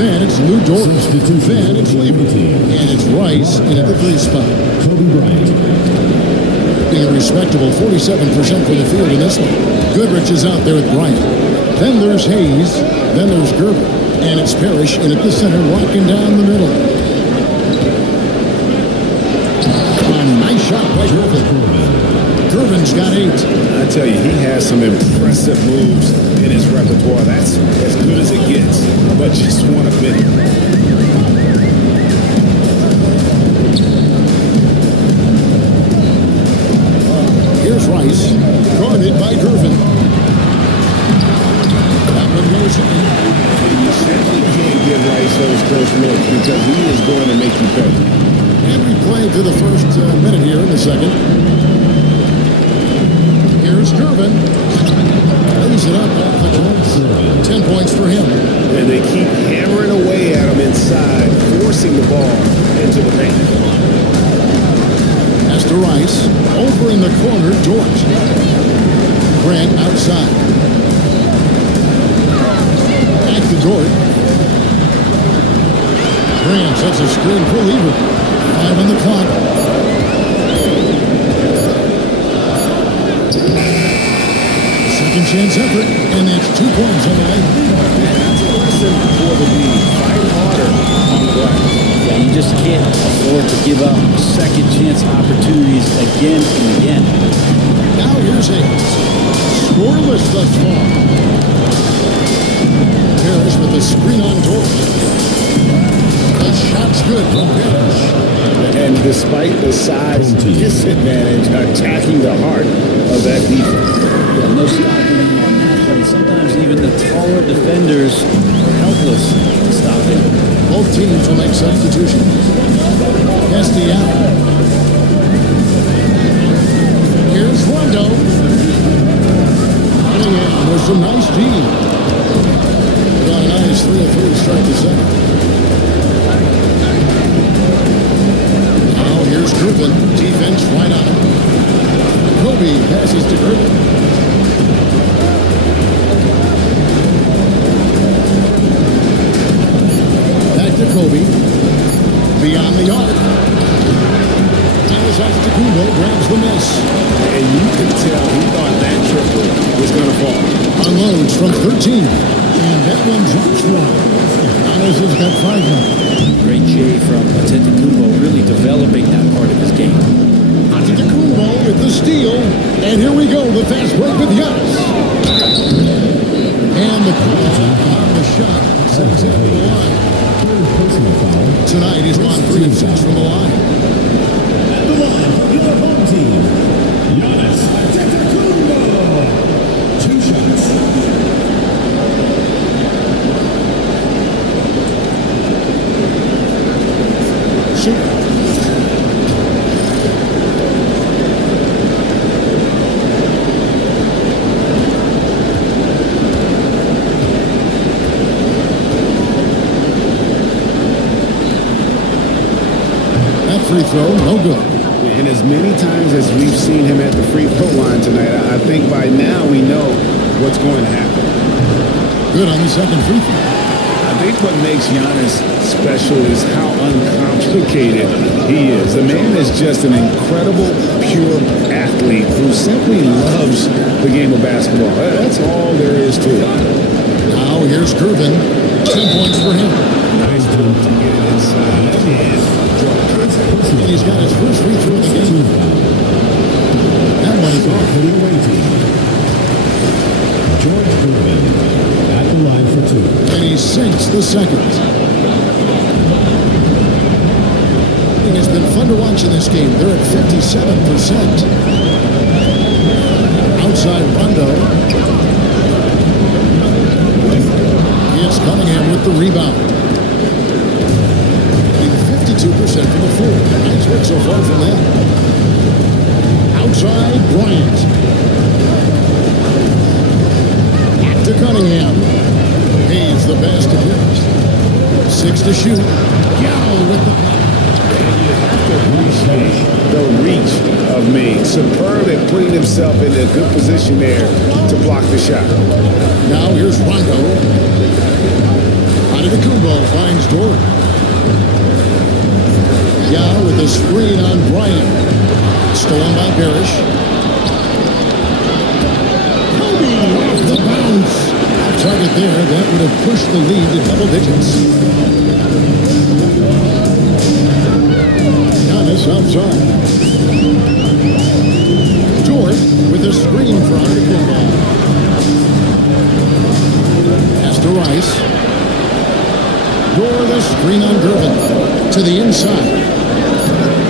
Then it's Lou Dort. Then it's Levy. And it's Rice in at the 3 spot. Kobe Bryant. Being a respectable 47% from the field in this one. Goodrich is out there with Bryant. Then there's Hayes. Then there's Gerber. And it's Parrish in at the center, walking down the middle. A nice shot by Gervin. Gervin's got 8. I tell you, he has some impressive moves in his repertoire. That's as good as it gets, but just one of many. Here's Rice, guarded by Gervin. That one goes in. And you simply can't give Rice those close looks because he is going to make you pay. And we play to the first minute here in the second. Here's Gervin. Lays it up off the glass. 10 points for him. And they keep hammering away at him inside, forcing the ball into the paint. As to Rice. Over in the corner, Dort. Grant outside. Back to Dort. Grant sets a screen for Lever. 5 on the clock. Second chance effort, and that's 2 points on the way. That's a lesson for the league. Fight harder on the glass. Yeah, you just can't afford to give up second chance opportunities again and again. Now here's Hayes. Scoreless thus far. Parrish with the screen on Dort. The shot's good from Parrish. And despite the size disadvantage, attacking the heart of that defense. Yeah, no stopping him on that play. Sometimes even the taller defenders are helpless to stop him. Both teams will make substitutions. Castellano. Here's Rondo. Coming in with some nice D. Got a nice 3-3 start to second. Now here's Gervin. Defense right on him. Kobe passes to Gervin. Back to Kobe. Beyond the arc. Giannis Antetokounmpo grabs the miss. And you can tell he thought that triple was going to fall. Unloads from 13. And that one drops one. Giannis has got 5 now. Great J from Antetokounmpo, really developing that part of his game. Antetokounmpo with the steal. And here we go, the fast break with Giannis. And the call on the shot sends him to the line. Tonight he's gone 3 of 6 from the line. At the line for your home team, Giannis Antetokounmpo. 2 shots. Shoot. free throw, no good. And as many times as we've seen him at the free throw line tonight, I think by now we know what's going to happen. Good on the second free throw. I think what makes Giannis special is how uncomplicated he is. The man is just an incredible, pure athlete who simply loves the game of basketball. That's all there is to it. Now here's Gervin. 10 points for him. Nice move to get it inside and And he's got his first free throw of the game. That one is off. For the away team, George Gervin at the line for 2. And he sinks the second. It has been fun to watch in this game. They're at 57%. Outside Rondo. It's Cunningham with the rebound. 52% from the floor. Nice work so far from them. Outside Bryant. Back to Cunningham. He's the best appearance. 6 to shoot. Yao with the block. the reach of Ming. Superb at putting himself in a good position there to block the shot. Now here's Rondo. Antetokounmpo finds Dort. Yeah, with the screen on Bryant. Stolen by Parrish. Kobe off the bounce. Off target there. That would have pushed the lead to double digits. Giannis outside. Dort with a screen for Antetokounmpo. Pass to Rice. Dort the screen on Gervin. To the inside.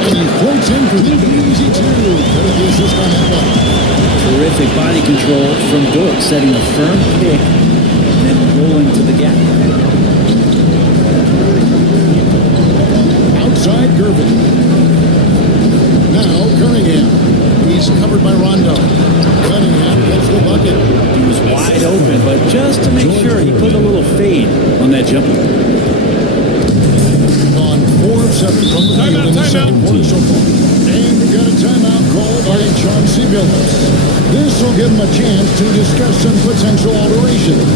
And he floats in for the easy two. Good at the assist on that one. Terrific body control from Dort, setting a firm pick and then rolling to the gap. Outside Gervin. Now Cunningham. He's covered by Rondo. Cunningham gets the bucket. He was wide open, but just to make sure, he put a little fade on that jumper. On 4 of 7 from the field in the second quarter so far. And we got a timeout called by Chauncey Billups. This will give him a chance to discuss some potential alterations.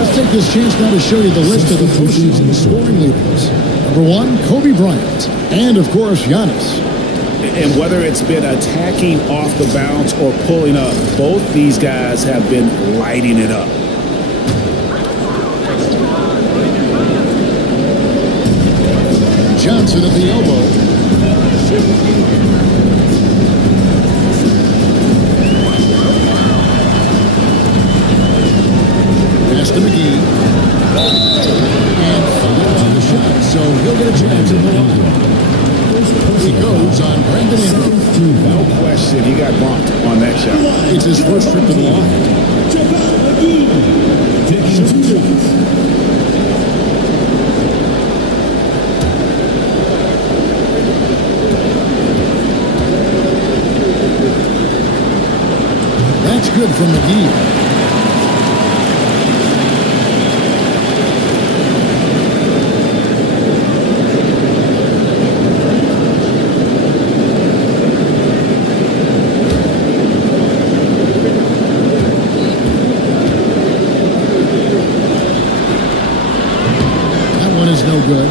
Let's take this chance now to show you the list of the postseason scoring leaders. Number 1, Kobe Bryant. And, of course, Giannis. And whether it's been attacking off the bounce or pulling up, both these guys have been lighting it up. Johnson at the elbow. Pass to McGee. And fouls on the shot, so he'll get a chance at the line. He goes on Brandon Ingram. No question, he got bumped on that shot. It's his first trip to the line. That's good from McGee. No good.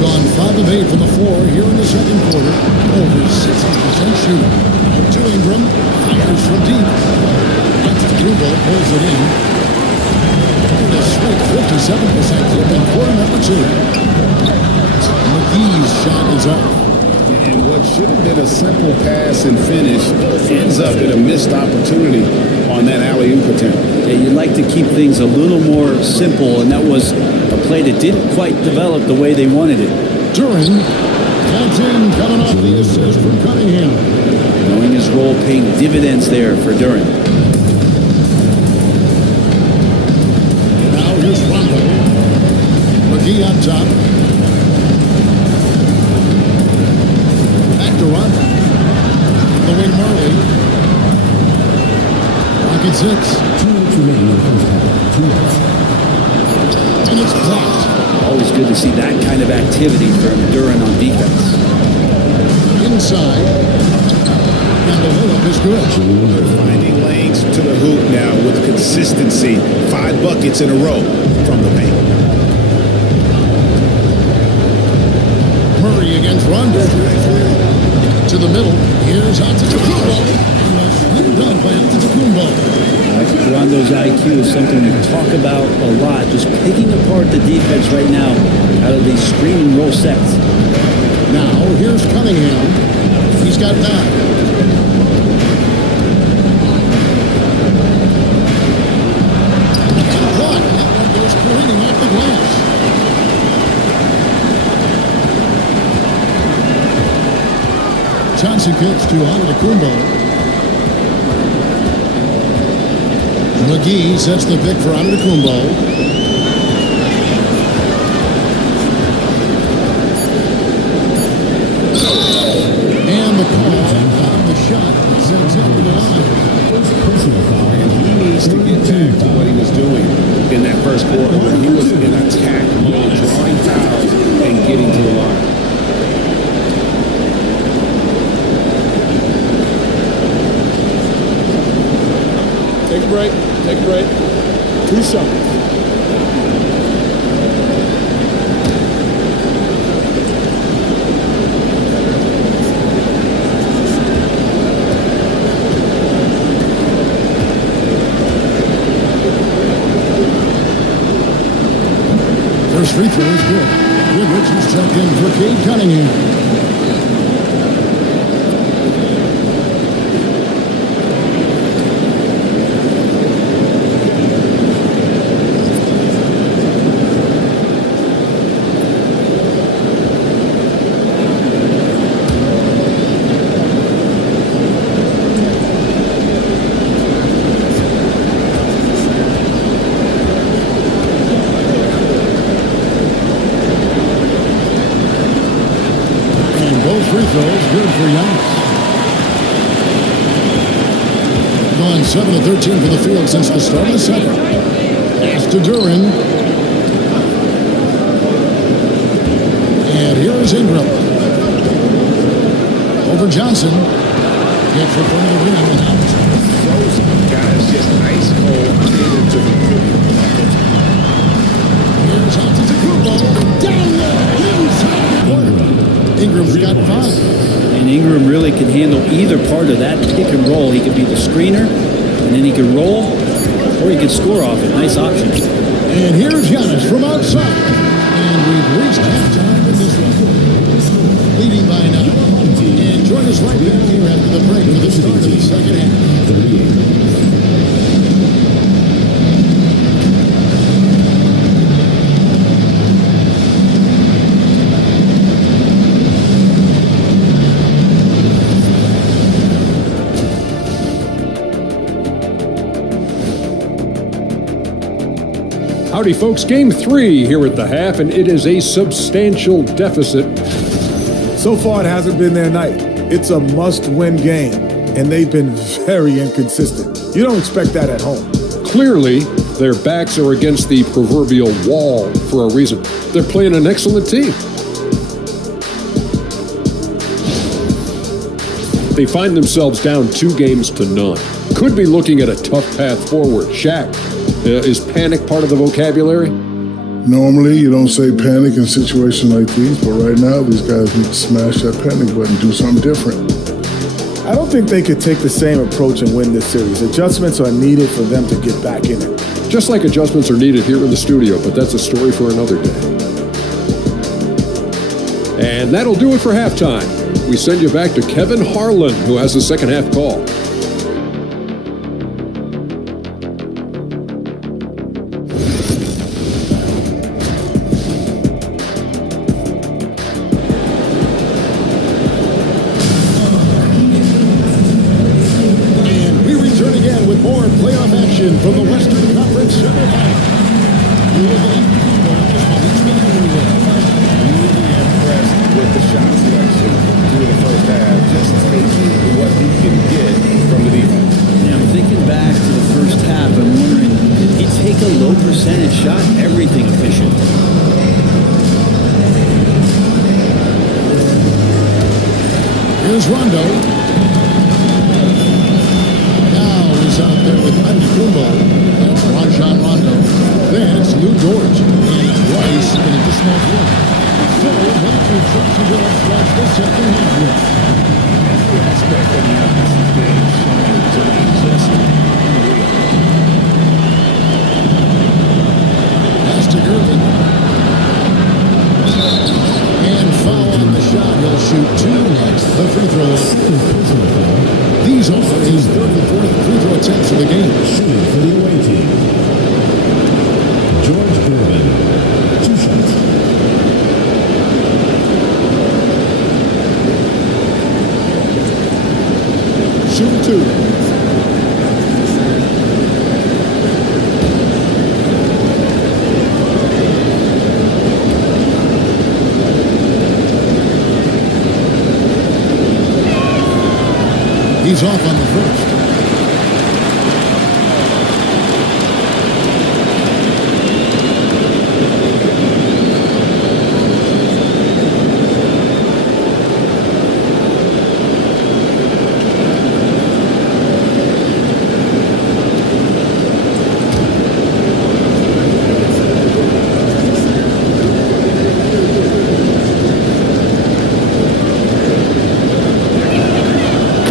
Gone 5 of 8 from the floor here in the second quarter. Over 60% shooting. Out to Ingram. Fires from deep. Antetokounmpo pulls it in. And a sweet 57% clip in quarter number 2. McGee's shot is off. And what should have been a simple pass and finish ends up in a missed opportunity on that alley-oop attempt. Yeah, you'd like to keep things a little more simple, and that was a play that didn't quite develop the way they wanted it. Duran, that's in, coming off the assist from Cunningham. Knowing his role paying dividends there for Duran. Now here's Rondo. McGee on top. Back 6. 2 minutes remaining in the first half. 2 minutes. And it's blocked. Always good to see that kind of activity from Duran on defense. Inside. And the layup is good. They're finding lanes to the hoop now with consistency. 5 buckets in a row from the paint. Murray against Rondo. To the middle. Here's Antetokounmpo. And done by Antetokounmpo. Rondo's IQ is something we talk about a lot. Just picking apart the defense right now out of these screen and roll sets. Now, here's Cunningham. He's got 9. And blocked. That one goes careening off the glass. Johnson kicks to Antetokounmpo. McGee sets the pick for Antetokounmpo. And the call on the shot sends up to the line. And he needs to get back to what he was doing in that first quarter when he was in attack mode, drawing fouls and getting to the line. Take a break. Take a break. 2 seconds. First free throw is good. Goodrich has checked in for Cade Cunningham. Free throws, good for Giannis. Gone 7 of 13 for the field since the start of the second. Pass to Duran. And here is Ingram. Over Johnson. Gets in front of the rim and out. Frozen. Guys just ice cold, unable to contribute offensively. Here's Antetokounmpo. Down there. Inside the corner. Ingram's got 5. And Ingram really can handle either part of that pick and roll. He could be the screener, and then he could roll, or he could score off it. Nice option. And here's Giannis from outside. And we've reached halftime in this one. Leading by 9. And join us right back here after the break for the start of the second half. Howdy, folks. Game 3 here at the half, and it is a substantial deficit. So far, it hasn't been their night. It's a must-win game, and they've been very inconsistent. You don't expect that at home. Clearly, their backs are against the proverbial wall for a reason. They're playing an excellent team. They find themselves down 2 games to none. Could be looking at a tough path forward. Shaq, is panic part of the vocabulary? Normally, you don't say panic in situations like these, but right now, these guys need to smash that panic button, do something different. I don't think they could take the same approach and win this series. Adjustments are needed for them to get back in it. Just like adjustments are needed here in the studio, but that's a story for another day. And that'll do it for halftime. We send you back to Kevin Harlan, who has the second half call. From the Western Conference semifinal. Really impressed with the shot selection through the first half. Just taking what he can get percentage shot, everything efficient. Here's Rondo. Now he's out there with Antetokounmpo. That's Rajon Rondo. Then it's Lou Dort. And it's Rice in a small floor. So that's what Chelsea Billups starts the second half with. Every aspect of Giannis' game showing to me just unreal. Pass to Irving. And foul on the shot. He'll shoot 2 next. The free throws. These are his third and fourth free throw attempts of the game. Shooting for the away team. George Irvin, 2 shots. Shoot 2. He's off on the first.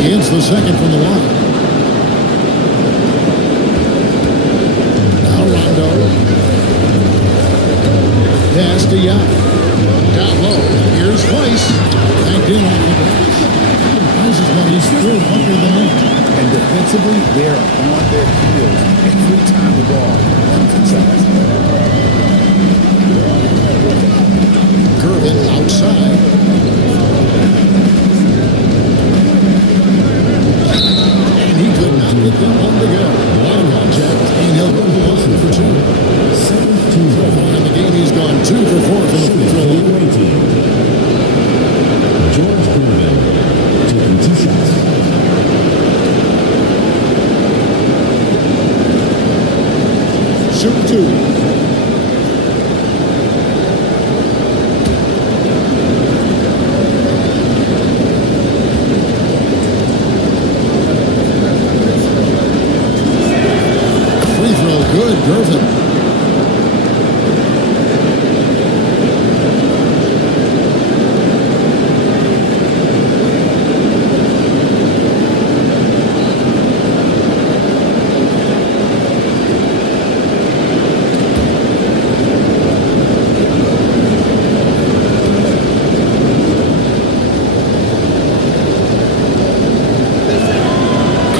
It's the second from the line. Now Rondo. Pass to Young. Down low. Here's Rice. Backed in on the glass. Rice has got his third bucket of the night. And defensively, they're on their heels every time the ball comes inside. Irvin outside. He could not get them on the go. Line contact, and he'll go for 1 for 2. So far in the game, he's gone 2 for 4 from the free throw line. George Irvin taking 2 shots. Shoot 2. Good, Irvin.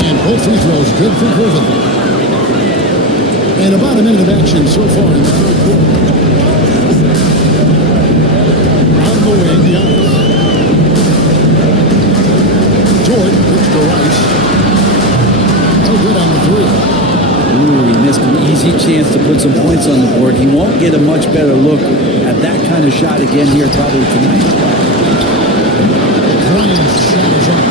And both free throws good for Irvin. And about a minute of action so far in the third quarter. On the wing, Giannis. Jordan pitch to Rice. No good on the 3. Ooh, he missed an easy chance to put some points on the board. He won't get a much better look at that kind of shot again here probably tonight. Bryant's shot is off.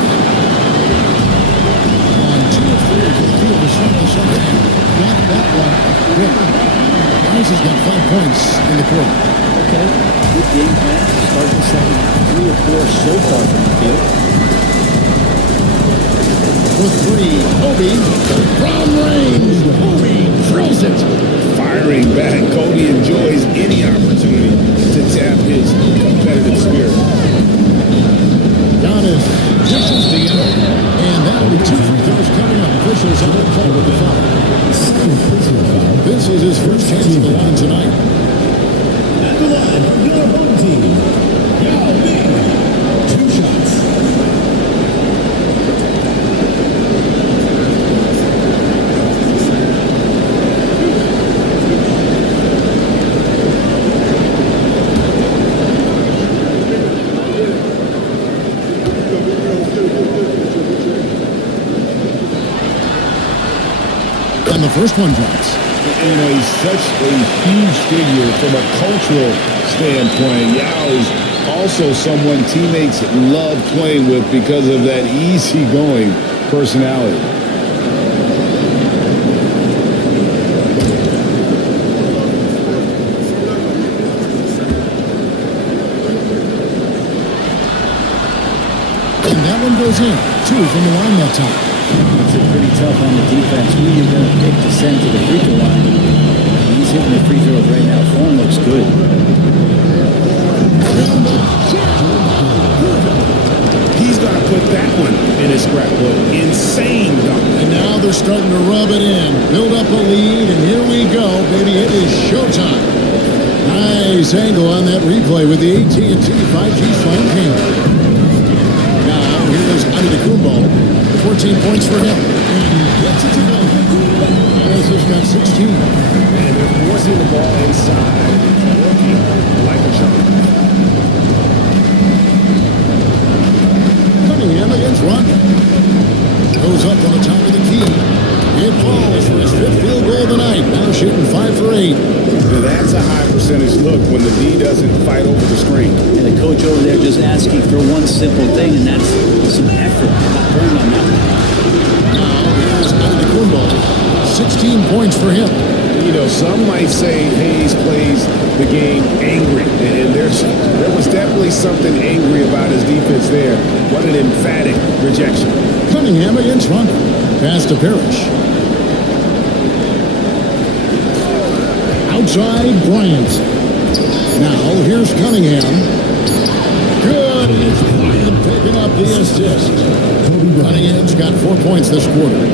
On 2 of 3 from the field to start the second half. Got that one quick. Rice has got 5 points in the quarter. Okay, good game plan to start the second half. 3 or 4 so far from the field. With 3, Kobe from range. Kobe drills it. Firing back, Kobe enjoys any opportunity to tap his competitive spirit. Giannis dishes to Young. And that'll be 2 free throws coming up. Officials on the call with the foul. This is his first chance at the line tonight. At the line for your home team, Yao Ming, 2 shots. And the first one drops. You know, he's such a huge figure from a cultural standpoint. Yao is also someone teammates love playing with because of that easygoing personality. goes in. 2 from the line that time. It's pretty tough on the defense. Who you're going to pick to send to the free throw line? He's hitting the free throws right now. Form looks good. He's going to put that one in his scrapbook. Insane dunk. And now they're starting to rub it in. Build up a lead, and here we go, baby. It is showtime. Nice angle on that replay with the AT&T 5G Slam camera. Now, here's Antetokounmpo. 14 points for him. And he gets it to go. Giannis has got 16. And they're forcing the ball inside. Working like a charm. Cunningham against Rondo. Goes up on the top of the key. It falls for his 5th field goal of the night. Now shooting 5 for 8. Now that's a high percentage look when the D doesn't fight over the screen. And the coach over there just asking for one simple thing, and that's some effort. Got burned on that one. Now here's Antetokounmpo. 16 points for him. You know, some might say Hayes plays the game angry, and there was definitely something angry about his defense there. What an emphatic rejection. Cunningham against Rondo. Pass to Parrish. Outside Bryant. Now here's Cunningham. Good, and it's Bryant picking up the assist. Cunningham's got 4 points this quarter.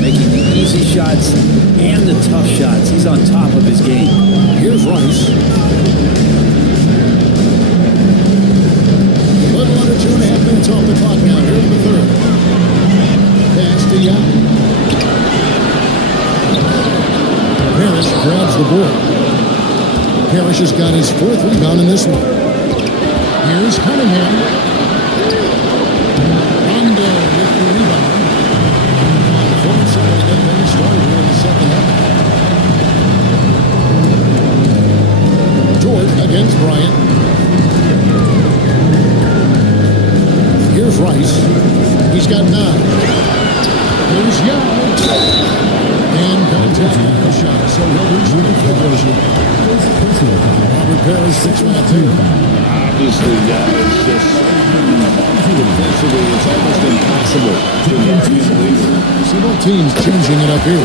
Making the easy shots and the tough shots. He's on top of his game. Here's Rice. A little under 2.5 minutes off the clock now. Here's the third. Pass to Young. Parrish grabs the board. Parrish has got his 4th rebound in this one. Here's Cunningham. Rondo with the rebound. Performance to get things started here in the second half. George against Bryant. Here's Rice. He's got 9. Here's Young. And contact on the shot. So he'll reach the conversion. Robert Parrish picks one up too. Obviously, is just defensively, it's almost impossible to guard easily. See both teams changing it up here.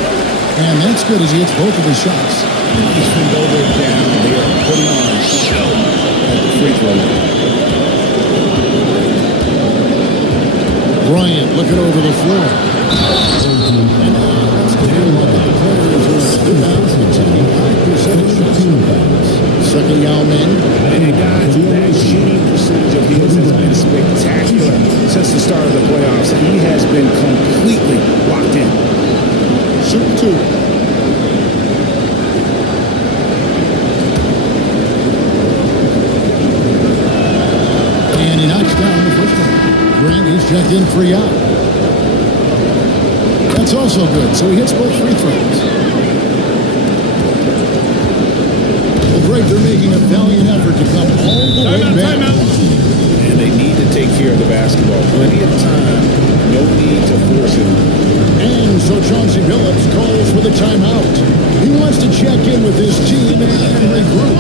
And that's good as he hits both of his shots. He's from over down. They are putting on a show at the free throw line. Bryant looking over the floor. And let's get a look at the players who are stood out to 25% shots. Second Yao Ming. And guys, that shooting percentage of his has been spectacular since the start of the playoffs. He has been completely locked in. Shoot 2. And he knocks down the first one. Grant, he's checked in for Yao. That's also good, so he hits both free throws. Well, Greg, they're making a valiant effort to come all the way back. And they need to take care of the basketball. Plenty of time, no need to force it. And so Chauncey Billups calls for the timeout. He wants to check in with his team and regroup.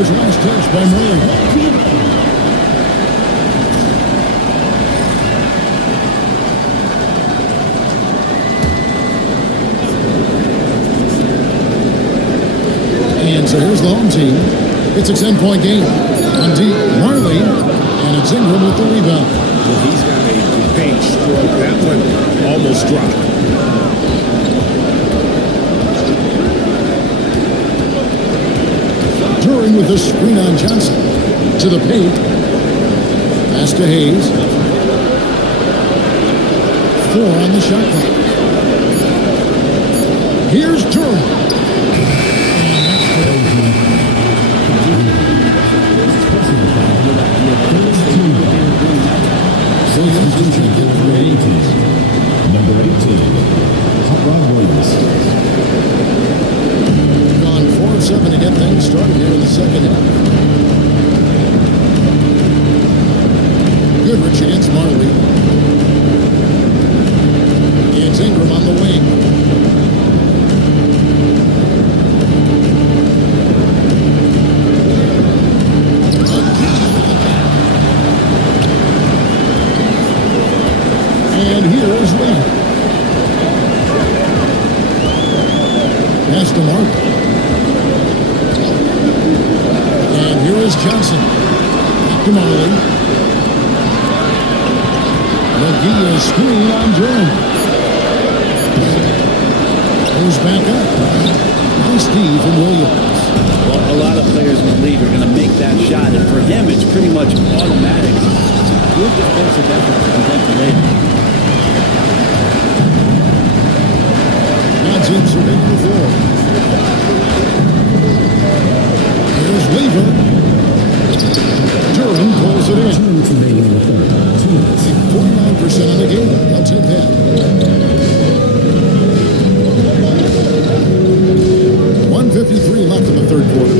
Here's last touch by Murray. And so here's the home team. It's a 10-point game. On deep, Marley, and it's Ingram with the rebound. Well, he's got a great stroke. That one almost dropped. During with the screen on Johnson. To the paint. Pass to Hayes. 4 on the shot clock. Here's Durham. Number 18, Hot Rod Williams. Gone 4 of 7 to get things started here in the second half. Goodrich against Marley. It's Ingram on the wing. And here's Weaver. Pass to Mark. And here is Johnson. Back to Marley. McGee is screen on Durham. Goes back up. Nice D from Williams. Well, a lot of players in the league are going to make that shot, and for him, it's pretty much automatic. It's a good defensive effort to prevent the layup. Team surveying the floor. Here's Weaver. Durham pulls it in. 49% on the game. I'll take that. 1:53 left in the third quarter.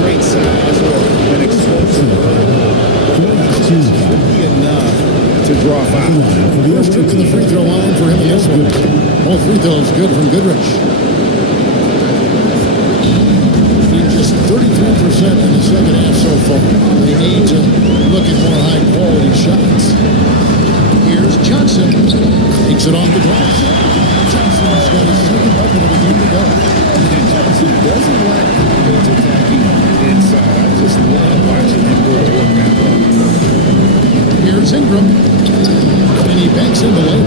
Great size or an explosive. Should be enough to draw foul. First trip to the free throw line for him in this one. All free throws good from Goodrich. Being just 33% in the second half so far. They need to look at more high quality shots. Here's Johnson. Takes it off the glass. Johnson's got his second bucket of the game to go. Johnson doesn't lack confidence attacking inside. I just love watching him go to work that way. Here's Ingram. And he banks in the lane.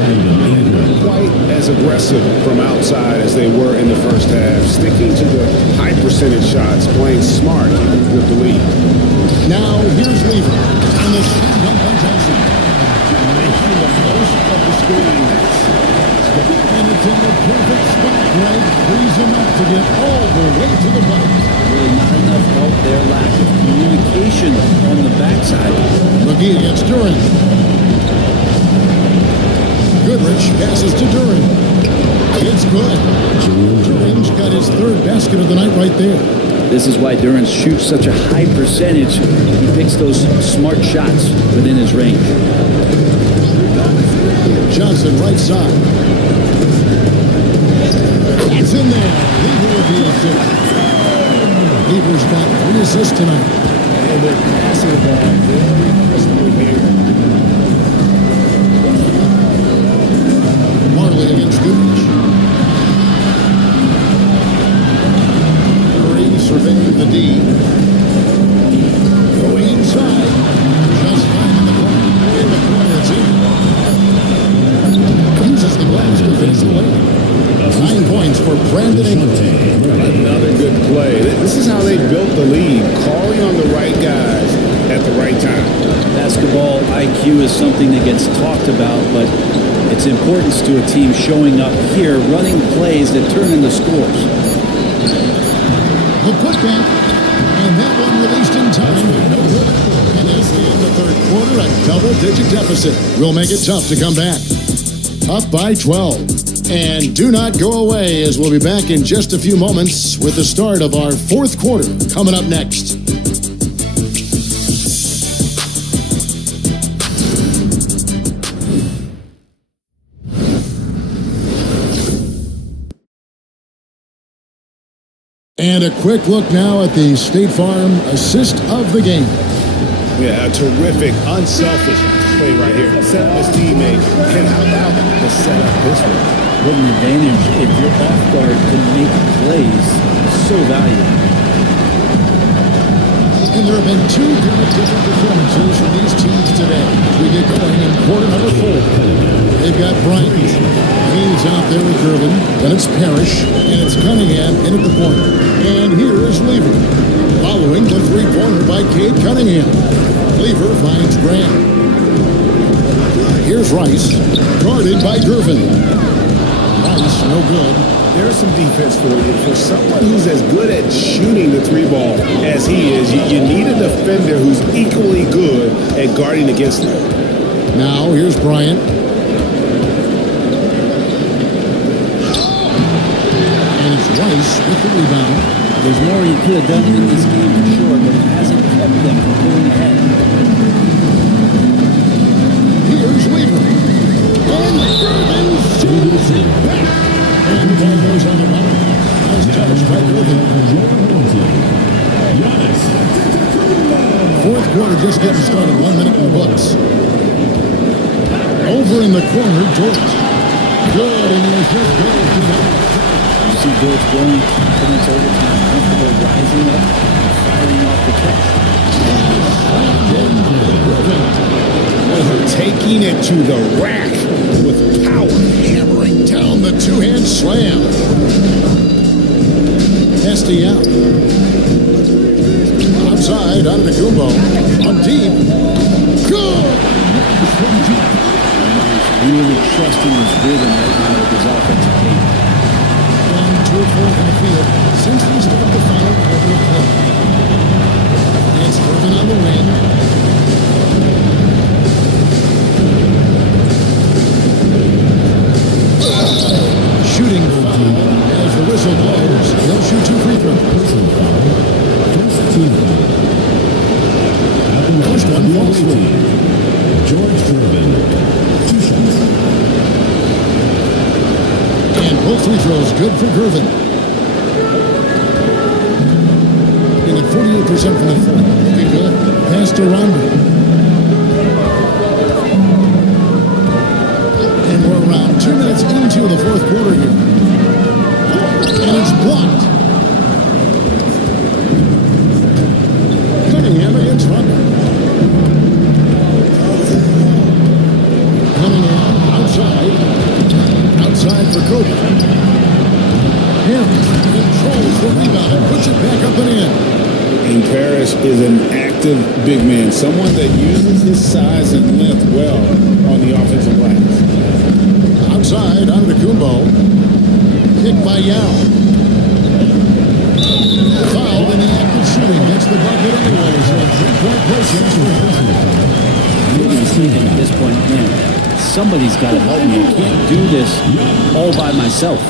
Quite as aggressive from outside as they were in the first half, sticking to the high percentage shots, playing smart with the lead. Now here's Weaver. And the shot done by Johnson. Making the most of the screens. And it's in the perfect spot. Greg frees him up to get all the way to the bucket. Really not enough help there. Lack of communication on the backside. McGee against Durham. Goodrich passes to Durham. It's good. Durham's got his third basket of the night right there. This is why Durham shoots such a high percentage. He picks those smart shots within his range. Johnson right side. It's in there. Weaver with the assist. Weaver's got 3 assists tonight. And they're passing the ball very crisply here. Marley against Goodrich. Murray surveying the D. Going inside. Just fine in the corner. In the corner, it's in. Uses the glass to finish the lane. 9 points for Brandon Ingram. Another good play. This is how they built the lead, calling on the right guys at the right time. Basketball IQ is something that gets talked about, but its importance to a team showing up here, running plays that turn into scores. The putback, and that one released in time. No good. And as they end the third quarter, a double-digit deficit will make it tough to come back. Up by 12. And do not go away, as we'll be back in just a few moments with the start of our fourth quarter coming up next. And a quick look now at the State Farm assist of the game. Yeah, a terrific, unselfish play right here. Set up his teammate. And how about the setup this one? What an advantage if you're off guard to make plays. So valuable. And there have been two very different performances from these teams today. As we get going in quarter number 4. They've got Bryant. He's out there with Gervin. Then it's Parrish. And it's Cunningham in at the corner. And here is Lever. Following the three-pointer by Cade Cunningham. Lever finds Graham. Here's Rice. Guarded by Gervin. Rice, no good. There's some defense for you. For someone who's as good at shooting the three ball as he is, you need a defender who's equally good at guarding against him. Now, here's Bryant. And it's Rice with the rebound. There's more he could have done in this game for sure, but it hasn't kept them from pulling ahead. Here's Lever. And Gervin shoots it back. And the ball goes on the bottom. Nice touch by Gervin. Fourth quarter just getting started. 1 minute in the books. Over in the corner, Dort. Good, and the fifth goal to Dort. You see Dort's growing confidence over time, comfortable rising up, firing off the catch. Taking it to the rack with power. Hammering down the two-hand slam. Esty out. Outside, out of the Kumbo. On deep. Good! He's really trusting his rhythm right now with his offensive game. 2 of 4 in the field since we started the final quarter of play. It's Gervin on the wing. Shooting foul as the whistle blows. He'll shoot 2 free throws. First one falls through. George Gervin. 2 shots. And both free throws good for Gervin. And at 48% from the floor. Looking good. Pass to Rondo. And we're around 2 minutes into the fourth quarter here. And it's blocked. Cunningham against Rondo. Cunningham outside. Outside for Kobe. Him controls the rebound and puts it back up and in. And Parrish is an active big man, someone that uses his size and length well on the offensive glass. Outside, out of the Kumbo. Kicked by Yao. Foul in the act of shooting. Gets the bucket anyways. A 3-point play chance for Maybe he's thinking at this point, man, somebody's got to help me. I can't do this all by myself.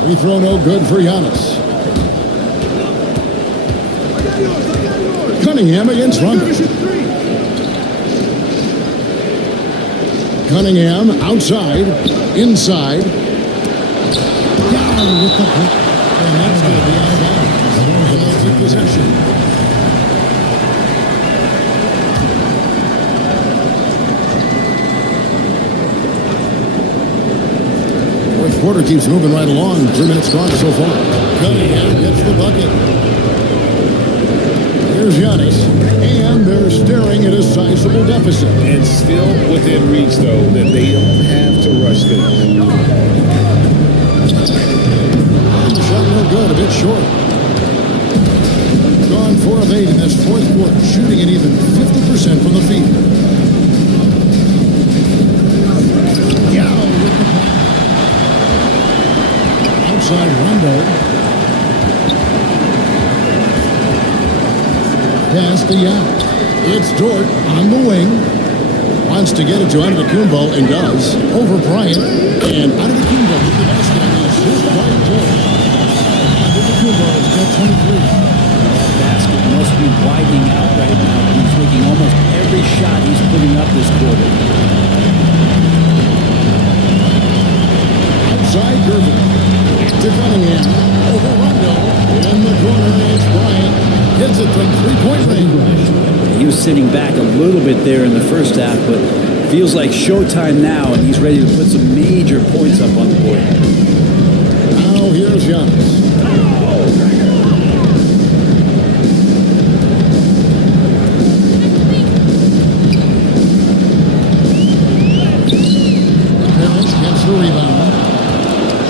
Free throw no good for Giannis. Cunningham against Rondo. Cunningham outside, inside. Down with the hook. And that's going to be out of bounds. They'll take possession. Fourth quarter keeps moving right along. 3 minutes gone so far. Cunningham gets the bucket. Here's Giannis. And they're staring at a sizable deficit. And still within reach, though, that they don't have to rush things. And the shot no good, a bit short. Gone 4 of 8 in this fourth quarter, shooting at even 50% from the field. Yao with the pass. Outside Rondo. Pass to Yao. It's Dort on the wing. Wants to get it to Antetokounmpo and does. Over Bryant. And Antetokounmpo with the basket on the assist by Dort. Antetokounmpo has got 23. That basket must be widening out right now. He's making almost every shot he's putting up this quarter. Outside Gervin. To Cunningham. Over Rondo. In the corner, it's Bryant. Hits it from three-point range. He was sitting back a little bit there in the first half, but feels like showtime now, and he's ready to put some major points up on the board. Now here's Giannis. Parrish gets the rebound.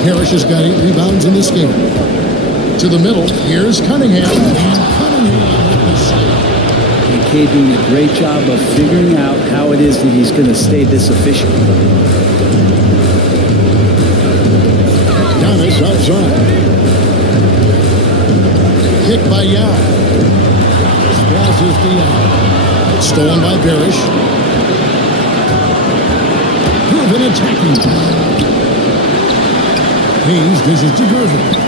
Parrish has got 8 rebounds in this game. To the middle, here's Cunningham. And Cunningham with the save. And Cade doing a great job of figuring out how it is that he's going to stay this efficient. Giannis outside. Kick by Yao. Passes to Yao. Stolen by Parrish. Gervin attacking. Hayes dishes to Gervin.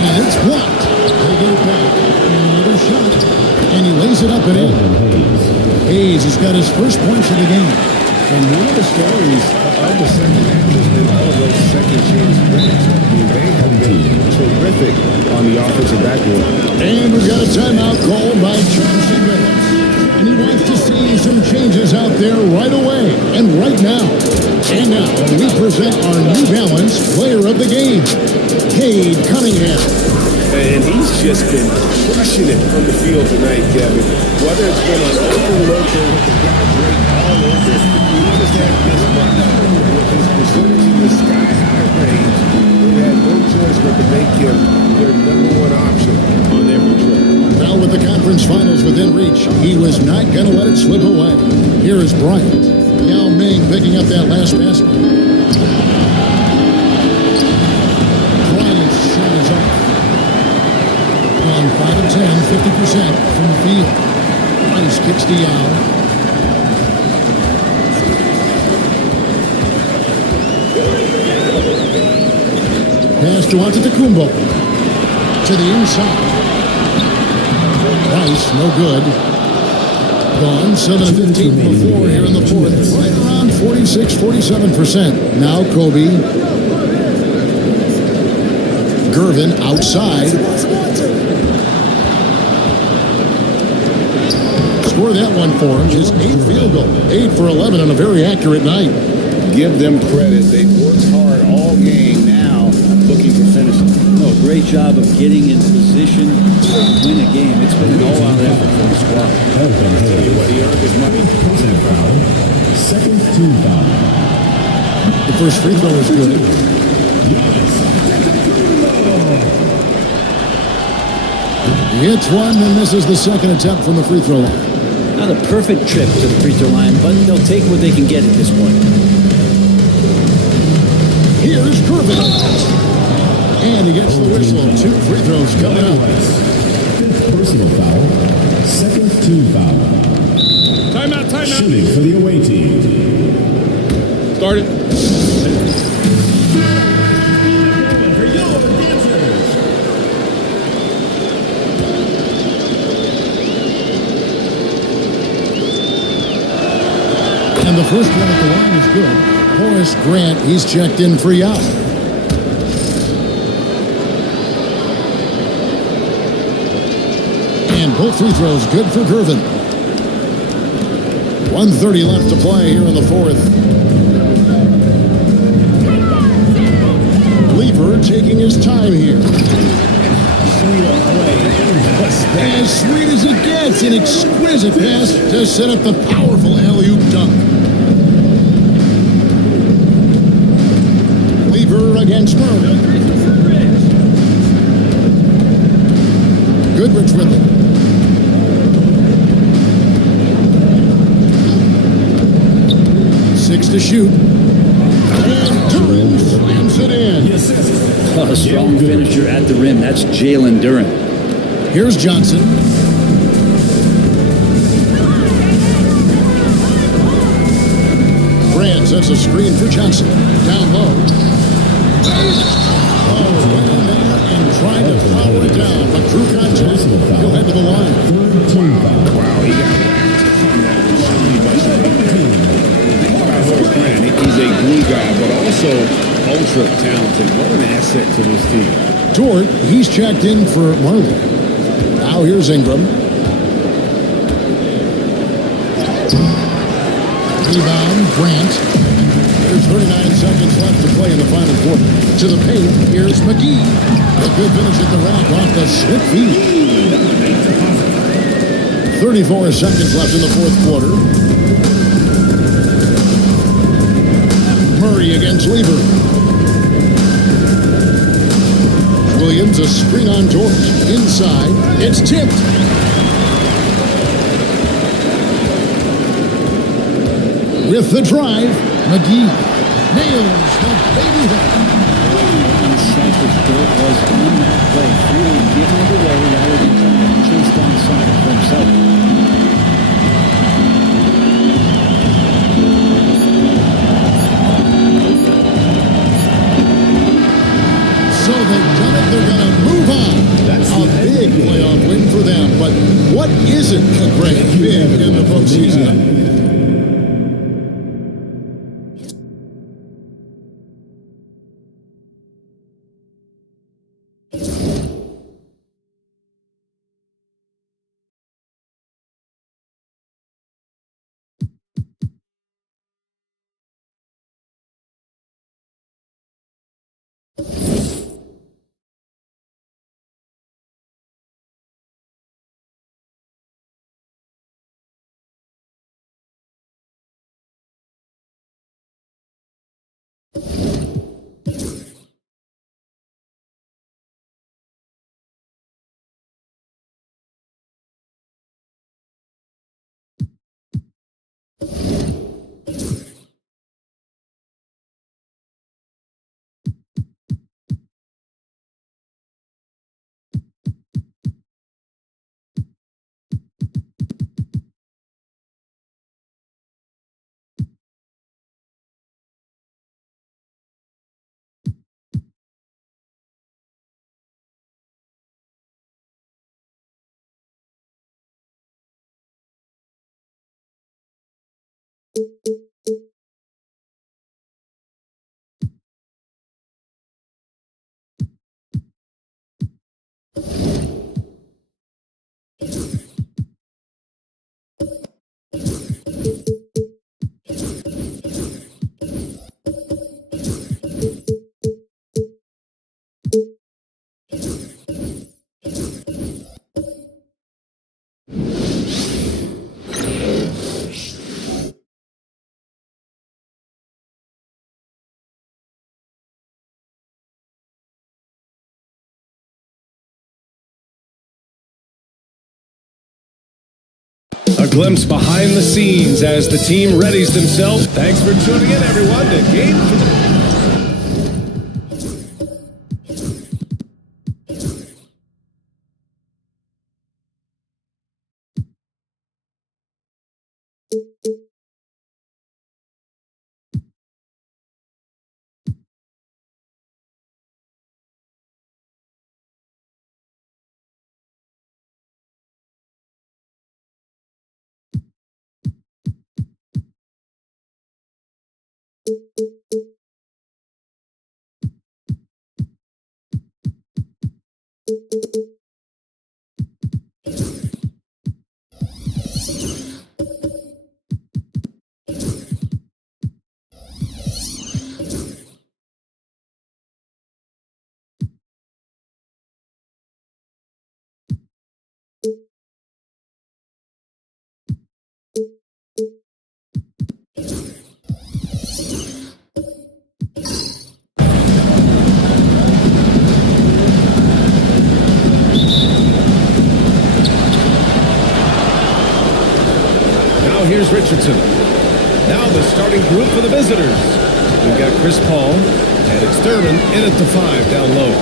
And it's blocked. They get it back. Another shot. And he lays it up and in. Hayes has got his first points of the game. And one of the stories of the second half has been all of those second chance points. I mean, they have been terrific on the offensive backboard. And we've got a timeout called by Chauncey Billups. And he wants to see some changes out there right away and right now. And now we present our New Balance player of the game, Cade Cunningham. And he's just been crushing it from the field tonight, Kevin. Whether it's been on open look or with the guy break all over, he just had this one. With his percentage in the sky-high range, they had no choice but to make him their #1 option on every trip. Now with the conference finals within reach, he was not going to let it slip away. Here is Bryant. Yao Ming picking up that last basket. Bryant's shot is off. On 5 of 10, 50% from the field. Rice kicks to Yao. Pass to Antetokounmpo. To the inside. Rice, no good. Gone, 7 of 15 before here in the fourth. Right around 46, 47%. Now Kobe. Gervin outside. Score that one for him. His 8th field goal. 8 for 11 on a very accurate night. Give them credit. They've worked hard all game now, looking for finishing. Oh, great job of getting in position to win a game. It's been an all-out effort for the squad. I'll tell you what, he earned his money. Second team foul. The first free throw is good. It's one, and this is the second attempt from the free throw line. Not a perfect trip to the free throw line, but they'll take what they can get at this point. Here's Gervin. And he gets the whistle. 2 free throws coming up. Fifth personal foul. Second team foul. Timeout. Shooting for the away team. Start it. And the first one at the line is good. Horace Grant, he's checked in for Yao. And both free throws good for Gervin. 1:30 left to play here in the fourth. Lever taking his time here. As sweet as it gets, an exquisite pass to set up the powerful alley-oop dunk. Lever against Murray. Goodrich with it. Six to shoot. And Duran slams it in. A strong finisher at the rim. That's Jalen Duran. Here's Johnson. Grant sets a screen for Johnson. Down low. Oh, went in there and tried to power it down. But through contact, he'll head to the line. Wow, he got Think about Horace Grant. He's a glue guy, but also ultra talented. What an asset to this team. Dort, he's checked in for Marley. Now here's Ingram. Rebound, Grant. There's 39 seconds left to play in the final quarter. To the paint, here's McGee. A good finish at the rack off the slip feed. 34 seconds left in the fourth quarter. Murray against Weaver. Williams, a screen on George. Inside, it's tipped. With the drive, McGee nails the baby hook. Unselfish Dort was on that play, freely giving it away rather than trying to chase down something for himself. So they've done it, they're going to move on. That's a big playoff win for them, but what isn't a great big in the postseason? A glimpse behind the scenes as the team readies themselves. Thanks for tuning in, everyone, to Game 2. Now here's Richardson. Now the starting group for the visitors. We've got Chris Paul, and it's Thurman in at the 5 down low.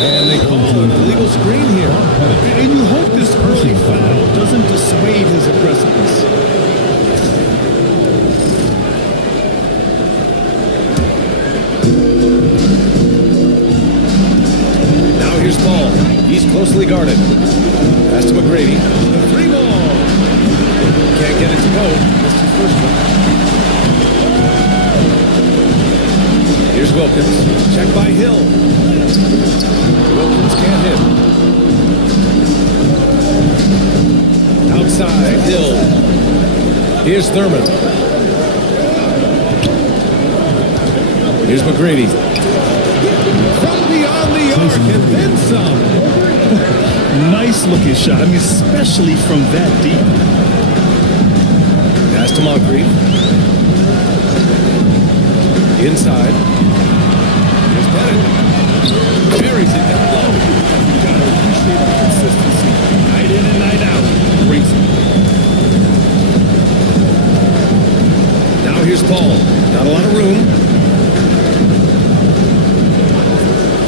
And they call an illegal screen here. And you hope this early foul doesn't dissuade his aggressiveness. Now here's Paul. He's closely guarded. Pass to McGrady. The 3 ball. Can't get it to go. That's his first one. Here's Wilkins. Check by Hill. Wilkins can't hit. Outside, Hill. Here's Thurman. Here's McGrady. From beyond the arc and then some. Nice looking shot. I mean, especially from that deep. Pass to Moncrief. Inside. Here's Bennett. Buries it down low. You gotta appreciate the consistency. Night in and night out. Brings it. Now here's Paul. Not a lot of room.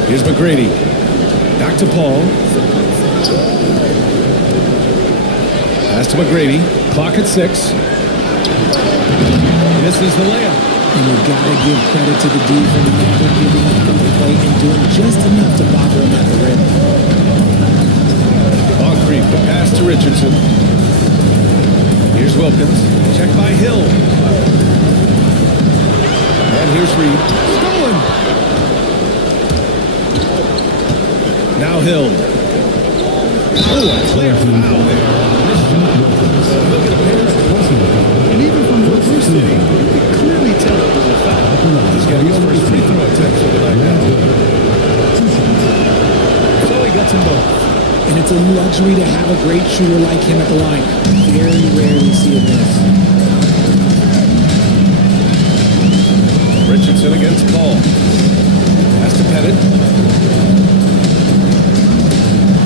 Here's McGrady. Back to Paul. Pass to McGrady. Clock at 6. Misses the layup. And you've got to give credit to the defense, never giving up on the play and doing just enough to bother him at the rim. Moncrief, the pass to Richardson. Here's Wilkins. Check by Hill. And here's Reed. Stolen. Now Hill. Oh, a clear foul there. And even from what we're seeing, you can clearly tell it was a foul. He's getting his first free throw attempt for the night now. So he got some both. And it's a luxury to have a great shooter like him at the line. Very rarely see a miss. Richardson against Paul. Pass to Pettit.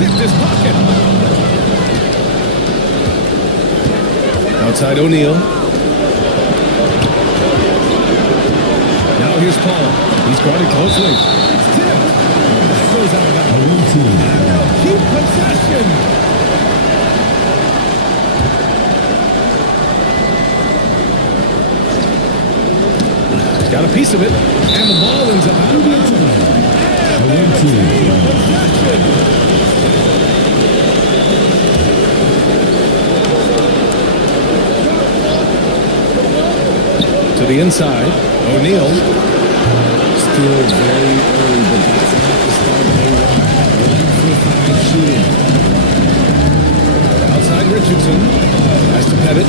Picked his pocket. Outside O'Neal. Now here's Paul. He's guarded closely. It's tipped. That goes out of bounds. And they'll keep possession. He's got a piece of it. And the ball ends up out of bounds. And they'll keep possession. To the inside, O'Neal. Still very early, but that's not the start they want. 1 for 5 shooting. Outside Richardson. Pass to Pettit.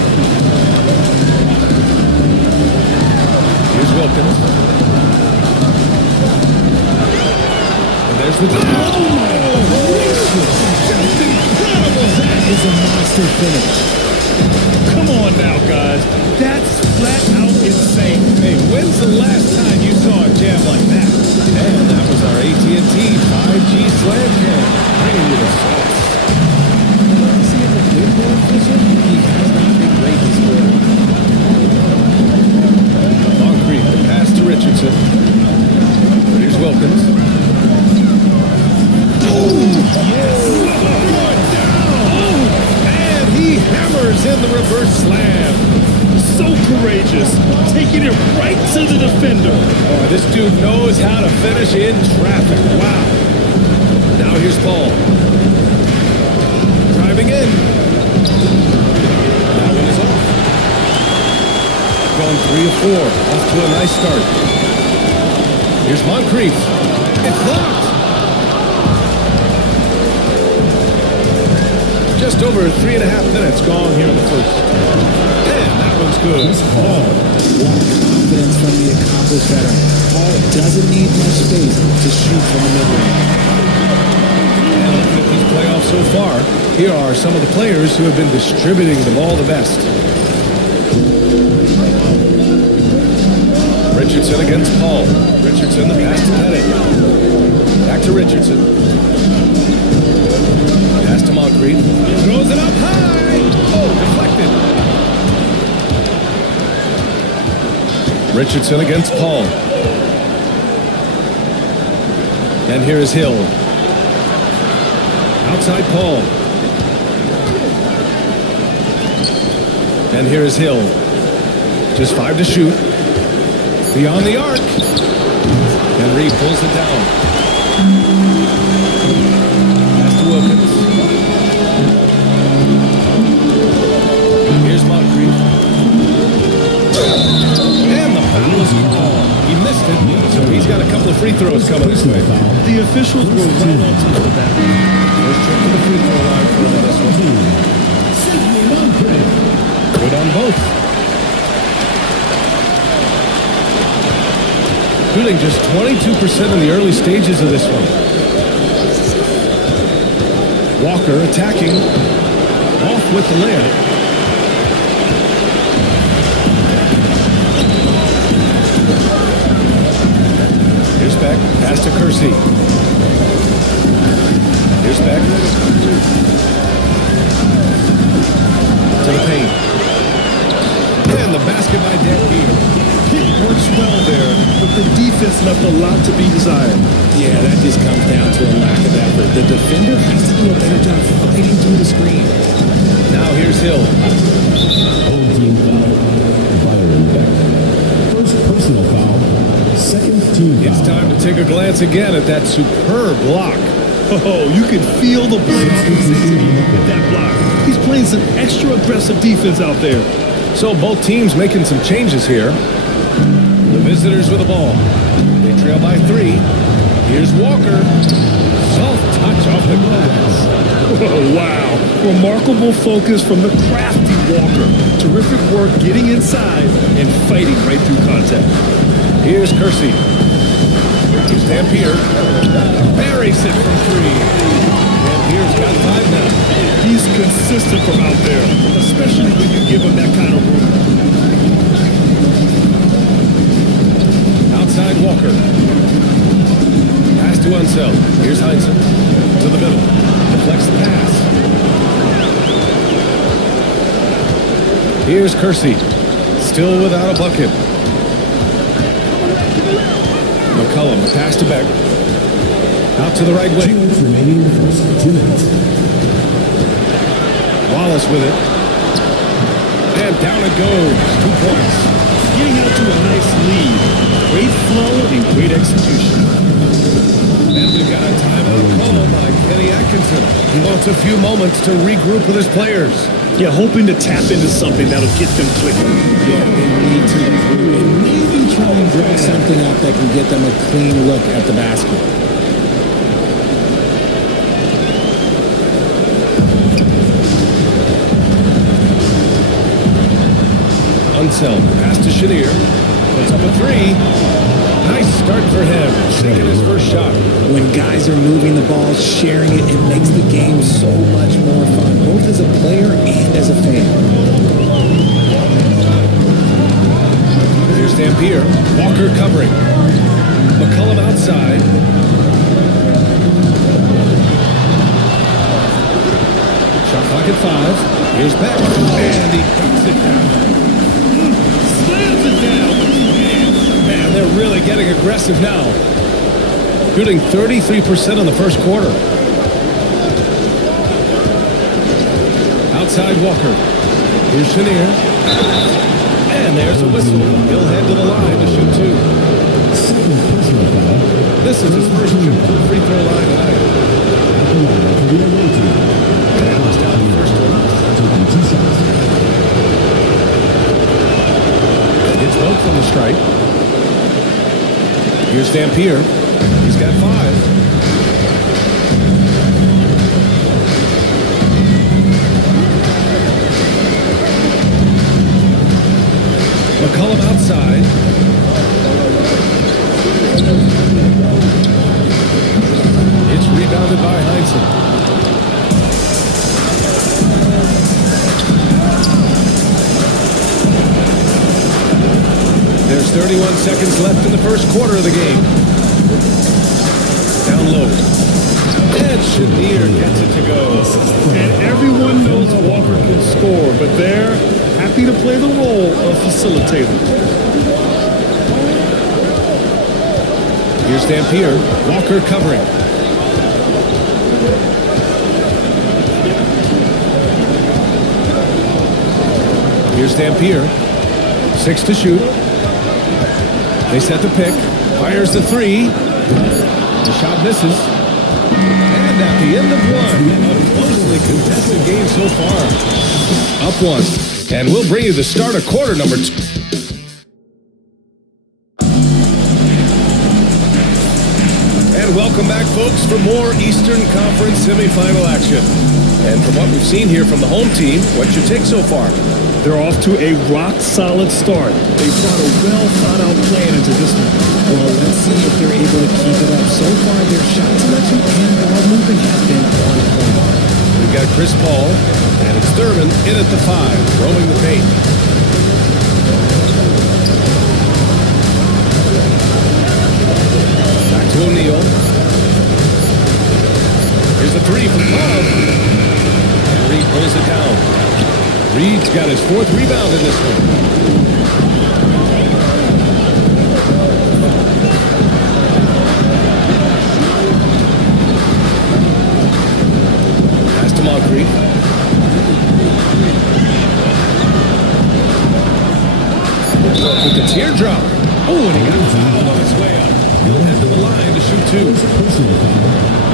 Here's Wilkins. And there's the just incredible. That is a monster finish. Come on now, guys. That's flat out insane. Hey, when's the last time you saw a jam like that? And that was our AT&T 5G slam jam. Bringing you the sauce. See if the good boy official, he has not been great this quarter. Moncrief, the pass to Richardson. Here's Wilkins. Oh, yes. And he hammers in the reverse slam. So courageous, taking it right to the defender. Oh, this dude knows how to finish in traffic. Wow. Now here's Paul. Driving in. That one is off. Going 3 of 4. Off to a nice start. Here's Moncrief. It's blocked. Just over 3.5 minutes gone here in the first. One's good. Paul, what confidence from the accomplished veteran. Paul doesn't need much space to shoot from the mid-range. And looking at these playoffs so far, here are some of the players who have been distributing the ball the best. Richardson against Paul. Richardson, the pass to Pettit. Back to Richardson. Pass to Moncrief. Throws it up high. Oh, deflected. Richardson against Paul. And here is Hill. Outside Paul. And here is Hill. Just 5 to shoot. Beyond the arc. And Reed pulls it down. Pass to Wilkins. Here's Moncrief. And the foul is called. He missed it, so he's got to come free throws coming this way. The officials were right on top of that. First trip to the free throw line for him in this one. Good on both. Shooting just 22% in the early stages of this one. Walker attacking. Off with the layup. Here's back. Pass to Kersey. Here's back. To the paint. And the basket by Dampier. It works well there, but the defense left a lot to be desired. Yeah, that just comes down to a lack of effort. The defender has to do a better job fighting through the screen. Now here's Hill. Home team foul. Byron Beck. First personal foul. Second team foul. It's time to take a glance again at that superb block. Oh, you can feel the with that block. He's playing some extra aggressive defense out there. So both teams making some changes here. The visitors with the ball. They trail by 3. Here's Walker. Soft touch off the glass. Oh, wow. Remarkable focus from the crafty Walker. Terrific work getting inside and fighting right through contact. Here's Kersey. Here's Dampier. Buries it from 3. Dampier's got 5 now. He's consistent from out there, especially when you give him that kind of room. Outside Walker. Pass to Unseld. Here's Heinsohn. To the middle. Deflects the pass. Here's Kersey. Still without a bucket. McCollum. Pass to Beck. Out to the right wing. 2 minutes remaining in the first 2 minutes. Wallace with it. And down it goes. 2 points. Getting out to a nice lead. Great flow and great execution. And we've got a timeout call by Kenny Atkinson. He wants a few moments to regroup with his players. Yeah, hoping to tap into something that'll get them clicking. Yeah, they need to regroup and maybe try and draw something up that can get them a clean look at the basket. Unseld. Pass to Chenier. Puts up a 3. Nice start for him. Taking his first shot. When guys are moving the ball, sharing it, it makes the game so much more fun, both as a player and as a fan. Here's Dampier. Walker covering. McCollum outside. Shot clock at 5. Here's Beck. And he cuts it down. Slams it down. Man, they're really getting aggressive now. Shooting 33% in the first quarter. Outside Walker. Here's Chenier. And there's a whistle. He'll head to the line to shoot 2. This is his first trip to the free throw line tonight. And was down the first one. It's both from the stripe. Here's Dampier. He's got 5. McCollum outside. It's rebounded by Heinsohn. There's 31 seconds left in the first quarter of the game. Down low. And Chenier gets it to go. And everyone knows Walker can score, but they're happy to play the role of facilitator. Here's Dampier. Walker covering. Here's Dampier. 6 to shoot. They set the pick. Fires the 3. The shot misses. And at the end of one, a closely contested game so far. Up 1. And we'll bring you the start of quarter number 2. Welcome back, folks, for more Eastern Conference semifinal action. And from what we've seen here from the home team, what's your take so far? They're off to a rock-solid start. They brought a well-thought-out plan into this one. Well, let's see if they're able to keep it up. So far, their shot selection and ball movement has been on point. We've got Chris Paul, and it's Thurman in at the 5, roaming the paint. Back to O'Neal. Here's a 3 from Paul. And Reed pulls it down. Reed's got his 4th rebound in this one. Pass to Moncrief. With the teardrop. Oh, and he got fouled on his way up. He'll head to the line to shoot 2.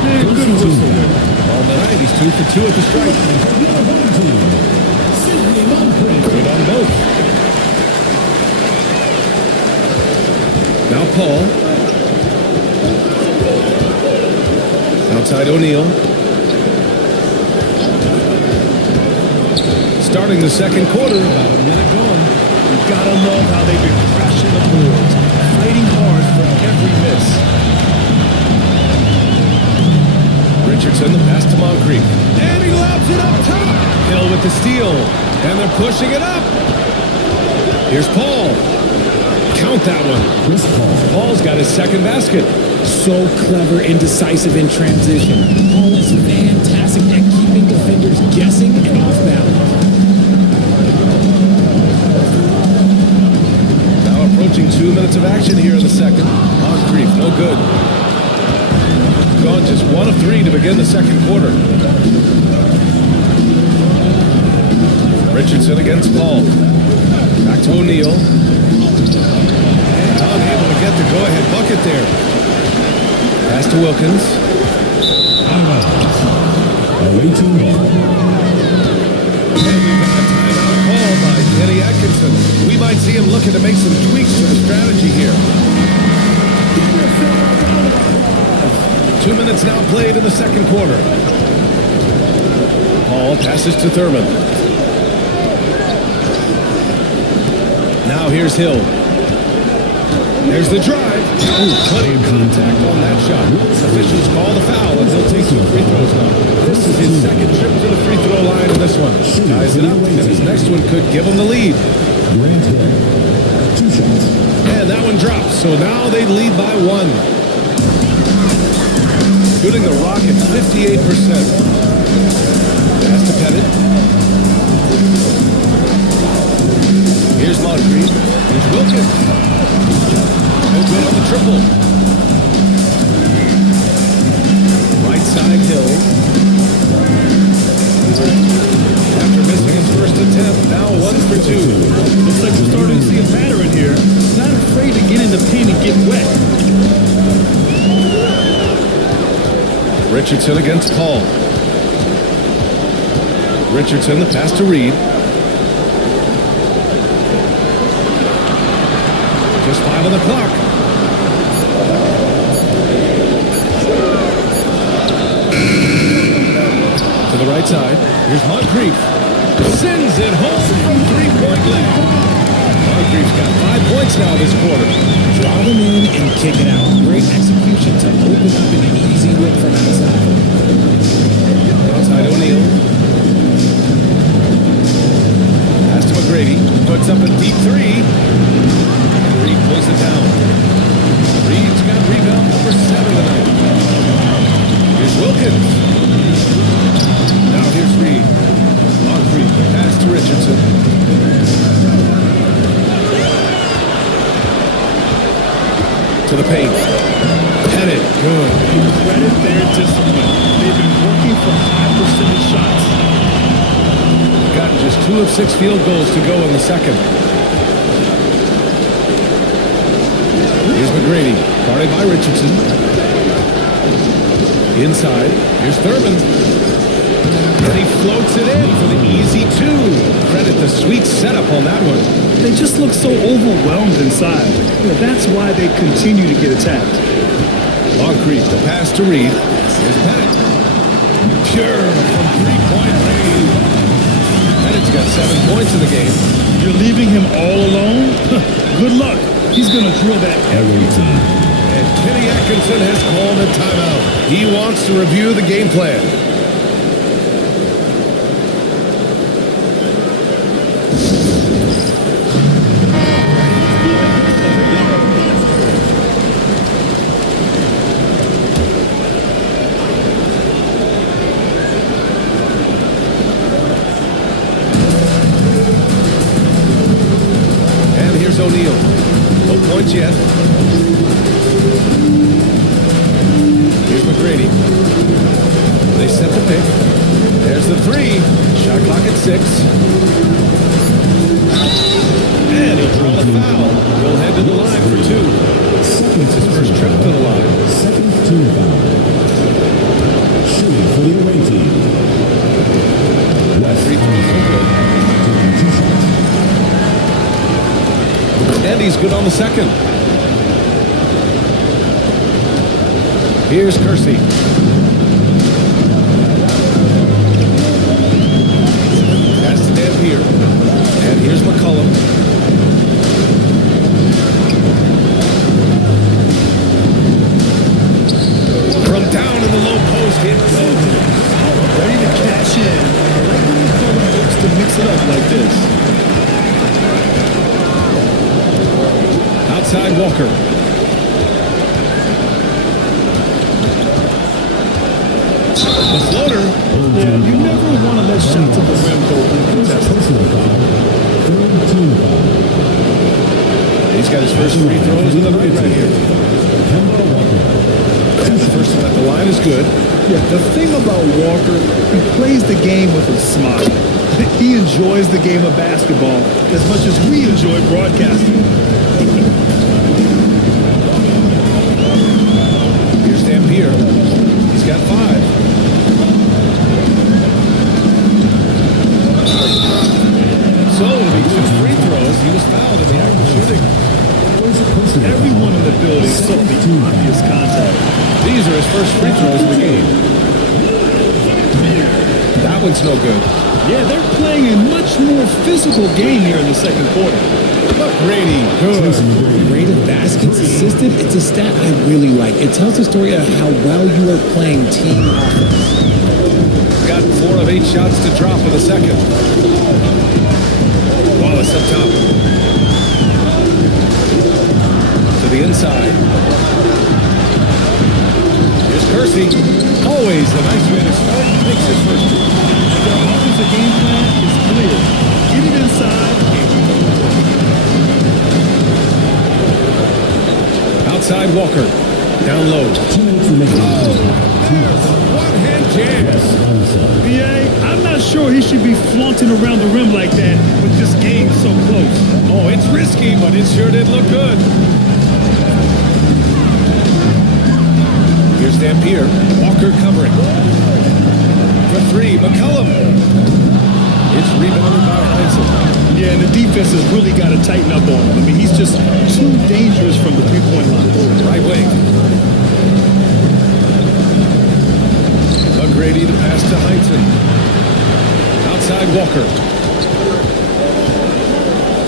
Good whistle. On the night, he's 2 for 2 at the stripe. Good on both. Now Paul. Outside O'Neal. Starting the second quarter, about a minute gone. You've got to love how they've been crashing the boards, fighting hard for every miss. Richardson, the pass to Moncrief. And he lobs it up top. Hill with the steal. And they're pushing it up. Here's Paul. Count that one. Paul's got his second basket. So clever and decisive in transition. Paul is fantastic at keeping defenders guessing and off balance. Now approaching 2 minutes of action here in the second. Moncrief, no good. Gone just 1 of 3 to begin the second quarter. Richardson against Paul. Back to O'Neal. And unable to get the go-ahead bucket there. Pass to Wilkins. And we've got a timeout call by Kenny Atkinson. We might see him looking to make some tweaks to the strategy here. 2 minutes now played in the second quarter. Paul passes to Thurman. Now here's Hill. There's the drive. Ooh, plenty of contact on that shot. Officials call the foul, and he'll take 2 free throws now. This is his second trip to the free throw line in this one. Ties it up, and his next one could give him the lead. 2 shots. And that one drops, so now they lead by 1. Shooting the Rockets 58%. Pass to Pettit. Here's Moncrief. Here's Wilkins. No good on the triple. Right side Hill. After missing his first attempt, now 1 for 2. Looks like we're starting to see a pattern here. Not afraid to get in the paint and get wet. Richardson against Paul. Richardson, the pass to Reed. Just 5 on the clock. To the right side. Here's Moncrief. Sends it home from 3-point land. Moncrief's got 5 points now this quarter. Draw them in and kick it out. Great execution to open up in an easy look from outside. Outside O'Neal. Pass to McGrady. Puts up a deep 3. Reed pulls it down. Reed's got rebound number 7 tonight. Here's Wilkins. Now here's Reed. Moncrief, pass to Richardson. To the paint. Pettit, good. Credit their discipline. They've been working for high percentage shots. Gotten just 2 of 6 field goals to go in the second. Here's McGrady, guarded by Richardson. Inside, here's Thurman. And he floats it in for the easy 2. Credit the sweet setup on that one. They just look so overwhelmed inside. That's why they continue to get attacked. Moncrief, the pass to Reed. Here's Pettit. Pure from three-point range. Pettit's got 7 points in the game. You're leaving him all alone? Good luck. He's going to drill that every time. And Kenny Atkinson has called a timeout. He wants to review the game plan. And here's O'Neal. No points yet. Here's McGrady. They set the pick. There's the three. Shot clock at 6. And he'll draw the foul. He'll head to the line for 2. It's his first trip to the line. Second team foul. Shooting for the away team. West Free throw. taking 2 shots. And he's good on the second. Here's Kersey. Pass to Dampier. And here's McCollum. From down in the low post, it goes. Ready to cash in. I like when McCollum looks to mix it up like this. Outside Walker. The floater. Yeah, you never want to let shots at the rim go uncontested. Personal foul. Third team foul. He's got his first free throws of the night right here. Kemba Walker. And the first one at the line is good. Yeah, the thing about Walker, he plays the game with a smile. He enjoys the game of basketball as much as we enjoy broadcasting. Here's Dampier. He's got 5. So it'll be 2 free throws. He was fouled in the act of shooting. Everyone in the building saw the obvious contact. These are his first free throws of the game. That one's no good. Yeah, they're playing a much more physical game here in the second quarter. McGrady, good. Rate of baskets assisted, it's a stat I really like. It tells the story of how well you are playing team offense. Got 4 of 8 shots to drop in the second. Wallace up top. To the inside. Here's Kersey. Always a nice way to start. Makes his first 2. The offensive game plan is clear. Get it inside. Outside Walker. Down low. One-hand jam. BA, I'm not sure he should be flaunting around the rim like that with this game so close. Oh, it's risky, but it sure did look good. Here's Dampier. Walker covering. For 3, McCollum. It's rebounded by Heinsohn. Yeah, and the defense has really got to tighten up on him. I mean, he's just too dangerous from the three-point line. Right wing. McGrady, the pass to Heinsohn. Outside Walker.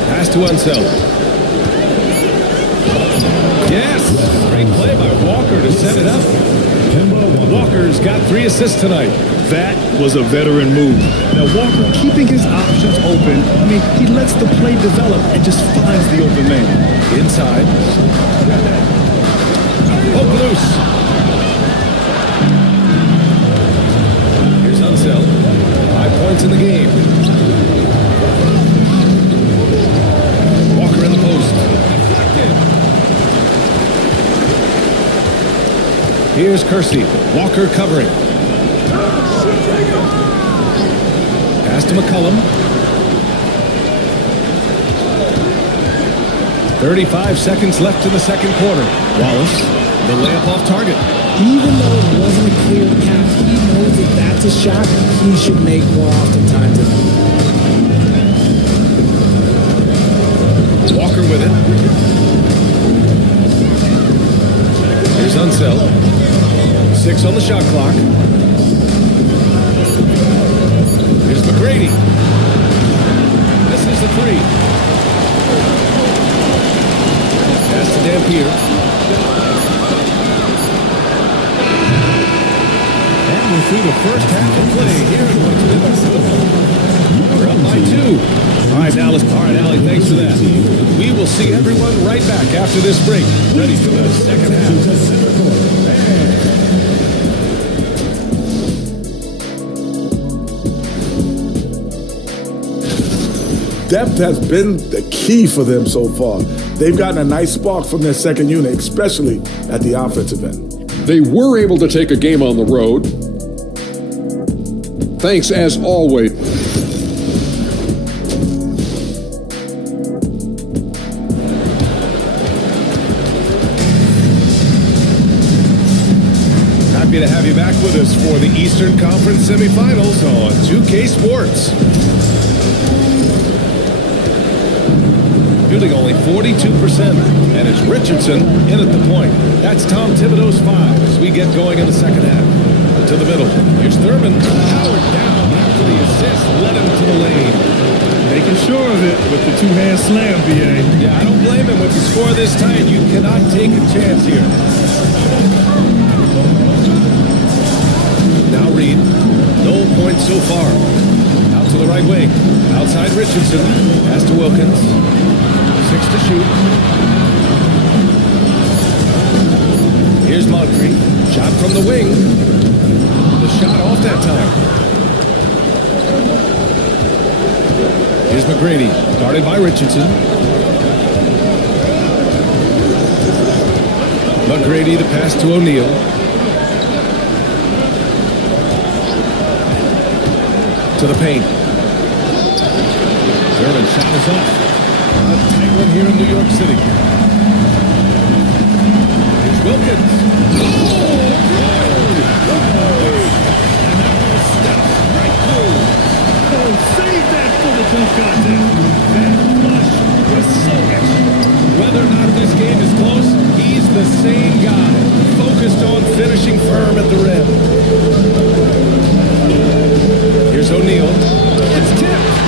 Pass to Unseld. Yes! Great play by Walker to set it up. Walker's got 3 assists tonight. That was a veteran move. Now, Walker keeping his options open. I mean, he lets the play develop and just finds the open man. Inside. Poke loose. Here's Unseld. 5 points in the game. Walker in the post. Here's Kersey. Walker covering. Pass to McCollum. 35 seconds left in the second quarter. Wallace, the layup off target. Even though it wasn't a clear pass, he knows that that's a shot he should make more oftentimes than not. Walker with it. Here's Unseld. 6 on the shot clock. Here's McGrady. This is the 3. Pass to Dampier. And we're through the first half of play here at we're up by 2. All right, Allie, thanks for that. We will see everyone right back after this break. Ready for the second half. Depth has been the key for them so far. They've gotten a nice spark from their second unit, especially at the offensive end. They were able to take a game on the road. Thanks, as always. Happy to have you back with us for the Eastern Conference semifinals on 2K Sports. Shooting only 42%, and it's Richardson in at the point. That's Tom Thibodeau's 5 as we get going in the second half. To the middle. Here's Thurman. Howard down after the assist. Led him to the lane. Making sure of it with the two-hand slam, B.A. Yeah, I don't blame him. With the score this tight, you cannot take a chance here. Now Reed. No points so far. Out to the right wing. Outside Richardson. Pass to Wilkins. 6 to shoot. Here's Moncrief. Shot from the wing. The shot off that time. Here's McGrady. Guarded by Richardson. McGrady, the pass to O'Neal. To the paint. German shot is off. A tight one here in New York City. Here's Wilkins. Oh, save that for the dunk contest. That flush was so extra. Whether or not this game is close, he's the same guy. Focused on finishing firm at the rim. Here's O'Neal. It's tipped.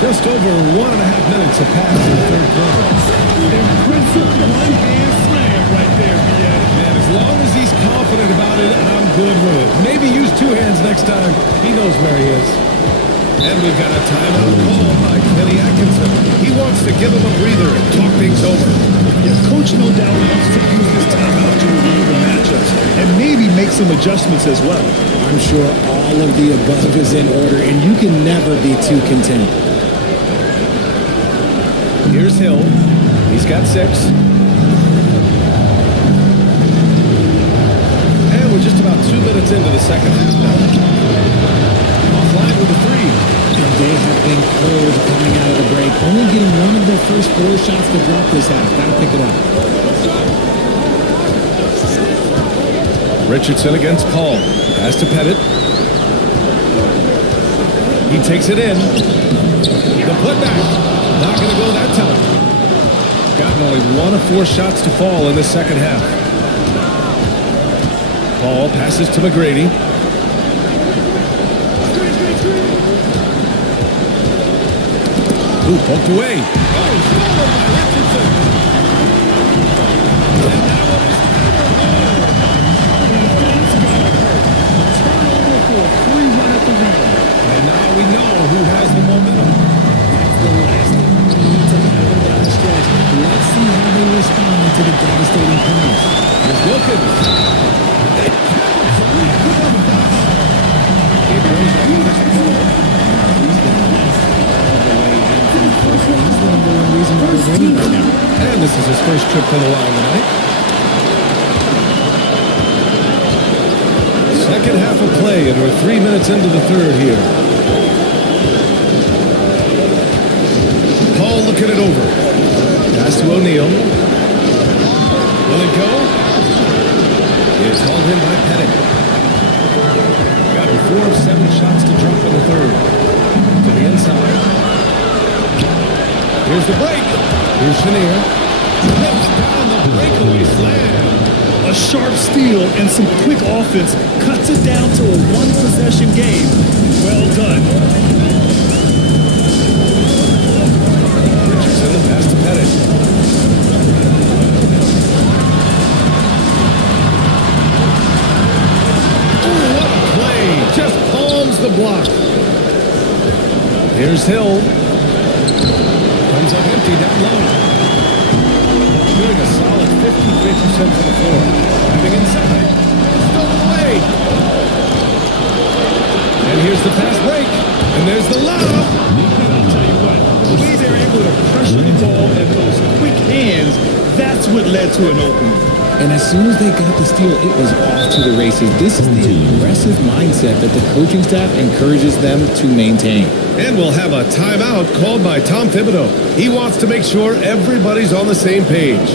Just over 1.5 minutes have passed in the third quarter. Impressive one-hand slam right there, B.A. Man, as long as he's confident about it, I'm good with it. Maybe use 2 hands next time. He knows where he is. And we've got a timeout call by Kenny Atkinson. He wants to give him a breather and talk things over. Yeah, Coach no doubt wants to use this timeout to review the matchups and maybe make some adjustments as well. I'm sure all of the above is in order, and you can never be too content. Here's Hill. He's got 6. And we're just about 2 minutes into the second half now. Offline with a 3. And they have been cold coming out of the break. Only getting one of their first 4 shots to drop this half. Gotta pick it up. Richardson against Paul. Pass to Pettit. He takes it in. The putback. Not going to go that time. Gotten only 1 of 4 shots to fall in this second half. Paul passes to McGrady. Ooh, poked away. Oh, stolen by Richardson. And that one is Turnover for a free run at the rim. and now we know who has the momentum. That's the last thing we need to happen down the stretch. Let's see how they respond to the devastating points. Here's Wilkins. It counts. And this is his first trip to the line tonight. Second half of play, and we're 3 minutes into the third here. Paul looking it over. Pass to O'Neal. Will it go? It's hauled in by Pettit. Got 4 of 7 shots to drop in the third. To the inside. Here's the break. Here's Chenier. Breakaway slam. A sharp steal and some quick offense cuts it down to a one-possession game. Well done. Richardson, the pass to Pettit. Oh, what a play. Just palms the block. Here's Hill. Comes up empty down low. Doing a solid 53% from the floor. Driving inside. Stolen away. And here's the fast break. And there's the lob. I'll tell you what, the way they're able to pressure the ball and those quick hands, that's what led to an opening. And as soon as they got the steal, it was off to the races. This is the aggressive mindset that the coaching staff encourages them to maintain. And we'll have a timeout called by Tom Thibodeau. He wants to make sure everybody's on the same page.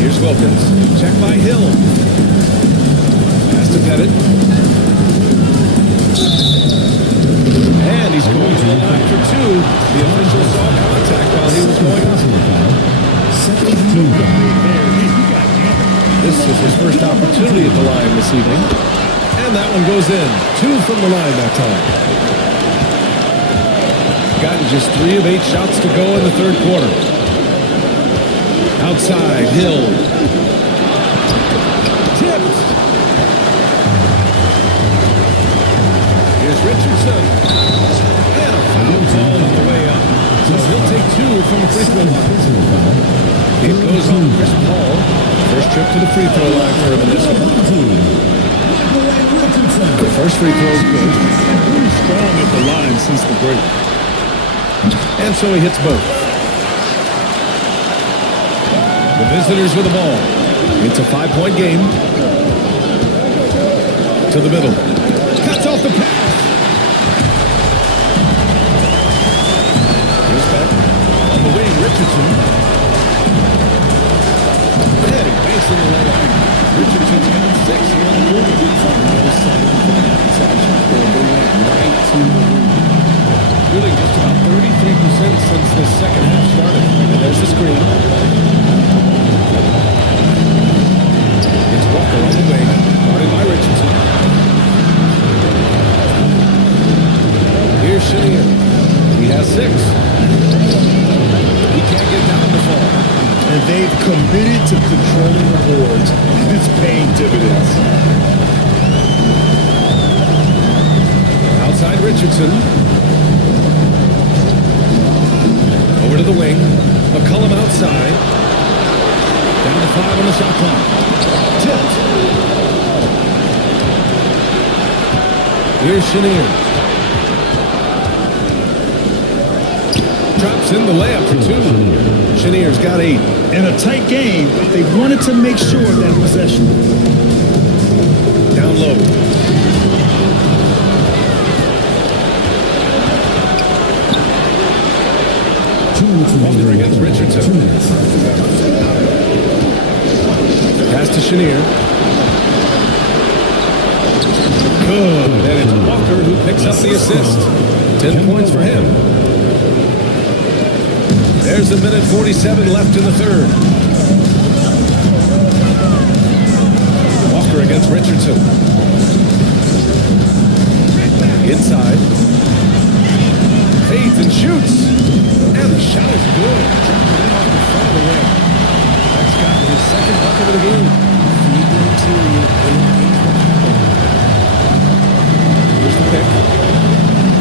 Here's Wilkins. Check by Hill. Pass to Pettit. And he's going to the line for two. The official saw contact while he was going up. This is his first opportunity at the line this evening. And that one goes in. 2 from the line that time. Gotten just 3 of 8 shots to go in the third quarter. Outside, Hill. Tipped. Here's Richardson. And a foul call on the way up. So he'll take 2 from the free throw line. It goes on Chris Paul. First trip to the free throw line for him in this one. The first free throw is good. Pretty strong at the line since the break. And so he hits both. The visitors with the ball. It's a 5-point game. To the middle. Cuts off the pass. Here's back. On the wing, Richardson. And he makes it away. Richardson's got 6 here on the board. Shooting just about 33% since the second half started. And there's the screen. It's Walker on the wing, guarded by Richardson. Here's Chenier. He has 6. He can't get down the ball. And they've committed to controlling the boards, and it's paying dividends. Outside Richardson. Over to the wing. McCollum outside. Down to 5 on the shot clock. Tilt. Here's Chenier. Drops in the layup for 2. Chenier's got 8. In a tight game, they wanted to make sure of that possession. Down low. Walker against Richardson. Pass to Chenier. Good. And it's Walker who picks up the assist. 10 points for him. There's 1:47 left in the third. Walker against Richardson. Inside. Fades and shoots. And the shot is good. Dropped it in off the front of the rim. That's got his second bucket of the game. Here's the pick.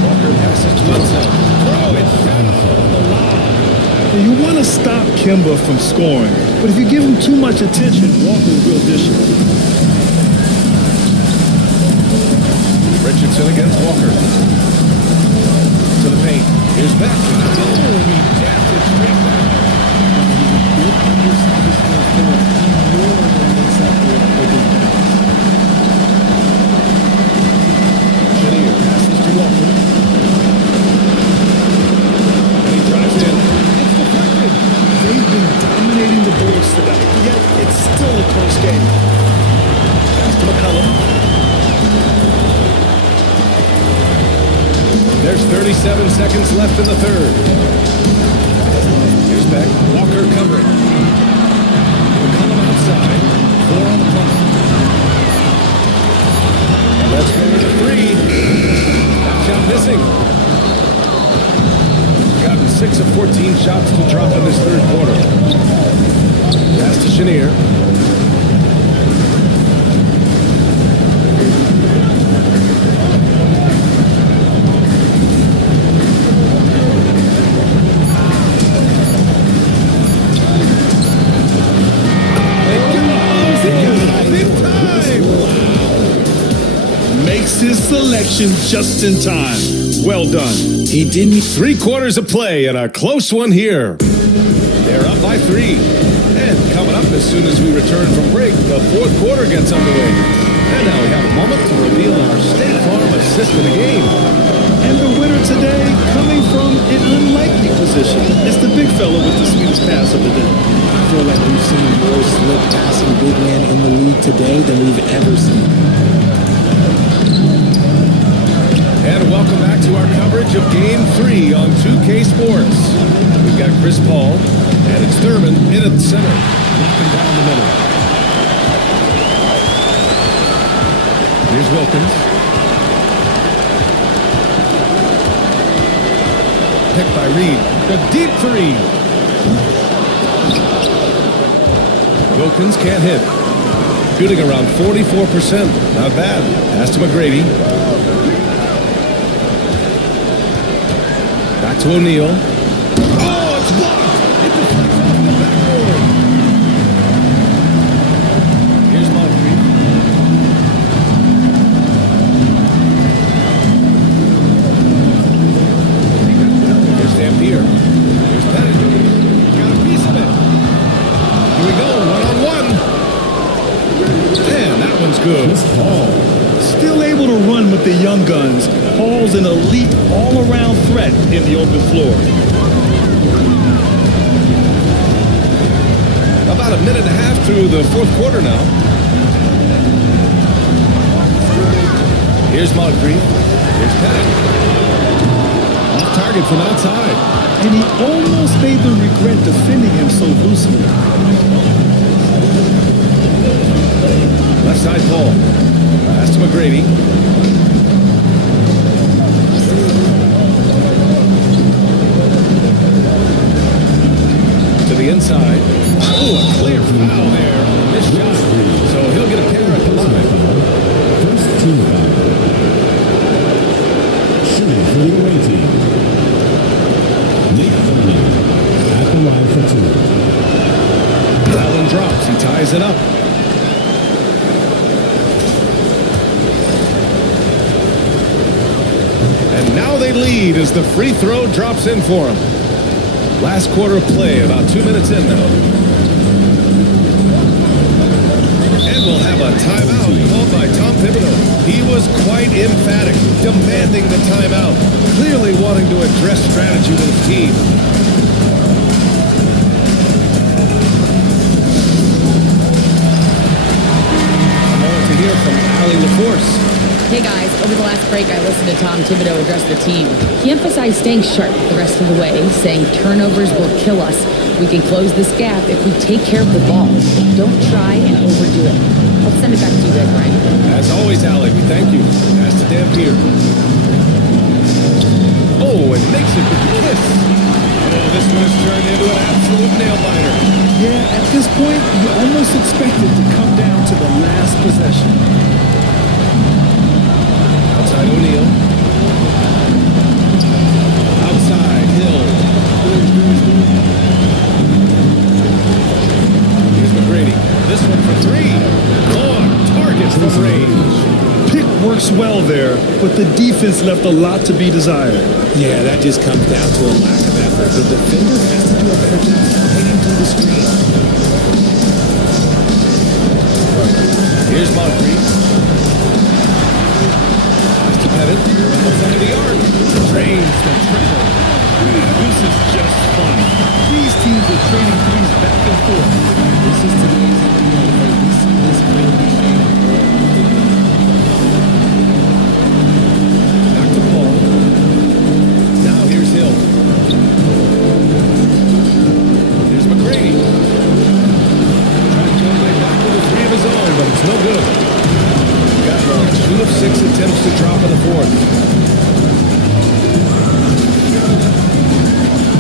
Walker passes to outside. Throw it down the lob. You want to stop Kemba from scoring, but if you give him too much attention, Walker will dish it. Richardson against Walker. To the paint. Here's back. Oh, he jabbed it straight down. Chenier passes to Walker. And he drives in. There's 37 seconds left in the third. Here's Beck. Walker covering. McCollum outside. 4 on the clock. And let's go to 3. That shot missing. Gotten 6 of 14 shots to drop in this third quarter. Pass to Chenier. Makes his selection just in time. Well done. He didn't. 3 quarters of play and a close one here. They're up by 3. And coming up as soon as we return from break, the fourth quarter gets underway. And now we have a moment to reveal our State Farm assist of the game. And the winner today coming from an unlikely position. It's the big fella with the sweetest pass of the day. I feel like we've seen more slick passing big man in the league today than we've ever seen. And welcome back to our coverage of Game 3 on 2K Sports. We've got Chris Paul, and it's Thurman in at the center, knocking down the middle. Here's Wilkins. Picked by Reed. The deep 3. Wilkins can't hit. Shooting around 44%. Not bad. Pass to McGrady. Back to O'Neal. Oh, it's blocked! It deflects off the backboard. Here's Moncrief. Here's Dampier. Here's Pettit. Got a piece of it. Here we go, 1-on-1. Man, that one's good. Paul. Still able to run with the young guns. Paul's an elite all-around threat in the open floor. About a minute and a half through the fourth quarter now. Here's Moncrief. Here's Pettit. Off target from outside. And he almost made the regret defending him so loosely. Left side Paul. Pass to McGrady. To the inside. Oh, a clear foul there. Missed shot. So he'll get a pair at the line. First team foul. Shooting for the away team. Nate Thurman at the line for 2. Allen drops. He ties it up. And now they lead as the free throw drops in for them. Last quarter of play, about 2 minutes in now. And we'll have a timeout called by Tom Thibodeau. He was quite emphatic, demanding the timeout, clearly wanting to address strategy with his team. I want to hear from Allie LaForce. Hey guys, over the last break I listened to Tom Thibodeau address the team. He emphasized staying sharp the rest of the way, saying turnovers will kill us. We can close this gap if we take care of the ball. Don't try and overdo it. I'll send it back to you guys, Brian. As always, Allie, we thank you. Pass to Dampier. Oh, and makes it with the kiss. Oh, this one has turned into an absolute nail-biter. Yeah, at this point, you almost expect it to come down to the last possession. Outside O'Neal. Outside Hill. Here's McGrady. This one for 3. On target from range. Pick works well there, but the defense left a lot to be desired. Yeah, that just comes down to a lack of effort. The defender has to do a better job hitting through the screen. Here's Moncrief. Pettit, outside of the arc. Drains the triple. This is just fun. These teams are trading threes back and forth. This is today's NBA. We see this kind of game. Back to Paul. fourth.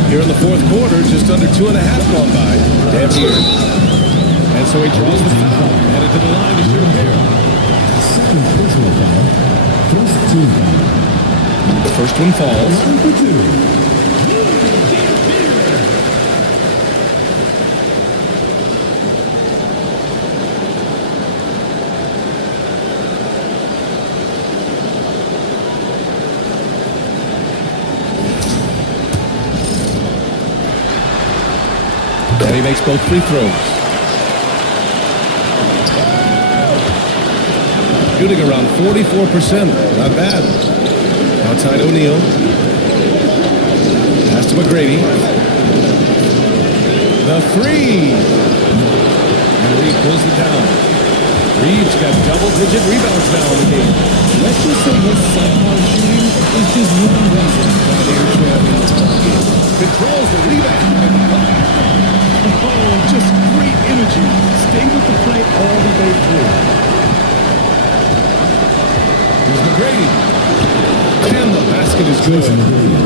Here in the fourth quarter, just under 2.5 gone by. Dampier. And so he draws the foul. Headed to the line to shoot here. Second personal foul. First team foul. The first one falls. Number 2. And he makes both free throws. Shooting around 44%. Not bad. Outside O'Neal. Pass to McGrady. The three. And Reed pulls it down. Reed's got double-digit rebounds now in the game. Let's just say his subpar shooting is just one reason why they're trailing this ball game. Controls the rebound. Oh, just great energy. Stay with the play all the way through. Here's McGrady. And the basket is good.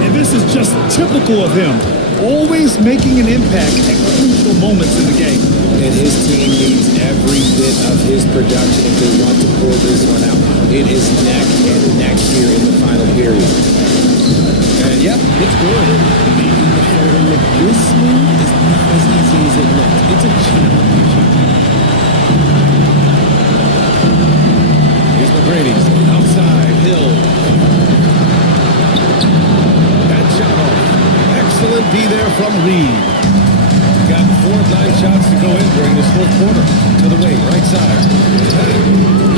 And this is just typical of him. Always making an impact at crucial moments in the game. And his team needs every bit of his production if they want to pull this one out. It is neck and neck here in the final period. And yep, it's good. Making the photo look this smooth is not as easy as it looks. It's a challenge. Here's McGrady. Outside, Hill. That shot off. Excellent D there from Reed. Got 4 of 9 shots to go in during this fourth quarter. To the wing, right side.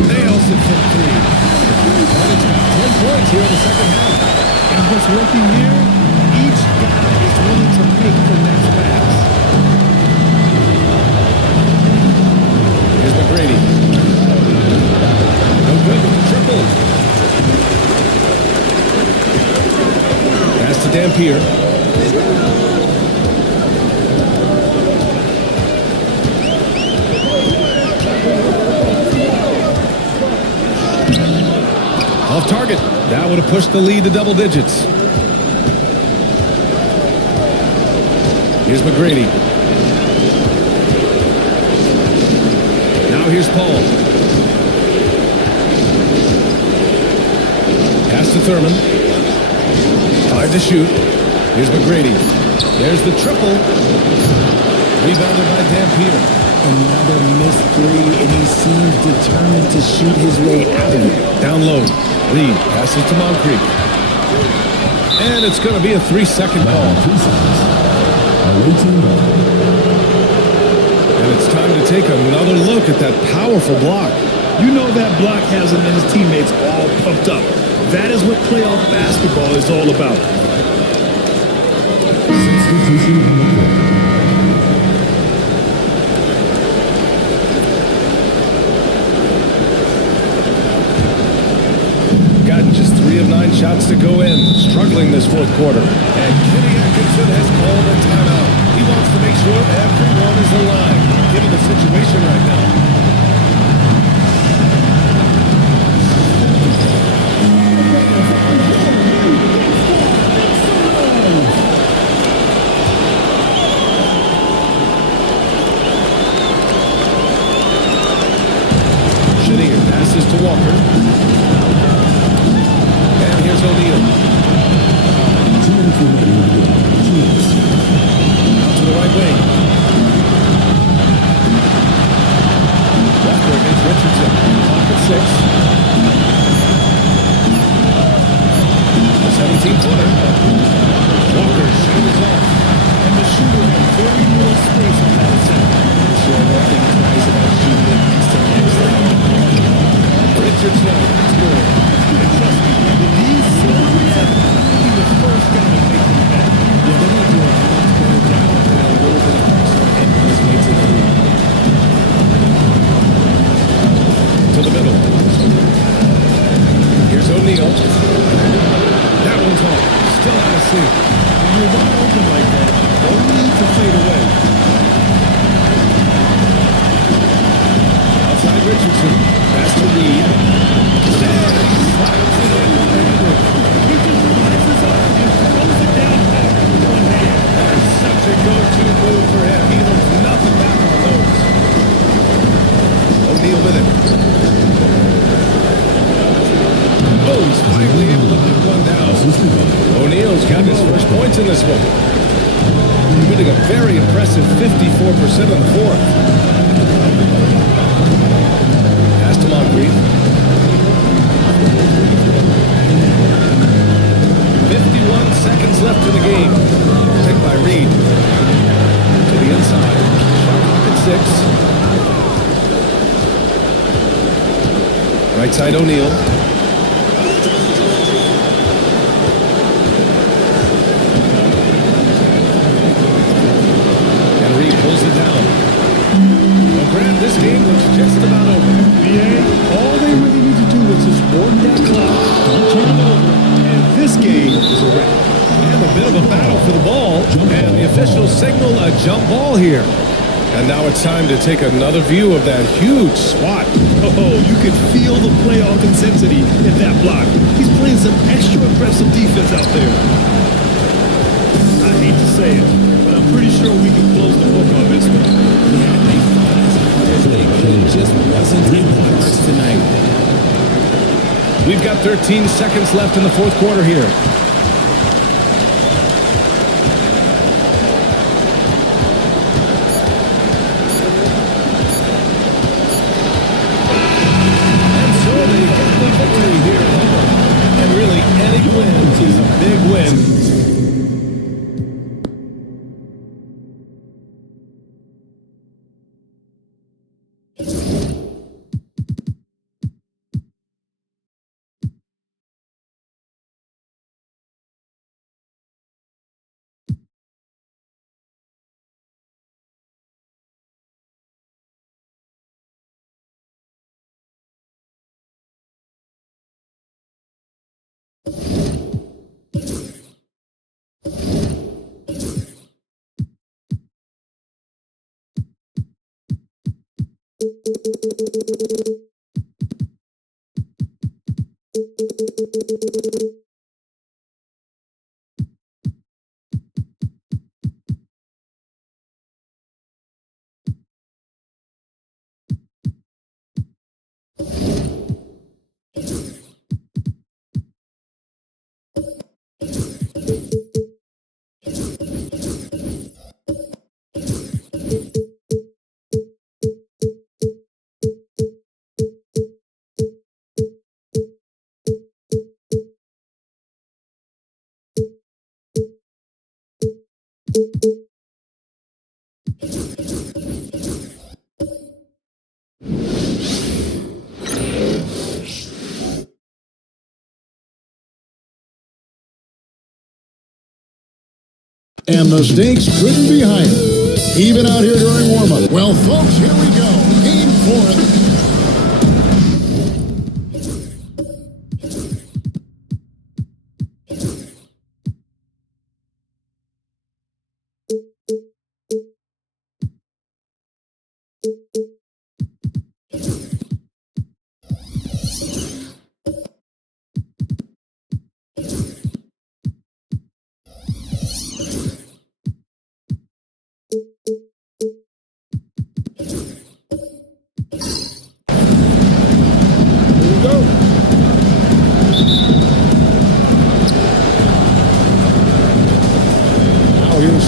Nails it from 3. And it's got 10 points here in the second half. And what's working here, each guy is willing to make the next pass. Here's McGrady. No good with the triple. Pass to Dampier. Off target. That would have pushed the lead to double digits. Here's McGrady. Now here's Paul. Pass to Thurman. 5 to shoot. Here's McGrady. There's the triple. Rebounded by Dampier. Another missed three, and he seems determined to shoot his way out of it. Down low. Reed passes to Moncrief. And it's going to be a 3-second call. 2 seconds. Awaiting ball. And it's time to take another look at that powerful block. You know that block has him and his teammates all pumped up. That is what playoff basketball is all about. Substitution on the court. Gotten just 3 of 9 shots to go in. Struggling this fourth quarter. And Kenny Atkinson has called a timeout. He wants to make sure everyone is aligned, given the situation right now. Chenier passes to Walker. And here's O'Neal. Out to the right wing. Walker against Richardson. Clock at 6. The 17-footer. Walker shoots off. And the shooter had very little space on that attempt. Sure, nothing twice about shooting against the next level. Richardson. It's good. And trust me, with these celebrities, he'll be the first guy to make them back. Yeah, they're going to do a much better job of putting a little bit of pressure and his way to the lead. To the middle. Here's O'Neal. That one's off. Still out of sync. When you're wide open like that, don't need to fade away. Outside Richardson. Pass to Reed. Slides it in. He's got his first points in this one. Shooting a very impressive 54% on the fourth. Pass to Moncrief. 51 seconds left in the game. Picked by Reed. To the inside. Shot clock at 6. Right side O'Neal. Pulls it down. Well, Grant, this game looks just about over. BA, all they really need to do is just work that clock, don't turn it over, and this game is a wrap. And a bit of a battle for the ball, and the officials signal a jump ball here. And now it's time to take another view of that huge swat. Oh, you can feel the playoff intensity in that block. He's playing some extra aggressive defense out there. I hate to say it, but I'm pretty sure we can close the book on this one. Yeah, they fought as hard as they could. It just wasn't in the cards tonight. We've got 13 seconds left in the fourth quarter here. And so they get the victory here at home. And really, any win is a big win. And the stakes couldn't be higher, even out here during warm-up. Well, folks, here we go. Game 4.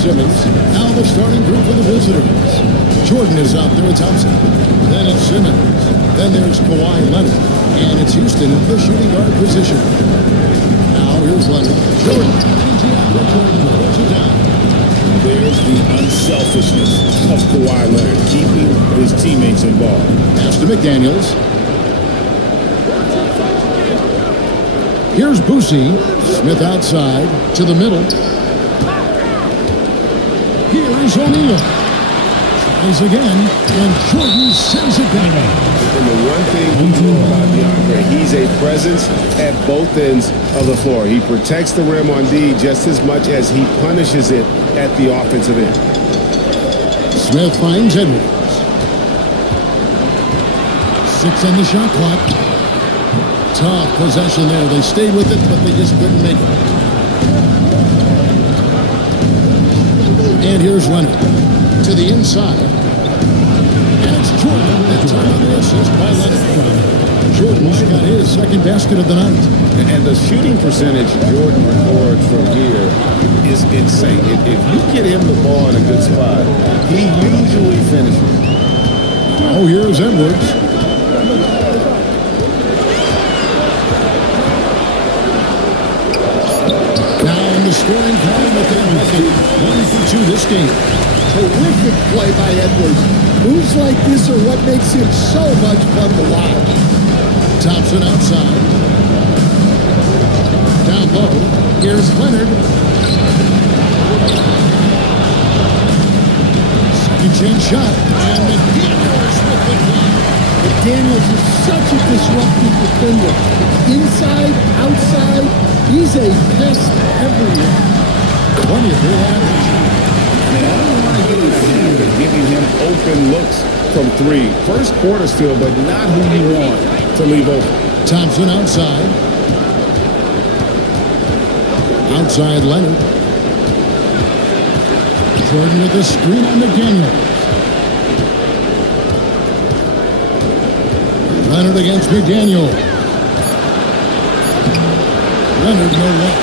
Simmons. Now the starting group for the visitors. Jordan is out there at Thompson. Then it's Simmons. Then there's Kawhi Leonard. And it's Houston in the shooting guard position. Now here's Leonard. Jordan. Throws it down. There's the unselfishness of Kawhi Leonard, keeping his teammates involved. Pass to McDaniels. Here's Boosie. Smith outside to the middle. Here's O'Neal. Tries again, and Jordan sends it down. And the one thing we know about DeAndre, he's a presence at both ends of the floor. He protects the rim on D just as much as he punishes it at the offensive end. Smith finds Edwards. 6 on the shot clock. Tough possession there. They stayed with it, but they just couldn't make it. And here's Leonard to the inside. And it's Jordan that turned the assist by Leonard. Jordan's got his second basket of the night. And the shooting percentage Jordan records from here is insane. If you get him the ball in a good spot, he usually finishes. Oh, here's Edwards. Now in the scoring column with them, 1 for 2 this game. Terrific play by Edwards. Moves like this are what makes him so much fun to watch. Thompson outside. Down low. Here's Leonard. Second chance shot. And McDaniels with the block. McDaniels is such a disruptive defender. Inside, outside, he's a pest everywhere. Plenty of good average. I don't want to get in the habit of giving him open looks from 3. First quarter still, but not who you want to leave open. Thompson outside. Outside Leonard. Jordan with the screen on McDaniels. Leonard against McDaniel. Leonard no luck.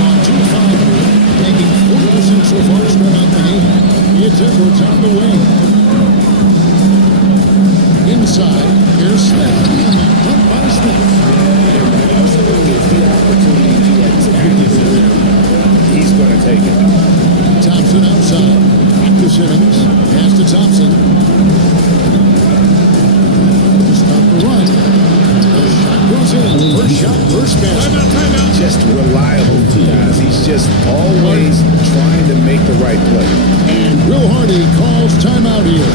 On 2-5, making 40% so far spread out the game. It's Edwards on the wing. Inside, here's Smith. Dunk by Smith. He's going to take it. Thompson outside. Back to Simmons. Pass to Thompson. To stop the run. The shot goes in. First shot, first basket. Timeout. Just reliable, guys. He's just always trying to make the right play. And Will Hardy calls timeout here.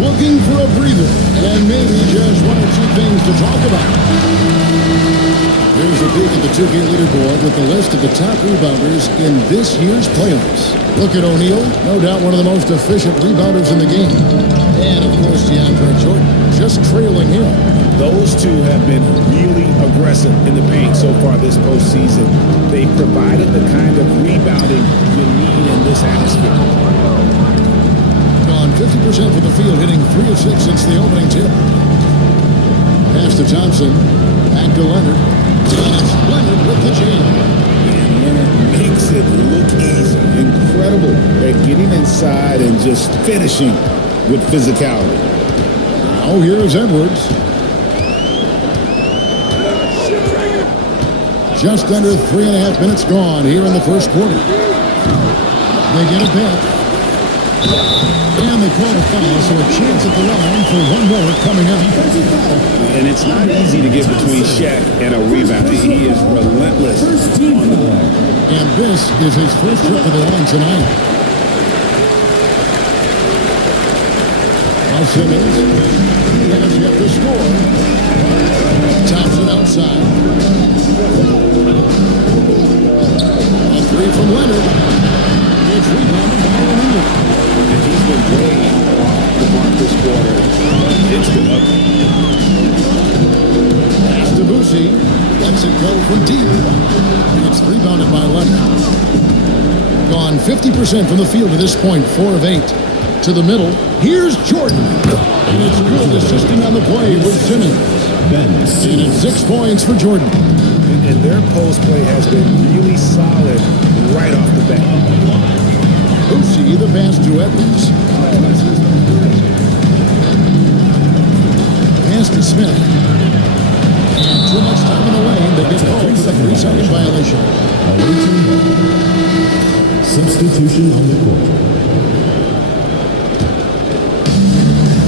Looking for a breather. And maybe just 1 or 2 things to talk about. Here's a peek at the 2K leaderboard with the list of the top rebounders in this year's playoffs. Look at O'Neal, no doubt one of the most efficient rebounders in the game. And, of course, DeAndre Jordan, just trailing him. Those two have been really aggressive in the paint so far this postseason. They've provided the kind of rebounding you need in this atmosphere. Gone 50% from the field, hitting 3 of 6 since the opening tip. Pass to Thompson, back to Leonard. And it's Leonard with the jam. And Leonard makes it look easy. Incredible at getting inside and just finishing with physicality. Now here's Edwards. Just under 3.5 minutes gone here in the first quarter. They get it back. And they call a foul, so a chance at the line for one more coming up. And it's not easy to get between Shaq and a rebound. He is relentless on the ball. And this is his first trip to the line tonight. Now Simmons has yet to score. Thompson outside. A 3 from Leonard. It's rebounded by O'Neal. And he's been way off the mark this quarter. It's been up. Pass to Boosie. Lets it go from deep. It's rebounded by Leonard. Gone 50% from the field at this point, 4 of 8. To the middle. Here's Jordan. And it's good assisting on the play with Simmons. And it's 6 points for Jordan. And their post play has been really solid right off the bat. Boosie, the pass to Edwards. Pass to Smith. And too much time in the lane. They get called for the 3-second violation. Substitution on the court.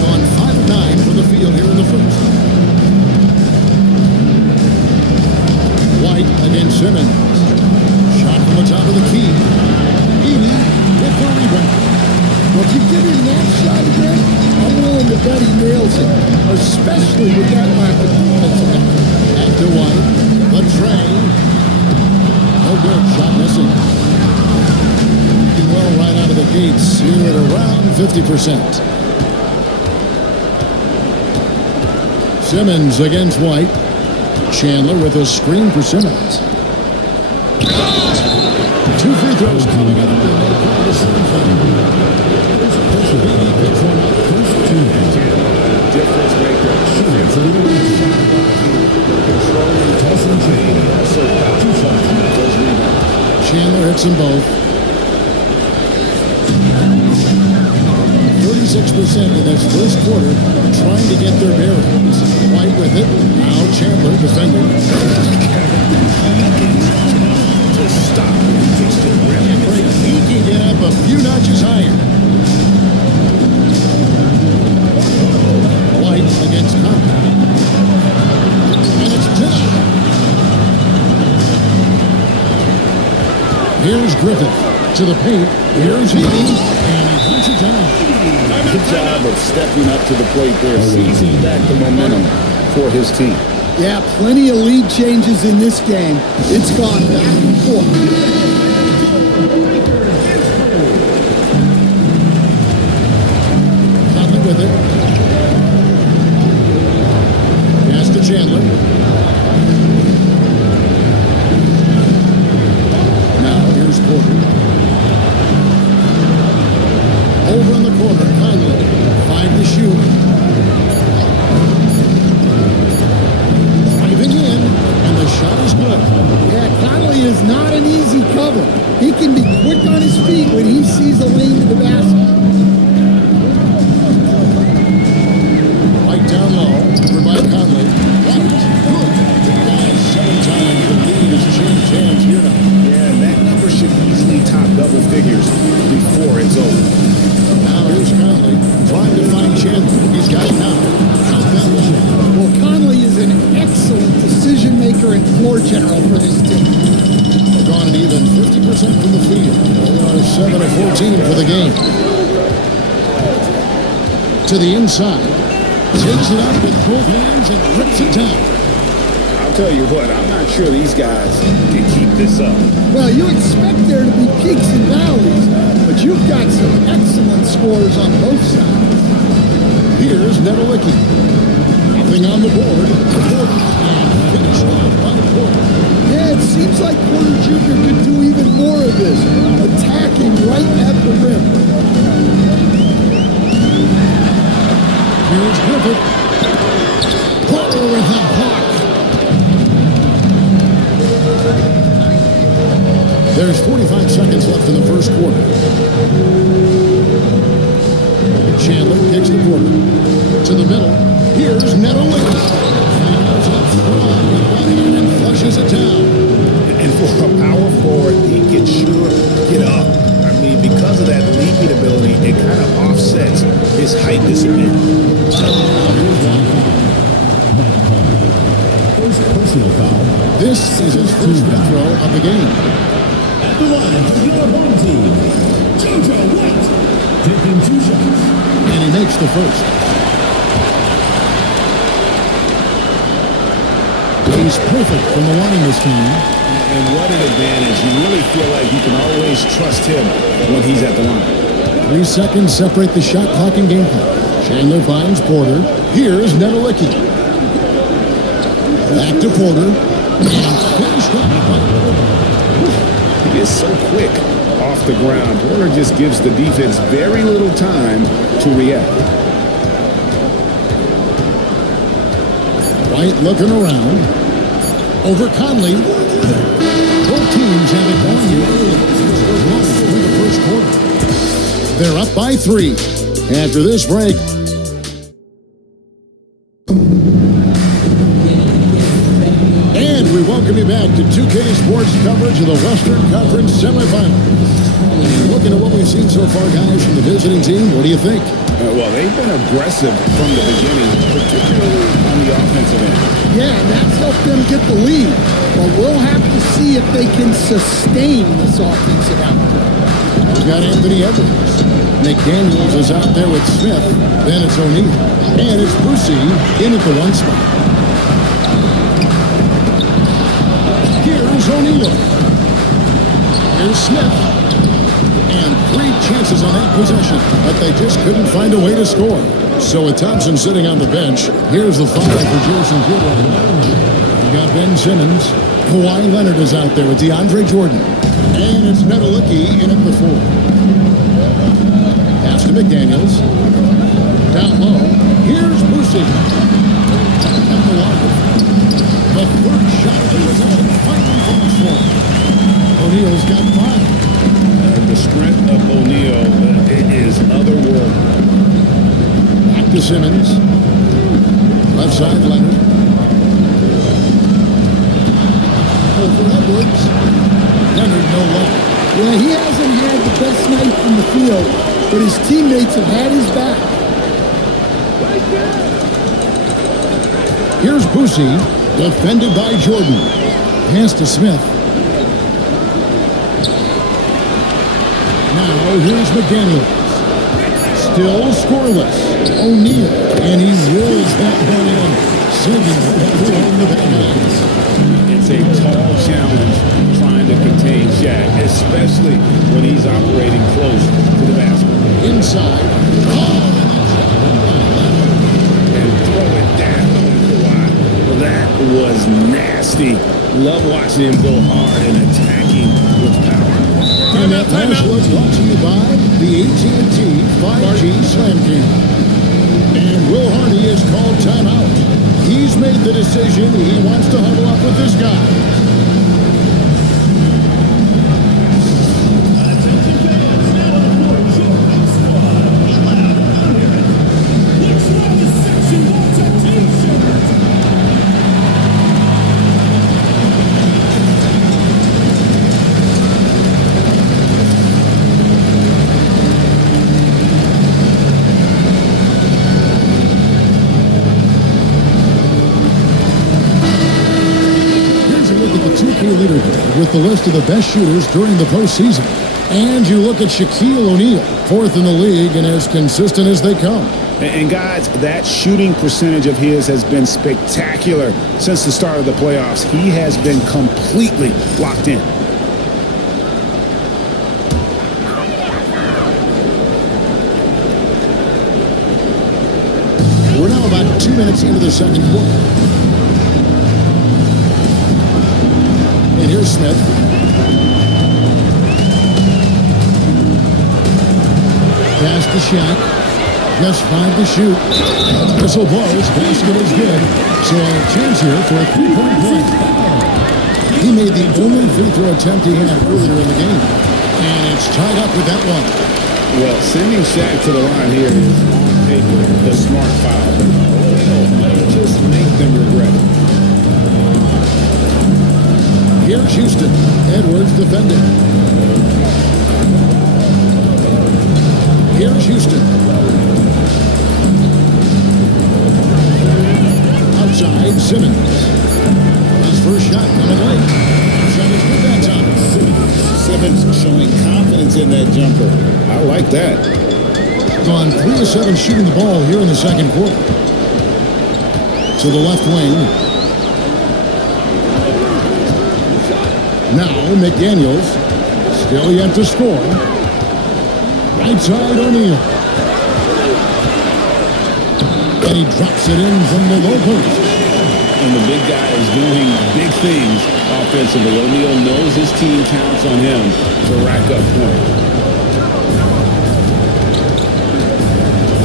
On 5 of 9 for the field here in the first. White against Simmons. Shot from the top of the key. Edie with the rebound. Well, if you give him that shot again, I'm willing to bet he nails it, especially with that lack of defensive effort. Back to White. The tray. No good. Shot missing. Well, right out of the gates here at around 50%. Simmons against White. Chandler with a screen for Simmons. 2 free throws coming up. Difference maker. Chandler hits them both. 36% in this first quarter trying to get their bearings. White with it. Now Chandler defending. To stop. He can get up a few notches higher. White against Conley. And it's Pinnock. Here's Griffith to the paint. Here's Healy. And he puts it down. Good job of stepping up to the plate there, seizing back the momentum for his team. Yeah, plenty of lead changes in this game. It's gone back and forth. Conley with it. Pass to Chandler. Now here's Porter. Over in the corner, Conley. 5 to shoot. Driving in, and the shot is good. Yeah, Conley is not an easy cover. He can be quick on his feet when he sees a lane to the basket. White down low, over by Conley. White, good. Guys, 7 times the lead has changed hands here now. Yeah, and that number should easily top double figures before it's over. Now here's Conley, trying to find Chandler. He's got it now. Well, Conley is an excellent decision maker and floor general for this team. Gone an even 50% from the field. They are 7 of 14 for the game. To the inside. Takes it up with both hands and rips it down. I'll tell you what, I'm not sure these guys can keep this up. Well, you expect there to be peaks and valleys, but you've got some excellent scores on both sides. Here's Nedelicki. Nothing on the board. Porter and finished off by Porter. Yeah, it seems like Porter Jr. could do even more of this, attacking right at the rim. Here's Griffith. Porter with the block. There's 45 seconds left in the first quarter. Chandler kicks the Porter. To the middle. Here's Nedelicki. And flushes it down. And for a power forward, he can sure get up. I mean, because of that leaping ability, it kind of offsets his height disadvantage. First personal foul. This is his first free throw of the game. At the line for your home team, JoJo White, taking 2 shots. And he makes the first. He's perfect from the line this time. And what an advantage. You really feel like you can always trust him when he's at the line. 3 seconds separate the shot clock and game clock. Chandler finds Porter. Here's Nedelicki. Back to Porter. And finished off by Porter. He is so quick off the ground. Porter just gives the defense very little time to react. White looking around. Over Conley. Both teams have it going here early. In the first quarter. They're up by 3. After this break. And we welcome you back to 2K Sports coverage of the Western Conference semifinals. Looking at what we've seen so far, guys, from the visiting team, what do you think? Well, they've been aggressive from the beginning, particularly on the offensive end. Yeah, and that's helped them get the lead. But we'll have to see if they can sustain this offensive output. We've got Anthony Edwards. McDaniels is out there with Smith. Then it's O'Neal. And it's Brucey in at the 1 spot. Here's O'Neal. Here's Smith. And 3 chances on that possession, but they just couldn't find a way to score. So with Thompson sitting on the bench, here's the foul for Jason Kidd. You got Ben Simmons. Kawhi Leonard is out there with DeAndre Jordan. And it's Nedelicki in at the 4. Pass to McDaniels. Down low. Here's Brucey. At the line. The third shot of the possession finally falls for him. O'Neal's got 5. The strength of O'Neal, it is otherworldly. Back to Simmons. Left side, Leonard. Over Edwards. Leonard, no luck. Yeah, he hasn't had the best night from the field, but his teammates have had his back. Here's Boosie, defended by Jordan. Pass to Smith. Now here's McDaniels. Still scoreless. O'Neal, and he wills that one in, sending along the back lines. It's a tall challenge trying to contain Shaq, especially when he's operating close to the basket. Inside. And throw it down, Kawhi. Well, that was nasty. Love watching him go hard and attacking with power. And that last was brought to you by the AT&T 5G Slam Cam. And Will Hardy is called timeout. He's made the decision he wants to huddle up with this guy. With the list of the best shooters during the postseason. And you look at Shaquille O'Neal, 4th in the league and as consistent as they come. And guys, that shooting percentage of his has been spectacular since the start of the playoffs. He has been completely locked in. We're now about 2 minutes into the second quarter. And here's Smith. Pass to Shaq. Just 5 to shoot. Whistle blows. Basket is good. So a chance here for a 3-point play. He made the only free throw attempt he had earlier in the game. And it's tied up with that one. Well, sending Shaq to the line here is on paper the smart foul. But just make them regret it. Here's Houston. Edwards defending. Here's Houston. Outside, Simmons. His first shot coming late. Shot is good that time. Simmons showing confidence in that jumper. I like that. Gone 3 of 7 shooting the ball here in the second quarter. To the left wing. Now McDaniels, still yet to score. Right side O'Neal. And he drops it in from the low post. And the big guy is doing big things offensively. O'Neal knows his team counts on him to rack up points.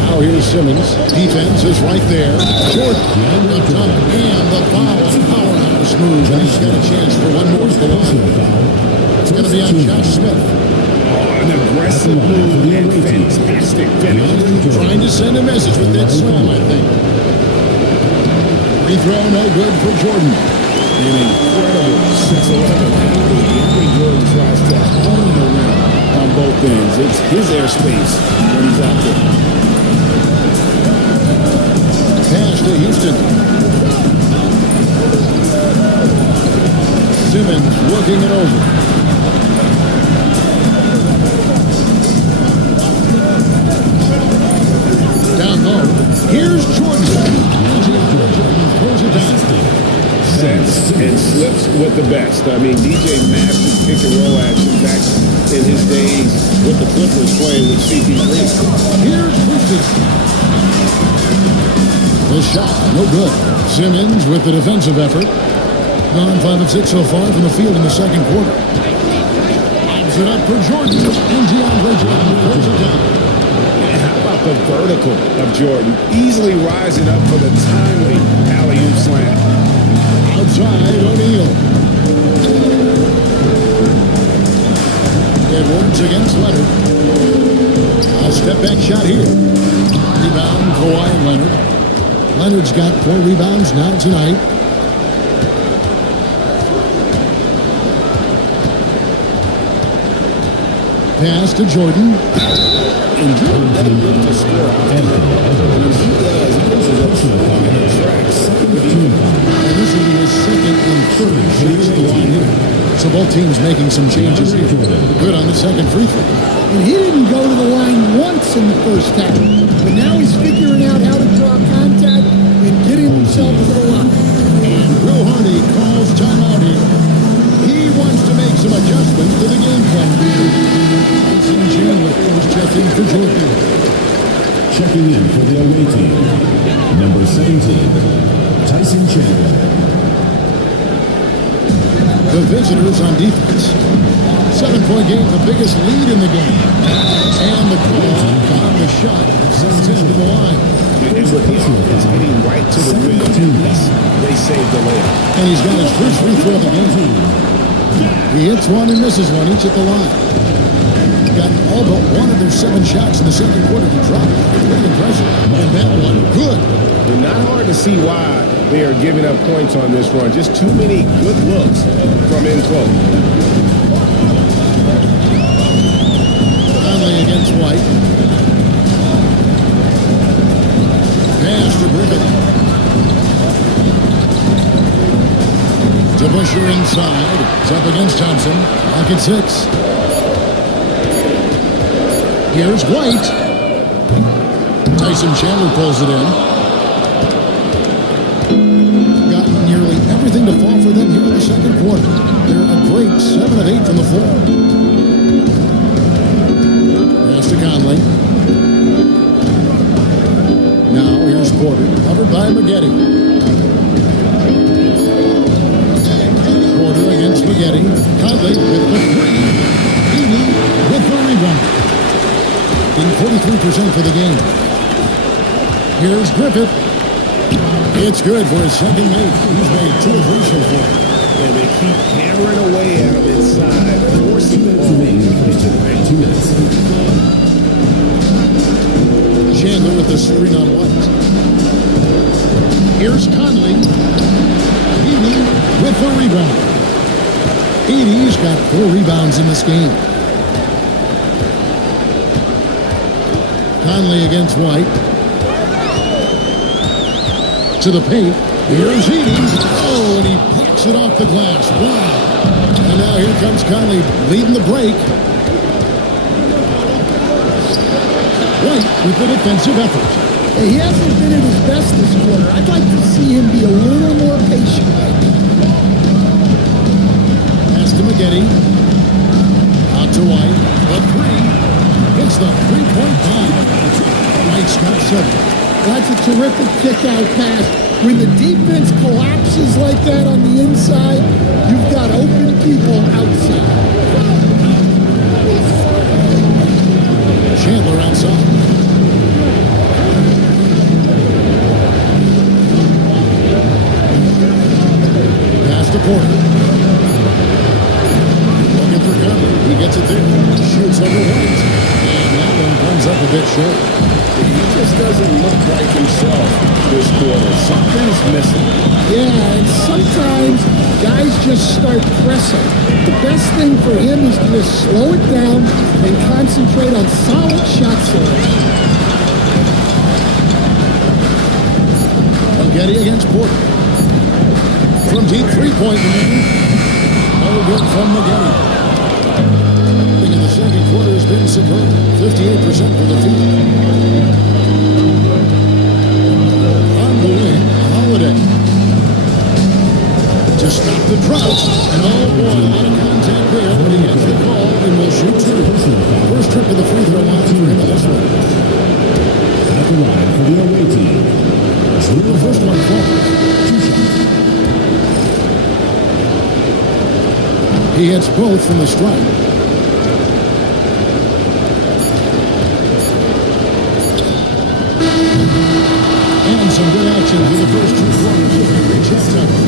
Now here's Simmons. Defense is right there. Jordan and the dunk and the foul. Powerhouse move, and he's got a chance for one more to the line. It's going to be on Josh Smith. An aggressive move and fantastic finish. Trying to send a message with that slam, I think. Free throw, no good for Jordan. An incredible 6'11" athlete. Anthony Jordan tries to own the rim on both ends. It's his airspace when he's out there. Pass to Houston. Simmons looking it over. Down low. Here's Jordan. Throws it down. Sets and slips with the best. I mean, DJ mastered pick and roll action back in his days with the Clippers playing with CP3. Here's Boosie. The shot, no good. Simmons with the defensive effort. Gone 5 of 6 so far from the field in the second quarter. Lobs it up for Jordan. And DeAndre Jordan throws it down. And how about the vertical of Jordan? Easily rising up for the timely alley-oop slam. Outside, O'Neal. Edwards against Leonard. A step back shot here. Rebound, Kawhi Leonard. Leonard's got 4 rebounds now tonight. Pass to Jordan. And Jordan doesn't look to score often. When he does, he goes up to the line and tracks. And this will be his second and third shots at the line here. So both teams making some changes here. Good on the second free throw. And he didn't go to the line once in the first half. But now he's figuring out how to draw contact and getting himself to the line. And Will Hardy calls timeout here. He wants to make some adjustments to the game plan. Tyson Chandler was checking for Jordan. Checking in for the away team, number 17, Tyson Chandler. The visitors on defense. 7-point game, the biggest lead in the game. And the call on the shot sends him to the line. And with him, it's hitting right to the rim. They saved the layup. And he's got his first free throw of the game. He hits one and misses one, each at the line. Got all but one of their 7 shots in the second quarter to drop. Pretty impressive. And that one, good. But not hard to see why they are giving up points on this run. Just too many good looks from in close. Conley against White. Pass to Griffin. To Busher inside. It's up against Thompson. Lock at 6. Here's White. Tyson Chandler pulls it in. Got nearly everything to fall for them here in the second quarter. They're a great 7 of 8 from the floor. Pass to Conley. Now here's Porter, covered by Maggette. Porter against Maggette. Conley with the 3. Heaney with the rebound. In 43% for the game. Here's Griffith. It's good for his second make. He's made 2 of 3 so far. And they keep hammering away at him inside, forcing the ball. 2 minutes. Chandler with the screen on White. Here's Conley. Heaney with the rebound. Heaney's got 4 rebounds in this game. Conley against White. To the paint. Here's Heaney. Oh, and he picks it off the glass. Wow. And now here comes Conley leading the break. White with the defensive effort. Hey, he hasn't been at his best this quarter. I'd like to see him be a little more patient. Pass to Maggette. Out to White. The 3. It's the 3-point bomb. White's got 7. That's a terrific kick-out pass. When the defense collapses like that on the inside, you've got open people outside. Chandler outside. Pass to Porter. Looking for Conley. He gets it there. Shoots over White. And that one comes up a bit short. He just doesn't look like himself this quarter. Something's missing. Yeah, and sometimes guys just start pressing. The best thing for him is to just slow it down and concentrate on solid shot selection. Maggette against Porter. From deep 3-point range. No good from Maggette. In the second quarter has been superb. 58% for the field. On the wing, Holiday. To stop the drought. And oh boy, a lot of contact there. But he gets the call and will shoot 2. First trip to the free throw line for him in this one. At the line for the away team, The first one falls. 2 shots. He hits both from the strike. And some good action for the first 2 quarters. Jeff Tucker.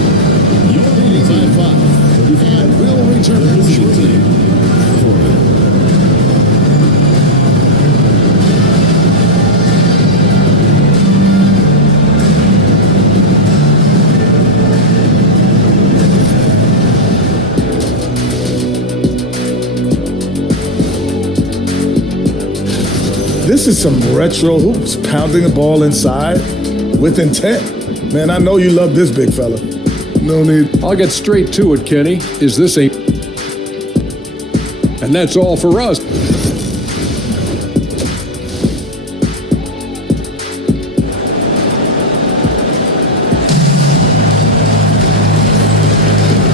85-5. And will return shortly. This is some retro hoops, pounding the ball inside with intent. Man, I know you love this big fella. No need. I'll get straight to it, Kenny. Is this a... And that's all for us.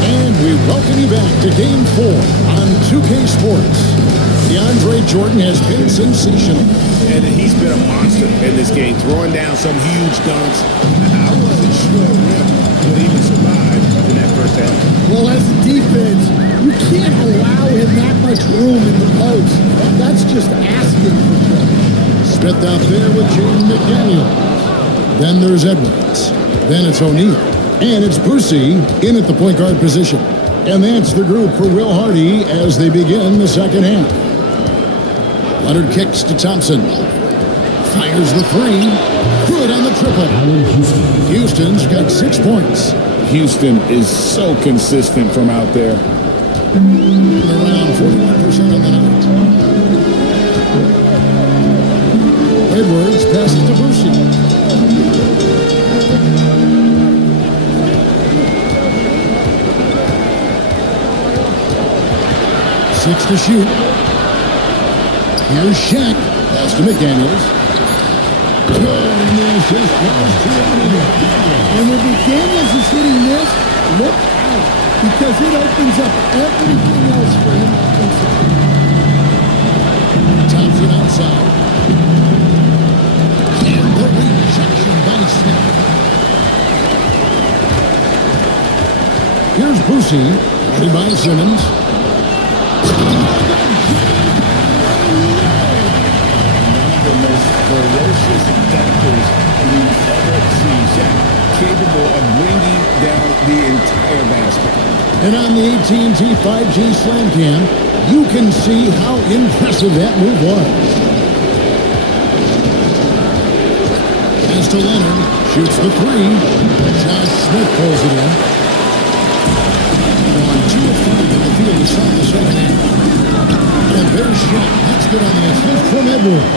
And we welcome you back to Game 4 on 2K Sports. DeAndre Jordan has been sensational. And he's been a monster in this game, throwing down some huge dunks. I wasn't sure Rip would even survive in that first half. Well, as a defense, you can't allow him that much room in the post. That's just asking for trouble. Smith out there with Jaden McDaniel. Then there's Edwards. Then it's O'Neal. And it's Brucey in at the point guard position. And that's the group for Will Hardy as they begin the second half. Leonard kicks to Thompson. Fires the three. Good on the triple. Houston's got 6 points. Houston is so consistent from out there. Around 41% on the night. Edwards passes to Brucey. Six to shoot. Here's Shaq. Pass to McDaniels. And when McDaniels is hitting this, look out, because it opens up everything else for him offensively. Thompson outside. And the rejection by Smith. Here's Brucey. Guarded by Simmons. Ferocious dunkers we've ever seen. Shaq capable of bringing down the entire basket. And on the AT&T 5G Slam Cam, you can see how impressive that move was. Pass to Leonard, shoots the three. Josh Smith pulls it in. On 2 of 3 in the field to start the second half. And there's shot. That's good on the assist from Edwards.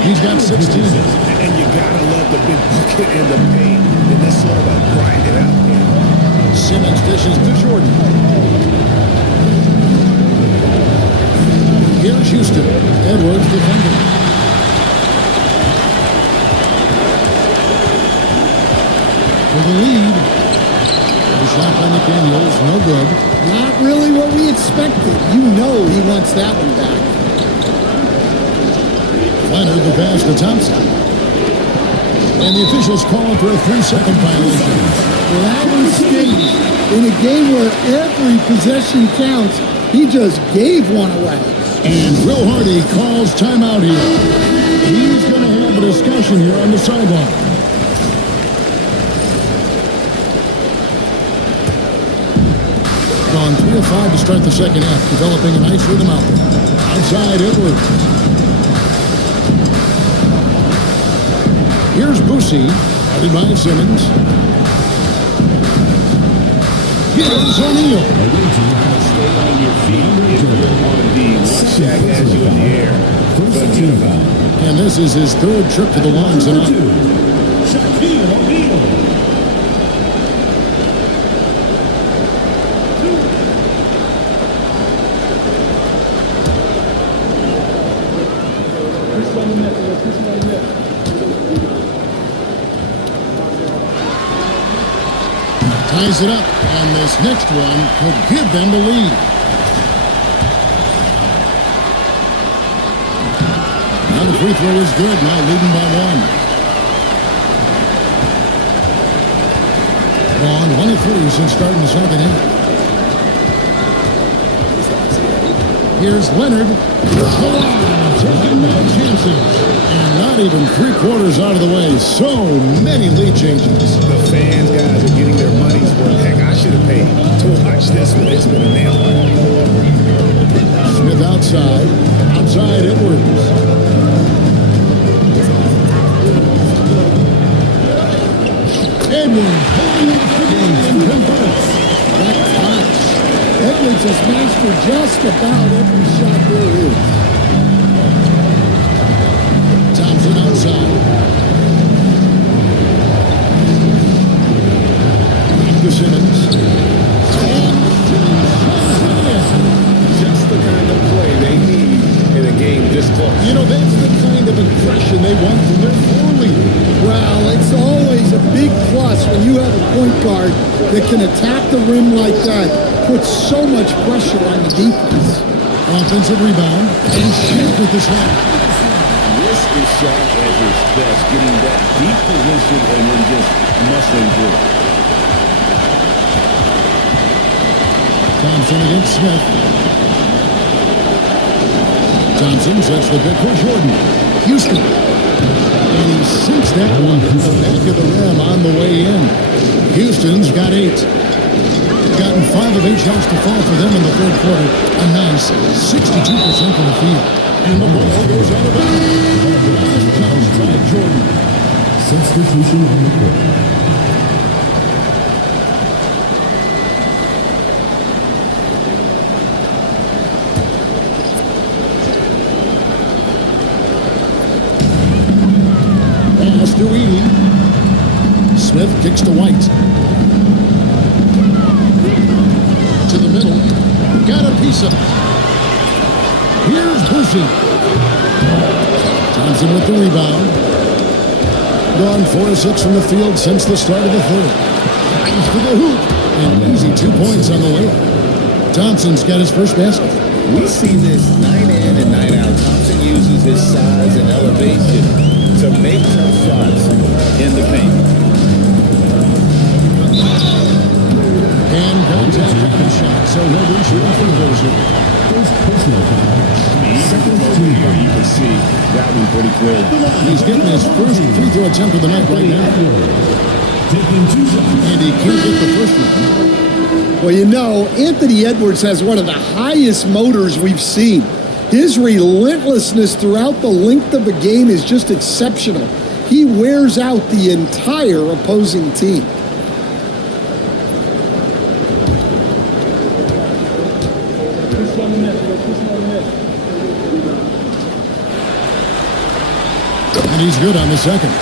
He's got 16. And you gotta love the big bucket in the paint. And this sort of a grind it out game. Simmons dishes to Jordan. Here's Houston. Edwards defending. For the lead. The shot by McDaniels. No good. Not really what we expected. You know he wants that one back. Leonard the pass to Thompson. And the officials calling for a 3-second violation. Well, that was staged. In a game where every possession counts, he just gave one away. And Will Hardy calls timeout here. He's going to have a discussion here on the sideline. Gone 3 of 5 to start the second half, developing a nice rhythm out there. Outside Edwards. Here's Brucey, guarded by Simmons. Here's O'Neal. Stay on your feet if you're on D. Once Shaq has you in the air, forget about it. And this is his 3rd trip to the line tonight. Shaquille O'Neal. Ties it up, and this next one could give them the lead. Now the free throw is good, now leading by 1. Gone 1 of 3 since starting the second half. Here's Leonard. Taking no chances. And not even 3/4 out of the way. So many lead changes. The fans, guys, are getting their money's worth. Heck, I should have paid to watch this one. It's been a nail biter. Smith outside. Outside Edwards. Edwards holding it for game and converts. That touch. Edwards has mastered just about every shot there is. side. To Simmons. Just the kind of play they need in a game this close. You know, that's the kind of impression they want from their floor leader. Well, it's always a big plus when you have a point guard that can attack the rim like that, puts so much pressure on the defense. Offensive rebound, and Smith with the shot. This is shot at his best, getting that deep position and then just muscling through. Thompson against Smith. Thompson sets the pick for Jordan. Houston. And he sinks that one in the back of the rim on the way in. Houston's got 8. Gotten 5 of 8 shots to fall for them in the third quarter. A nice 62% from the field. And the ball goes out of bounds. Last touch by Jordan. Substitution on the court. Pass to Edey. Smith kicks to White. To the middle. Got a piece of it. Here's Boucher. Thompson with the rebound. Gone 4 of 6 from the field since the start of the third. He's for the hoop. And easy 2 points on the layup. Thompson's got his first basket. We see this night in and night out. Thompson uses his size and elevation to make tough shots in the paint. And contact on the shot, so he'll be shooting free throws here. First personal foul. Second here, you can see that one pretty clear. He's getting his first free throw attempt of the night right now. Taking 2 shots. And he can't get the first one. Well, you know, Anthony Edwards has one of the highest motors we've seen. His relentlessness throughout the length of a game is just exceptional. He wears out the entire opposing team. And he's good on the second.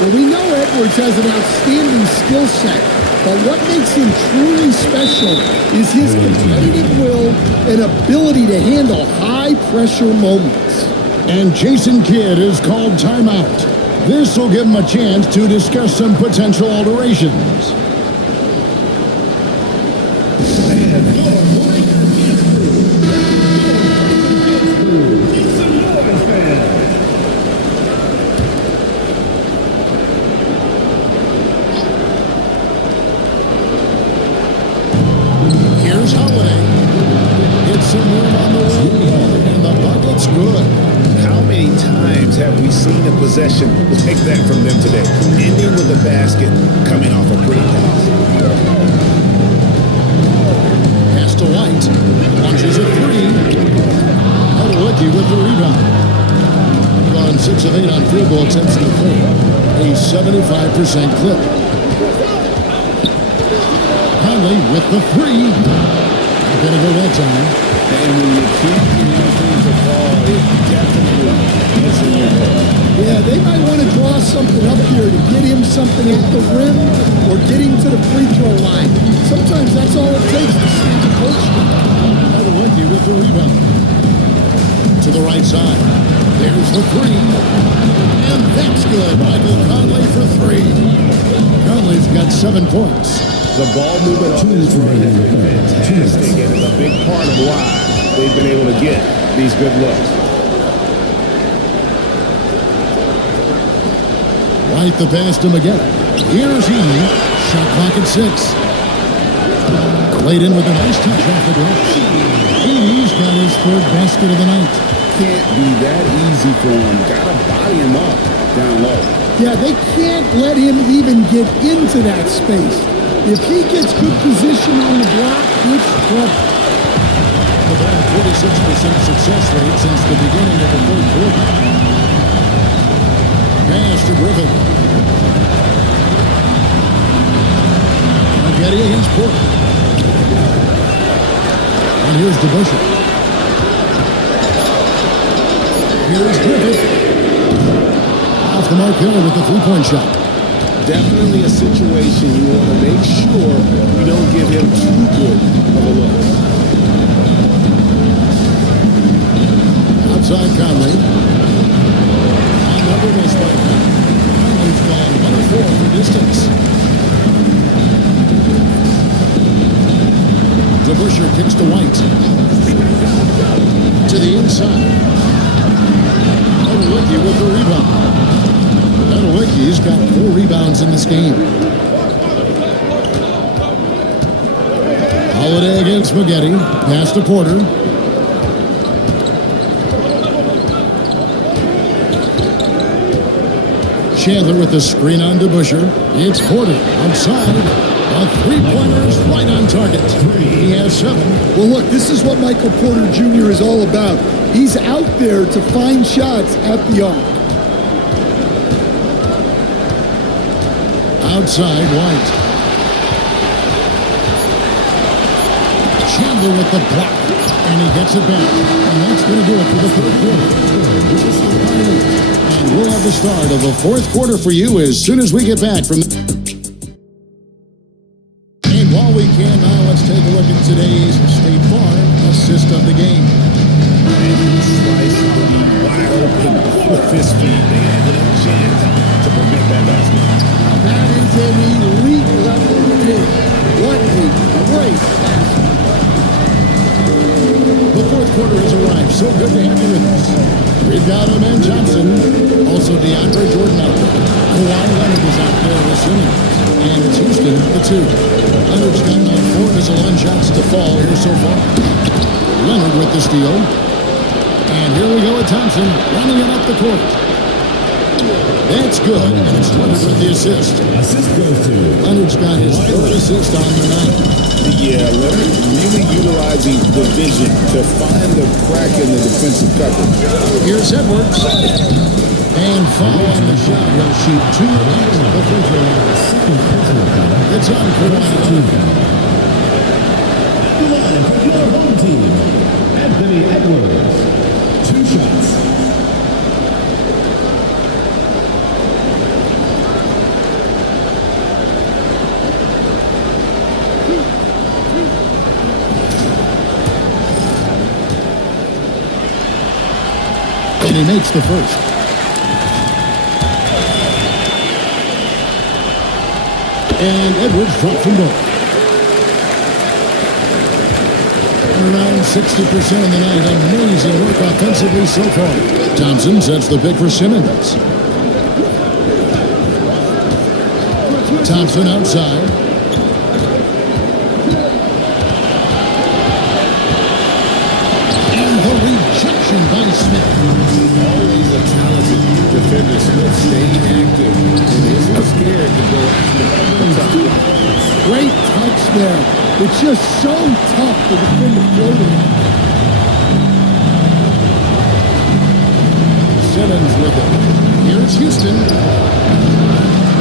Well, we know Edwards has an outstanding skill set, but what makes him truly special is his competitive will and ability to handle high-pressure moments. And Jason Kidd is called timeout. This will give him a chance to discuss some potential alterations. Here's Holiday. Hits some room on the wing, and the bucket's good. How many times have we seen a possession like that from them today? Ending with a basket, coming off a pretty pass. Pass to White. Launches a 3. Holiday with the rebound. Gone 6 of 8 on field goal attempts in the third. A 75% clip. Conley with the 3. Not gonna go that time. And when you keep things to fall, it definitely gets in your head. Yeah, they might want to draw something up here to get him something at the rim or get him to the free throw line. Sometimes that's all it takes to stand the coach. Holiday with the rebound. To the right side. There's the 3. And that's good. Michael Conley for 3. Conley's got 7 points. The ball movement on this run has been fantastic, and it's a big part of why they've been able to get these good looks. White the pass to Miguel. Here's Heaney. Shot clock at 6. Clayton with a nice touch off the glass. Heaney's got his third basket of the night. Can't be that easy for him. Gotta body him up down low. Yeah, they can't let him even get into that space. If he gets good position on the block, it's trouble. The ball 46% success rate since the beginning of the third quarter. Pass to Griffin. Getty against Porter. And here's DeBusschere. Here's Griffin. off the mark there with the three-point shot. Definitely a situation you want to make sure you don't give him too good of a look. Outside Conley. Another miss by Conley. Conley's gone 1 of 4 for distance. DeBusschere kicks to White. To the inside. Nowitzki with the rebound. Nowitzki's got 4 rebounds in this game. Holiday against Spaghetti. Pass to Porter. Chandler with the screen on DeBusschere. It's Porter outside. A three-pointer is right on target. He has 7. Well, look, this is what Michael Porter Jr. is all about. He's out there to find shots at the arc. Outside, White. Chandler with the block. And he gets it back. And that's going to do it for the third quarter. And we'll have the start of the fourth quarter for you as soon as we get back from the... And while we can, now let's take a look at today's State Farm assist of the game. And he sliced the wide open with his feet. They had no chance to prevent that basket. That is an elite level hit. What a great basket. The fourth quarter has arrived. So good to have you with us. We've got Oman Johnson. Also DeAndre Jordan out there. Kawhi Leonard is out there with Simmons. And it's Houston, the 2. Leonard's got 4 missile shots to fall here so far. Leonard with the steal. And here we go with Thompson running it up the court. That's good. And it's Leonard with the assist. Assist goes to Leonard's got his 3rd assist on the night. Yeah, Leonard really utilizing the vision to find the crack in the defensive coverage. Here's Edwards. And foul on the shot. He'll shoot 2 at the free throw line. It's on Kawhi. line for your home team, Anthony Edwards. 2 shots. And he makes the first. And Edwards dropped from both. Around 60% of the night. Amazing work offensively so far. Thompson sets the pick for Simmons. Thompson outside. And the rejection by Smith. Always a talented defender. Smith staying active and isn't scared to go after the Great touch there. It's just so tough to defend the floater. Simmons with it. Here's Houston.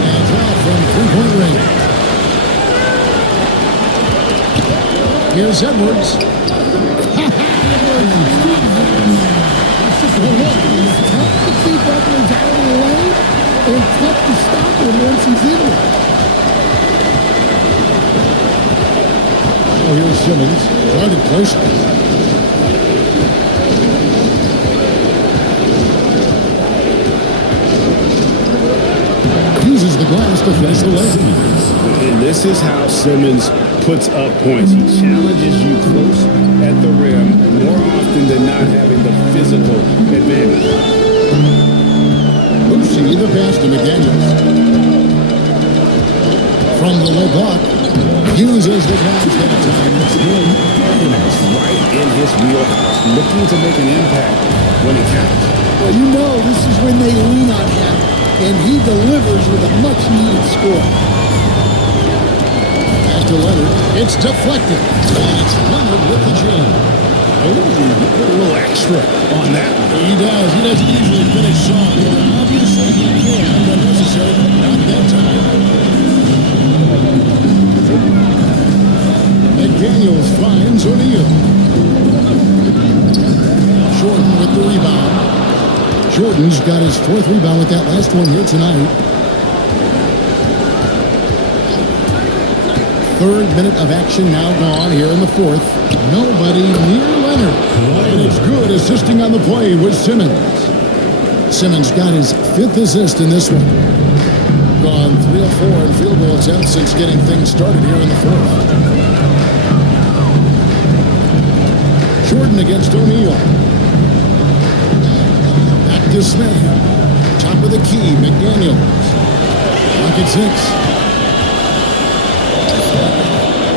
And draw from three-point range. Here's Edwards. It's tough to keep Edwards out of the lane and tough to stop him once he's in there. Oh, here's Simmons. Guarded closely. Uses the glass to finish the leg. And this is how Simmons puts up points. He challenges you close at the rim more often than not, having the physical advantage. Boucher, the pass to McDaniels. From the low block. Uses the glass that time. That's good. Right in his wheelhouse, looking to make an impact when it counts. Well, you know this is when they lean on him, and he delivers with a much-needed score. Back to Leonard. It's deflected. And it's Leonard with the jam. Oh, a little extra on that. He does. He doesn't usually finish strong. Obviously, he can when necessary, but not that time. McDaniels finds O'Neal. Jordan with the rebound. Jordan's got his 4th rebound with that last one here tonight. 3rd minute of action now gone here in the 4th. Nobody near Leonard. And it's good assisting on the play with Simmons. Simmons got his 5th assist in this one. Gone 3 of 4 in field goal attempts since getting things started here in the 4th. Jordan against O'Neal. Back to Smith. Top of the key, McDaniels. Pocket 6.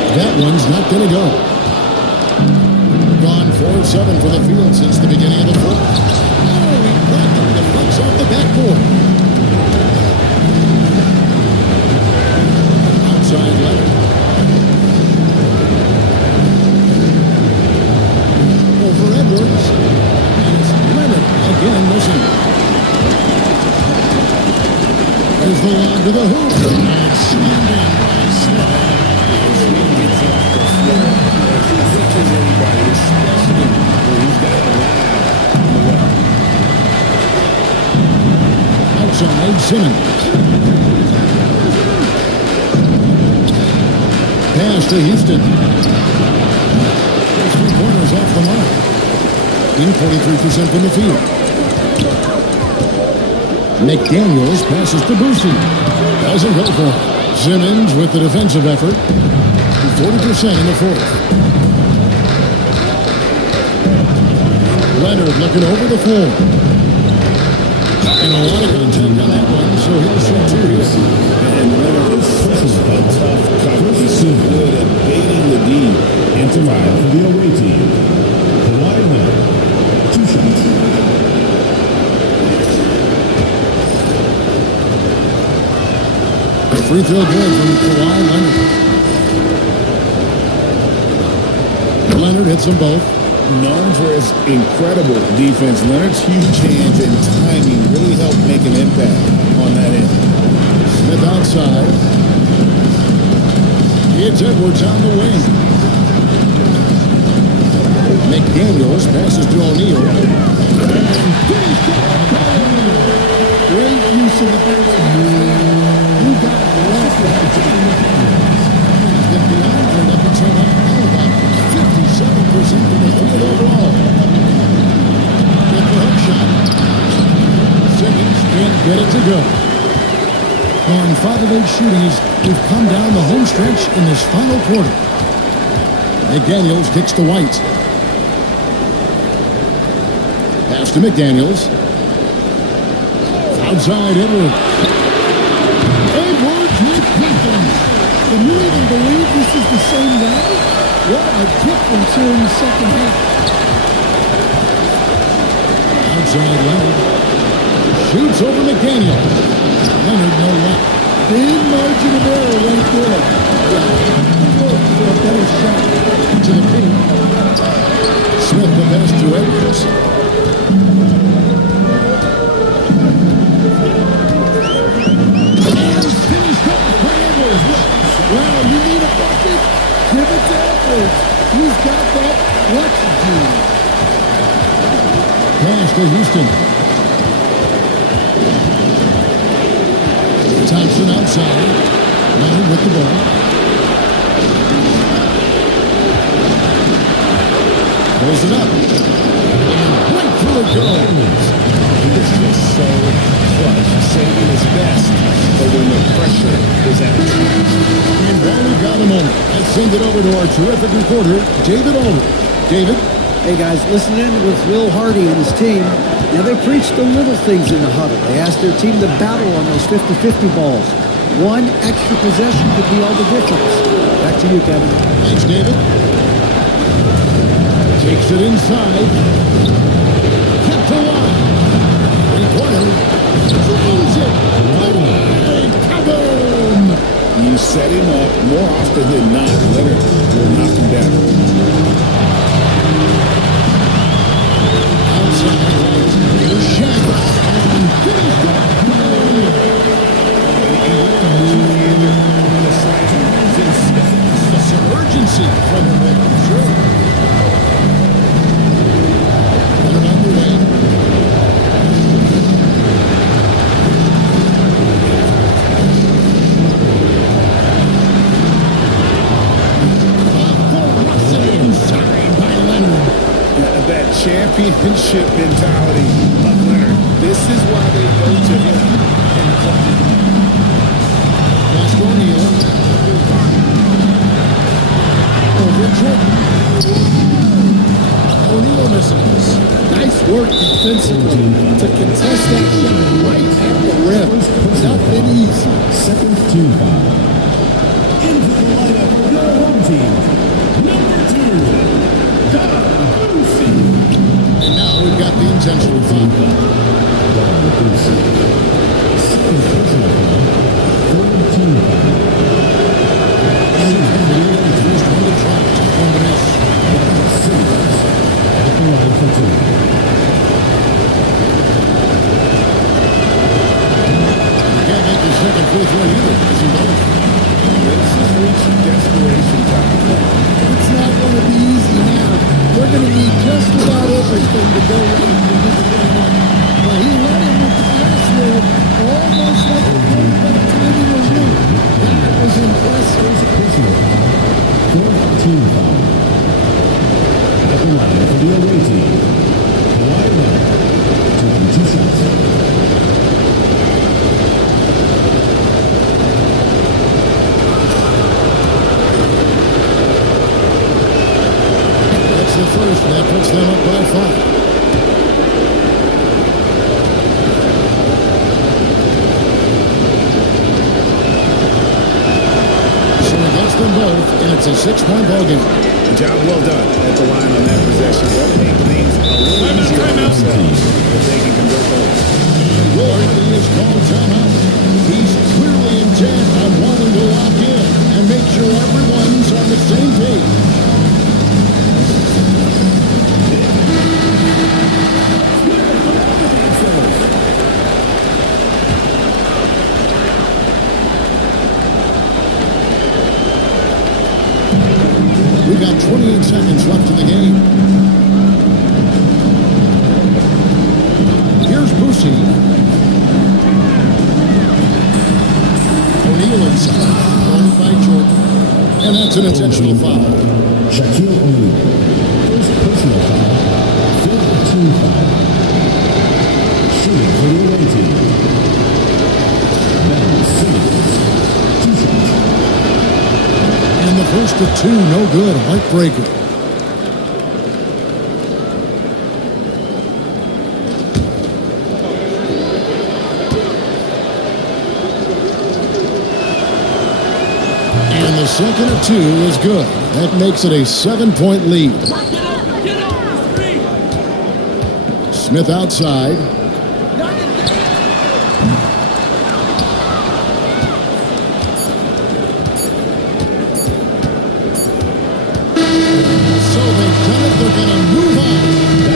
That one's not going to go. Gone 4 of 7 for the field since the beginning of the 4th. Oh, he blocked him. Deflects off the backboard. Outside Leonard. Over Edwards. And it's Leonard again missing. There's the lob to the hoop. And slammed in by Smith. Outside Simmons. Pass to Houston. Those 3-pointers off the mark. In 43% from the field. McDaniels passes to Boosie. Doesn't go for it. Simmons with the defensive effort. 40% in the 4th. Leonard looking over the floor. And a lot of contact on that one, so he'll shoot 2 here. And Leonard is such a tough cover. He's so good at baiting the D. Into line for the away team. Kawhi Leonard. 2 shots. A free throw good from Kawhi Leonard. Leonard hits them both. Known for his incredible defense, Leonard's huge hands and timing really helped make an impact on that end. Smith outside. It's Edwards on the wing. McDaniels passes to O'Neal. Great use of the ball. You got lost with the team. Get beyond it up until now. About 57% from the field overall. Get the hook shot. Simmons can't get it to go. On 5 of 8 shooting, we've come down the home stretch in this final quarter. McDaniels kicks to White. Pass to McDaniels. Outside Edwards. Edwards with defense. Can you even believe this is the same guy? What a difference here in the second half. Outside Leonard. Shoots over McDaniel. Leonard no luck. Big margin of error right there. Good for a better shot. To the paint. Smith the pass to Edwards. And finished up by Edwards. Wow, you need a bucket? Give it to Edwards. He's got that what to do. Pass to Houston. Thompson outside. Leonard with the ball. Pulls it up. And right through it goes. He is just so clutch, saving his best, but when the pressure is at its highest. And while we got a moment, let's send it over to our terrific reporter, David Aldridge. David? Hey guys, listen in with Will Hardy and his team. Now they preached the little things in the huddle. They asked their team to battle on those 50-50 balls. One extra possession could be all the difference. Back to you, Kevin. Thanks, David. Takes it inside. Kept alive. Three-pointer. Throws it. Kaboom! You set him up more often than not. Leonard will knock him down. Outside right. Here's Shaq. And finished up. Some urgency from him there. Sure. Leonard on the way. championship mentality of Leonard. This is why they go to him. Pass to O'Neal. Over Jordan. O'Neal misses. Nice work defensively to contest that shot right at the rim. Nothing easy. Second team foul. Into the lineup for your home team, number 2, Don Boosie. And now we've got the intentional foul. Don Boosie. Second personal foul. Third team foul. And the first one to try. Tough one to miss. Simmons at the line for 2. You can't make the second free throw either. As you know. This is reaching desperation time. It's not going to be easy now. We're going to need just about everything to go right from this point on. Well, he led him with the pass there, almost like a play by the time he was in. That was impressive. Personal foul. Fourth team foul. At the line for the away team, Kawhi Leonard, taking 2 shots. That's the first, and that puts them up by 5. So he gets them both, and it's a 6-point ball game. Job well done at the line on that possession. That'll make things a little easier on themselves if they can convert those. Roy is called timeout. He's clearly intent on wanting to lock in and make sure everyone's on the same page. We've got 28 seconds left in the game. Here's Boosie. O'Neal inside. Run by Jordan. And that's an intentional foul. Shaquille O'Neal. First personal foul. Fifth team foul. Shooting for the away team. Ben Simmons. 2 shots. And the first of 2, no good. Heartbreaker. And the second of 2 is good. That makes it a 7-point lead. Smith outside. They're going to move on.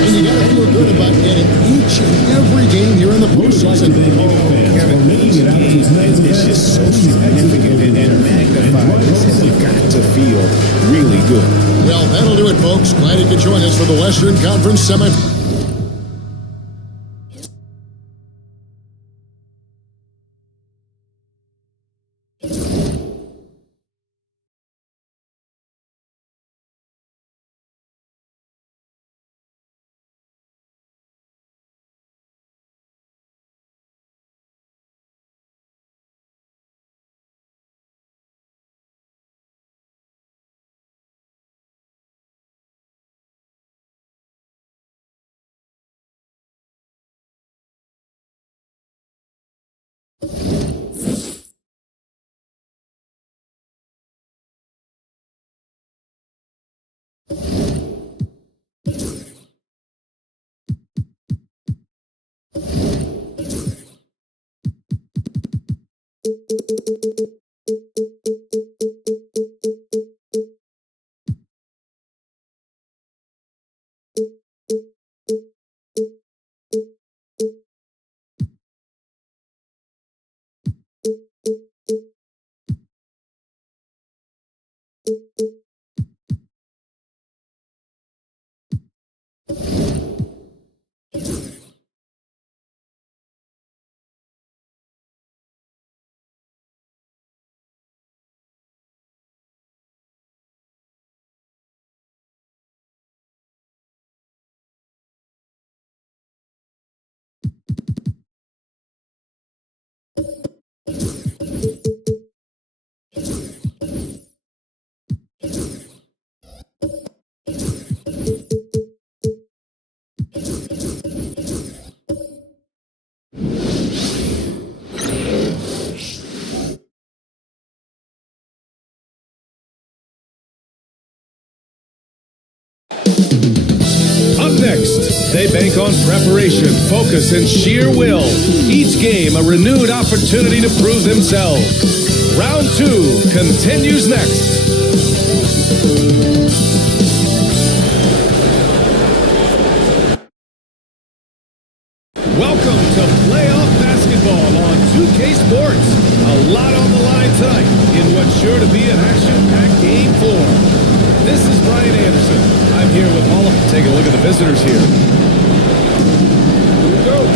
And you got to feel good about getting each and every game here in the postseason. Kevin, each game is just so significant and magnified. This has got to feel really good. Well, that'll do it, folks. Glad you could join us for the Western Conference semifinal. next. They bank on preparation, focus, and sheer will. Each game a renewed opportunity to prove themselves. Round 2 continues next. Welcome to playoff basketball on 2K Sports. A lot on the line tonight in what's sure to be an action-packed Game 4. This is Brian Anderson. I'm here with Paula. Take a look at the visitors here. Here we go.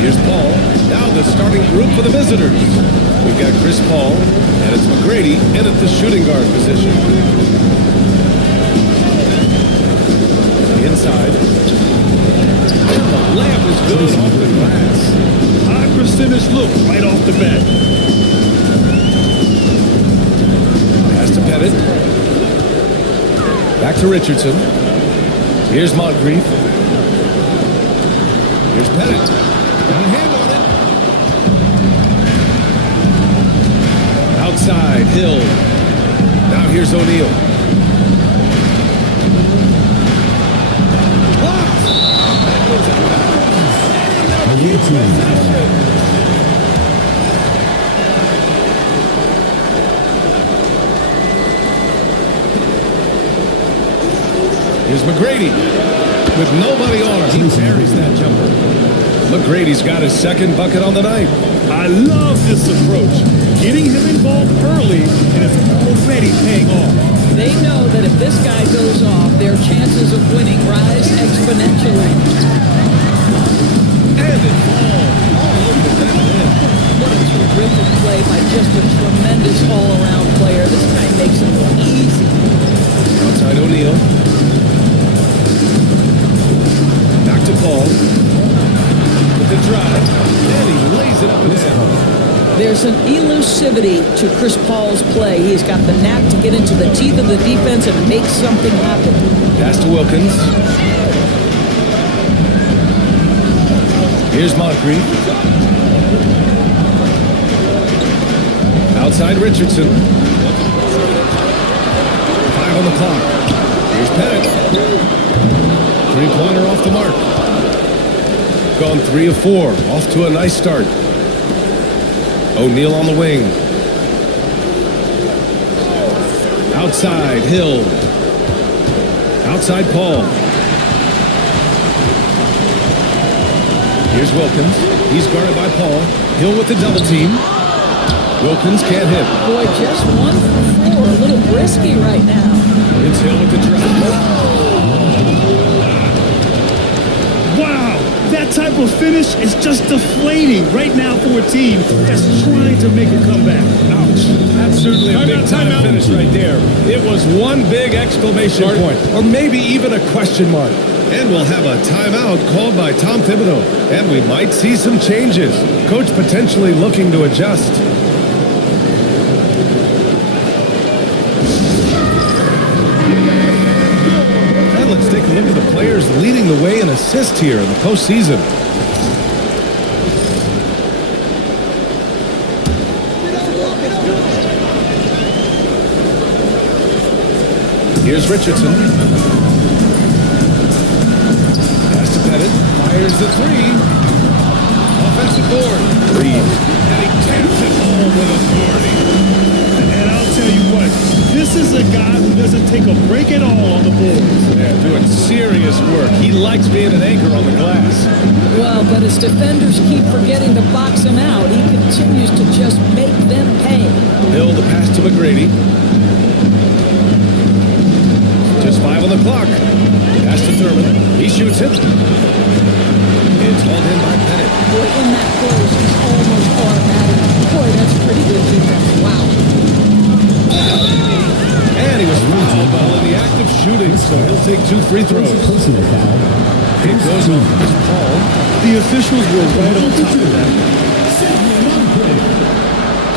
Here's Paul. Now the starting group for the visitors. We've got Chris Paul, and it's McGrady in at the shooting guard position. Inside. And the layup is good off the glass. High percentage look right off the bat. Pass to Pettit. Back to Richardson. Here's Moncrief. Here's Pettit. Got a hand on it. Outside, Hill. Now here's O'Neal. Blocked. That goes out of bounds. And possession. Here's McGrady. With nobody on him, he buries that jumper. McGrady's got his second bucket on the night. I love this approach. Getting him involved early, and it's already paying off. They know that if this guy goes off, their chances of winning rise exponentially. And it falls all over the net. What a terrific play by just a tremendous all-around player. This guy makes it look easy. Outside O'Neal. Back to Paul. The drive, and he lays it up and in. There's an elusivity to Chris Paul's play. He's got the knack to get into the teeth of the defense and make something happen. Pass to Wilkins. Here's Moncrief. Outside Richardson. 5 on the clock. Here's Pettit. Three-pointer off the mark. Gone 3 of 4. Off to a nice start. O'Neal on the wing. Outside, Hill. Outside, Paul. Here's Wilkins. He's guarded by Paul. Hill with the double team. Wilkins can't hit. Boy, just 1 for 4. A little risky right now. It's Hill with the drive. Wow, that type of finish is just deflating right now for a team that's trying to make a comeback. Ouch. That's certainly a big-time finish right there. It was one big exclamation point, or maybe even a question mark. And we'll have a timeout called by Tom Thibodeau. And we might see some changes. Coach potentially looking to adjust. Let's take a look at the players leading the way in assists here in the postseason. Here's Richardson. Pass to Pettit. Fires the 3. Offensive board. Reed. And he taps it home with authority. And I'll tell you what, this is a guy who doesn't take a break at all on the boards. Yeah, doing serious work. He likes being an anchor on the glass. Well, but his defenders keep forgetting to box him out. He continues to just make them pay. Hill, the pass to McGrady. on the clock. Pass to Thurman. He shoots it. It's hauled in by Pettit. Boy, in that close, it's almost automatic. Boy, that's pretty good defense. Wow. And he was fouled while in the act of shooting, so he'll take 2 free throws. Personal foul. It goes on Paul. The officials were right on top of that.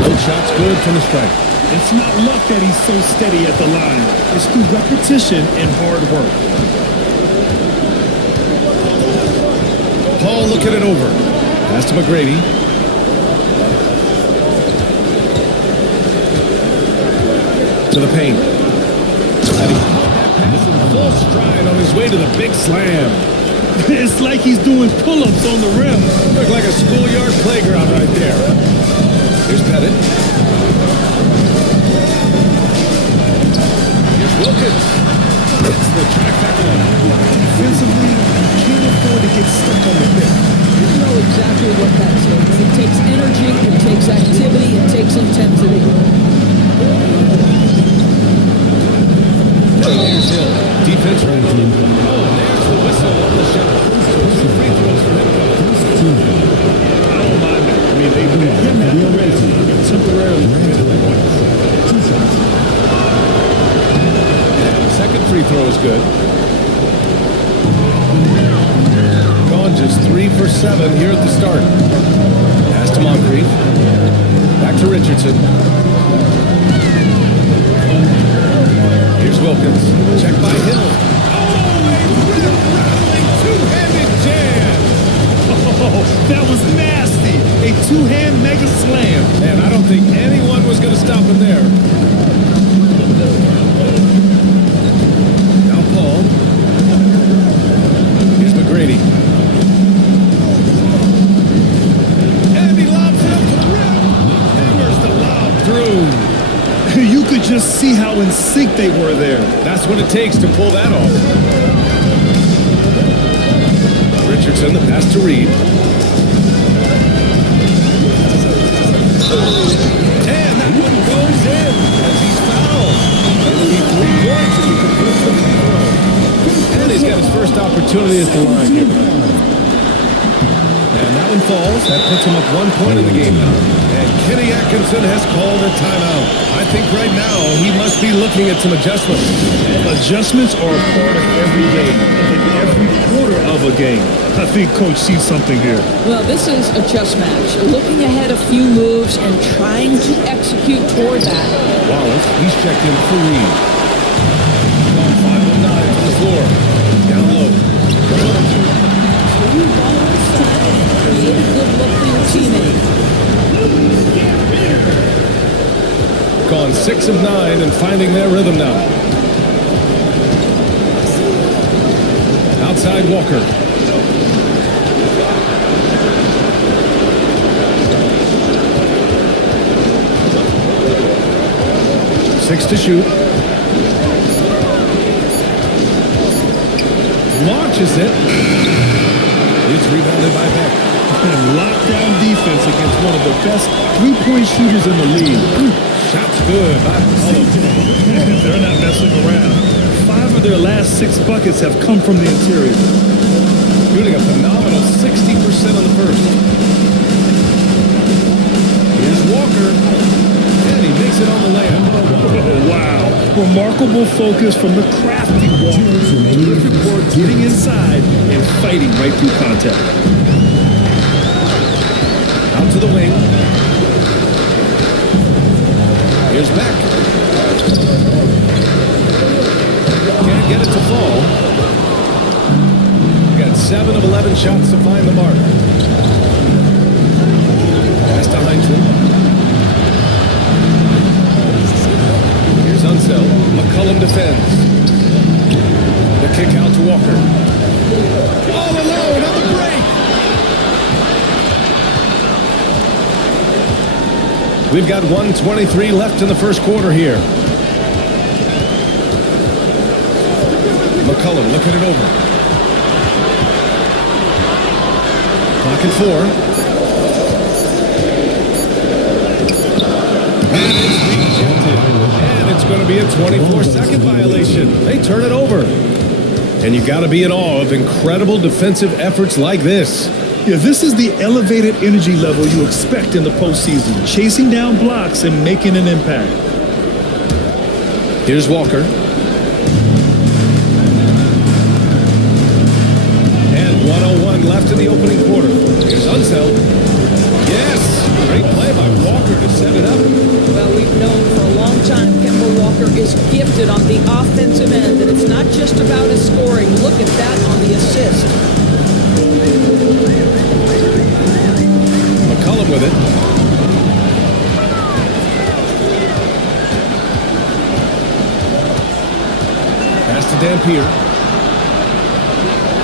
Both shots good from the stripe. It's not luck that he's so steady at the line. It's through repetition and hard work. Paul looking it over. Pass to McGrady. To the paint. And he caught that pass in full stride on his way to the big slam. It's like he's doing pull-ups on the rim. Looked like a schoolyard playground right there. Here's Pettit. Here's Wilkins. It's the trifecta. Defensively, you can't afford to get stuck on the bench. You know exactly what that takes. It takes energy, it takes activity, it takes intensity. Here's Hill. Defense right on. Oh, there's the whistle on the shot. So 2 free throws for him. I don't mind that. I mean, they him at the rim temporarily committed the points. 2 shots. And second free throw is good. Gone just 3 for 7 here at the start. Pass to Moncrief. Back to Richardson. Here's Wilkins. Check by Hill. Two-handed jam. Oh, that was nasty. A 2-hand mega slam. Man, I don't think anyone was going to stop him there. Now Paul. Here's McGrady. And he lobs it up to the rim. Hammers the lob through. You could just see how in sync they were there. That's what it takes to pull that off. Richardson, the pass to Reed. And that one goes in as he's fouled. It'll be 3 points if he completes the free throw. And he's got his first opportunity at the line here. And that one falls. That puts him up 1 point in the game now. And Kenny Atkinson has called a timeout. I think right now he must be looking at some adjustments. Adjustments are a part of every game, in every quarter of a game. I think Coach sees something here. Well, this is a chess match. Looking ahead a few moves and trying to execute toward that. Wallace, he's checked in for Reed. 5 of 9 from the floor. Down low. Create a good look for your teammate. Gone 6 of 9 and finding their rhythm now. Outside Walker. Six to shoot. Launches it. It's rebounded by Beck. And lockdown defense against one of the best three-point shooters in the league. Shots good by Cullum. They're not messing around. 5 of their last 6 buckets have come from the interior. Shooting a phenomenal 60% on the first. Here's Walker. And he makes it on the layup. Oh, wow. Remarkable focus from the crafty Walker. Terrific work getting inside and fighting right through contact. Out to the wing. Here's Beck. Can't get it to fall. We got 7 of 11 shots to find the mark. Pass to Heinsohn. Here's Unseld. McCollum defends. The kick out to Walker. All alone on the break. We've got 1:23 left in the first quarter here. McCollum looking it over. Clock at 4. And it's rejected. And it's going to be a 24-second violation. They turn it over. And you got to be in awe of incredible defensive efforts like this. Yeah, this is the elevated energy level you expect in the postseason, chasing down blocks and making an impact. Here's Walker. And 1:01 left in the opening quarter. Here's Unseld. Yes! Great play by Walker to set it up. Well, we've known for a long time Kemba Walker is gifted on the offensive end, and it's not just about his scoring. Look at that on the assist. McCollum with it. Pass to Dampier.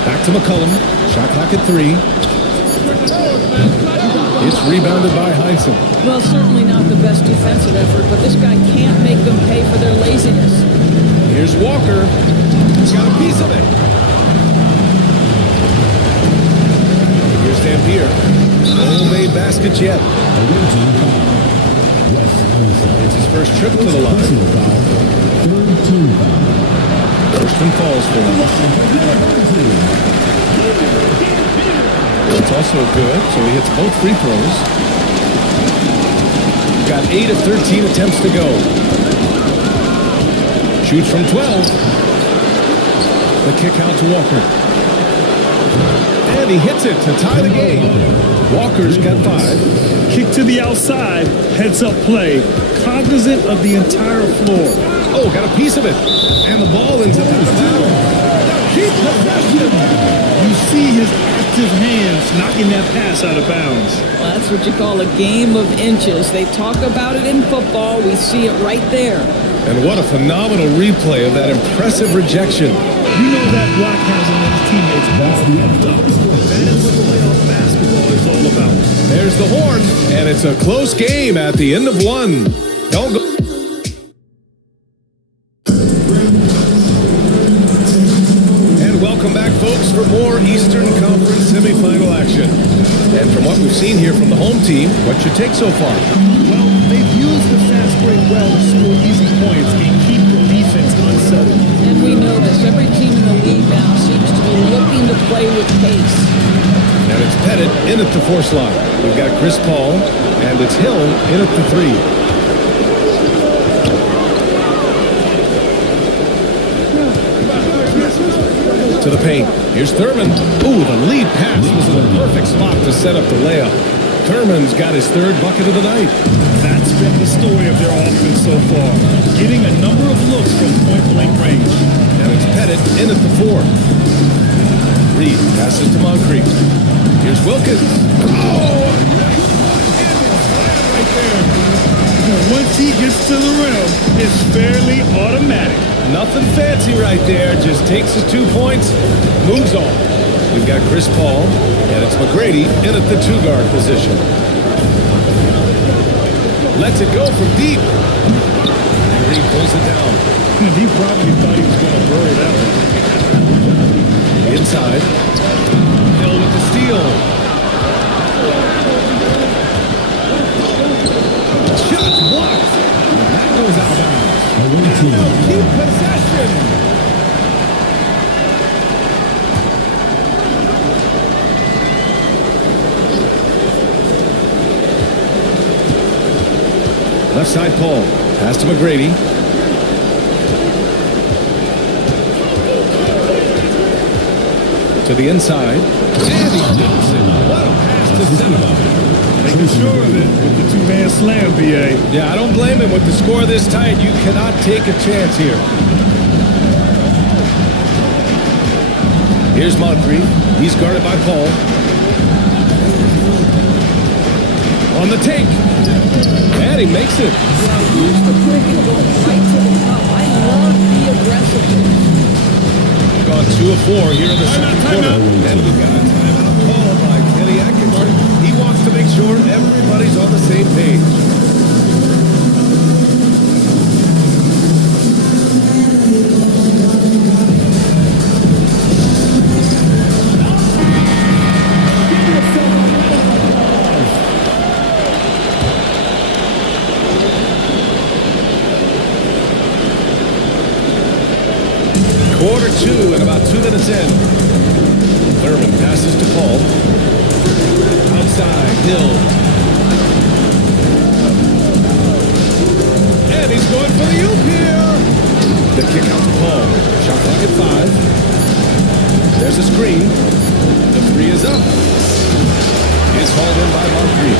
Back to McCollum. Shot clock at 3. It's rebounded by Heinsohn. Well, certainly not the best defensive effort, but this guy can't make them pay for their laziness. Here's Walker. He's got a piece of it. Here's Dampier. No made baskets yet. It's his first trip to the line. First one falls for him. It's also good, so he hits both free throws. Got 8 of 13 attempts to go. Shoots from 12. The kick out to Walker. And he hits it to tie the game. Walker's got 5. Kick to the outside, heads up play, cognizant of the entire floor. Oh, got a piece of it. And the ball ends up out of bounds. Keep possession. You see his active hands knocking that pass out of bounds. Well, that's what you call a game of inches. They talk about it in football. We see it right there. And what a phenomenal replay of that impressive rejection. You know that block has him and his teammates. That's the end. That is what playoff basketball is all about. There's the horn, and it's a close game at the end of one. Don't go. Welcome back, folks, for more Eastern Conference semifinal action. And from what we've seen here from the home team, what's your take so far? Well, they've used the fast break well to score easy points and keep the defense unsettled. And we know this. Every team in the league now seems to be looking to play with pace. And it's Pettit in at the 4 slot. We've got Chris Paul, and it's Hill in at the 3. To the paint. Here's Thurman. Ooh, the lead pass was in the perfect spot to set up the layup. Thurman's got his 3rd bucket of the night. That's been the story of their offense so far. Getting a number of looks from point-blank range. And it's Pettit in at the 4. Reed passes to Moncrief. Here's Wilkins. Oh! Right there. Once he gets to the rim, it's fairly automatic. Nothing fancy right there. Just takes his 2 points, moves on. We've got Chris Paul, and it's McGrady in at the 2-guard position. Lets it go from deep. And Reed pulls it down. And he probably thought he was going to bury that one. Inside. Hill with the steal. Shot blocked. And that goes out of bounds. Keep possession. Left side Paul. Pass to McGrady. To the inside. And he dumps it. What a pass to set him up. Making sure of it with the 2-hand slam, B.A. Yeah, I don't blame him. With the score this tight, you cannot take a chance here. Here's Moncrief. He's guarded by Paul. On the take. And he makes it. Use the quick and go right to the top. I love the aggressiveness. Gone 2 of 4 here in the second quarter. And we've got a timeout call by Kenny Atkinson. He wants to make sure everybody's on the same page. quarter two and about 2 minutes in. Thurman passes to Paul. Outside, Hill. And he's going for the oop here. The kick out to Paul. Shot clock at 5. There's a screen. The three is up. It's hauled in by Moncrief.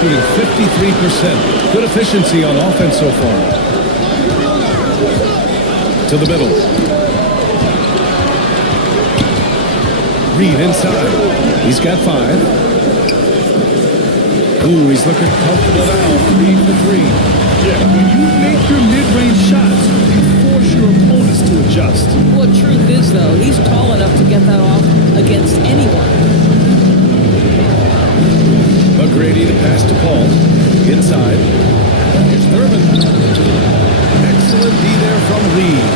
Shooting 53%. Good efficiency on offense so far. To the middle. Reed inside. He's got 5. Ooh, he's looking comfortable now. 3 for 3. Yeah, when you make your mid-range shots, you force your opponents to adjust. Well, truth is, though, he's tall enough to get that off against anyone. McGrady to pass to Paul. Inside. Here's Thurman. Excellent D there from Reed.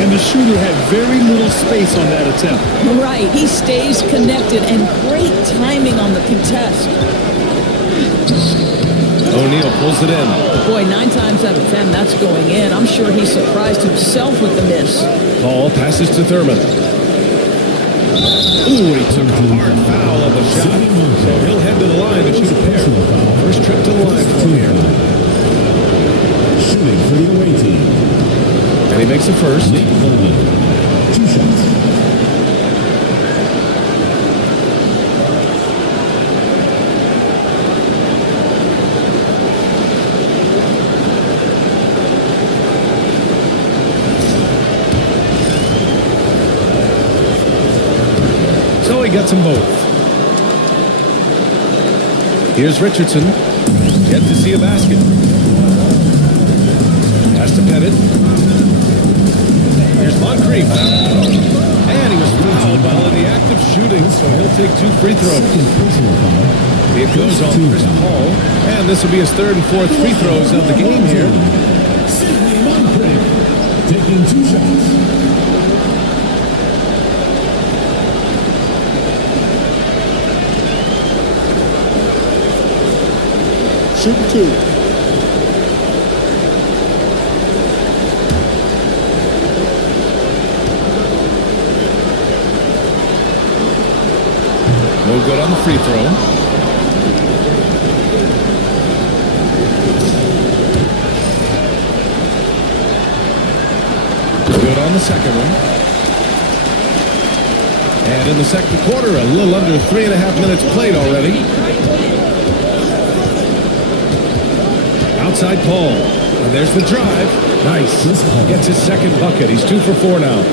And the shooter had very little space on that attempt. Right, he stays connected and great timing on the contest. O'Neal pulls it in. Boy, 9 times out of 10, that's going in. I'm sure he surprised himself with the miss. Paul passes to Thurman. Ooh, he took a hard foul on the shot. So he'll head to the line to shoot a pair. First trip to the line for him here. Shooting for the away team. And he makes it first. Nate Coleman. 2 shots. So he gets them both. Here's Richardson. Yet to see a basket. Has to Pettit. Here's Moncrief. And he was fouled while in the act of shooting, so he'll take 2 free throws. It goes on Chris Paul, and this will be his 3rd and 4th free throws of the game here. Sidney Moncrief taking 2 shots. Shooting 2. No good on the free throw. Good on the second one. And in the second quarter, a little under 3.5 minutes played already. Outside Paul. And there's the drive. Nice. Gets his second bucket. He's 2 for 4 now.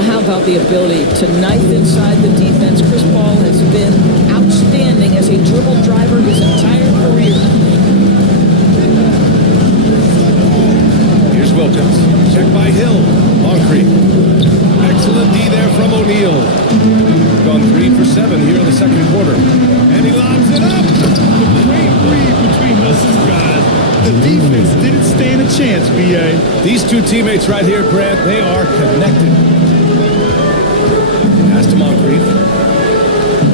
How about the ability to knife inside the defense? Chris Paul has been outstanding as a dribble driver his entire career. Here's Wilkins. Checked by Hill. Moncrief. Excellent D there from O'Neal. Gone 3 for 7 here in the second quarter. And he lobs it up. Great read between those guys. The defense didn't stand a chance, B.A. These 2 teammates right here, Grant, they are connected. Pass to Moncrief.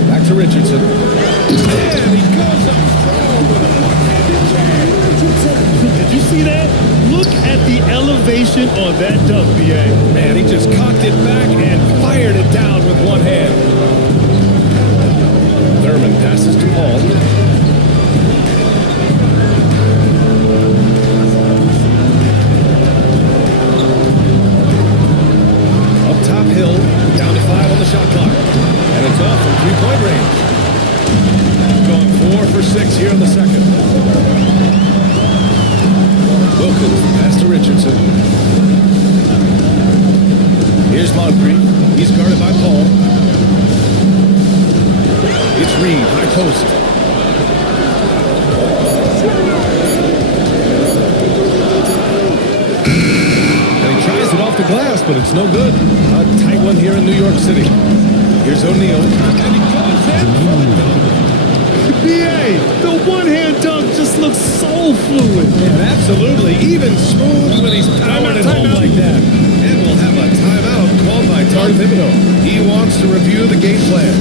Back to Richardson. And he goes up strong with a one-handed jam. Did you see that? Look at the elevation on that dunk, B.A. Man, he just cocked it back and fired it down with one hand. Thurman passes to Paul. Up top, Hill. Down to 5 on the shot clock. And it's off from 3-point range. Going 4 for 6 here in the second. Wilkins pass to Richardson. Here's Moncrief. He's guarded by Paul. It's Reed, high post. And he tries it off the glass, but it's no good. A tight one here in New York City. Here's O'Neal. And he goes in for the dunk. B.A., the one-hand dunk just looks so fluid. And absolutely, even smooth when he's powered it home like that. And we'll have a timeout called by Tom Thibodeau. He wants to review the game plan.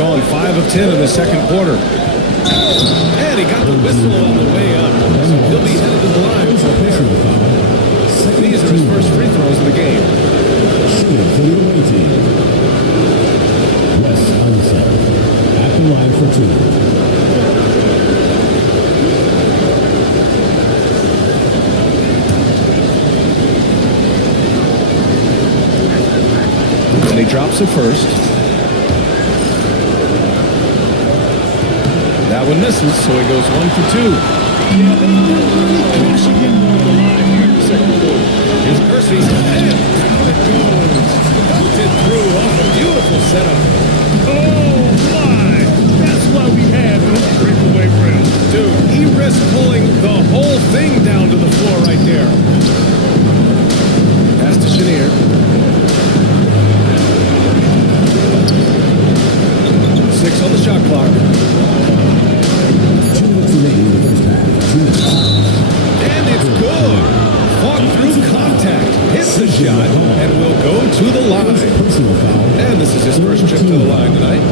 gone 5 of 10 in the second quarter. And he got the whistle on the way up. So he'll be headed to the line for a pair. These are his first free throws of the game. Shooting for the away team. Wes Unseld at the line for 2. And he drops it first. That one misses, so he goes 1 for 2. Yeah, they should get more of the line here in the second quarter. Here's Kersey, and it goes. Belted through off a beautiful setup. Oh, my! That's why we had those breakaway rims. Dude, he risked pulling the whole thing down to the floor right there. Pass to Chenier. 6 on the shot clock. 2 minutes remaining in the first half. And it's good. Fought through contact, hits the shot, and will go to the line. And this is his first trip to the line tonight.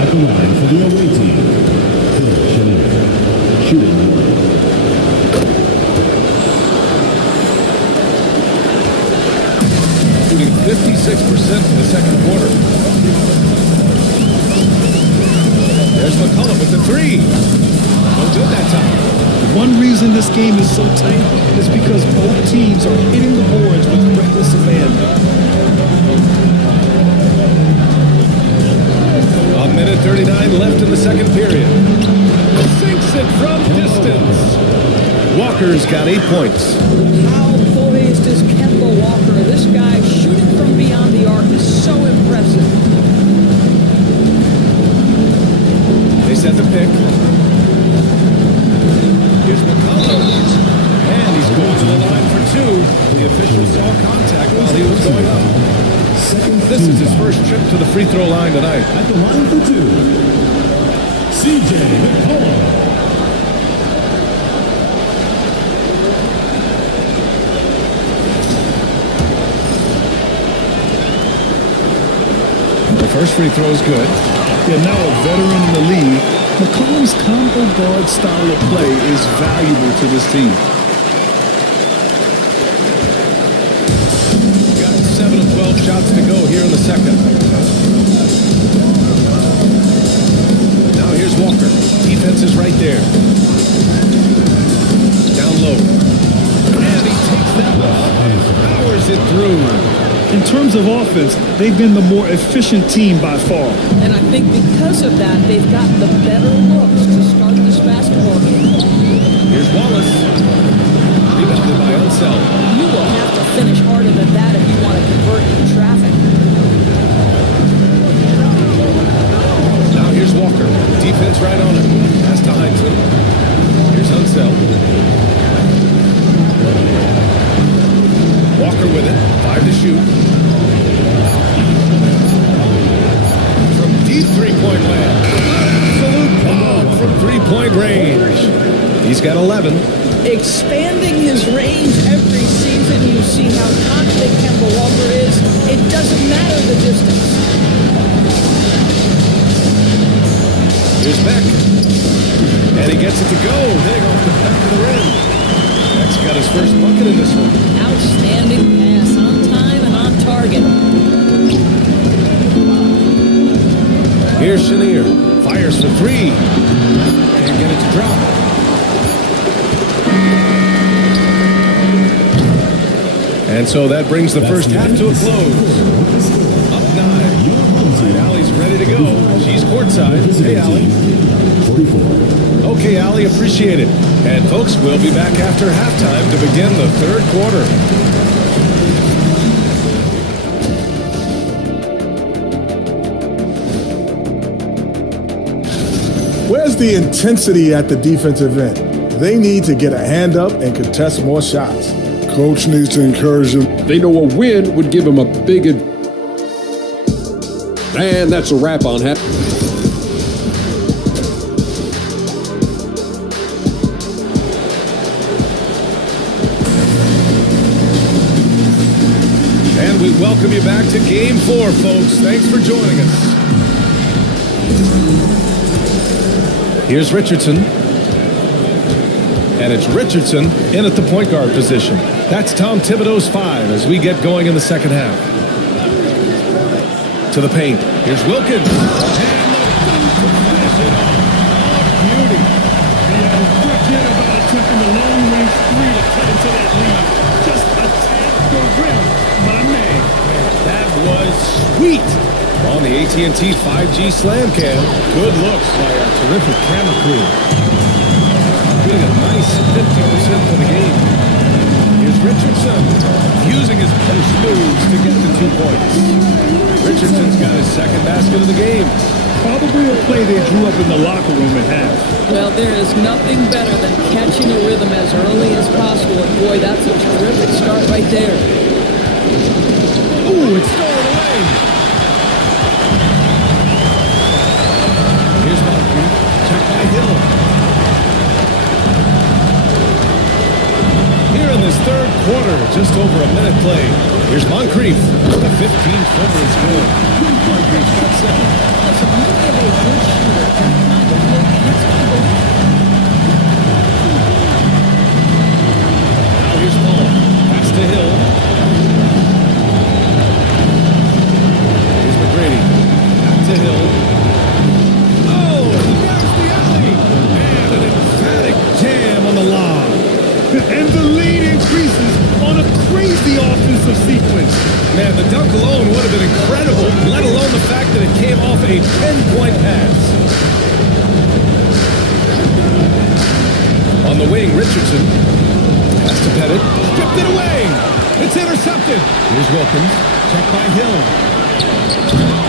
At the line for the away team. Phil Chenier. Shooting 56% in the second quarter. There's McCullough with the 3. No good that time. One reason this game is so tight is because both teams are hitting the boards with reckless abandon. A minute 39 left in the second period. Sinks it from distance. Walker's got 8 points. How poised is Kemba Walker? This guy shooting from beyond the arc is so impressive. They set the pick. Here's McCullough. And he's going to the line for 2. The official saw contact while he was going up. This is his first trip to the free throw line tonight. At the line for 2. CJ McCullough. The first free throw is good. Yeah, now a veteran in the league, McCollum's combo guard style of play is valuable to this team. Got 7 of 12 shots to go here in the second. Now here's Walker. Defense is right there. Down low. And he takes that one up and powers it through. In terms of offense, they've been the more efficient team by far. And I think because of that, they've gotten the better looks to start this basketball game. Here's Wallace. Rebounded by Unseld. You will have to finish harder than that if you want to convert in traffic. Now here's Walker. Defense right on him. Pass to Heinsohn. Here's Unseld. Walker with it. 5 to shoot. From deep three-point land. Absolute bomb from three-point range. He's got 11. Expanding his range every season, you see how confident Kemba Walker is. It doesn't matter the distance. Here's Beck. And he gets it to go, hitting off the back of the rim. Beck's got his first bucket in this one. Outstanding pass, on time and on target. Here's Chenier. Fires for 3. Can't get it to drop. And so that brings the first half to a close. Up 9. Allie's ready to go. She's courtside. Hey, Allie. 44. Okay, Allie, appreciate it. And folks, we'll be back after halftime to begin the third quarter. Where's the intensity at the defensive end? They need to get a hand up and contest more shots. Coach needs to encourage them. They know a win would give them a big and that's a wrap on half. And we welcome you back to Game 4, folks. Thanks for joining us. Here's Richardson. And it's Richardson in at the point guard position. That's Tom Thibodeau's 5 as we get going in the second half. To the paint. Here's Wilkins. Beauty. Forget about attempting the long-range three to cut into that lead. Just attack the rim, my man. That was sweet on the AT&T 5G Slam Cam. Good looks by our terrific camera crew. Getting a nice 50% for the game. Here's Richardson using his post moves to get the 2 points. Richardson's got his second basket of the game. Probably a play they drew up in the locker room at half. Well, there is nothing better than catching a rhythm as early as possible. And boy, that's a terrific start right there. Ooh, it's stolen away. Here's Moncrief. Check by Hill. Here in this third quarter, just over a minute play. Here's Moncrief. The 15-footer is good. Moncrief's got 7. Listen, you give a good shooter that kind of look, and it's unbelievable. Now here's Paul. Pass to Hill. Here's McGrady. Back to Hill. Oh, there's the alley. And an emphatic jam on the lob. And the lead increases on a crazy offensive sequence. Man, the dunk alone would have been incredible, let alone the fact that it came off a 10-point pass. On the wing, Richardson. Pass to Pettit. Stripped it away. It's intercepted. Here's Wilkins. Check by Hill.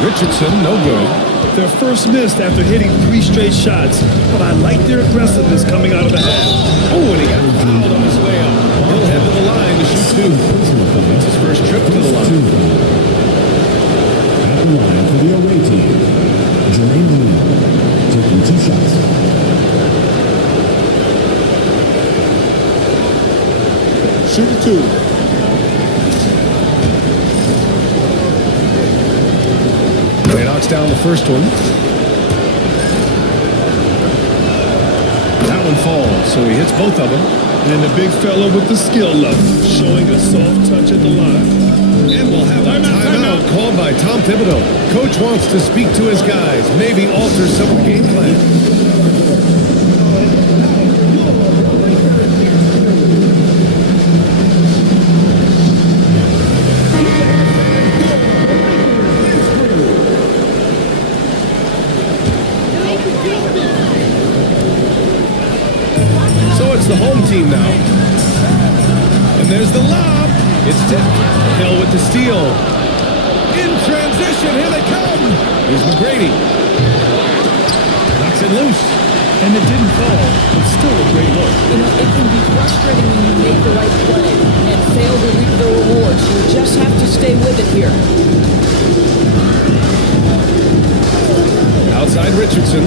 Richardson, no good. Their first missed after hitting 3 straight shots, but I like their aggressiveness coming out of the half. Oh, and he got fouled on his way up. He'll head to the line to shoot 2. It's his first trip to the line. At the line for the away team, Jermaine Lin, taking 2 shots. Shoot it 2. He knocks down the first one. That one falls, so he hits both of them. And the big fella with the skill level, showing a soft touch at the line. And we'll have a timeout called by Tom Thibodeau. Coach wants to speak to his guys, maybe alter some of the game plan. It's the home team now. And there's the lob. It's tipped. Hill with the steal. In transition, here they come. Here's McGrady. Knocks it loose. And it didn't fall. It's still a great look. You know, it can be frustrating when you make the right play and fail to reap the rewards. You just have to stay with it here. Outside Richardson.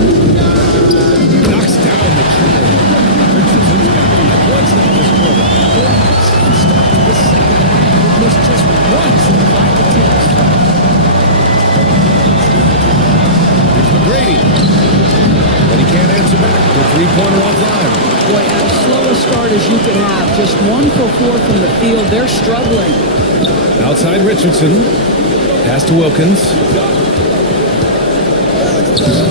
Knocks down the triple. Richardson's got 5 points now this quarter. It's just once in 5 attempts. Here's McGrady. But he can't answer back. The 3-pointer offline. Boy, as slow a start as you can have. Just 1 for 4 from the field. They're struggling. Outside Richardson. Pass to Wilkins.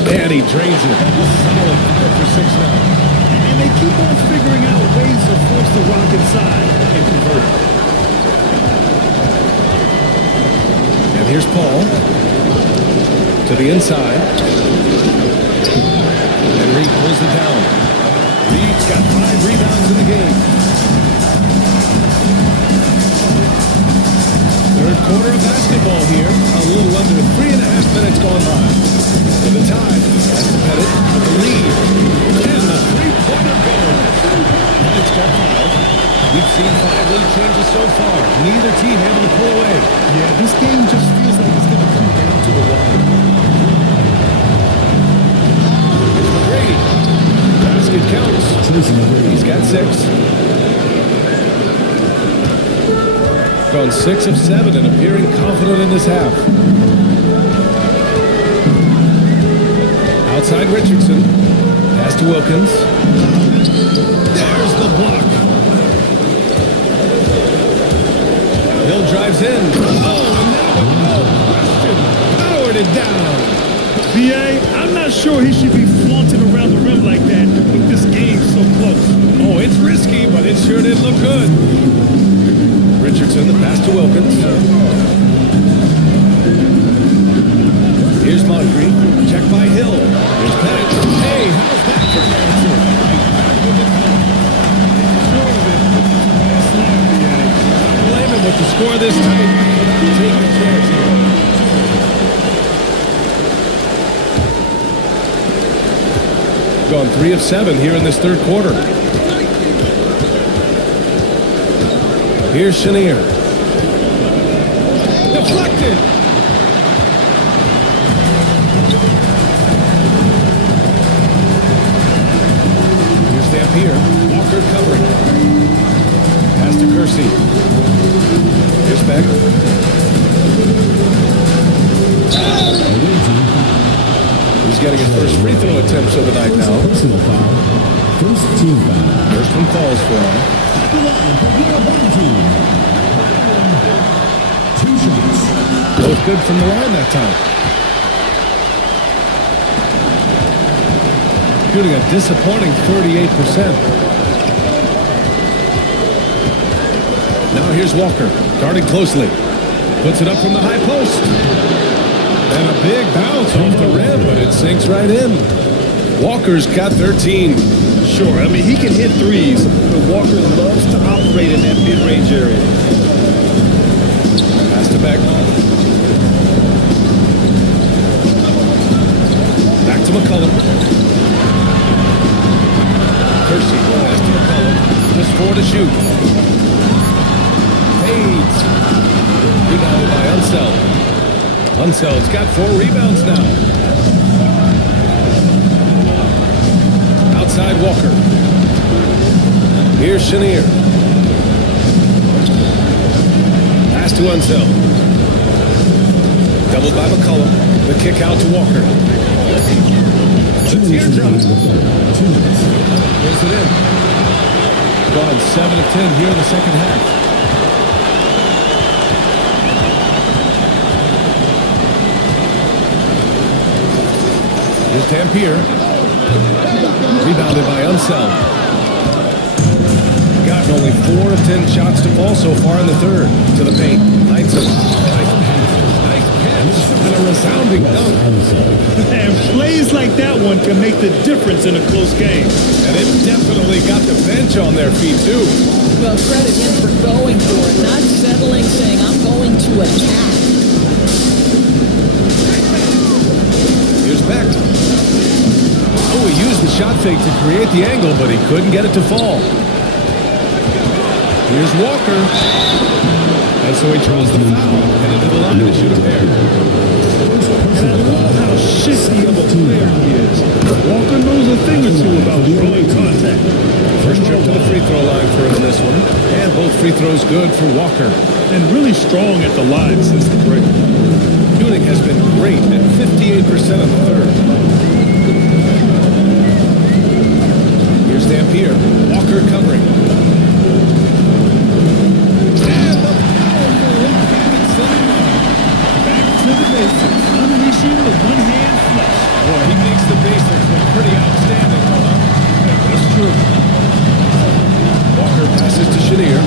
And he drains it. Solid 4 for 6 now. And they keep on figuring out ways to force the rock inside and convert it. And here's Paul. To the inside. And Reed pulls it down. Reed's got 5 rebounds in the game. Third quarter of basketball here. A little under 3.5 minutes gone by. For the tie. That's the Pettit for the lead. And the 3-pointer goes. It's got 5. We've seen 5 lead changes so far. Neither team able to pull away. Yeah, this game just feels like it's going to come down to the wire. McGrady. Basket counts. He's got 6. Gone 6 of 7 and appearing confident in this half. Outside Richardson. Pass to Wilkins. There's the block. Hill drives in. Oh, and now question. Powered it down. B.A., I'm not sure he should be flaunting around the rim like that with this game so close. Oh, it's risky, but it sure did look good. Richardson, the pass to Wilkins. Here's Moncrief. Check by Hill. Here's Pettit. Hey, how's that for an answer? Blame him with the score this time. Take a chance here. Gone 3 of 7 here in this third quarter. Here's Chenier. Deflected. Here's Dampier. Walker covering. Pass to Kersey. Here's Beck. He's getting his first free throw attempts of the night now. Personal foul. First team foul. First one falls for him. Two shots. Both good from the line that time. Shooting a disappointing 38%. Now here's Walker, guarding closely. Puts it up from the high post. And a big bounce off the rim, but it sinks right in. Walker's got 13. Sure, I mean, he can hit threes, but Walker loves to operate in that mid-range area. Pass to Beck. Back to McCollum. Kersey, pass to McCollum. Just 4 to shoot. Fades. Rebounded by Unseld. Unseld's got 4 rebounds now. Outside Walker. Here's Chenier. Pass to Unseld. Doubled by McCollum. The kick out to Walker. The teardrop. Here's it in. Gone 7 of 10 here in the second half. Here's Dampier. Rebounded by Unseld. Gotten only 4 of 10 shots to fall so far in the third. To the paint. Knightson. Nice catch. And a resounding dunk. And plays like that one can make the difference in a close game. And it definitely got the bench on their feet, too. Well, credit him for going for it, not settling, saying, I'm going to attack. Here's Beck. Oh, he used the shot fake to create the angle, but he couldn't get it to fall. Here's Walker. And so he draws the foul and into the line to shoot a pair. And I love how shifty of a player he is. Walker knows a thing or two about drawing contact. First trip to the free throw line for him in this one. And both free throws good for Walker. And really strong at the line since the break. Shooting has been great at 58% of the third. Here's Dampier. Walker covering. And the powerful left-handed slam. Back to the basics. Unleashing the one-hand flush. Boy, he makes the basics look pretty outstanding, huh? That's true. Walker passes to Chenier.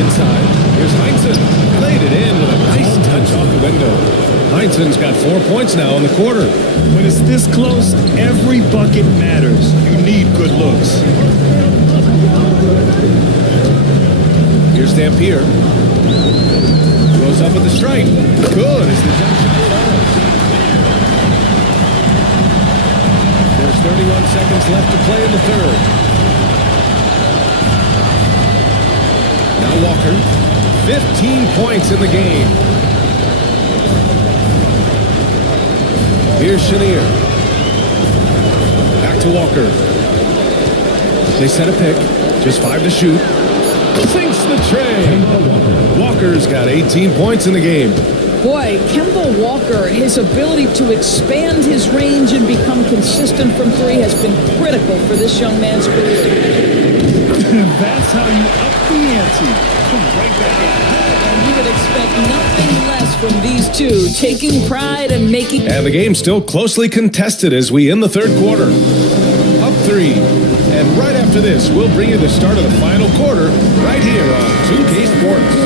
Inside. Here's Heinsohn. Played it in with a nice touch off the window. Heinsohn's got 4 points now in the quarter. When it's this close, every bucket matters. You need good looks. Here's Dampier. Throws up at the stripe. Good as the jump shot falls. There's 31 seconds left to play in the third. Now Walker. 15 points in the game. Here's Chenier. Back to Walker. They set a pick. Just 5 to shoot. Sinks the tray. Walker's got 18 points in the game. Boy, Kemba Walker, his ability to expand his range and become consistent from three has been critical for this young man's career. That's how you up the ante. Come right back in. And you would expect nothing less from these two, taking pride and making... And the game's still closely contested as we end the third quarter. Up 3. And right after this, we'll bring you the start of the final quarter right here on 2K Sports.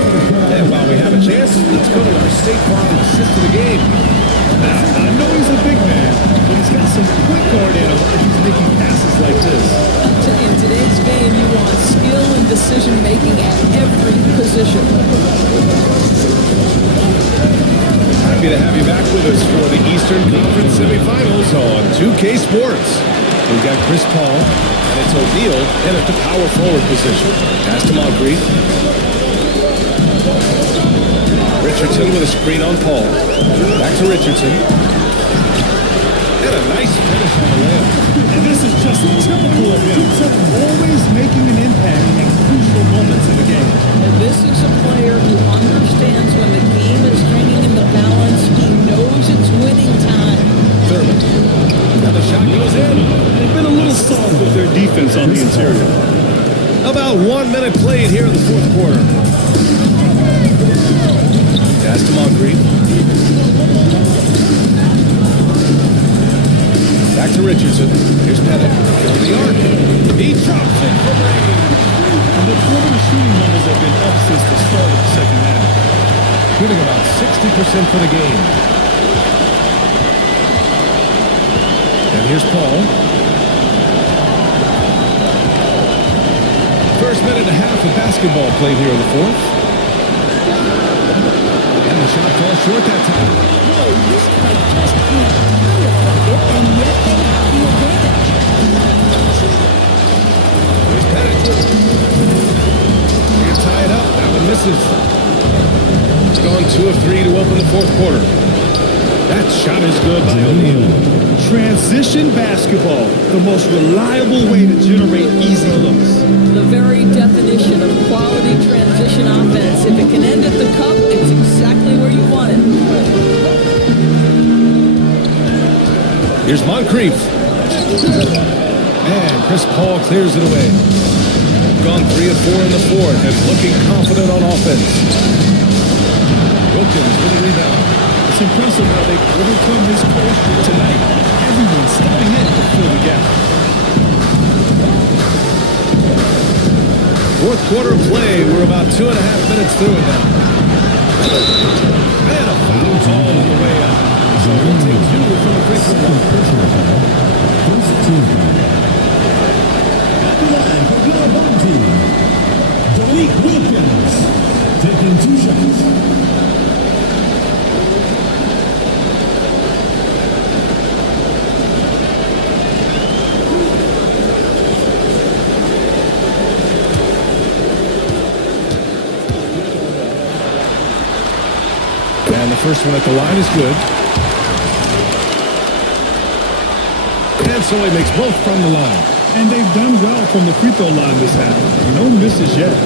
And while we have a chance, let's go to our State Farm assist of the game. Now, I know he's a big man, but he's got some quick guard in him if he's making passes like this. I'll tell you, in today's game, you want skill and decision-making at every position. Happy to have you back with us for the Eastern Conference semifinals on 2K Sports. We've got Chris Paul, and it's O'Neal in at the power forward position. Pass to Moncrief. Richardson with a screen on Paul. Back to Richardson. And a nice finish on the layup. And this is just typical of him. Always making an impact at crucial moments in the game. And this is a player who understands when the game is hanging in the balance. He knows it's winning time. Thurman. Now the shot goes in. They've been a little soft with their defense on the interior. About 1 minute played here in the fourth quarter. Pass to Moncrief. Back to Richardson. Here's Pettit. On the arc. He drops it for range. And the perimeter shooting numbers have been up since the start of the second half. Shooting about 60% for the game. And here's Paul. First minute and a half of basketball played here in the fourth. And the shot falls short that time. Whoa, this guy just can't fire like it, and yet they have the advantage. Here's Pettit. Can't tie it up. That one misses. It's gone 2 of 3 to open the fourth quarter. That shot is good by O'Neal. Transition basketball, the most reliable way to generate easy looks. The very definition of quality transition offense. If it can end at the cup, it's exactly where you want it. Here's Moncrief. And Chris Paul clears it away. Gone 3 of 4 in the fourth and looking confident on offense. Wilkins with a rebound. It's impressive how they overcome this pressure tonight. Everyone stepping in to fill the gap. Fourth quarter play. We're about 2.5 minutes through it now. And a foul call on the way up. So we'll take 2 from the free throw line. First team. At the line for your home team, Dominique Wilkins, taking 2 shots. And the first one at the line is good. And so he makes both from the line. And they've done well from the free throw line this half. No misses yet.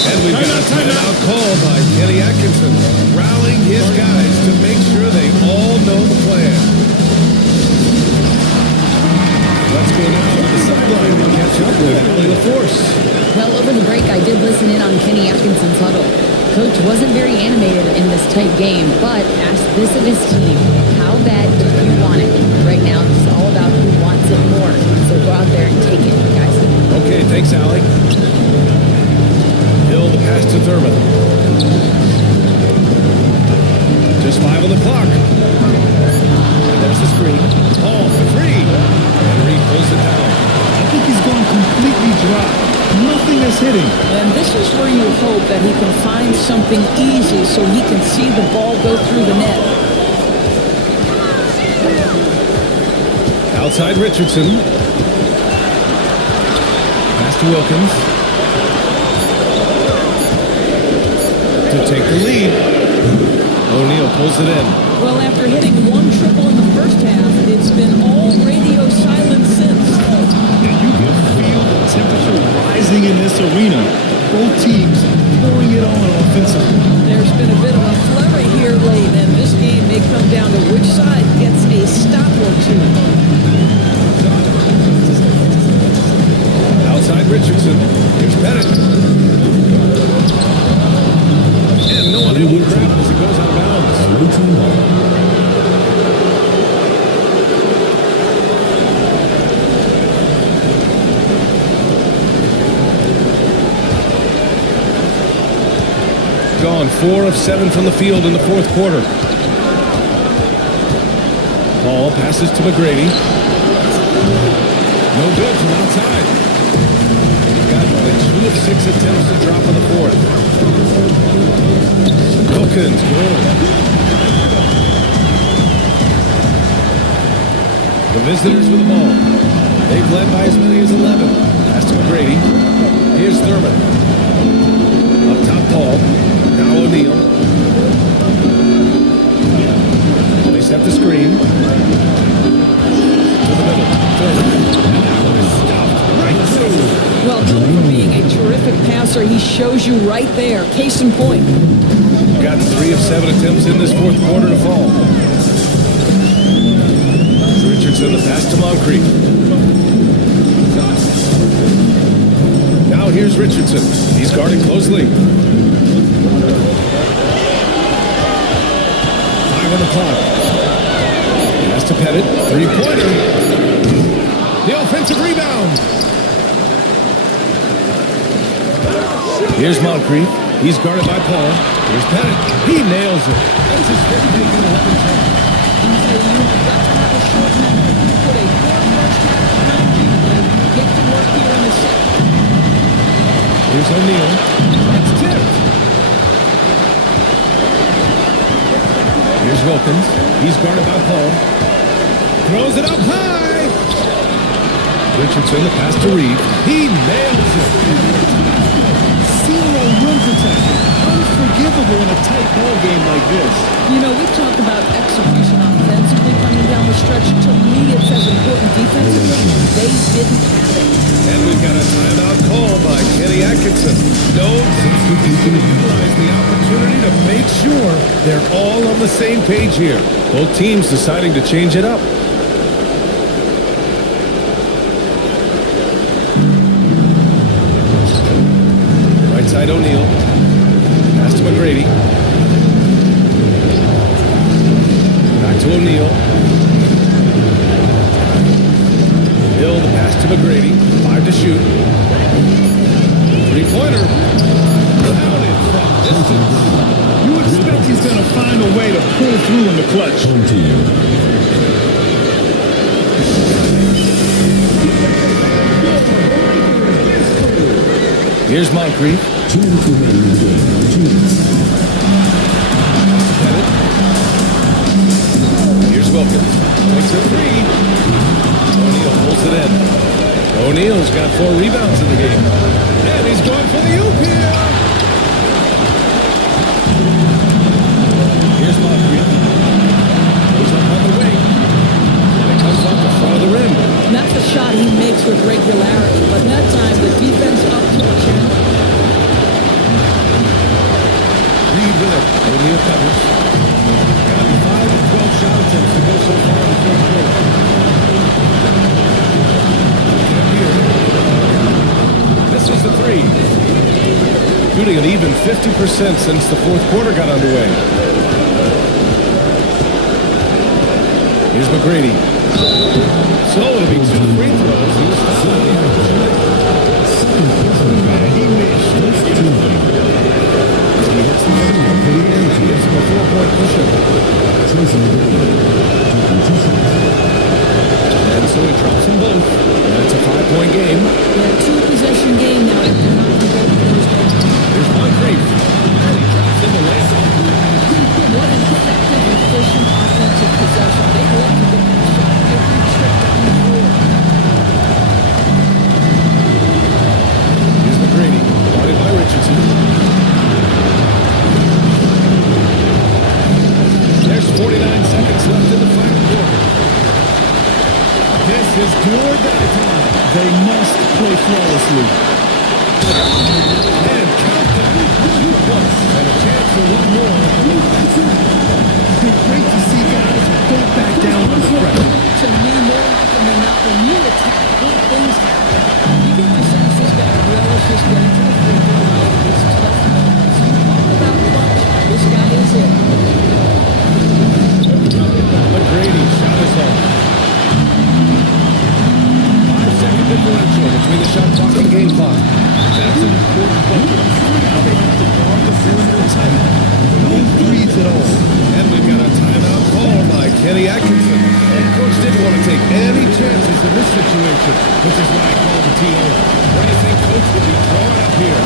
And we've got a timeout call by Kenny Atkinson, rallying his guys to make sure they all know the plan. Let's go now to the sideline to catch up with Allie LaForce. Well, over the break, I did listen in on Kenny Atkinson's huddle. Coach wasn't very animated in this tight game, but asked this of his team: how bad do you want it? Right now, it's all about who wants it more. So go out there and take it, guys. Okay, thanks, Allie. Hill, the pass to Thurman. Just 5 on the clock. And there's the screen. Paul for 3. Henry pulls it down. I think he's going completely dry. Nothing is hitting. And this is where you hope that he can find something easy so he can see the ball go through the net. Outside Richardson. Pass to Wilkins. To take the lead. O'Neal pulls it in. Well, after hitting 1 triple in the first half, it's been all radio silence since. And you can feel the temperature rising in this arena. Both teams pouring it on offensively. There's been a bit of gone 4 of 7 from the field in the fourth quarter. Paul passes to McGrady. No good from outside. Got 2 of 6 attempts to drop on the fourth. Wilkins, good. The visitors with the ball. They've led by as many as 11. Pass to McGrady. Here's Thurman. Up top, Paul. Now O'Neal. They set the screen. To the middle. Thurman. Stopped right through. Well, known for being a terrific passer, he shows you right there. Case in point. Got 3 of 7 attempts in this fourth quarter to fall. Richardson, the pass to Moncrief. Now here's Richardson. He's guarding closely. 5 on the clock. Pass to Pettit. 3-pointer. The offensive rebound. Here's Moncrief. He's guarded by Paul. Here's Pettit. He nails it. That's his fifth big 11 time. Here's O'Neal. That's tipped. Here's Wilkins. He's guarded by Paul. Throws it up high. Richardson, the pass to Reed. He nails it. Zero rim protection. Unforgivable in a tight ball game like this. You know, we've talked about execution offensively coming down the stretch. To me, it's as important defensively, and they didn't have it. And we've got a timeout call by Kenny Atkinson. No team can utilize the opportunity to make sure they're all on the same page here. Both teams deciding to change it up. Right side O'Neal. Pass to McGrady. Back to O'Neal. Hill, the pass to McGrady. 5 to shoot. 3-pointer. Counted from distance. You expect he's going to find a way to pull through in the clutch. Here's Moncrief. Here's Wilkins. Takes a 3. O'Neal pulls it in. O'Neal's got 4 rebounds in the game. And he's going for the oop here. Here's Moncrief. Goes up on the wing. And it comes off the front of the rim. That's a shot he makes with regularity, but that time the defense up to the challenge. Reed with it. O'Neal covers. Got 5 of 12 shot attempts to go so far in the fourth quarter. This is the 3. Shooting an even 50% since the fourth quarter got underway. Here's McGrady. So it'll be 2 free throws. He was fouled. He made sure He hits the first one for the end. He gives him a 4-point push-up. And so he drops them both. And it's a 5-point game. Yeah, 2-possession game now. Here's Moncrief. And he drops in the layup. What an effective, efficient offensive possession. They love to get that shot every trip down the floor. Here's McGrady. Guarded by Richardson. There's 49 seconds left in the final quarter. This is do or die time. They must play flawlessly. And count them. 2 points. And a chance for one more. It's great to see guys don't back down on the pressure. To me, more often than not, when you attack, good things happen. You get the sense this guy relishes getting to the free throw line. It's tough moments. All about clutch. This guy is it. McGrady shot us off. 5-second differential between the shot clock and game clock. That's an important bucket. Now they have to guard the perimeter tight. it all. And we've got a timeout call by Kenny Atkinson. And coach didn't want to take any chances in this situation, which is why I called the TO. What do you think coach will be drawing up here?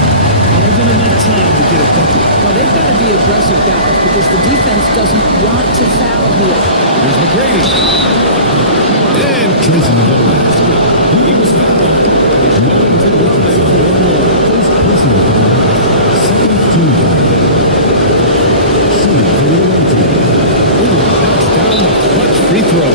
More than enough time to get it bucket. Well, they've got to be aggressive, guys, because the defense doesn't want to foul here. Here's McGrady. And kissing the basket. He was fouled. He's going to the line for one more. Knocks down the clutch free throw.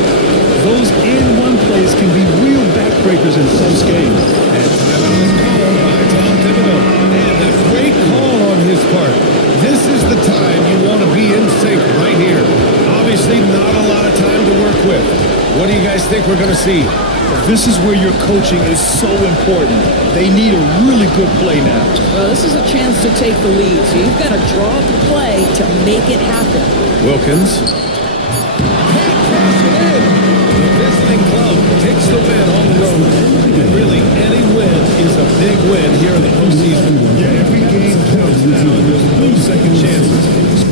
Those and-one plays can be real backbreakers in close games. And timeout is called by Tom Thibodeau. And a great call on his part. This is the time you want to be in sync right here. Obviously, not a lot of time to work with. What do you guys think we're going to see? This is where your coaching is so important. They need a really good play now. Well, this is a chance to take the lead, so you've got to draw up a play to make it happen. Wilkins. Can't cash it in. The visiting club takes the win on the road. And really, any win is a big win here in the postseason. Yeah, every game counts now. There's no second chances.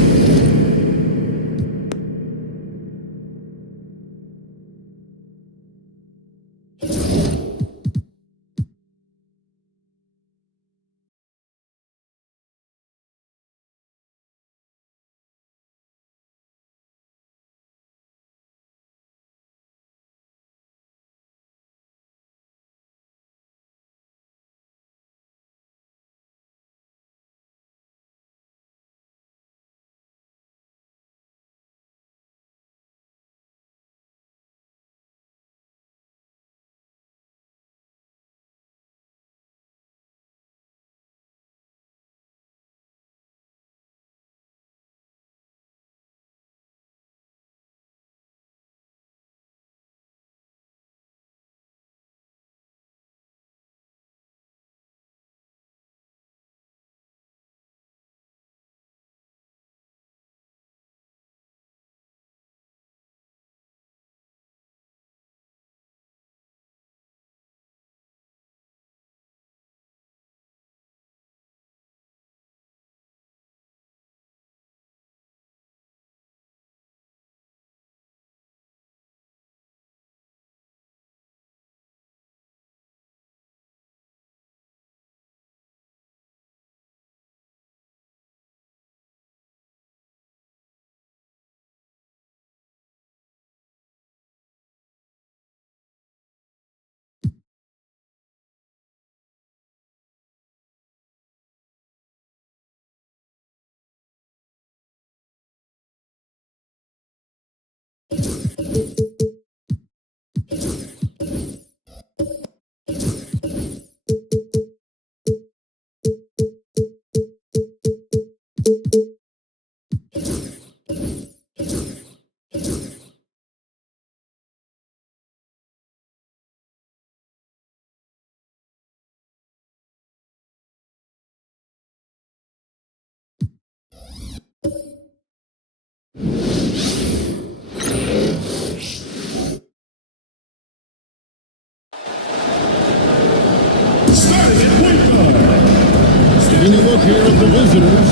Getting a look here at the visitors.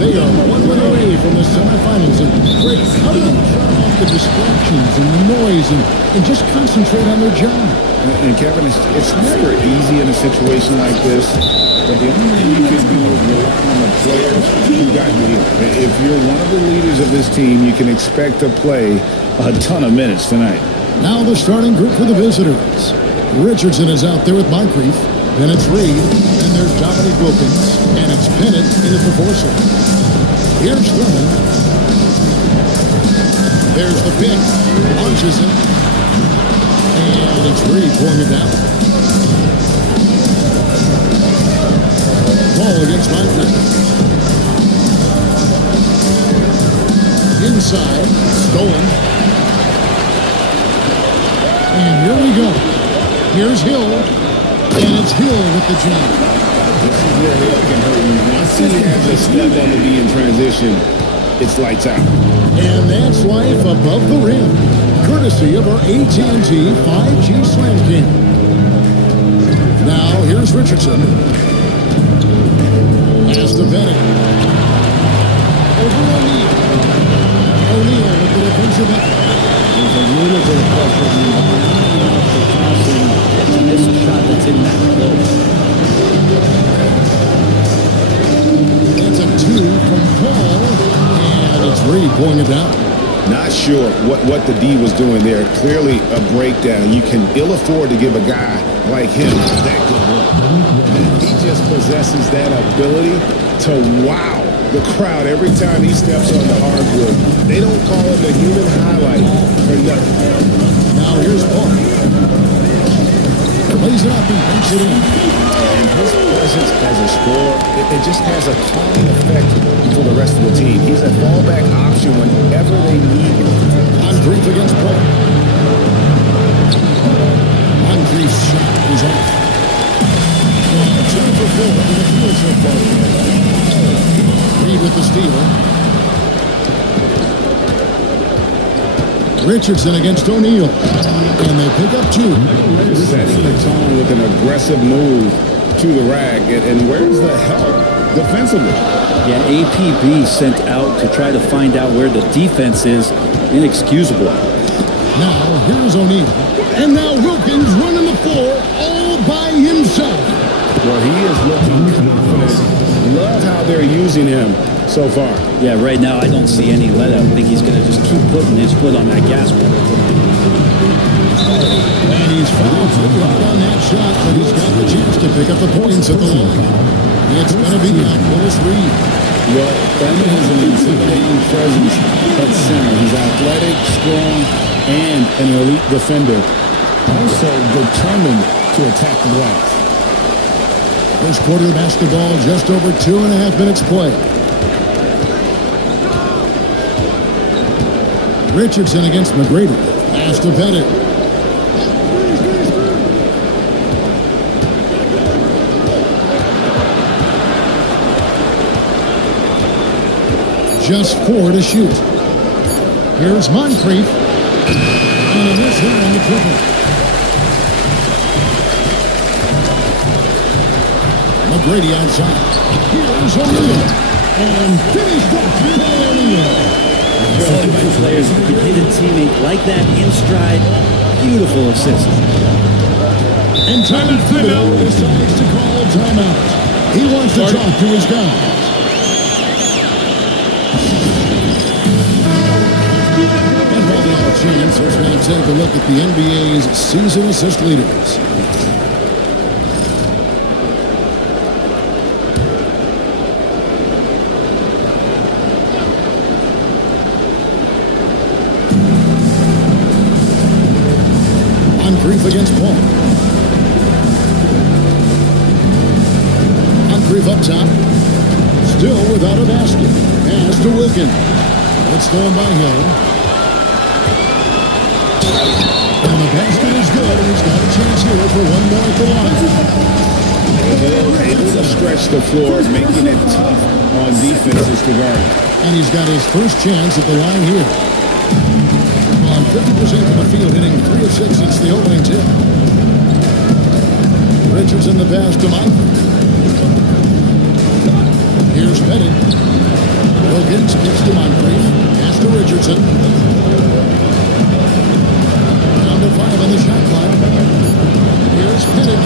They are one win away from the semifinals, and Greg, how do they turn off the distractions and the noise and just concentrate on their job? And Kevin, it's never easy in a situation like this, but the only thing you can do is rely on the players who got you here. If you're one of the leaders of this team, you can expect to play a ton of minutes tonight. Now the starting group for the visitors. Richardson is out there with Moncrief. Then it's Reed. Then there's Dominic Wilkins. And it's Bennett in at the forceps. Here's Thurman. There's the pick. Launches it. And it's Reed pulling it down. Ball against Moncrief. Inside. Stolen. And here we go. Here's Hill. And it's Hill with the jam. This is where Hill can hurt you. Once he has a step on the D in transition, it's lights out. And that's life above the rim. Courtesy of our AT&T 5G Slam King. Now, here's Richardson. Pass to Bennett. Over O'Neal. O'Neal with the defensive effort. There's a little bit of pressure on him, but not enough to cause him to miss a shot that's in that close. It's a 2 from Paul, and it's Reed pulling it down. Not sure what the D was doing there. Clearly a breakdown. You can ill afford to give a guy like him that good look. He just possesses that ability to wow the crowd every time he steps on the hardwood. They don't call him the human highlight for nothing. Now here's Paul. Plays it up and punches it in. And his presence as a scorer, it just has a calming effect for the rest of the team. He's a fallback option whenever they need him. Moncrief against Paul. Moncrief's shot is off. And 2 for 4 in the field so far. Reed with the steal. Richardson against O'Neal. And they pick up 2. Setting the tone with an aggressive move to the rack. And where's the help defensively? Yeah, APB sent out to try to find out where the defense is. Inexcusable. Now, here's O'Neal. And now Wilkins running the floor all by himself. Well, he is looking confident. Love how they're using him so far. Yeah, right now I don't see any let up. I think he's going to just keep putting his foot on that gas pedal. And he's fouled pretty hard on that shot, but he's got the chance to pick up the points at the line. It's going to be Willis Reed. Well, Thurman has an intimidating presence at center. He's athletic, strong, and an elite defender. Also determined to attack the glass. First quarter of basketball, just over 2.5 minutes play. Richardson against McGrady. Pass to Bennett. Just 4 to shoot. Here's Moncrief. And a miss here on the triple. McGrady outside. Here's O'Neal. And finished up by O'Neal. Two players who can hit a teammate like that in stride. Beautiful assist. And Tommy Thibodeau decides to call timeout. He wants to talk to his guys. And while we have a chance, let's now take a look at the NBA's season assist leaders. Moncrief against Paul. Moncrief up top. Still without a basket. Pass to Wilkins. It's stolen by Hill. And the basket is good. He's got a chance here for one more at the line. Hill able to stretch the floor, making it tough on defenses to guard. And he's got his first chance at the line here. On 50% from the field, hitting 3 of 6 since the opening tip. Richardson the pass to Moncrief. Here's Bennett. Wilkins kicks to Moncrief. Pass to Richardson. Down to 5 on the shot clock. Here's Bennett.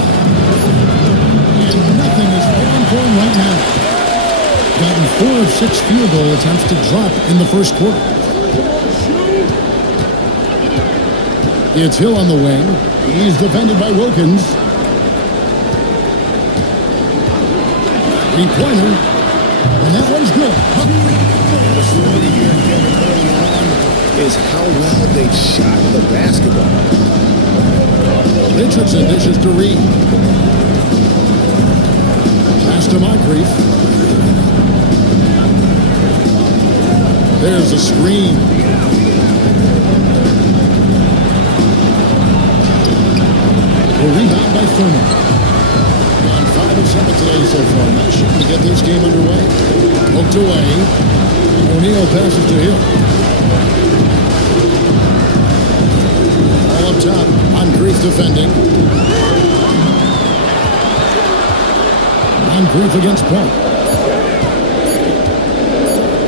And nothing is falling for him right now. Gotten 4 of 6 field goal attempts to drop in the first quarter. It's Hill on the wing. He's defended by Wilkins. Three-pointer. And that one's good. The story here, Kevin, early on is how well they've shot the basketball. Richardson dishes to Reed. Pass to Moncrief. There's a screen. A rebound by Thurman. On 5 of 7 today so far. Nice shot to get this game underway. Poked away. O'Neal passes to Hill. All up top. Moncrief defending. Moncrief against Paul.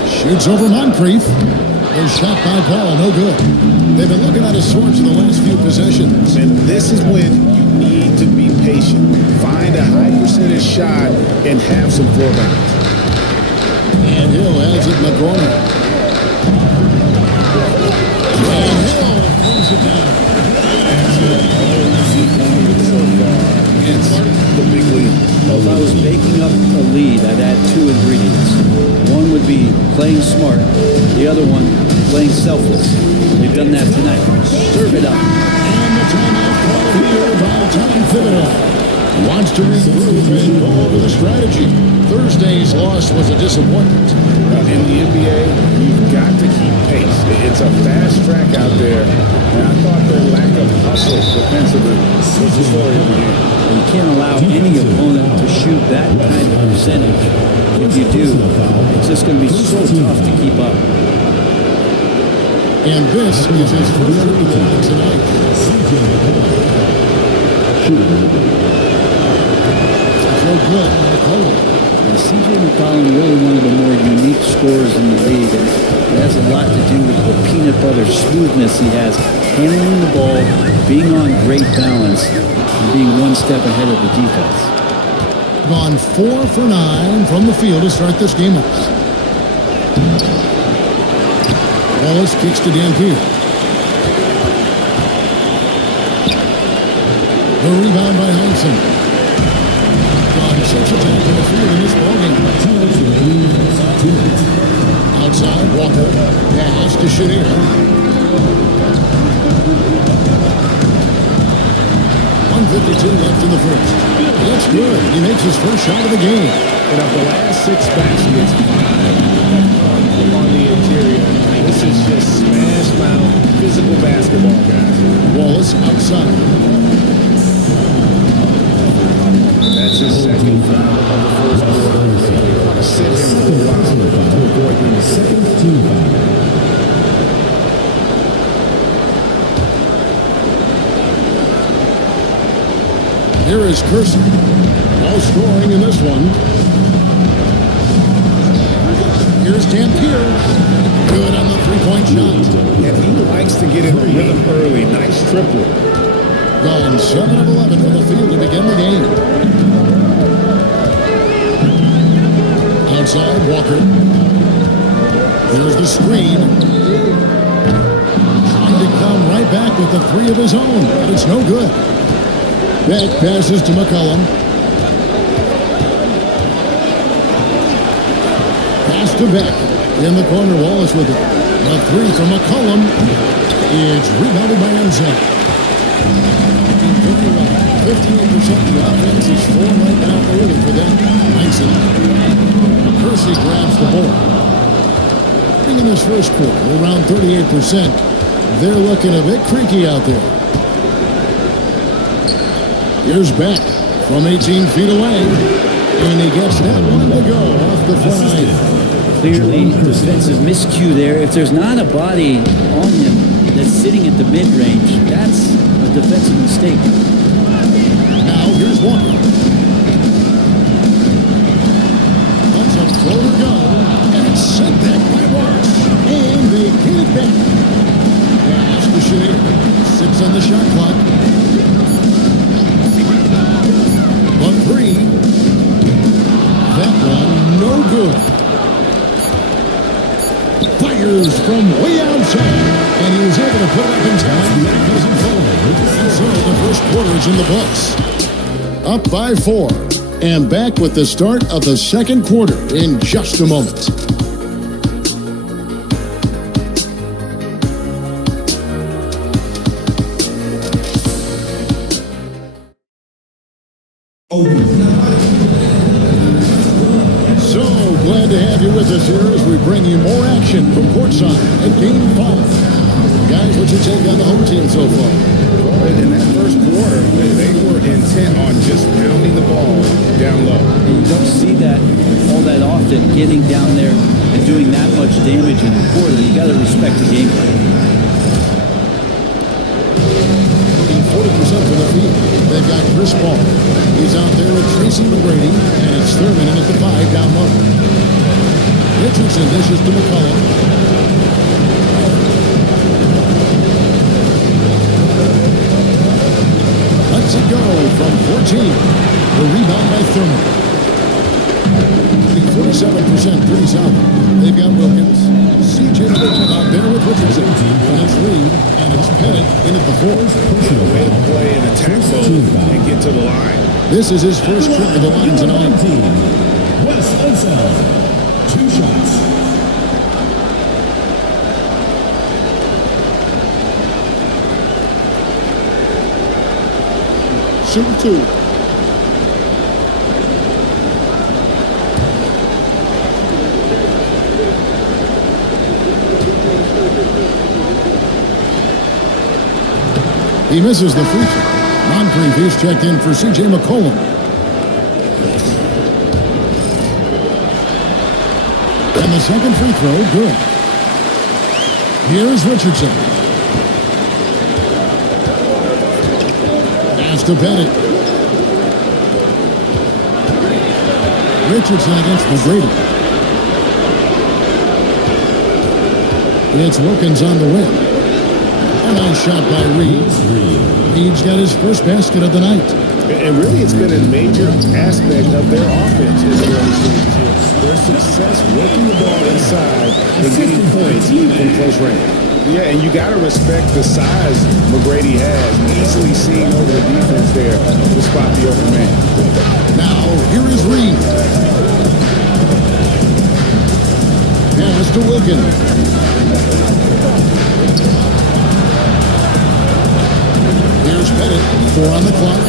Shoots over Moncrief. A shot by Paul, no good. They've been looking at his swords in the last few possessions. And this is when you need to be patient. Find a high percentage shot and have some floor balance. And Hill has it in the corner. And Hill pulls it down. It's the big lead. Well, if I was making up a lead, I'd add 2 ingredients. One would be playing smart. The other one, playing selfless. They've done that tonight. Serve it up. And the timeout call here by Tom Thibodeau. Wants to regroup and go over the strategy. Thursday's loss was a disappointment. In the NBA, you've got to keep pace. It's a fast track out there, and I thought their lack of hustle defensively was the story of the game. You can't allow any opponent to shoot that kind of percentage. If you do, it's just going to be so tough to keep up. And this is his first triple tonight. So good. C.J. McCollum really one of the more unique scorers in the league, and it has a lot to do with the peanut butter smoothness he has, handling the ball, being on great balance, and being one step ahead of the defense. Gone 4 for 9 from the field to start this game off. Wallace kicks to Dampier. The rebound by Heinsohn. Gone 6 attacks in the field in this ballgame. Outside, Walker. Pass to Shadir. 1:52 left in the first. That's good. He makes his first shot of the game. And of the last 6 baskets, 5 on the interior. This is just smash mouth physical basketball, guys. Wallace outside. That's his second foul of the first quarter. You want to sit him for a while to avoid the second team foul. Here is Kersey. No scoring in this one. Here's Dampier. Good on the three-point shot. And he likes to get in the rhythm early. Nice triple. Gone 7 of 11 from the field to begin the game. Outside, Walker. There's the screen. Trying to come right back with the 3 of his own, but it's no good. Beck passes to McCollum. Pass to Beck. In the corner, Wallace with it. The 3 from McCollum. It's rebounded by Enzo. 58% of the offense is 4 right now early for them. Heinsohn. Kersey grabs the board. In this first quarter, around 38%. They're looking a bit creaky out there. Here's Beck from 18 feet away. And he gets that one to go off the front line. Clearly, defensive miscue there. If there's not a body on him that's sitting at the mid-range, that's a defensive mistake. Now, here's Walker. Let's a floater go. And it's sent back by Wallace. And they get it back. Pass to Shadir. 6 on the shot clock. The 3. That one, no good. Fires from way outside. And he was able to put it up in time. And so the first quarter is in the books. Up by 4. And back with the start of the second quarter in just a moment. So glad to have you with us here as we bring you more action from courtside at Game 5. Guys, what's your take on the home team so far? Well, in that first quarter, they were intent on just pounding the ball down low. You don't see that all that often, getting down there and doing that much damage in the quarter. You got to respect the game plan. 40% for the field. They've got Chris Paul. He's out there with Tracy McGrady, and it's Thurman in at the 5 down low. Richardson dishes to McCollum. Lets it go from 14. The rebound by Thurman. 47% pretty solid. They've got Wilkins. C.J. McCollum out there with Richardson. And it's Reed, and it's Pettit in at the 4. Way to play in attack mode and get to the line. This is his first trip to the line tonight. Wes Unseld, 2 shots. Shoot 2. He misses the free throw. Moncrief is checked in for C.J. McCollum. And the second free throw, good. Here's Richardson. Pass to Pettit. Richardson against McGrady. It's Wilkins on the win. A nice shot by Reed. Reed's got his first basket of the night. And really, it's been a major aspect of their offense as early stages. Their success working the ball inside and getting points from close range. Yeah, and you got to respect the size McGrady has. Easily seen over the defense there to spot the open man. Now, here is Reed. Pass to Wilkins. Here's Pettit, 4 on the clock.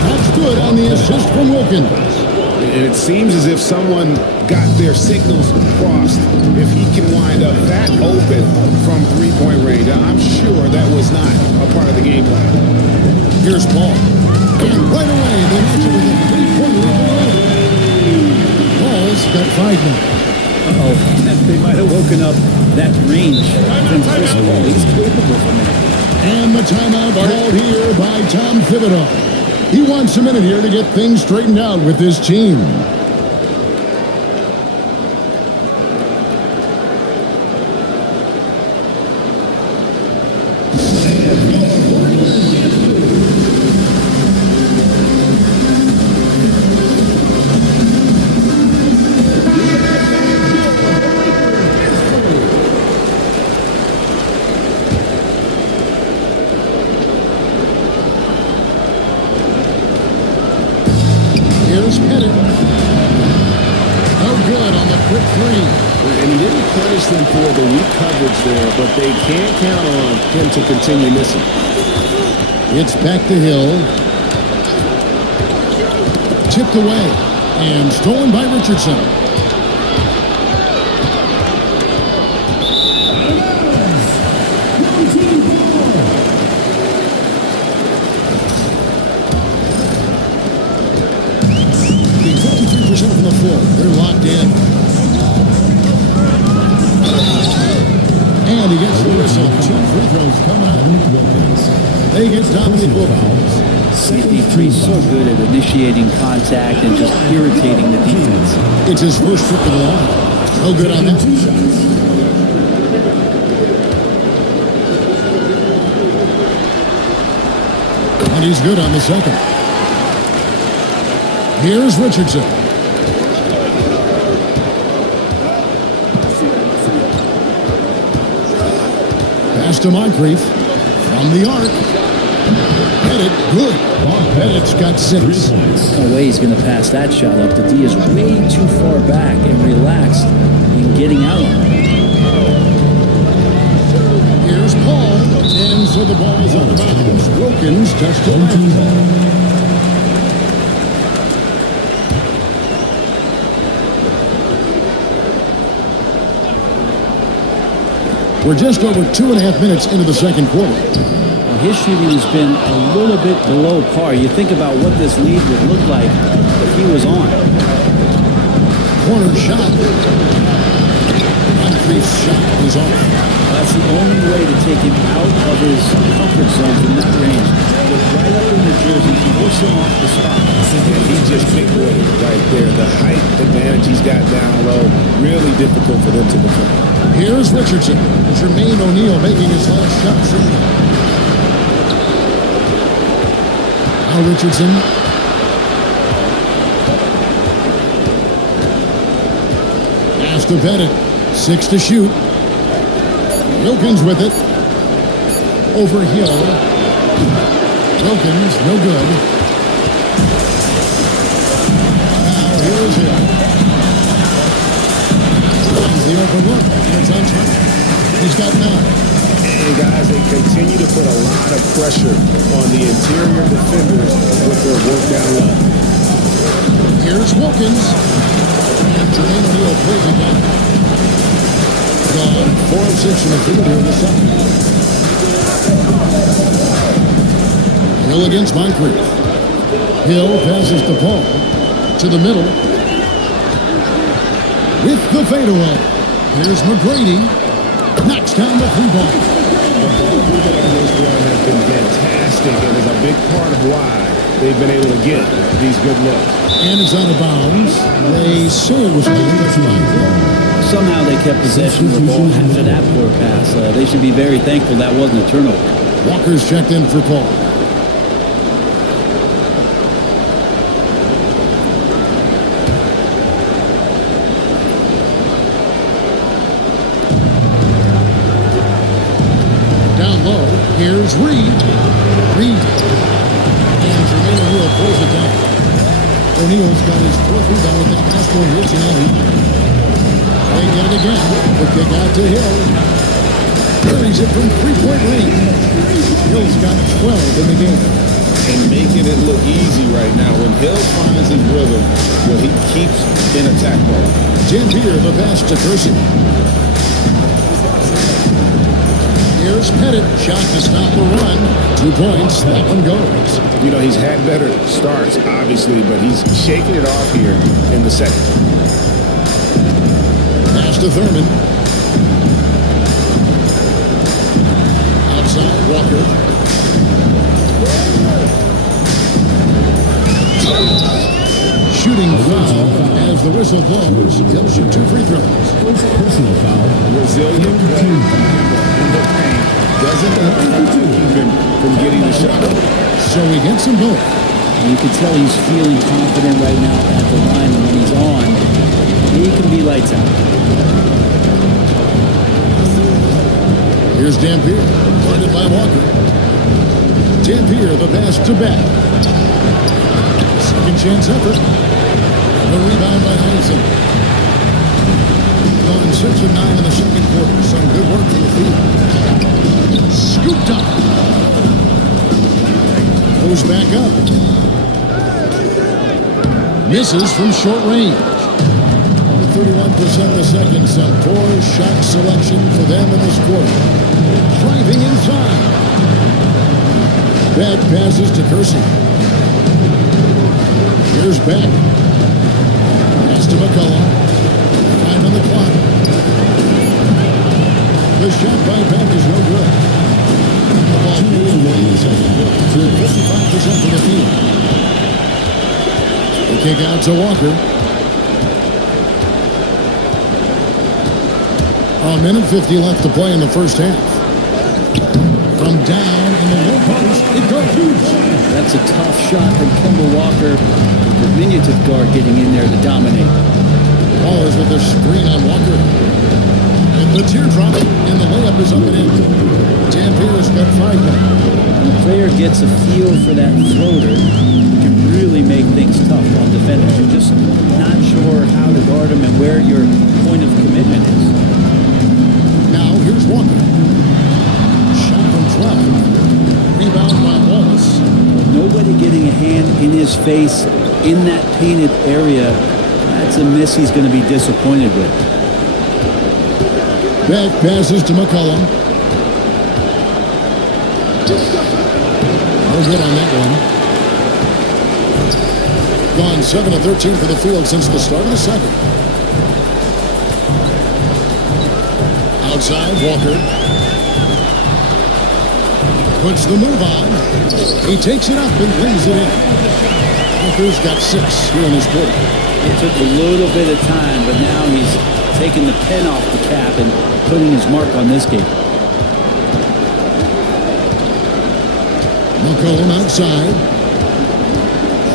Shot's good on the assist from Wilkins. And it seems as if someone got their signals crossed. If he can wind up that open from three-point range, I'm sure that was not a part of the game plan. Here's Paul. And right away, they answer with a three-pointer of their own. Paul's got 5 now. They might have woken up that range from Chris Paul. He's capable from that. And the timeout called here by Tom Thibodeau. He wants a minute here to get things straightened out with his team. Here's Pettit. No good on the quick 3. And he didn't punish them for the weak coverage there, but they can't count on him to continue missing. It's back to Hill. Tipped away and stolen by Richardson. From the floor. They're locked in. And he gets the whistle. 2 free throws coming up. They get Dominic Wilkins. 63 so good at initiating contact and just irritating the defense. It's his first trip to the line. No good on that. And he's good on the second. Here's Richardson. Pass to Moncrief. From the arc. Pettit, good. Pettit's got 6. No way he's going to pass that shot up. The D is way too far back and relaxed in getting out on it. Here's Paul. And so the ball is out of bounds. Wilkins touched the line. We're just over 2.5 minutes into the second quarter. Well, his shooting has been a little bit below par. You think about what this lead would look like if he was on. Corner shot. Moncrief's shot is off. That's the only way to take him out of his comfort zone from that range. Get right up in the jersey, push him off the spot. And he just picked away right there. The height advantage he's got down low, really difficult for them to defend. Here's Richardson. Jermaine O'Neal making his last shot. Now Richardson. Pass to Pettit. 6 to shoot. Wilkins with it. Over Hill. Wilkins, no good. Now here's Hill. The open look, and it's on target. He's got 9. And guys, they continue to put a lot of pressure on the interior defenders with their work down low. Here's Wilkins. And Jermaine O'Neal pulls it down. Gone 4 of 6 in the field here in the second. Hill against Moncrief. Hill passes to Paul. To the middle. With the fadeaway. Here's McGrady. Knocks down the 3-ball. The ball movement on this run has been fantastic and is a big part of why they've been able to get these good looks. And it's out of bounds. They say it was Somehow they kept possession of the ball after that poor pass. They should be very thankful that wasn't a turnover. Walker's checked in for Paul. Here's Reed. Reed. And Jermaine O'Neal pulls it down. O'Neal's got his 4th rebound with that last one here tonight. They get it again. The kick out to Hill. Buries it from 3-point range. Hill's got 12 in the game. And making it look easy right now. When Hill finds his rhythm, well, he keeps in attack mode. Dampier, the pass to Kersey. Here's Pettit, shot to stop the run. 2 points, that one goes. You know, he's had better starts, obviously, but he's shaking it off here in the second. Pass to Thurman. Outside, Walker. Shooting foul as the whistle blows. He'll shoot 2 free throws. Personal foul. Resilient play in the paint. Doesn't keep him from getting the shot. So he gets them both. You can tell he's feeling confident right now at the line, and when he's on, he can be lights out. Here's Dampier, guarded by Walker. Dampier, the pass to Beck. Second chance effort. The rebound by Hudson. Gone 6 of 9 in the second quarter. Some good work from the field. Scooped up. Goes back up. Misses from short range. 31% of the second. Some poor shot selection for them in this quarter. Driving inside. Beck passes to Kersey. Here's Beck. Pass to McCullough. 5 on the clock. The shot by Beck is no good. The ball moves away in the second quarter. 55% from the field. The kick out to Walker. A minute 50 left to play in the first half. From down in the low post, it goes. That's a tough shot from Kemba Walker. The diminutive guard getting in there to dominate. Ball is with the screen on Walker. And the teardrop, and the layup is up and in. Tampier's got 5 now. When the player gets a feel for that floater, it can really make things tough on defenders. You're just not sure how to guard them and where your point of commitment is. Now here's Walker. Shot from 12. Rebound by Wallace. Nobody getting a hand in his face in that painted area. That's a miss he's going to be disappointed with. Back passes to McCollum. No good on that one. Gone 7 of 13 for the field since the start of the second. Outside, Walker. Puts the move on. He takes it up and lays it in. Walker's got 6 here in this quarter. It took a little bit of time, but now he's taking the pen off the cap and putting his mark on this game. McCollum outside.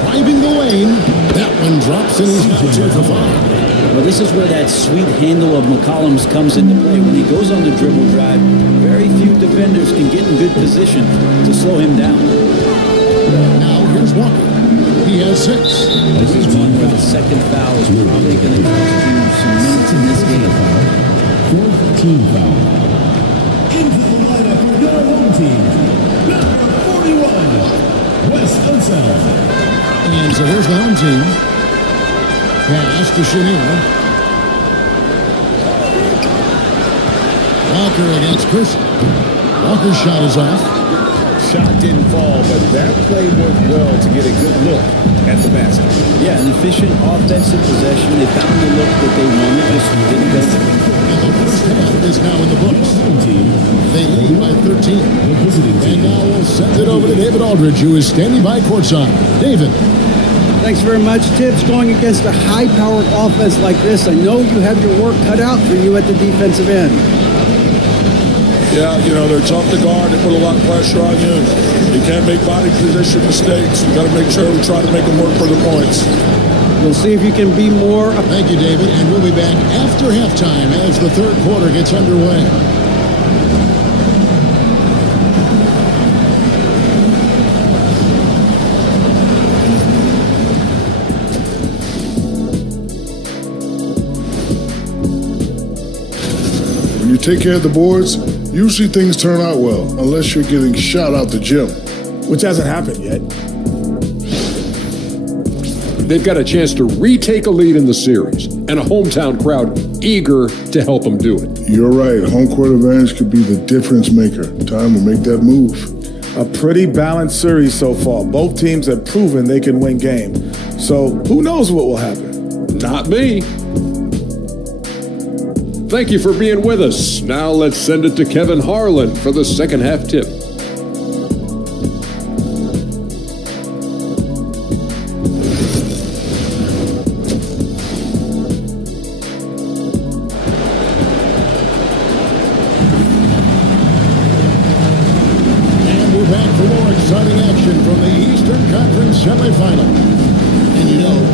Driving the lane. That one drops and he's now 2 for 5. Well, this is where that sweet handle of McCollum's comes into play. When he goes on the dribble drive, very few defenders can get in good position to slow him down. Now here's Walker. He has 6. This is one where the second foul is probably going to cost you some minutes in this game. 4th team foul. Into the lineup for your home team, number 41, Wes Unseld. And so here's the home team. Pass to Chenier. Walker against Chris. Walker's shot is off. Shot didn't fall, but that play worked well to get a good look at the basket. Yeah, an efficient offensive possession. They found the look that they wanted, just didn't go. And the first half is now in the books. They lead by 13. And now we'll send it over to David Aldridge, who is standing by courtside. David. Thanks very much, Tibbs. Going against a high-powered offense like this, I know you have your work cut out for you at the defensive end. Yeah, they're tough to guard. They put a lot of pressure on you. You can't make body position mistakes. We got to make sure we try to make them work for the points. We'll see if you can be more. Thank you, David. And we'll be back after halftime as the third quarter gets underway. When you take care of the boards, usually things turn out well, unless you're getting shot out the gym. Which hasn't happened yet. They've got a chance to retake a lead in the series, and a hometown crowd eager to help them do it. You're right. Home court advantage could be the difference maker. Time to make that move. A pretty balanced series so far. Both teams have proven they can win games. So who knows what will happen? Not me. Thank you for being with us. Now let's send it to Kevin Harlan for the second half tip. From the Eastern Conference semifinal. And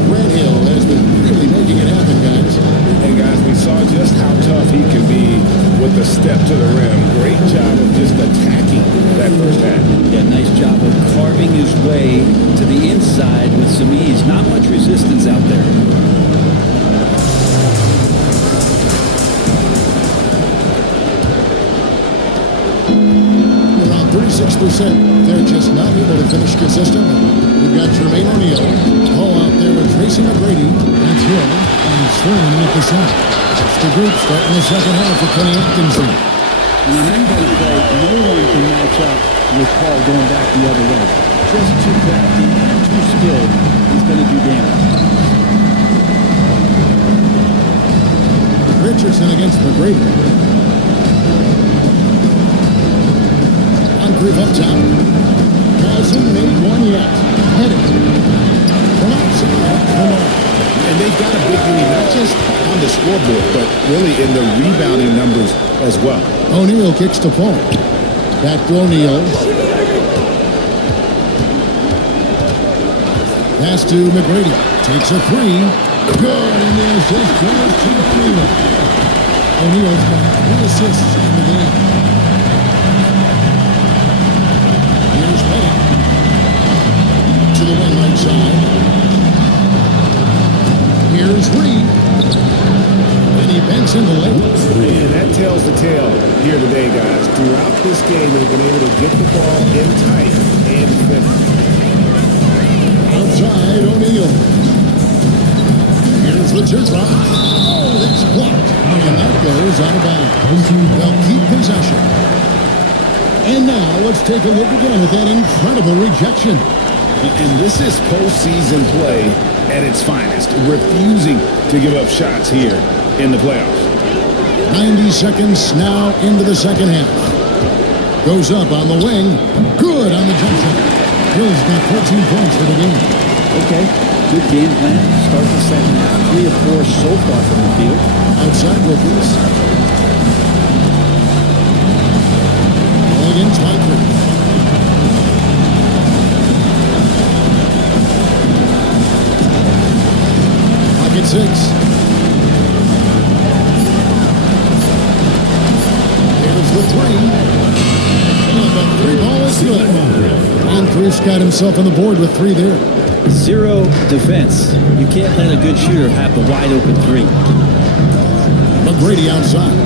Grant Hill has been really making it happen, guys. Hey, guys, we saw just how tough he can be with the step to the rim. Great job of just attacking that first half. Yeah, nice job of carving his way to the inside with some ease. Not much resistance out there. Around 36%. They're just not able to finish consistent. We've got Jermaine O'Neal. Ball out there with Tracy McGrady. That's Hill. And Sherman at the center. It's the group starting the second half for Kenny Atkinson. And in that kind of play, no one can match up with Paul going back the other way. Just too crafty, too skilled. He's going to do damage. Richardson against McGrady. Moncrief up top. Hasn't made one yet. Headed. From outside. Come on. And they've got a big lead, not just on the scoreboard, but really in the rebounding numbers as well. O'Neal kicks to Paul. Back to O'Neal. Pass to McGrady. Takes a three. Good. And the assist goes to Cleveland. O'Neal's got 3 assists in the game. to the wing right side. Here's Reed. And he banks in the lane. Man, that tells the tale here today, guys. Throughout this game, they've been able to get the ball in tight and finish. Outside, O'Neal. Here's the teardrop. Oh, that's blocked. And that goes out of bounds. They'll keep possession. And now let's take a look again at that incredible rejection. And this is postseason play at its finest. Refusing to give up shots here in the playoffs. 90 seconds now into the second half. Goes up on the wing. Good on the jump shot. Hill's got 14 points for the game. Okay, good game plan. Start the second half. 3 of 4 so far from the field. Outside Wilkins. Against Michael. Pocket 6. Here's the 3. And the 3 ball is good. Moncrief's got himself on the board with 3 there. 0 defense. You can't let a good shooter have the wide open 3. McGrady outside.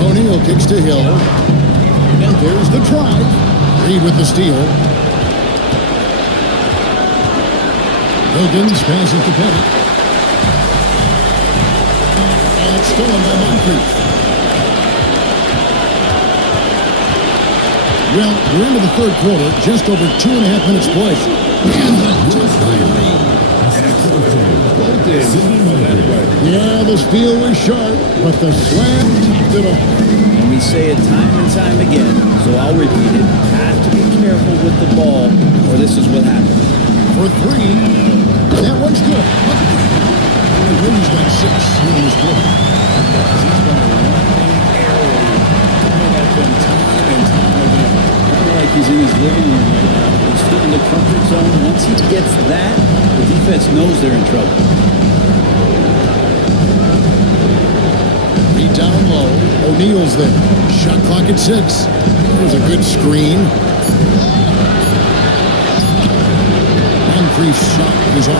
O'Neal kicks to Hill. And there's the drive. Reed with the steal. Wilkins passes to Petty. And it's stolen by Moncrief. Well, we're into the third quarter. Just over 2.5 minutes played. And the touch by Reed. Yeah, the steal was sharp, but the slam kept it off. And we say it time and time again, so I'll repeat it. Have to be careful with the ball, or this is what happens. For 3, that one's good. And Reed's got 6 here in this quarter. He's got a running arrow coming at them time and time again. Kind of like he's in his living room right now. He's still in the comfort zone. Once he gets that, the defense knows they're in trouble. Reed down low. O'Neal's there. Shot clock at 6. There's a good screen. Moncrief's shot is off. I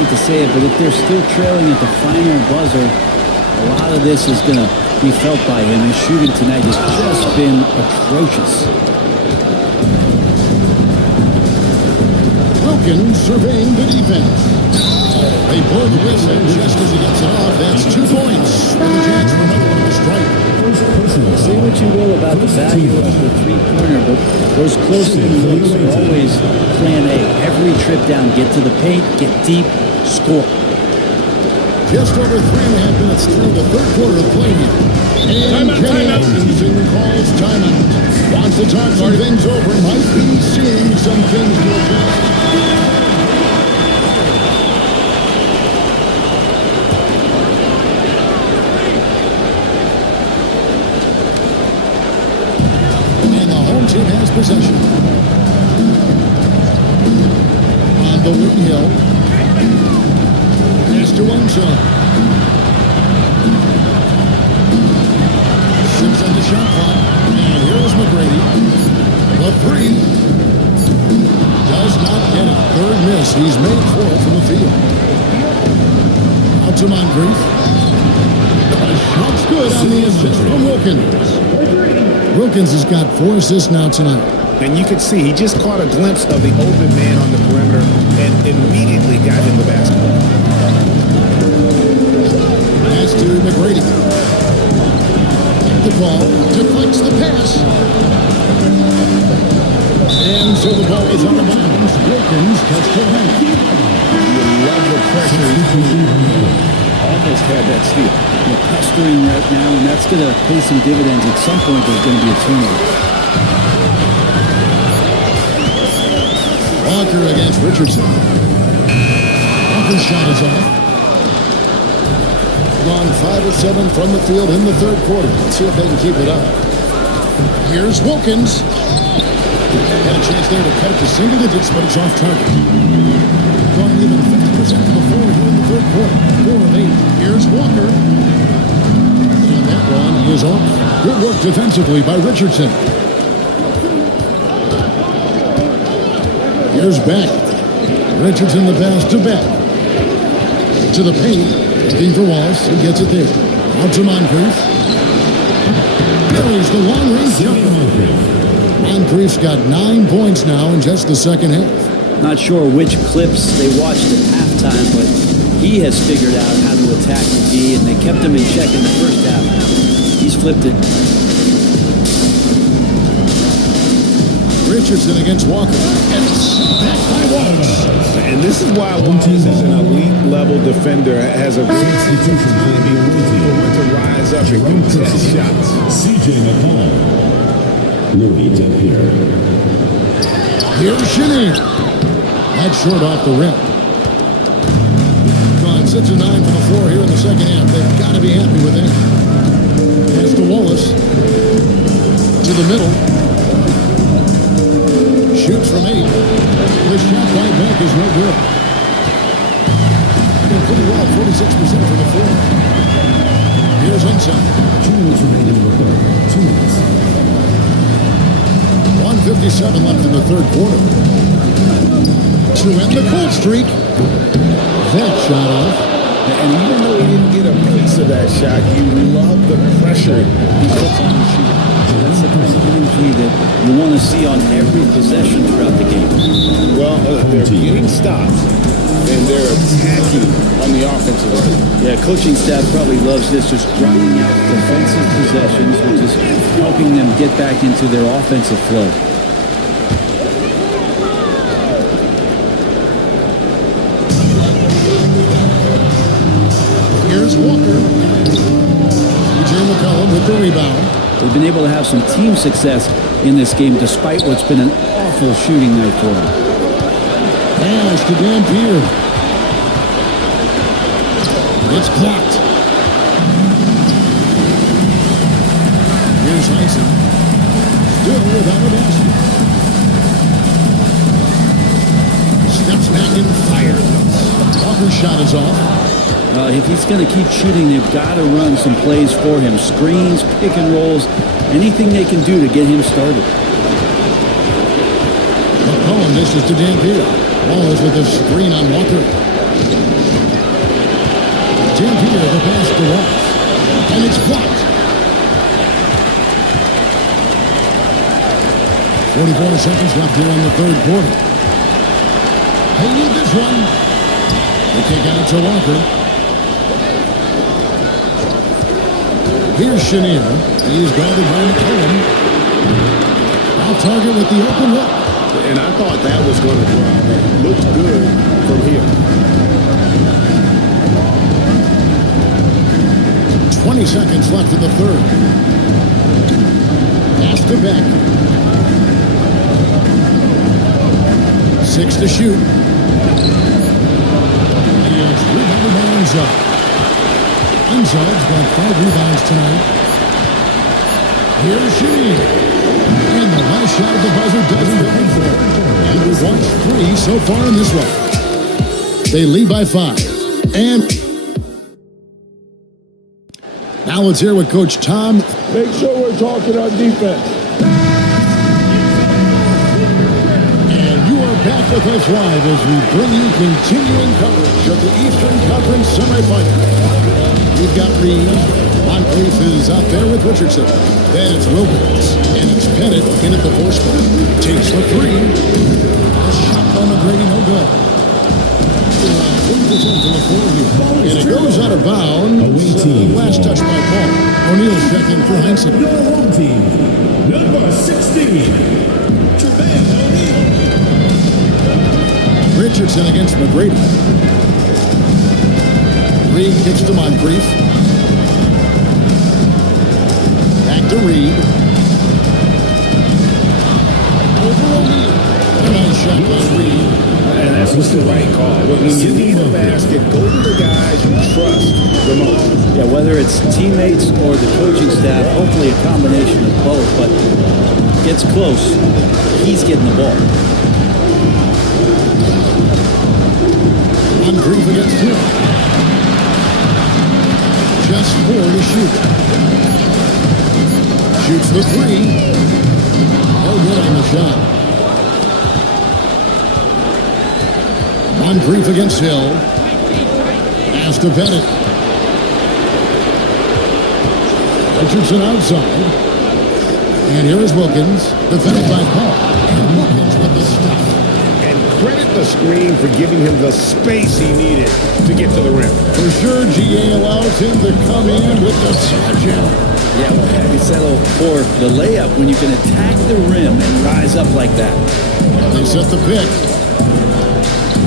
hate to say it, but if they're still trailing at the final buzzer, a lot of this is going to be felt by him. His shooting tonight has just been atrocious. Wilkins surveying the defense. They blow the whistle just as he gets it off. That's 2 points. And a chance for another one to strike. Say what you will about the value of the three-pointer, but those close-in looks are always plan A. Every trip down, get to the paint, get deep, score. Just over 3.5 minutes through the third quarter of play here. And Kenny Atkinson calls timeout. Wants to talk some things over. Might be seeing some things to adjust. Team has possession. On the wing hill. Pass to Unzone. 6 on the shot clock. And here's McGrady. The 3. Does not get it. Third miss. He's made 4 from the field. Out to Moncrief. The shot's good on the assist from Wilkins. Wilkins has got 4 assists now tonight. And you could see he just caught a glimpse of the open man on the perimeter and immediately got him the basketball. Pass to McGrady. The ball deflects the pass. And so the ball is out of bounds. Wilkins touched the rim. You love the pressure. Almost had that steal. They're pestering right now, and that's going to pay some dividends. At some point, there's going to be a turnover. Walker against Richardson. Walker's shot is off. Gone 5 of 7 from the field in the third quarter. Let's see if they can keep it up. Here's Wilkins. Had a chance there to cut it to single digits, but it's off target. Gone even 50% to the floor here in the third quarter. 4 of 8. Here's Walker. And that one is off. Good work defensively by Richardson. Here's Beck. Richardson the pass to Beck. To the paint. Looking for Wallace. He gets it there. Out to Moncrief. Carries the long range jumper. Moncrief's got 9 points now in just the second half. Not sure which clips they watched at halftime, but he has figured out how to attack the D, and they kept him in check in the first half. He's flipped it. Richardson against Walker. And it's back by Wallace. And this is why Wallace is an elite level defender, has a great sense of timing when to rise up and contest shots. CJ McCollum. Louis Dampier. Here's Chenier. That's short off the rim. Gone 6 of 9 from the floor here in the second half. They've got to be happy with that. Pass to Wallace. To the middle. Shoots from 8. The shot by Beck is no good. Doing pretty well, 46% from the floor. Here's Unseld. 2 minutes remaining in the third. 2 minutes. 1:57 left in the third quarter. To end the cold streak. That shot off. And even though he didn't get a piece of that shot, you love the pressure he puts on the shooter. That's the kind of energy that you want to see on every possession throughout the game. Well, they're getting stops, and they're attacking on the offensive end. Yeah, coaching staff probably loves this, just grinding out defensive possessions, which is helping them get back into their offensive flow. Here's Walker. CJ McCollum with the rebound. They've been able to have some team success in this game despite what's been an awful shooting night for them. Pass to Dampier. It's clocked. Here's Hyson. Still without a basket. Steps back and fires. Walker's shot is off. If he's going to keep shooting, they've got to run some plays for him. Screens, pick and rolls, anything they can do to get him started. McCollum misses to Dampier. Wallace with a screen on Walker. Dampier the pass to Wallace. And it's blocked. 44 seconds left here in the third quarter. They need this one. They kick out to Walker. Here's Chenier. He's guarded by McCollum. Off target with the open look. And I thought that was going to drop. It looked good from here. 20 seconds left in the third. Pass to Beck. 6 to shoot. He is rebounded by Unseld. Unseld's got 5 rebounds tonight. Here's Chenier. And the last shot of the buzzer doesn't go in for it. And we've watched 3 so far in this one. They lead by 5. And now let's hear what Coach Tom. Make sure we're talking on defense. And you are back with us live as we bring you continuing coverage of the Eastern Conference semifinal. We've got Reed. Moncrief is out there with Richardson. Then it's Wilkins. And it's Pettit in at the 4 spot. Takes the 3. A shot by McGrady, no good. 40% from the floor here. And it goes out of bounds. Last touch by Paul. O'Neal's checking for Heinsohn. Your home team, number 16, Jermaine O'Neal. Richardson against McGrady. Reed kicks to Moncrief. Back to Reed. Over O'Neal. A nice shot by Reed. And that was the right call. When you need a basket, go to the guys you trust the most. Yeah, whether it's teammates or the coaching staff, hopefully a combination of both, but gets close, he's getting the ball. Moncrief against him. Just 4 to shoot. Shoots the 3. No good on the shot. Moncrief against Hill. Pass to Bennett. Richardson outside. And here is Wilkins, defended by Paul. And Wilkins with the stuff. And credit the screen for giving him the space he needed to get to the rim. For sure, GA allows him to come in with the sledgehammer. Yeah, well, happy settle for the layup when you can attack the rim and rise up like that. They set the pick.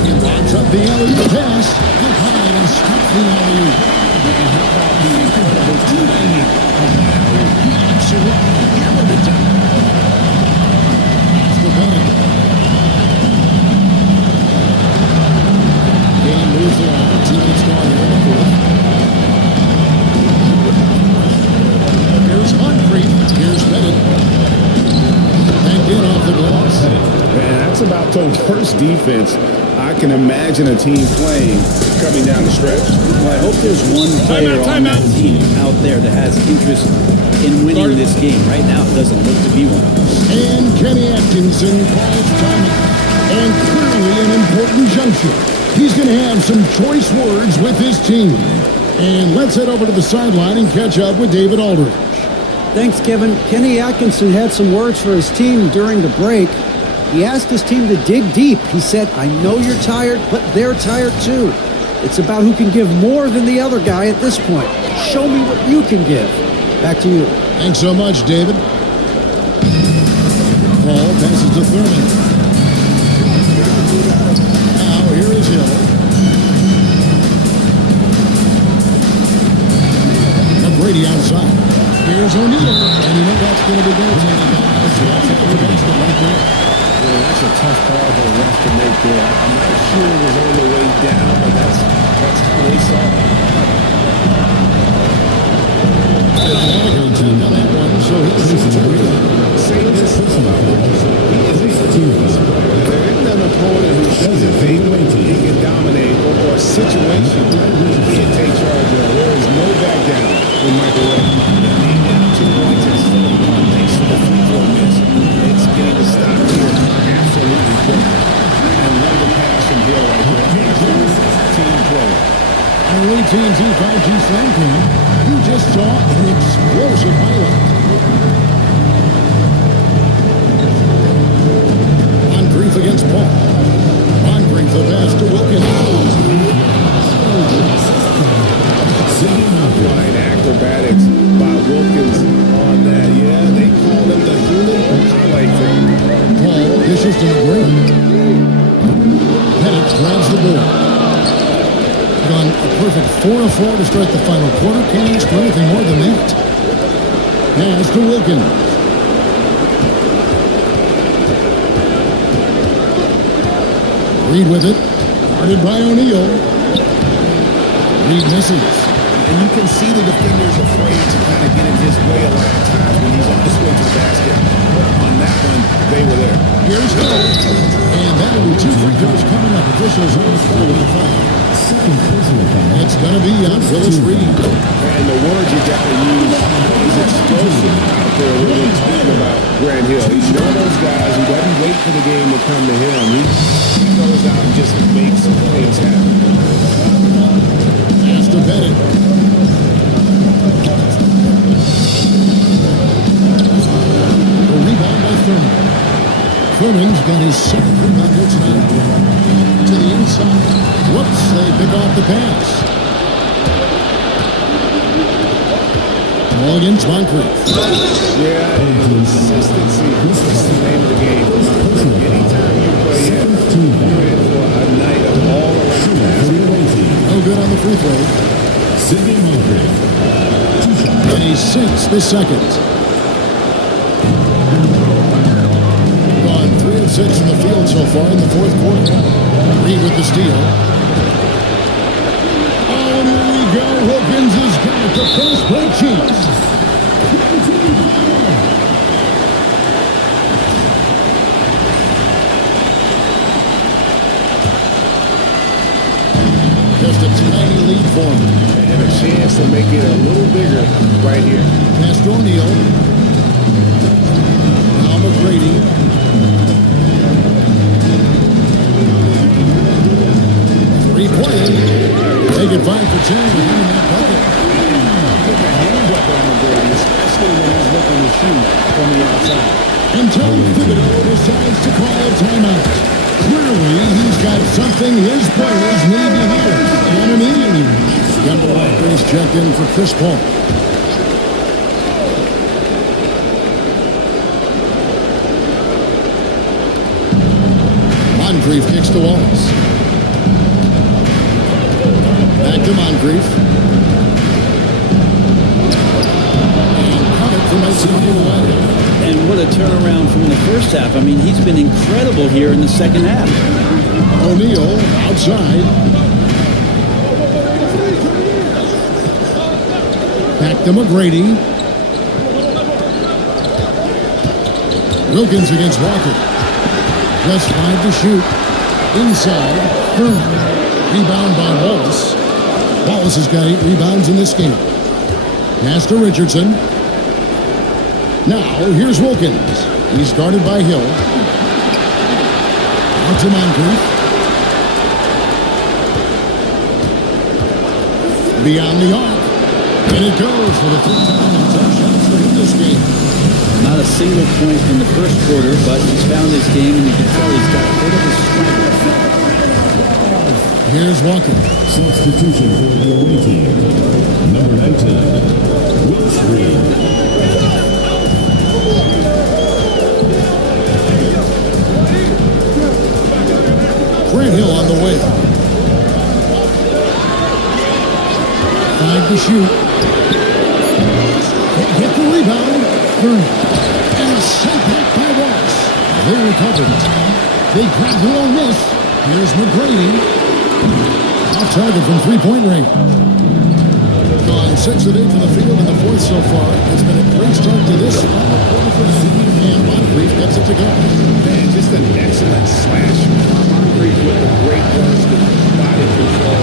He lines up the alley-oop pass. Get high and stop the alley-oop. And how about the incredible timing of the alley-oop? He absolutely hammered it down. It's the Bennett. Game moves along. 2 minutes gone here in the fourth. Here's Moncrief. Here's Bennett. Back in off the glass. Man, that's about the worst defense I can imagine a team playing coming down the stretch. Well, I hope there's one player on that team out there that has interest in winning this game. Right now, it doesn't look to be one. And Kenny Atkinson calls timeout. And clearly an important juncture. He's going to have some choice words with his team. And let's head over to the sideline and catch up with David Aldridge. Thanks, Kevin. Kenny Atkinson had some words for his team during the break. He asked his team to dig deep. He said, I know you're tired, but they're tired too. It's about who can give more than the other guy at this point. Show me what you can give. Back to you. Thanks so much, David. Paul passes to Thurman. Now, here is Hill. McGrady outside. Here's O'Neal. And you know that's going to be good. So that's a good basket right there. Yeah, that's a tough call for the ref to make there. I'm not sure it was on the way down, but that's how they saw it. Monaco turned on that one, so he's Say this about Wilkins. He is a defensive player. There isn't an opponent who does it the way he can dominate or a situation he can't take charge of. There is no back down in Michael Wilkins. Being down 2 points instead of 1 thanks to the free throw miss. It's getting to stop here. Absolutely quick. And another pass from Hill right there. Team play. On AT&T 5G Slam Cam, you just saw an explosive highlight. Moncrief against Paul. Moncrief the pass to Wilkins. Flying acrobatics by Wilkins on that. Yeah, they call him the human highlight thing. Paul dishes to McGrady. Pettit grabs the ball. Gone a perfect 4-4 to start the final quarter. Can't ask for anything more than that. Pass to Wilkins. Reed with it. Guarded by O'Neal. Reed misses. And you can see the defenders afraid to kind of get in his way a lot of times when he's on his way to the basket. But on that one, they were there. Here's Hill. And that'll be 2 free throws coming up. Officials on the call with the foul. It's going to be on Willis Reed. And the word you got to use is explosive out there when we're talking about Grant Hill. He's one of those guys who doesn't wait for the game to come to him. He goes out and just makes some plays happen. Pass to Bennett. A rebound by Thurman. Thurman's got his second rebound here tonight. To the inside. Whoops, they pick off the pass. Ball against Moncrief. Yeah, consistency is the name of the game. Anytime you play in, you're in for a night of all around basketball. No good on the free throw. Sidney Moncrief. And he sinks the second. Gone 3 of 6 in the field so far in the fourth quarter. Reed with the steal. Oh, and here we go. Wilkins has got the first break chance. Just a tiny lead for him. And a chance to make it a little bigger right here. Pass to O'Neal. Now McGrady. playing. They get 5 for 10 and winning that bucket. Put the hand up on McGrady, especially when he's looking to shoot from the outside. And Tom Thibodeau decides to call a timeout. Clearly, he's got something his players need to hear. And immediately, Kemba Walker is checked in for Chris Paul. Moncrief kicks to Wallace. Back to Moncrief. And cut it from 18 feet away. And what a turnaround from the first half. I mean, he's been incredible here in the second half. O'Neal outside. Back to McGrady. Wilkins against Walker. Just 5 to shoot. Inside. Rebound by Wallace. Wallace has got 8 rebounds in this game. Pass to Richardson. Now, here's Wilkins. He's guarded by Hill. Out to Moncrief. Beyond the arc. And it goes for the 3rd time in 10 shots for him this game. Not a single point in the first quarter, but he's found his game, and you can tell he's got a bit of a strength. Here's Walker. Substitution for the away team. Number 19, Willis Reed. Grant Hill on the way. 5 to shoot. They get the rebound. And sent back by Wallace. They recovered. They grab the long miss. Here's McGrady. Off target from 3-point range. Gone 6 of 8 from the field in the 4th so far. It's been a great start to this final quarter for the team. And Moncrief gets it to go. Man, just an excellent slash. Moncrief with a great burst of body control.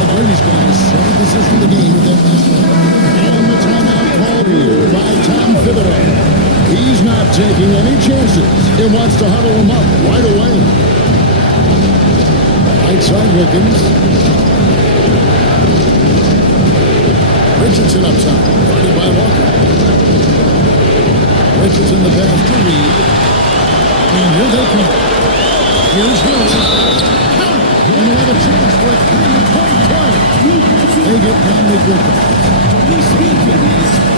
McGrady's got his 7th assist in the game with that last one. And the timeout called here by Tom Thibodeau. He's not taking any chances. He wants to huddle him up right away. Right side Wilkins. Richardson up top, guarded by Walker. Richardson the pass to Reed. And here they come. Here's Hill. And they have a chance for a 3-point play. They get Dominic Wilkins. He's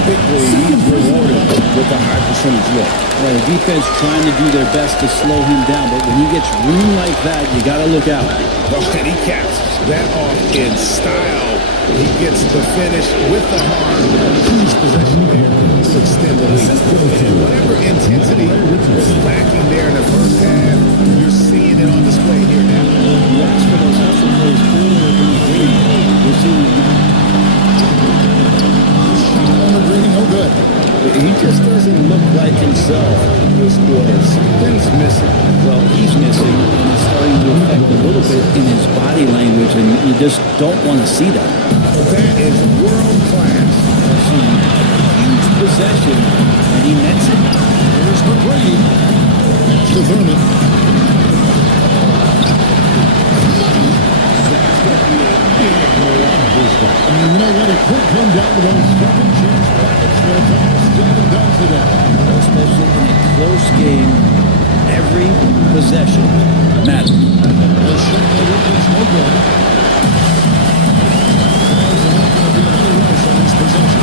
quickly rewarded with a high percentage look. Well, the defense trying to do their best to slow him down, but when he gets room like that, you got to look out. And he caps that off in style. He gets the finish with the arm. Huge possession there to extend the lead. Whatever intensity was lacking there in the first half, you're seeing it on display here now. You ask for those hustle plays earlier in the game. We're seeing McGrady, no good. He just doesn't look like himself this quarter. Something's missing. Well, he's missing, and it's starting to affect a little bit in his body language, and you just don't want to see that. That is world class. Huge possession, and he nets it. Here's McGrady. Pass to Thurman. And you know what? It could come down to those second chance brackets where it's all said and done today. Especially in a close game, every possession matters. The shot by Wilkins, no good. There's not going to be any rush on this possession.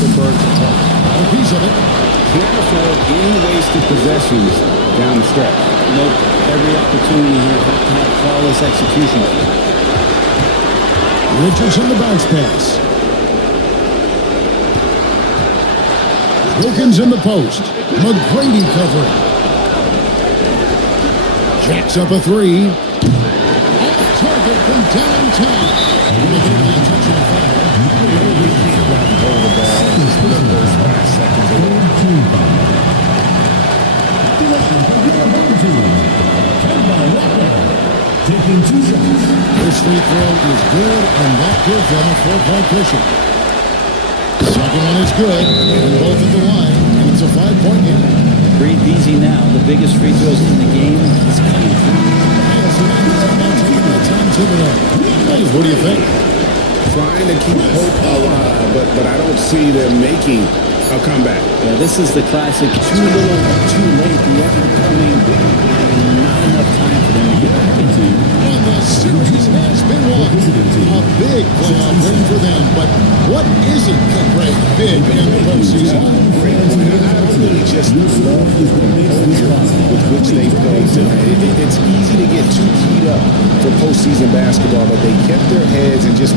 The Birds apart. A piece of it. Can't afford any wasted possessions down the stretch. Nope. Every opportunity here have to have flawless execution. Richardson the bounce pass. Wilkins in the post. McGrady covering. Jacks up a 3. Off target from downtown. They get the intentional foul. Taking 2 shots. This free throw is good give them a 4-point cushion. Second one is good, and both at the line, and it's a 5-point game. Breathe easy now. The biggest free throws in the game is coming through. What do you think? Trying to keep hope alive, but I don't see them making a comeback. Yeah, this is the classic too little, too late. The effort coming, and not enough time for them to get back into. And the series has been won. A big playoff win for them, but what isn't a great big in the postseason? Great point. I really just love the composure with which they played tonight. It's easy to get too keyed up for postseason basketball, but they kept their heads and just